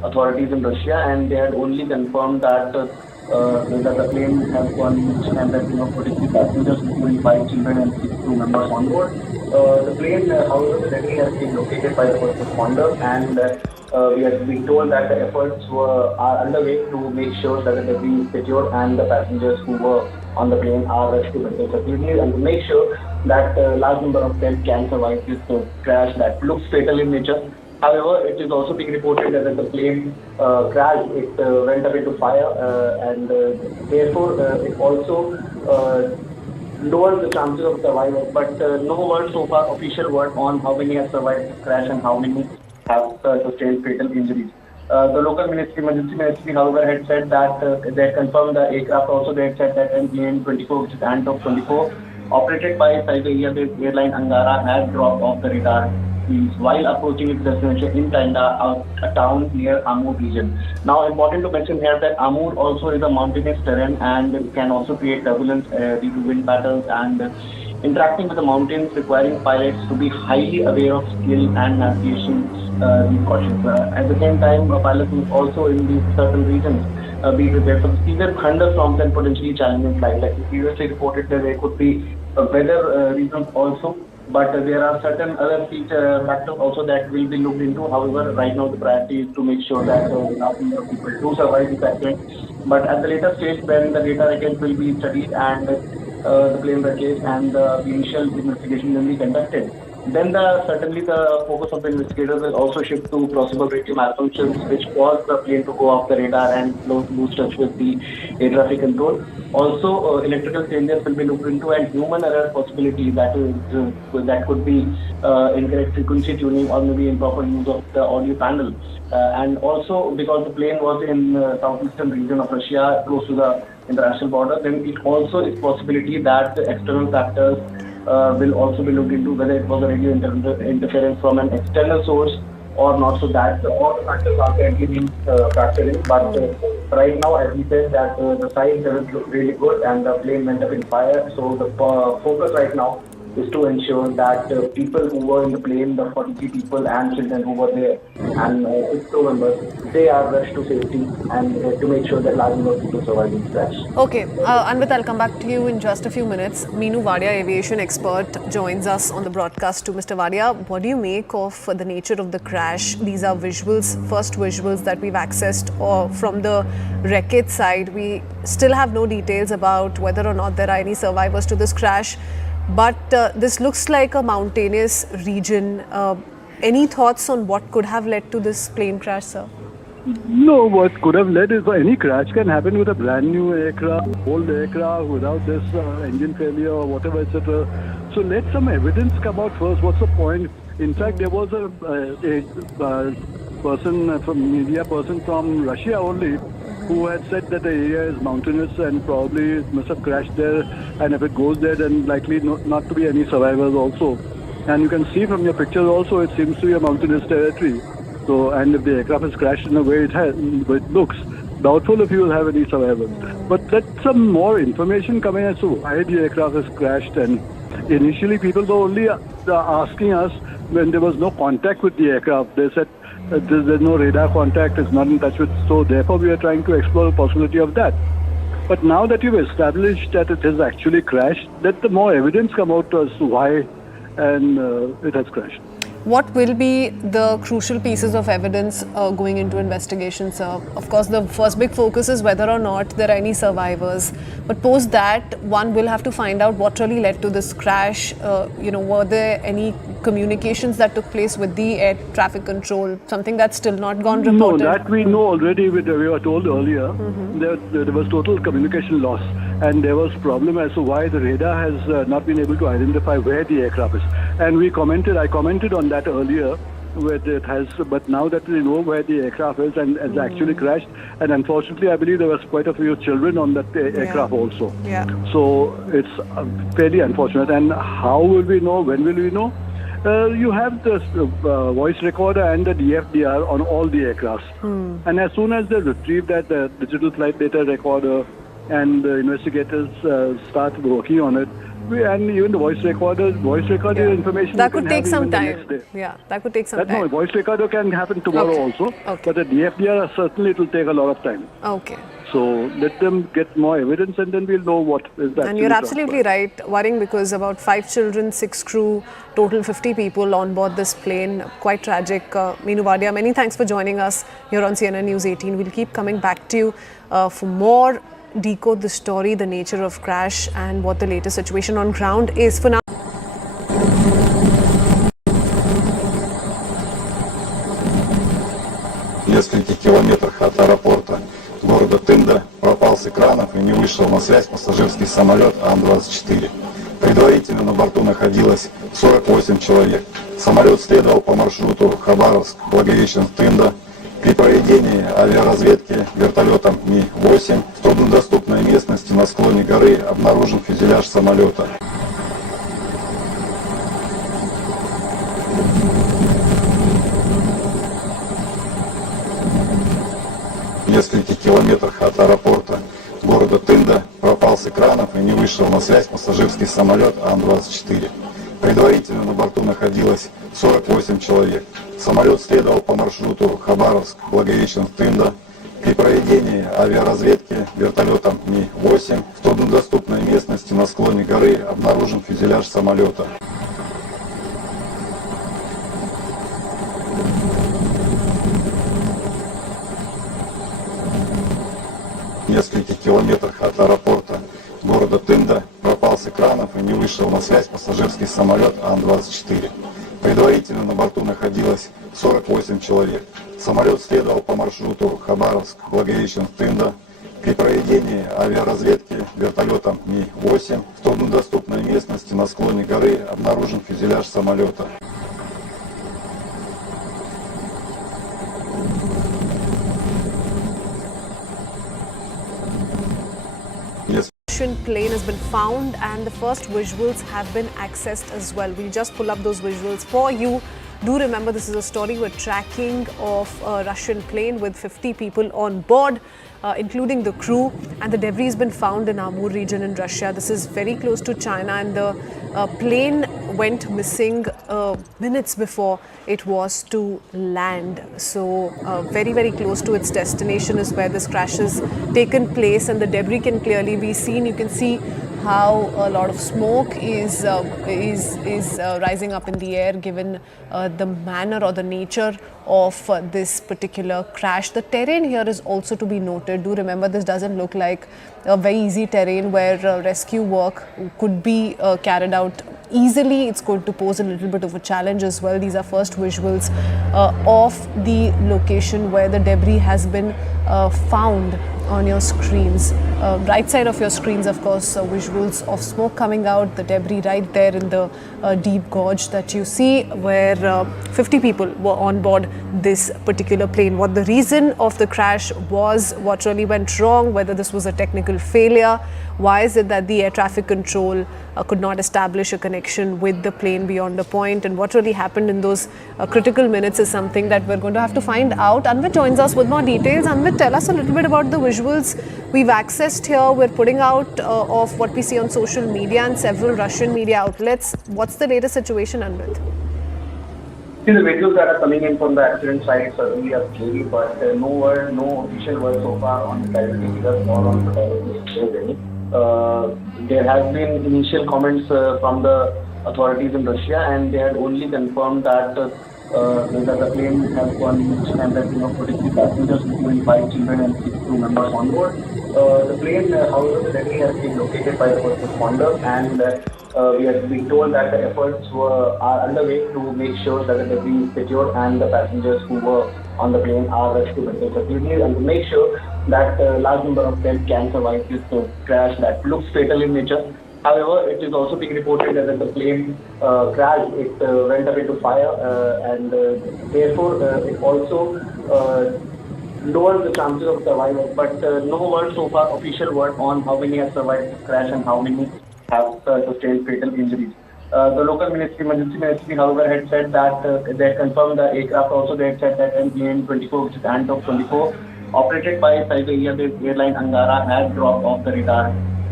authorities in Russia, and they had only confirmed that the plane has one mission and that 43 passengers, including 5 children and 6 crew members on board. The plane, however, the debris has been located by the first responders, and we have been told that the efforts are underway to make sure that the debris is secured and the passengers who were on the plane are rescued safely, and to make sure that a large number of them can survive this crash that looks fatal in nature. However, it is also being reported that the plane crashed, it went up into fire, and therefore it also lowers the chances of survival. But no word so far, official word on how many have survived this crash and how many have sustained fatal injuries. The local ministry, emergency ministry, however, had said that they had confirmed the aircraft. Also, they had said that N18G, which is Antop 24, operated by Siberia-based airline Angara, had dropped off the radar while approaching its destination in Tanda, a town near Amur region. Now, important to mention here that Amur also is a mountainous terrain and can also create turbulence due to wind patterns, and interacting with the mountains requiring pilots to be highly aware of skill and navigation cautions. At the same time, pilots must also in these certain regions be prepared for severe thunderstorms and potentially challenging flight. Like we previously reported that there could be weather reasons also, but there are certain other factors also that will be looked into. However, right now the priority is to make sure that large number of people do survive this accident. But at the later stage, when the data again will be studied and the plane wreckage and the initial investigation will be conducted, then certainly the focus of the investigators will also shift to possible radio malfunctions which caused the plane to go off the radar and lose touch with the air traffic control. Also, electrical failures will be looked into, and human error possibility that could be incorrect frequency tuning or maybe improper use of the audio panel. And also, because the plane was in southeastern region of Russia, close to the international border, then it also is possibility that the external factors will also be looked into, whether it was a radio interference from an external source or not. So that all the factors are currently being factored in. But right now, as we said, that the signs doesn't look really good and the plane went up in fire. So the focus right now is to ensure that people who were in the plane, the 43 people and children who were there, and its crew members, they are rushed to safety, and to make sure that large number of people survive this crash. Okay, Anvit, I'll come back to you in just a few minutes. Meenu Wadia, aviation expert, joins us on the broadcast too. Mr. Wadia, what do you make of the nature of the crash? These are visuals, first visuals that we've accessed from the wreckage side. We still have no details about whether or not there are any survivors to this crash. But this looks like a mountainous region. Any thoughts on what could have led to this plane crash, sir? No, what could have led is any crash can happen with a brand new aircraft, old aircraft without this engine failure or whatever, etc. So let some evidence come out first. What's the point? In fact, there was a media person from Russia only who had said that the area is mountainous and probably must have crashed there, and if it goes there, then likely not to be any survivors also. And you can see from your pictures also, it seems to be a mountainous territory. So, and if the aircraft has crashed in the way it looks, doubtful if you will have any survivors. But let some more information coming as to why the aircraft has crashed. And initially, people were only asking us when there was no contact with the aircraft. They said there's no radar contact, it's not in touch with, so therefore we are trying to explore the possibility of that. But now that you've established that it has actually crashed, let the more evidence come out as to why and it has crashed. What will be the crucial pieces of evidence going into investigations, sir? Of course, the first big focus is whether or not there are any survivors. But post that, one will have to find out what really led to this crash. Were there any communications that took place with the air traffic control? Something that's still not gone reported? No, that we know already. We were told earlier there was total communication loss. And there was problem as to why the radar has not been able to identify where the aircraft is. And I commented on that earlier, where it has, but now that we know where the aircraft is and has actually crashed, and unfortunately I believe there was quite a few children on that aircraft also. Yeah. So it's fairly unfortunate. And how will we know? When will we know? You have the voice recorder and the DFDR on all the aircrafts. And as soon as they retrieve that digital flight data recorder and the investigators start working on it, and even the voice recorder information That you could can take have some even the time. next day. Yeah, that could take some No, time. voice recorder can happen tomorrow also, but the DFDR certainly it will take a lot of time. Okay. So let them get more evidence, and then we'll know what is that. And you're absolutely right, worrying because about 5 children, 6 crew, total 50 people on board this plane. Quite tragic. Meenu Wadia, many thanks for joining us here on CNN News 18. We'll keep coming back to you for more decode the story, the nature of crash, and what the latest situation on ground is. For now. В нескольких километрах от аэропорта города Тында пропал с экранов и не вышел на связь пассажирский самолет Ан-24. Предварительно на борту находилось 48 человек. Самолет следовал по маршруту Хабаровск-Благовещенск-Тында. При проведении авиаразведки вертолетом Ми-8 в труднодоступной местности на склоне горы обнаружен фюзеляж самолета. В нескольких километрах от аэропорта города Тында пропал с экранов и не вышел на связь пассажирский самолет Ан-24. Предварительно на борту находилось 48 человек. Самолет следовал по маршруту Хабаровск-Благовещенск-Тында. При проведении авиаразведки вертолетом Ми-8 в труднодоступной местности на склоне горы обнаружен фюзеляж самолета. В нескольких километрах от аэропорта города Тында пропал с экранов и не вышел на связь пассажирский самолет Ан-24. Предварительно на борту находилось 48 человек. Самолет следовал по маршруту Хабаровск-Благовещенск-Тында. При проведении авиаразведки вертолетом Ми-8 в труднодоступной местности на склоне горы обнаружен фюзеляж самолета. Russian plane has been found and the first visuals have been accessed as well. We'll just pull up those visuals for you. Do remember this is a story we're tracking of a Russian plane with 50 people on board, including the crew, and the debris has been found in Amur region in Russia. This is very close to China, and the plane went missing minutes before it was to land. So very, very close to its destination is where this crash has taken place, and the debris can clearly be seen. You can see how a lot of smoke is rising up in the air, given the manner or the nature of this particular crash. The terrain here is also to be noted. Do remember, this doesn't look like a very easy terrain where rescue work could be carried out easily. It's going to pose a little bit of a challenge as well. These are first visuals of the location where the debris has been found on your screens. Right side of your screens, of course, visuals of smoke coming out, the debris right there in the deep gorge that you see, where 50 people were on board this particular plane. What the reason of the crash was, what really went wrong, whether this was a technical failure, why is it that the air traffic control could not establish a connection with the plane beyond a point, and what really happened in those critical minutes is something that we're going to have to find out. Anvit joins us with more details. Anvit, tell us a little bit about the visuals we've accessed here. We're putting out of what we see on social media and several Russian media outlets. What's the latest situation, Anvit? See, the videos that are coming in from the accident site certainly are scary, but no official word so far on the casualty figures or on the there has been initial comments from the authorities in Russia, and they had only confirmed that the plane has gone missing and that 43 passengers, including 5 children and 6 crew members on board. The plane, however, the debris has been located by the first responders, and we have been told that the efforts are underway to make sure that the debris is secured and the passengers who were on the plane are rescued successfully, and to make sure that a large number of them can survive this crash that looks fatal in nature. However, it is also being reported that the plane crashed, it went up into fire, and therefore it also lowers the chances of survival. But no word so far, official word on how many have survived this crash and how many have sustained fatal injuries. The local emergency ministry, however, had said that they had confirmed the aircraft. Also, they had said that N18G, which is Ant of 24, operated by Siberia-based airline Angara, had dropped off the radar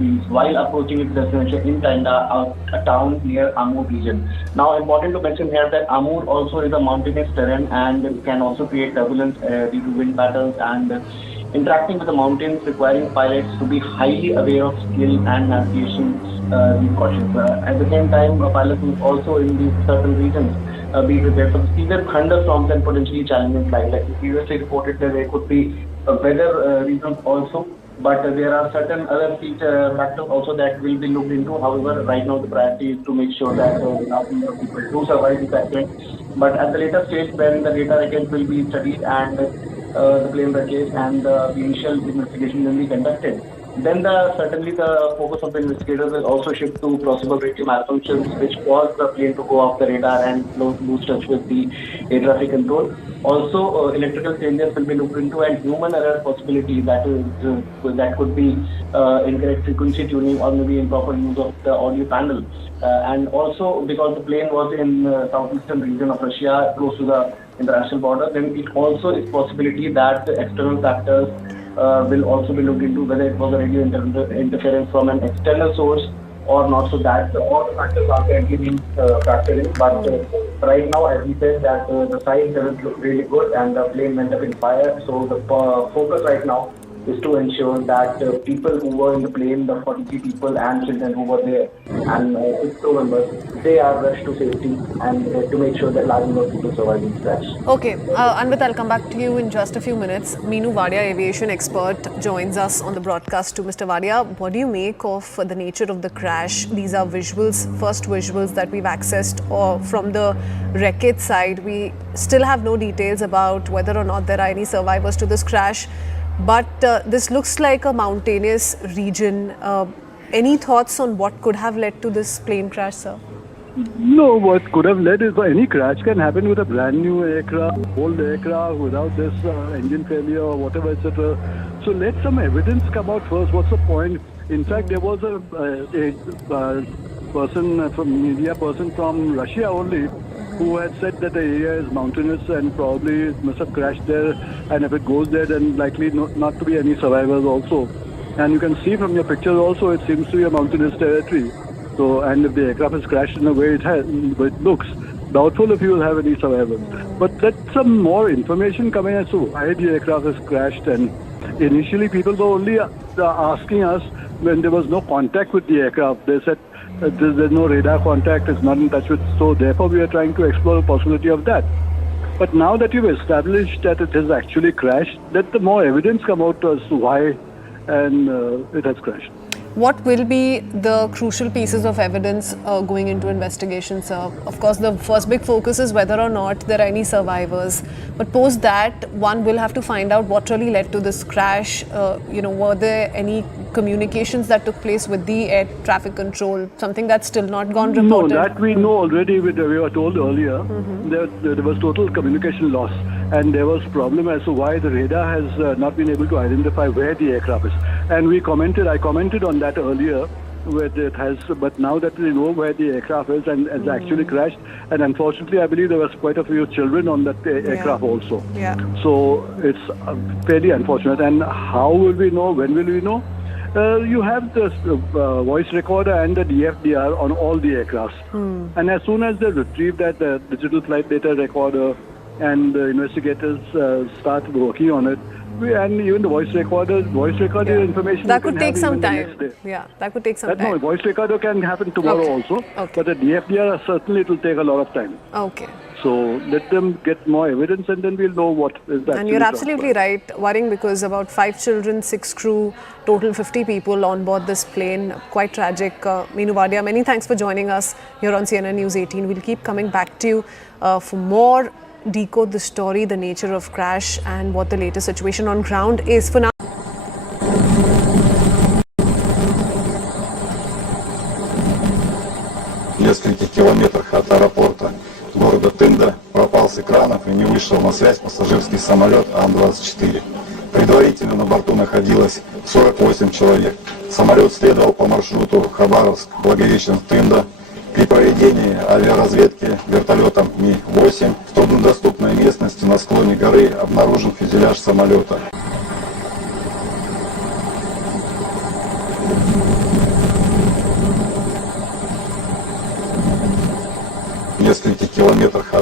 fields while approaching its destination in Tanda, a town near Amur region. Now, important to mention here that Amur also is a mountainous terrain and can also create turbulence due to wind patterns and interacting with the mountains, requiring pilots to be highly aware of skill and navigation these cautions. At the same time, pilots must also in these certain regions be prepared for the severe thunderstorms and potentially challenging flight. Like we previously reported that there could be weather reasons also, but there are certain other factors also that will be looked into. However, right now the priority is to make sure that the large number of people do survive this accident. But at the later stage, when the data again will be studied and the plane wreckage and the initial investigation will be conducted, then certainly the focus of the investigators will also shift to possible radio malfunctions, which caused the plane to go off the radar and lose touch with the air traffic control. Also, electrical changes will be looked into, and human error possibility that could be incorrect frequency tuning or maybe improper use of the audio panel. And also, because the plane was in southeastern region of Russia, close to the international border, then it also is possibility that the external factors will also be looked into, whether it was a radio interference from an external source or not. So that all the factors are currently being factored in. But right now, as we said, that the signs doesn't look really good and the plane went up in fire. So the focus right now is to ensure that people who were in the plane, the 43 people and children who were there, and its crew members, they are rushed to safety and to make sure that large number of people survive this crash. Okay, Anvit, I'll come back to you in just a few minutes. Meenu Vadia, aviation expert, joins us on the broadcast too. Mr. Vadia, what do you make of the nature of the crash? These are visuals, first visuals that we've accessed from the wreckage side. We still have no details about whether or not there are any survivors to this crash. But this looks like a mountainous region. Any thoughts on what could have led to this plane crash, sir? No, what could have led is any crash can happen with a brand new aircraft, old aircraft, without this engine failure or whatever, etc. So let some evidence come out first. What's the point? In fact, there was a media person from Russia only, who had said that the area is mountainous and probably it must have crashed there, and if it goes there, then likely not to be any survivors also. And you can see from your pictures also, it seems to be a mountainous territory. So, and if the aircraft has crashed in the way it looks, doubtful if you will have any survivors. But let some more information coming as to why the aircraft has crashed. And initially, people were only asking us when there was no contact with the aircraft. They said there's no radar contact, it's not in touch with, so therefore we are trying to explore the possibility of that. But now that you've established that it has actually crashed, let the more evidence come out as to why and it has crashed. What will be the crucial pieces of evidence going into investigations, sir? Of course, the first big focus is whether or not there are any survivors. But post that, one will have to find out what really led to this crash. Were there any communications that took place with the air traffic control? Something that's still not gone reported? No, that we know already. We were told earlier there was total communication loss. And there was problem as to why the radar has not been able to identify where the aircraft is. And I commented on that earlier, where it has, but now that we know where the aircraft is and has actually crashed, and unfortunately I believe there was quite a few children on that aircraft also. Yeah. So it's fairly unfortunate. And how will we know? When will we know? You have the voice recorder and the DFDR on all the aircrafts. And as soon as they retrieve that digital flight data recorder, and the investigators start working on it, and even the voice recorder information that could take some time. That could take some time. No, voice recorder can happen tomorrow also, but the DFDR certainly it will take a lot of time. Okay. So let them get more evidence and then we'll know what is that. And you're absolutely right, worrying because about 5 children, 6 crew, total 50 people on board this plane. Quite tragic. Meenu Vadia, many thanks for joining us here on CNN News 18. We'll keep coming back to you for more decode the story, the nature of crash and what the latest situation on ground is. For now, В нескольких километрах от аэропорта города Тында пропал с экранов и не вышел на связь пассажирский самолет Ан-24. Предварительно на борту находилось 48 человек. Самолет следовал по маршруту Хабаровск-Благовещенск-Тында. При проведении авиаразведки вертолетом Ми-8 в труднодоступной местности на склоне горы обнаружен фюзеляж самолета.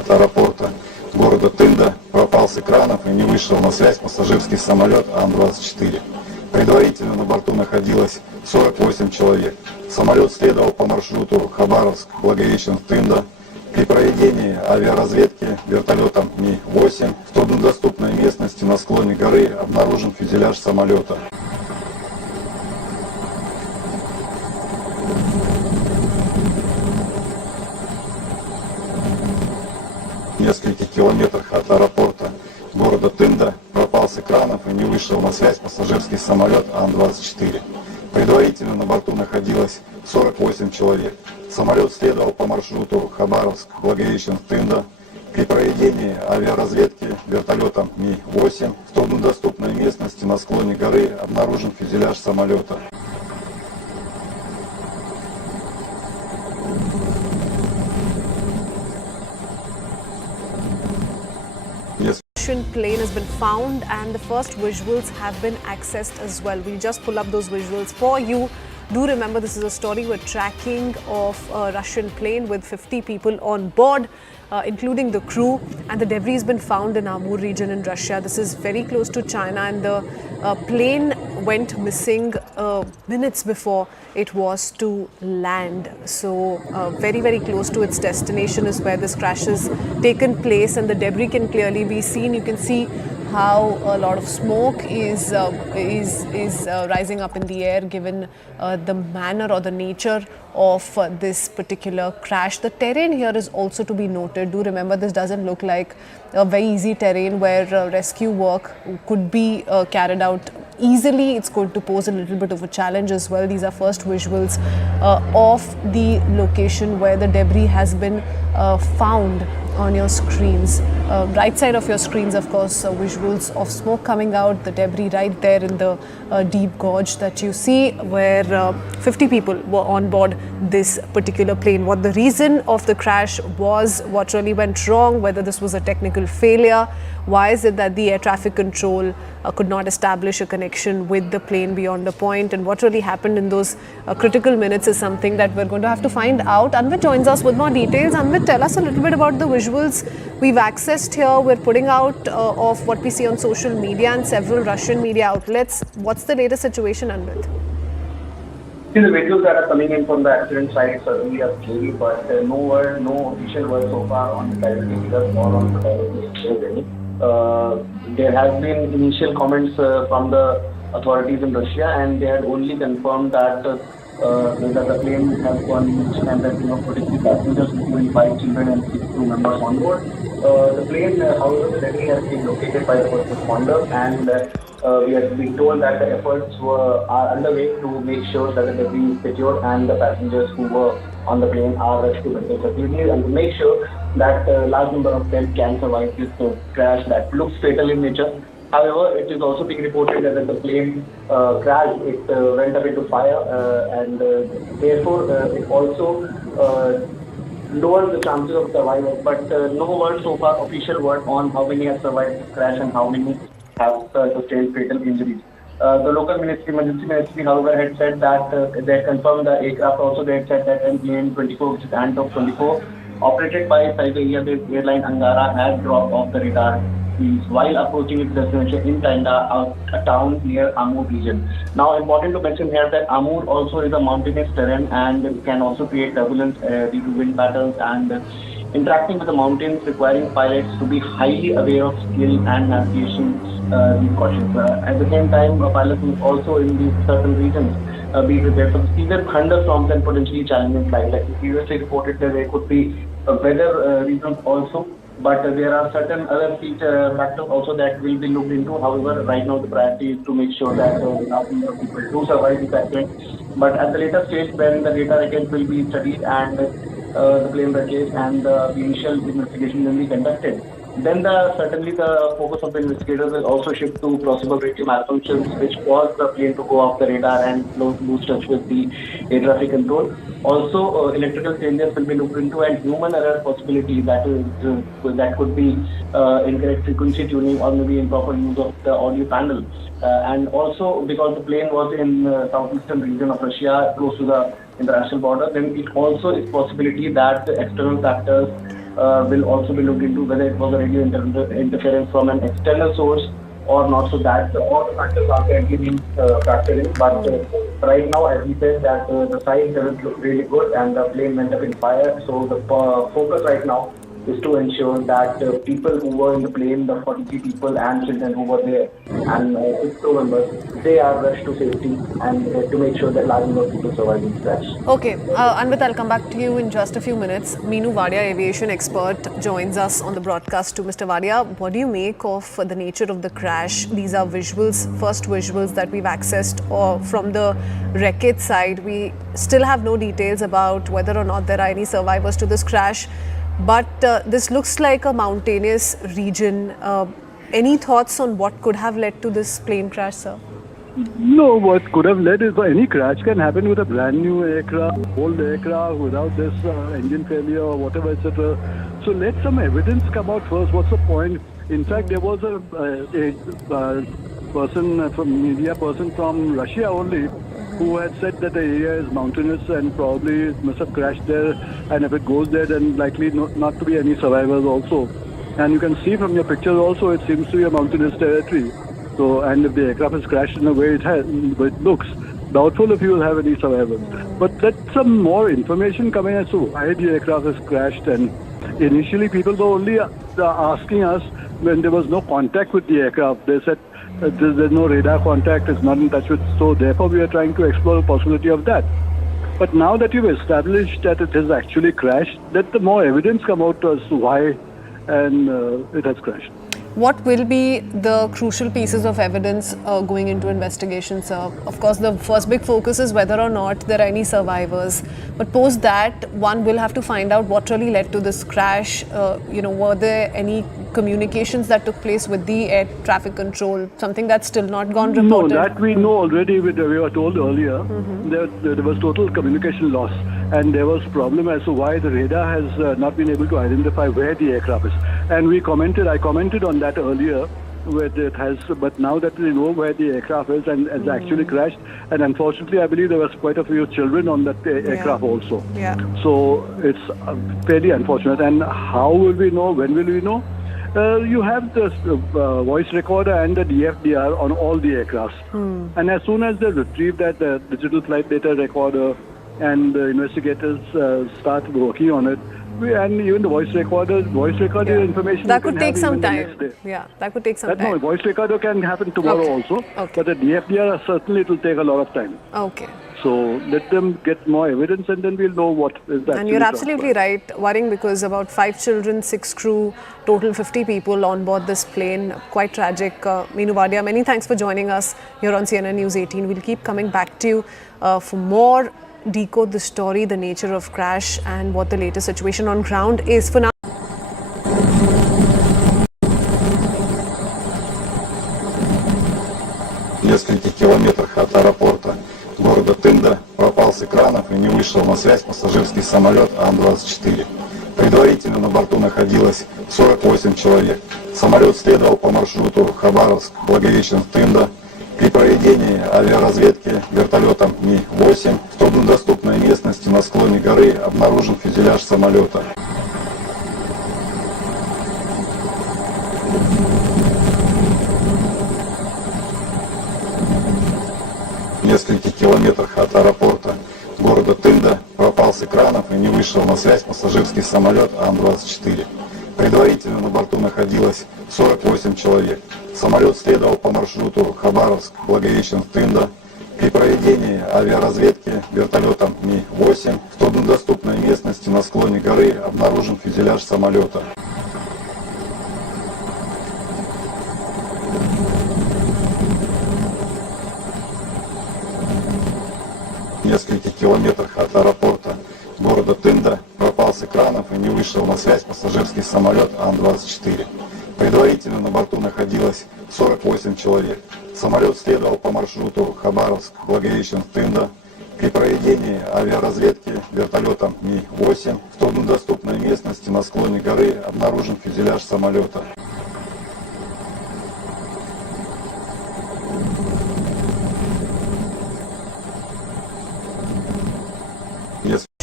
аэропорта города Тында пропал с экранов и не вышел на связь пассажирский самолет Ан-24. Предварительно на борту находилось 48 человек. Самолет следовал по маршруту Хабаровск-Благовещенск-Тында. При проведении авиаразведки вертолетом Ми-8 в труднодоступной местности на склоне горы обнаружен фюзеляж самолета. В нескольких километрах от аэропорта города Тында пропал с экранов и не вышел на связь пассажирский самолет Ан-24. Предварительно на борту находилось 48 человек. Самолет следовал по маршруту Хабаровск-Благовещенск-Тында. При проведении авиаразведки вертолетом Ми-8 в труднодоступной местности на склоне горы обнаружен фюзеляж самолета. Russian plane has been found and the first visuals have been accessed as well. We'll just pull up those visuals for you. Do remember, this is a story we're tracking of a Russian plane with 50 people on board, including the crew, and the debris has been found in Amur region in Russia. This is very close to China, and the plane went missing minutes before it was to land. So very, very close to its destination is where this crash has taken place, and the debris can clearly be seen. You can see how a lot of smoke is rising up in the air, given the manner or the nature of this particular crash. The terrain here is also to be noted. Do remember, this doesn't look like a very easy terrain where rescue work could be carried out easily. It's going to pose a little bit of a challenge as well. These are first visuals of the location where the debris has been found on your screens. Right side of your screens, of course, visuals of smoke coming out, the debris right there in the deep gorge that you see, where 50 people were on board this particular plane. What the reason of the crash was, what really went wrong, whether this was a technical failure, why is it that the air traffic control could not establish a connection with the plane beyond a point, and what really happened in those critical minutes is something that we're going to have to find out. Anvit joins us with more details. Anvit, tell us a little bit about the visuals we've accessed here. We're putting out of what we see on social media and several Russian media outlets. What's the latest situation, Anvit? See, the videos that are coming in from the accident site certainly are scary, but no official word so far on the casualty figures or on the there have been initial comments from the authorities in Russia, and they had only confirmed that the plane has gone missing and that 43 passengers, including 5 children and 6 crew members on board. The plane, however, the debris has been located by the first responders, and we have been told that the efforts are underway to make sure that the debris is secured and the passengers who were on the plane are rescued at the facility, and to make sure that a large number of them can survive this crash that looks fatal in nature. However, it is also being reported that the plane crashed, it went up into fire, and therefore it also lowers the chances of survival. But no word so far, official word on how many have survived this crash and how many have sustained fatal injuries. The local emergency ministry, however, had said that they had confirmed the aircraft. Also, they had said that N18G, which is Ant-24, operated by Siberia-based airline Angara, had dropped off the radar while approaching its destination in Tanda, a town near Amur region. Now, important to mention here that Amur also is a mountainous terrain and can also create turbulence due to wind patterns, and interacting with the mountains requiring pilots to be highly aware of skill and navigation precautions. At the same time, pilots must also in these certain regions be prepared for severe thunderstorms and potentially challenging flight. Like previously reported, that there could be weather reasons also, but there are certain other factors also that will be looked into. However, right now the priority is to make sure that enough number of people do survive this accident. But at the later stage, when the data again will be studied and the plane wreckage and the initial investigation will be conducted, then certainly the focus of the investigators will also shift to possible radio malfunctions, which caused the plane to go off the radar and lose touch with the air traffic control. Also, electrical changes will be looked into, and human error possibility that could be incorrect frequency tuning or maybe improper use of the audio panel. And also, because the plane was in southeastern region of Russia, close to the international border, then it also is possibility that the external factors will also be looked into whether it was a radio interference from an external source or not. So that all the factors are currently being factored in. But right now, as we said, that the site doesn't look really good and the plane went up in fire. So the focus right now is to ensure that people who were in the plane, the 43 people and children who were there, and 6 crew members, they are rushed to safety and to make sure that large number of people survive this crash. Okay, Anvit, I'll come back to you in just a few minutes. Meenu Vadia, aviation expert, joins us on the broadcast too. Mr. Vadia, what do you make of the nature of the crash? These are visuals, first visuals that we've accessed or from the wreckage side. We still have no details about whether or not there are any survivors to this crash. But this looks like a mountainous region. Any thoughts on what could have led to this plane crash, sir? No, what could have led is any crash can happen with a brand new aircraft, old aircraft, without this engine failure or whatever, etc. So let some evidence come out first. What's the point? In fact, there was a media person from Russia only, who had said that the area is mountainous and probably must have crashed there, and if it goes there, then likely not to be any survivors also. And you can see from your pictures also, it seems to be a mountainous territory. So, and if the aircraft has crashed in the way it looks, doubtful if you will have any survivors. But let some more information coming as to why the aircraft has crashed. And initially, people were only asking us when there was no contact with the aircraft. They said there's no radar contact, it's not in touch with, so therefore we are trying to explore the possibility of that. But now that you've established that it has actually crashed, let the more evidence come out as to why and it has crashed. What will be the crucial pieces of evidence going into investigations, sir? Of course, the first big focus is whether or not there are any survivors. But post that, one will have to find out what really led to this crash. Were there any communications that took place with the air traffic control? Something that's still not gone reported? No, that we know already. We were told earlier there was total communication loss. And there was problem as to why the radar has not been able to identify where the aircraft is. And I commented on that earlier, where it has, but now that we know where the aircraft is and has actually crashed, and unfortunately I believe there was quite a few children on that aircraft also. Yeah. So it's fairly unfortunate. And how will we know? When will we know? You have the voice recorder and the DFDR on all the aircrafts. And as soon as they retrieve that digital flight data recorder, and the investigators start working on it, and even the voice recorder information that could take some time. Yeah, that could take some time. No, voice recorder can happen tomorrow also, but the DFDR certainly it will take a lot of time. Okay. So let them get more evidence, and then we'll know what is that. And you're absolutely right, worrying because about 5 children, 6 crew, total 50 people on board this plane. Quite tragic. Meenu Vadia, many thanks for joining us here on CNN News 18. We'll keep coming back to you for more. Decode the story, the nature of crash and what the latest situation on ground is. For now, В нескольких километрах от аэропорта города Тында пропал с экранов и не вышел на связь пассажирский самолет Ан-24. Предварительно на борту находилось 48 человек. Самолет следовал по маршруту Хабаровск-Благовещенск-Тында. При проведении авиаразведки вертолетом Ми-8 в труднодоступной местности на склоне горы обнаружен фюзеляж самолета. В нескольких километрах от аэропорта города Тында пропал с экранов и не вышел на связь пассажирский самолет Ан-24. Предварительно на борту находилось 48 человек. Самолет следовал по маршруту Хабаровск-Благовещенск-Тында. При проведении авиаразведки вертолетом Ми-8 в труднодоступной местности на склоне горы обнаружен фюзеляж самолета. В нескольких километрах от аэропорта города Тында пропал с экранов и не вышел на связь пассажирский самолет Ан-24. Предварительно на борту находилось 48 человек. Самолет следовал по маршруту Хабаровск-Благовещенск-Тында. При проведении авиаразведки вертолетом Ми-8 в труднодоступной местности на склоне горы обнаружен фюзеляж самолета.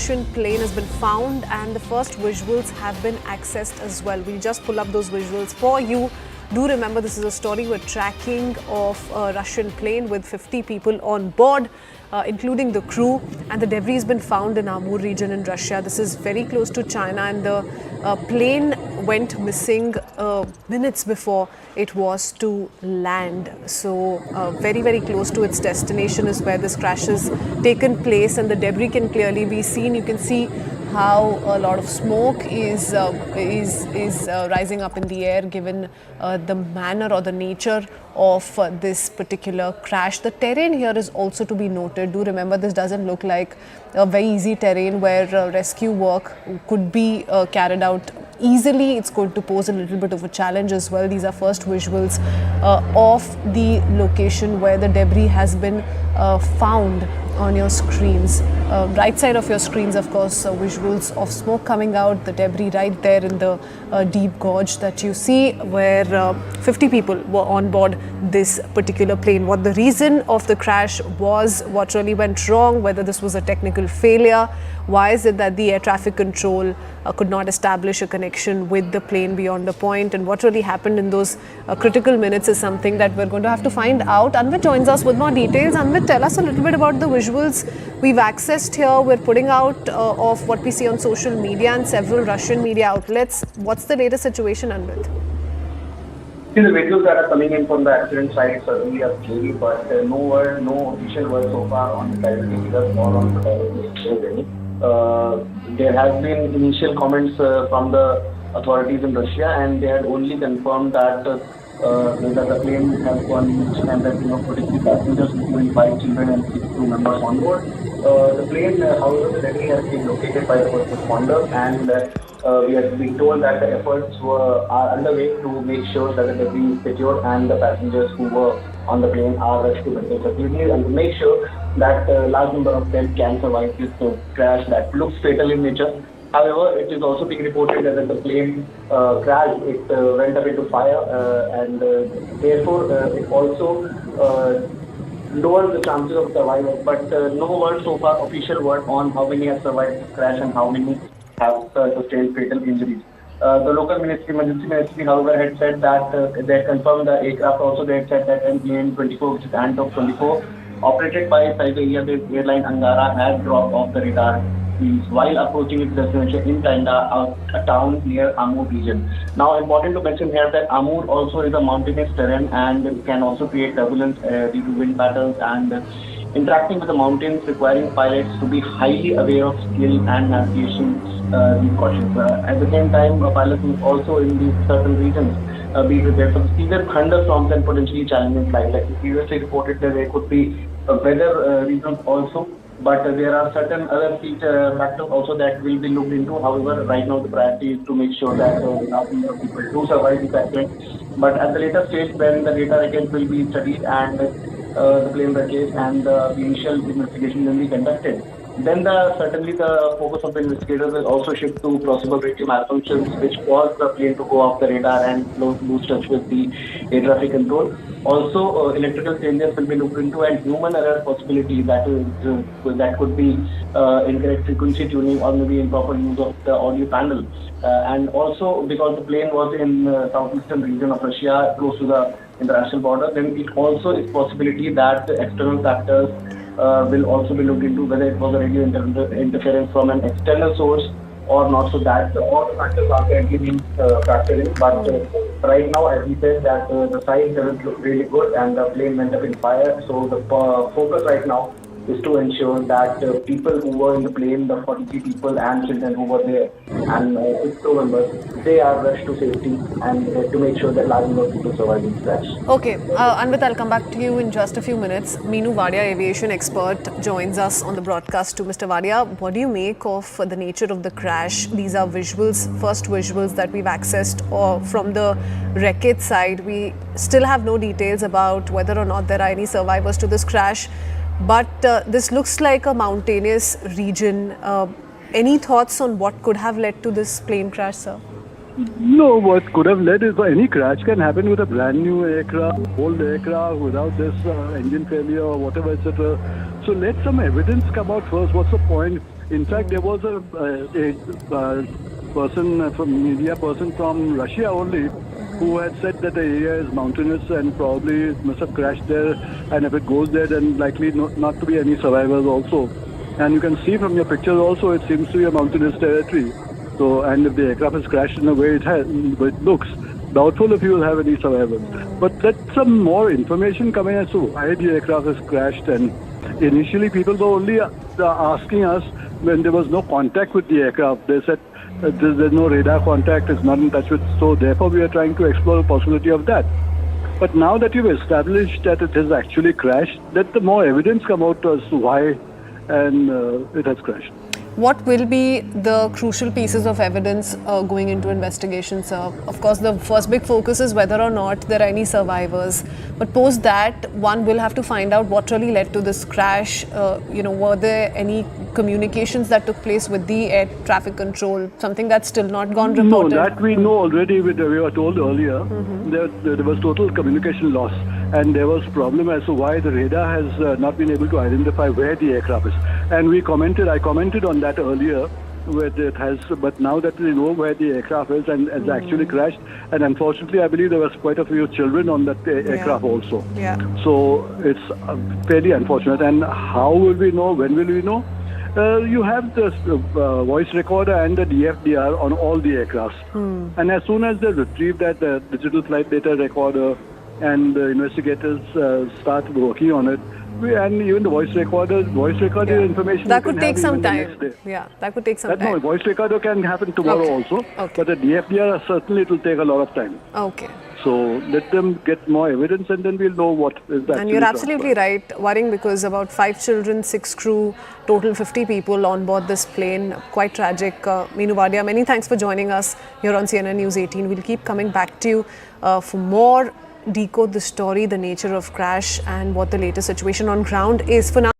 Russian plane has been found and the first visuals have been accessed as well. We'll just pull up those visuals for you. Do remember, this is a story we're tracking of a Russian plane with 50 people on board, including the crew, and the debris has been found in Amur region in Russia. This is very close to China, and the plane went missing minutes before it was to land. So very, very close to its destination is where this crash has taken place, and the debris can clearly be seen. You can see how a lot of smoke is rising up in the air, given the manner or the nature of this particular crash. The terrain here is also to be noted. Do remember, this doesn't look like a very easy terrain where rescue work could be carried out easily. It's going to pose a little bit of a challenge as well. These are first visuals of the location where the debris has been found on your screens. Right side of your screens, of course, visuals of smoke coming out, the debris right there in the deep gorge that you see, where 50 people were on board this particular plane. What the reason of the crash was, what really went wrong, whether this was a technical failure, why is it that the air traffic control could not establish a connection with the plane beyond the point, and what really happened in those critical minutes is something that we're going to have to find out. Anvit joins us with more details. Anvit, tell us a little bit about the visuals we've accessed here. We're putting out of what we see on social media and several Russian media outlets. What's the latest situation, Anvit? See, the videos that are coming in from the accident site certainly are scary, but no official word so far on the fatality or on fatality. There has been initial comments from the authorities in Russia, and they had only confirmed that the plane has gone and that 43 passengers, including 5 children and 6 crew members on board. The plane, however, the debris has been located by the first responder, and we have been told that the efforts are underway to make sure that the debris is secured and the passengers who were on the plane are rescued at the facility, and to make sure that a large number of them can survive this crash that looks fatal in nature. However, it is also being reported that the plane crashed, it went up into fire, and therefore it also lowers the chances of survival. But no word so far, official word on how many have survived this crash and how many have sustained fatal injuries. The local emergency ministry, however, had said that they had confirmed the aircraft. Also, they had said that N18G, which is Ant-of 24, operated by Siberia-based airline Angara, had dropped off the radar while approaching its destination in Tanda, a town near Amur region. Now, important to mention here that Amur also is a mountainous terrain and can also create turbulence due to wind patterns, and interacting with the mountains requiring pilots to be highly aware of skill and navigation precautions. At the same time, pilots must also in these certain regions be prepared for severe thunderstorms and potentially challenging flight. Like we previously reported that there could be weather reasons also, but there are certain other factors also that will be looked into. However, right now the priority is to make sure that enough number of people do survive this accident. But at the later stage, when the data again will be studied and the plane wreckage and the initial investigation will be conducted, then certainly the focus of the investigators will also shift to possible radio malfunctions which caused the plane to go off the radar and lose touch with the air traffic control. Also, electrical failures will be looked into, and human error possibility that could be incorrect frequency tuning or maybe improper use of the audio panel. And also, because the plane was in southeastern region of Russia, close to the international border, then it also is possibility that the external factors will also be looked into, whether it was a radio interference from an external source or not. So that all the factors are currently being factored in. But right now, as we said, that the signs doesn't look really good and the plane went up in fire. So the focus right now is to ensure that people who were in the plane, the 43 people and children who were there, and 6 crew members, they are rushed to safety, and to make sure that large number of people survive this crash. Okay, Anvit, I'll come back to you in just a few minutes. Meenu Wadia, aviation expert, joins us on the broadcast too. Mr. Wadia, what do you make of the nature of the crash? These are visuals, first visuals that we've accessed from the wreckage side. We still have no details about whether or not there are any survivors to this crash. But this looks like a mountainous region. Any thoughts on what could have led to this plane crash, sir? No, what could have led is any crash can happen with a brand new aircraft, old aircraft, without this engine failure or whatever, etc. So let some evidence come out first. What's the point? In fact, there was a person media person from Russia only who had said that the area is mountainous and probably it must have crashed there. And if it goes there, then likely not to be any survivors also. And you can see from your pictures also, it seems to be a mountainous territory. So, and if the aircraft has crashed in the way it looks, doubtful if you will have any survivors. But let some more information come in as to why the aircraft has crashed. And initially, people were only asking us when there was no contact with the aircraft. They said there's no radar contact, it's not in touch with. So, therefore, we are trying to explore the possibility of that. But now that you've established that it has actually crashed, let the more evidence come out as to why and it has crashed. What will be the crucial pieces of evidence going into investigations? Of course, the first big focus is whether or not there are any survivors. But post that, one will have to find out what really led to this crash. Were there any communications that took place with the air traffic control? Something that's still not gone reported? No, that we know already. We were told earlier there was total communication loss. And there was problem as to why the radar has not been able to identify where the aircraft is. And I commented on that earlier, where it has, but now that we know where the aircraft is and has actually crashed, and unfortunately I believe there was quite a few children on that aircraft also. Yeah. So it's fairly unfortunate. And how will we know? When will we know? You have the voice recorder and the DFDR on all the aircrafts. And as soon as they retrieve that digital flight data recorder, and the investigators start working on it, and even the voice recorder information that could take some time. Yeah, that could take some time. No, voice recorder can happen tomorrow also. Okay. But the DFDR certainly it will take a lot of time. Okay. So let them get more evidence, and then we'll know what is that. And you're absolutely right, worrying because about 5 children, 6 crew, total 50 people on board this plane. Quite tragic. Meenu Wadia, many thanks for joining us here on CNN News 18. We'll keep coming back to you for more decode the story, the nature of crash and what the latest situation on ground is. For now.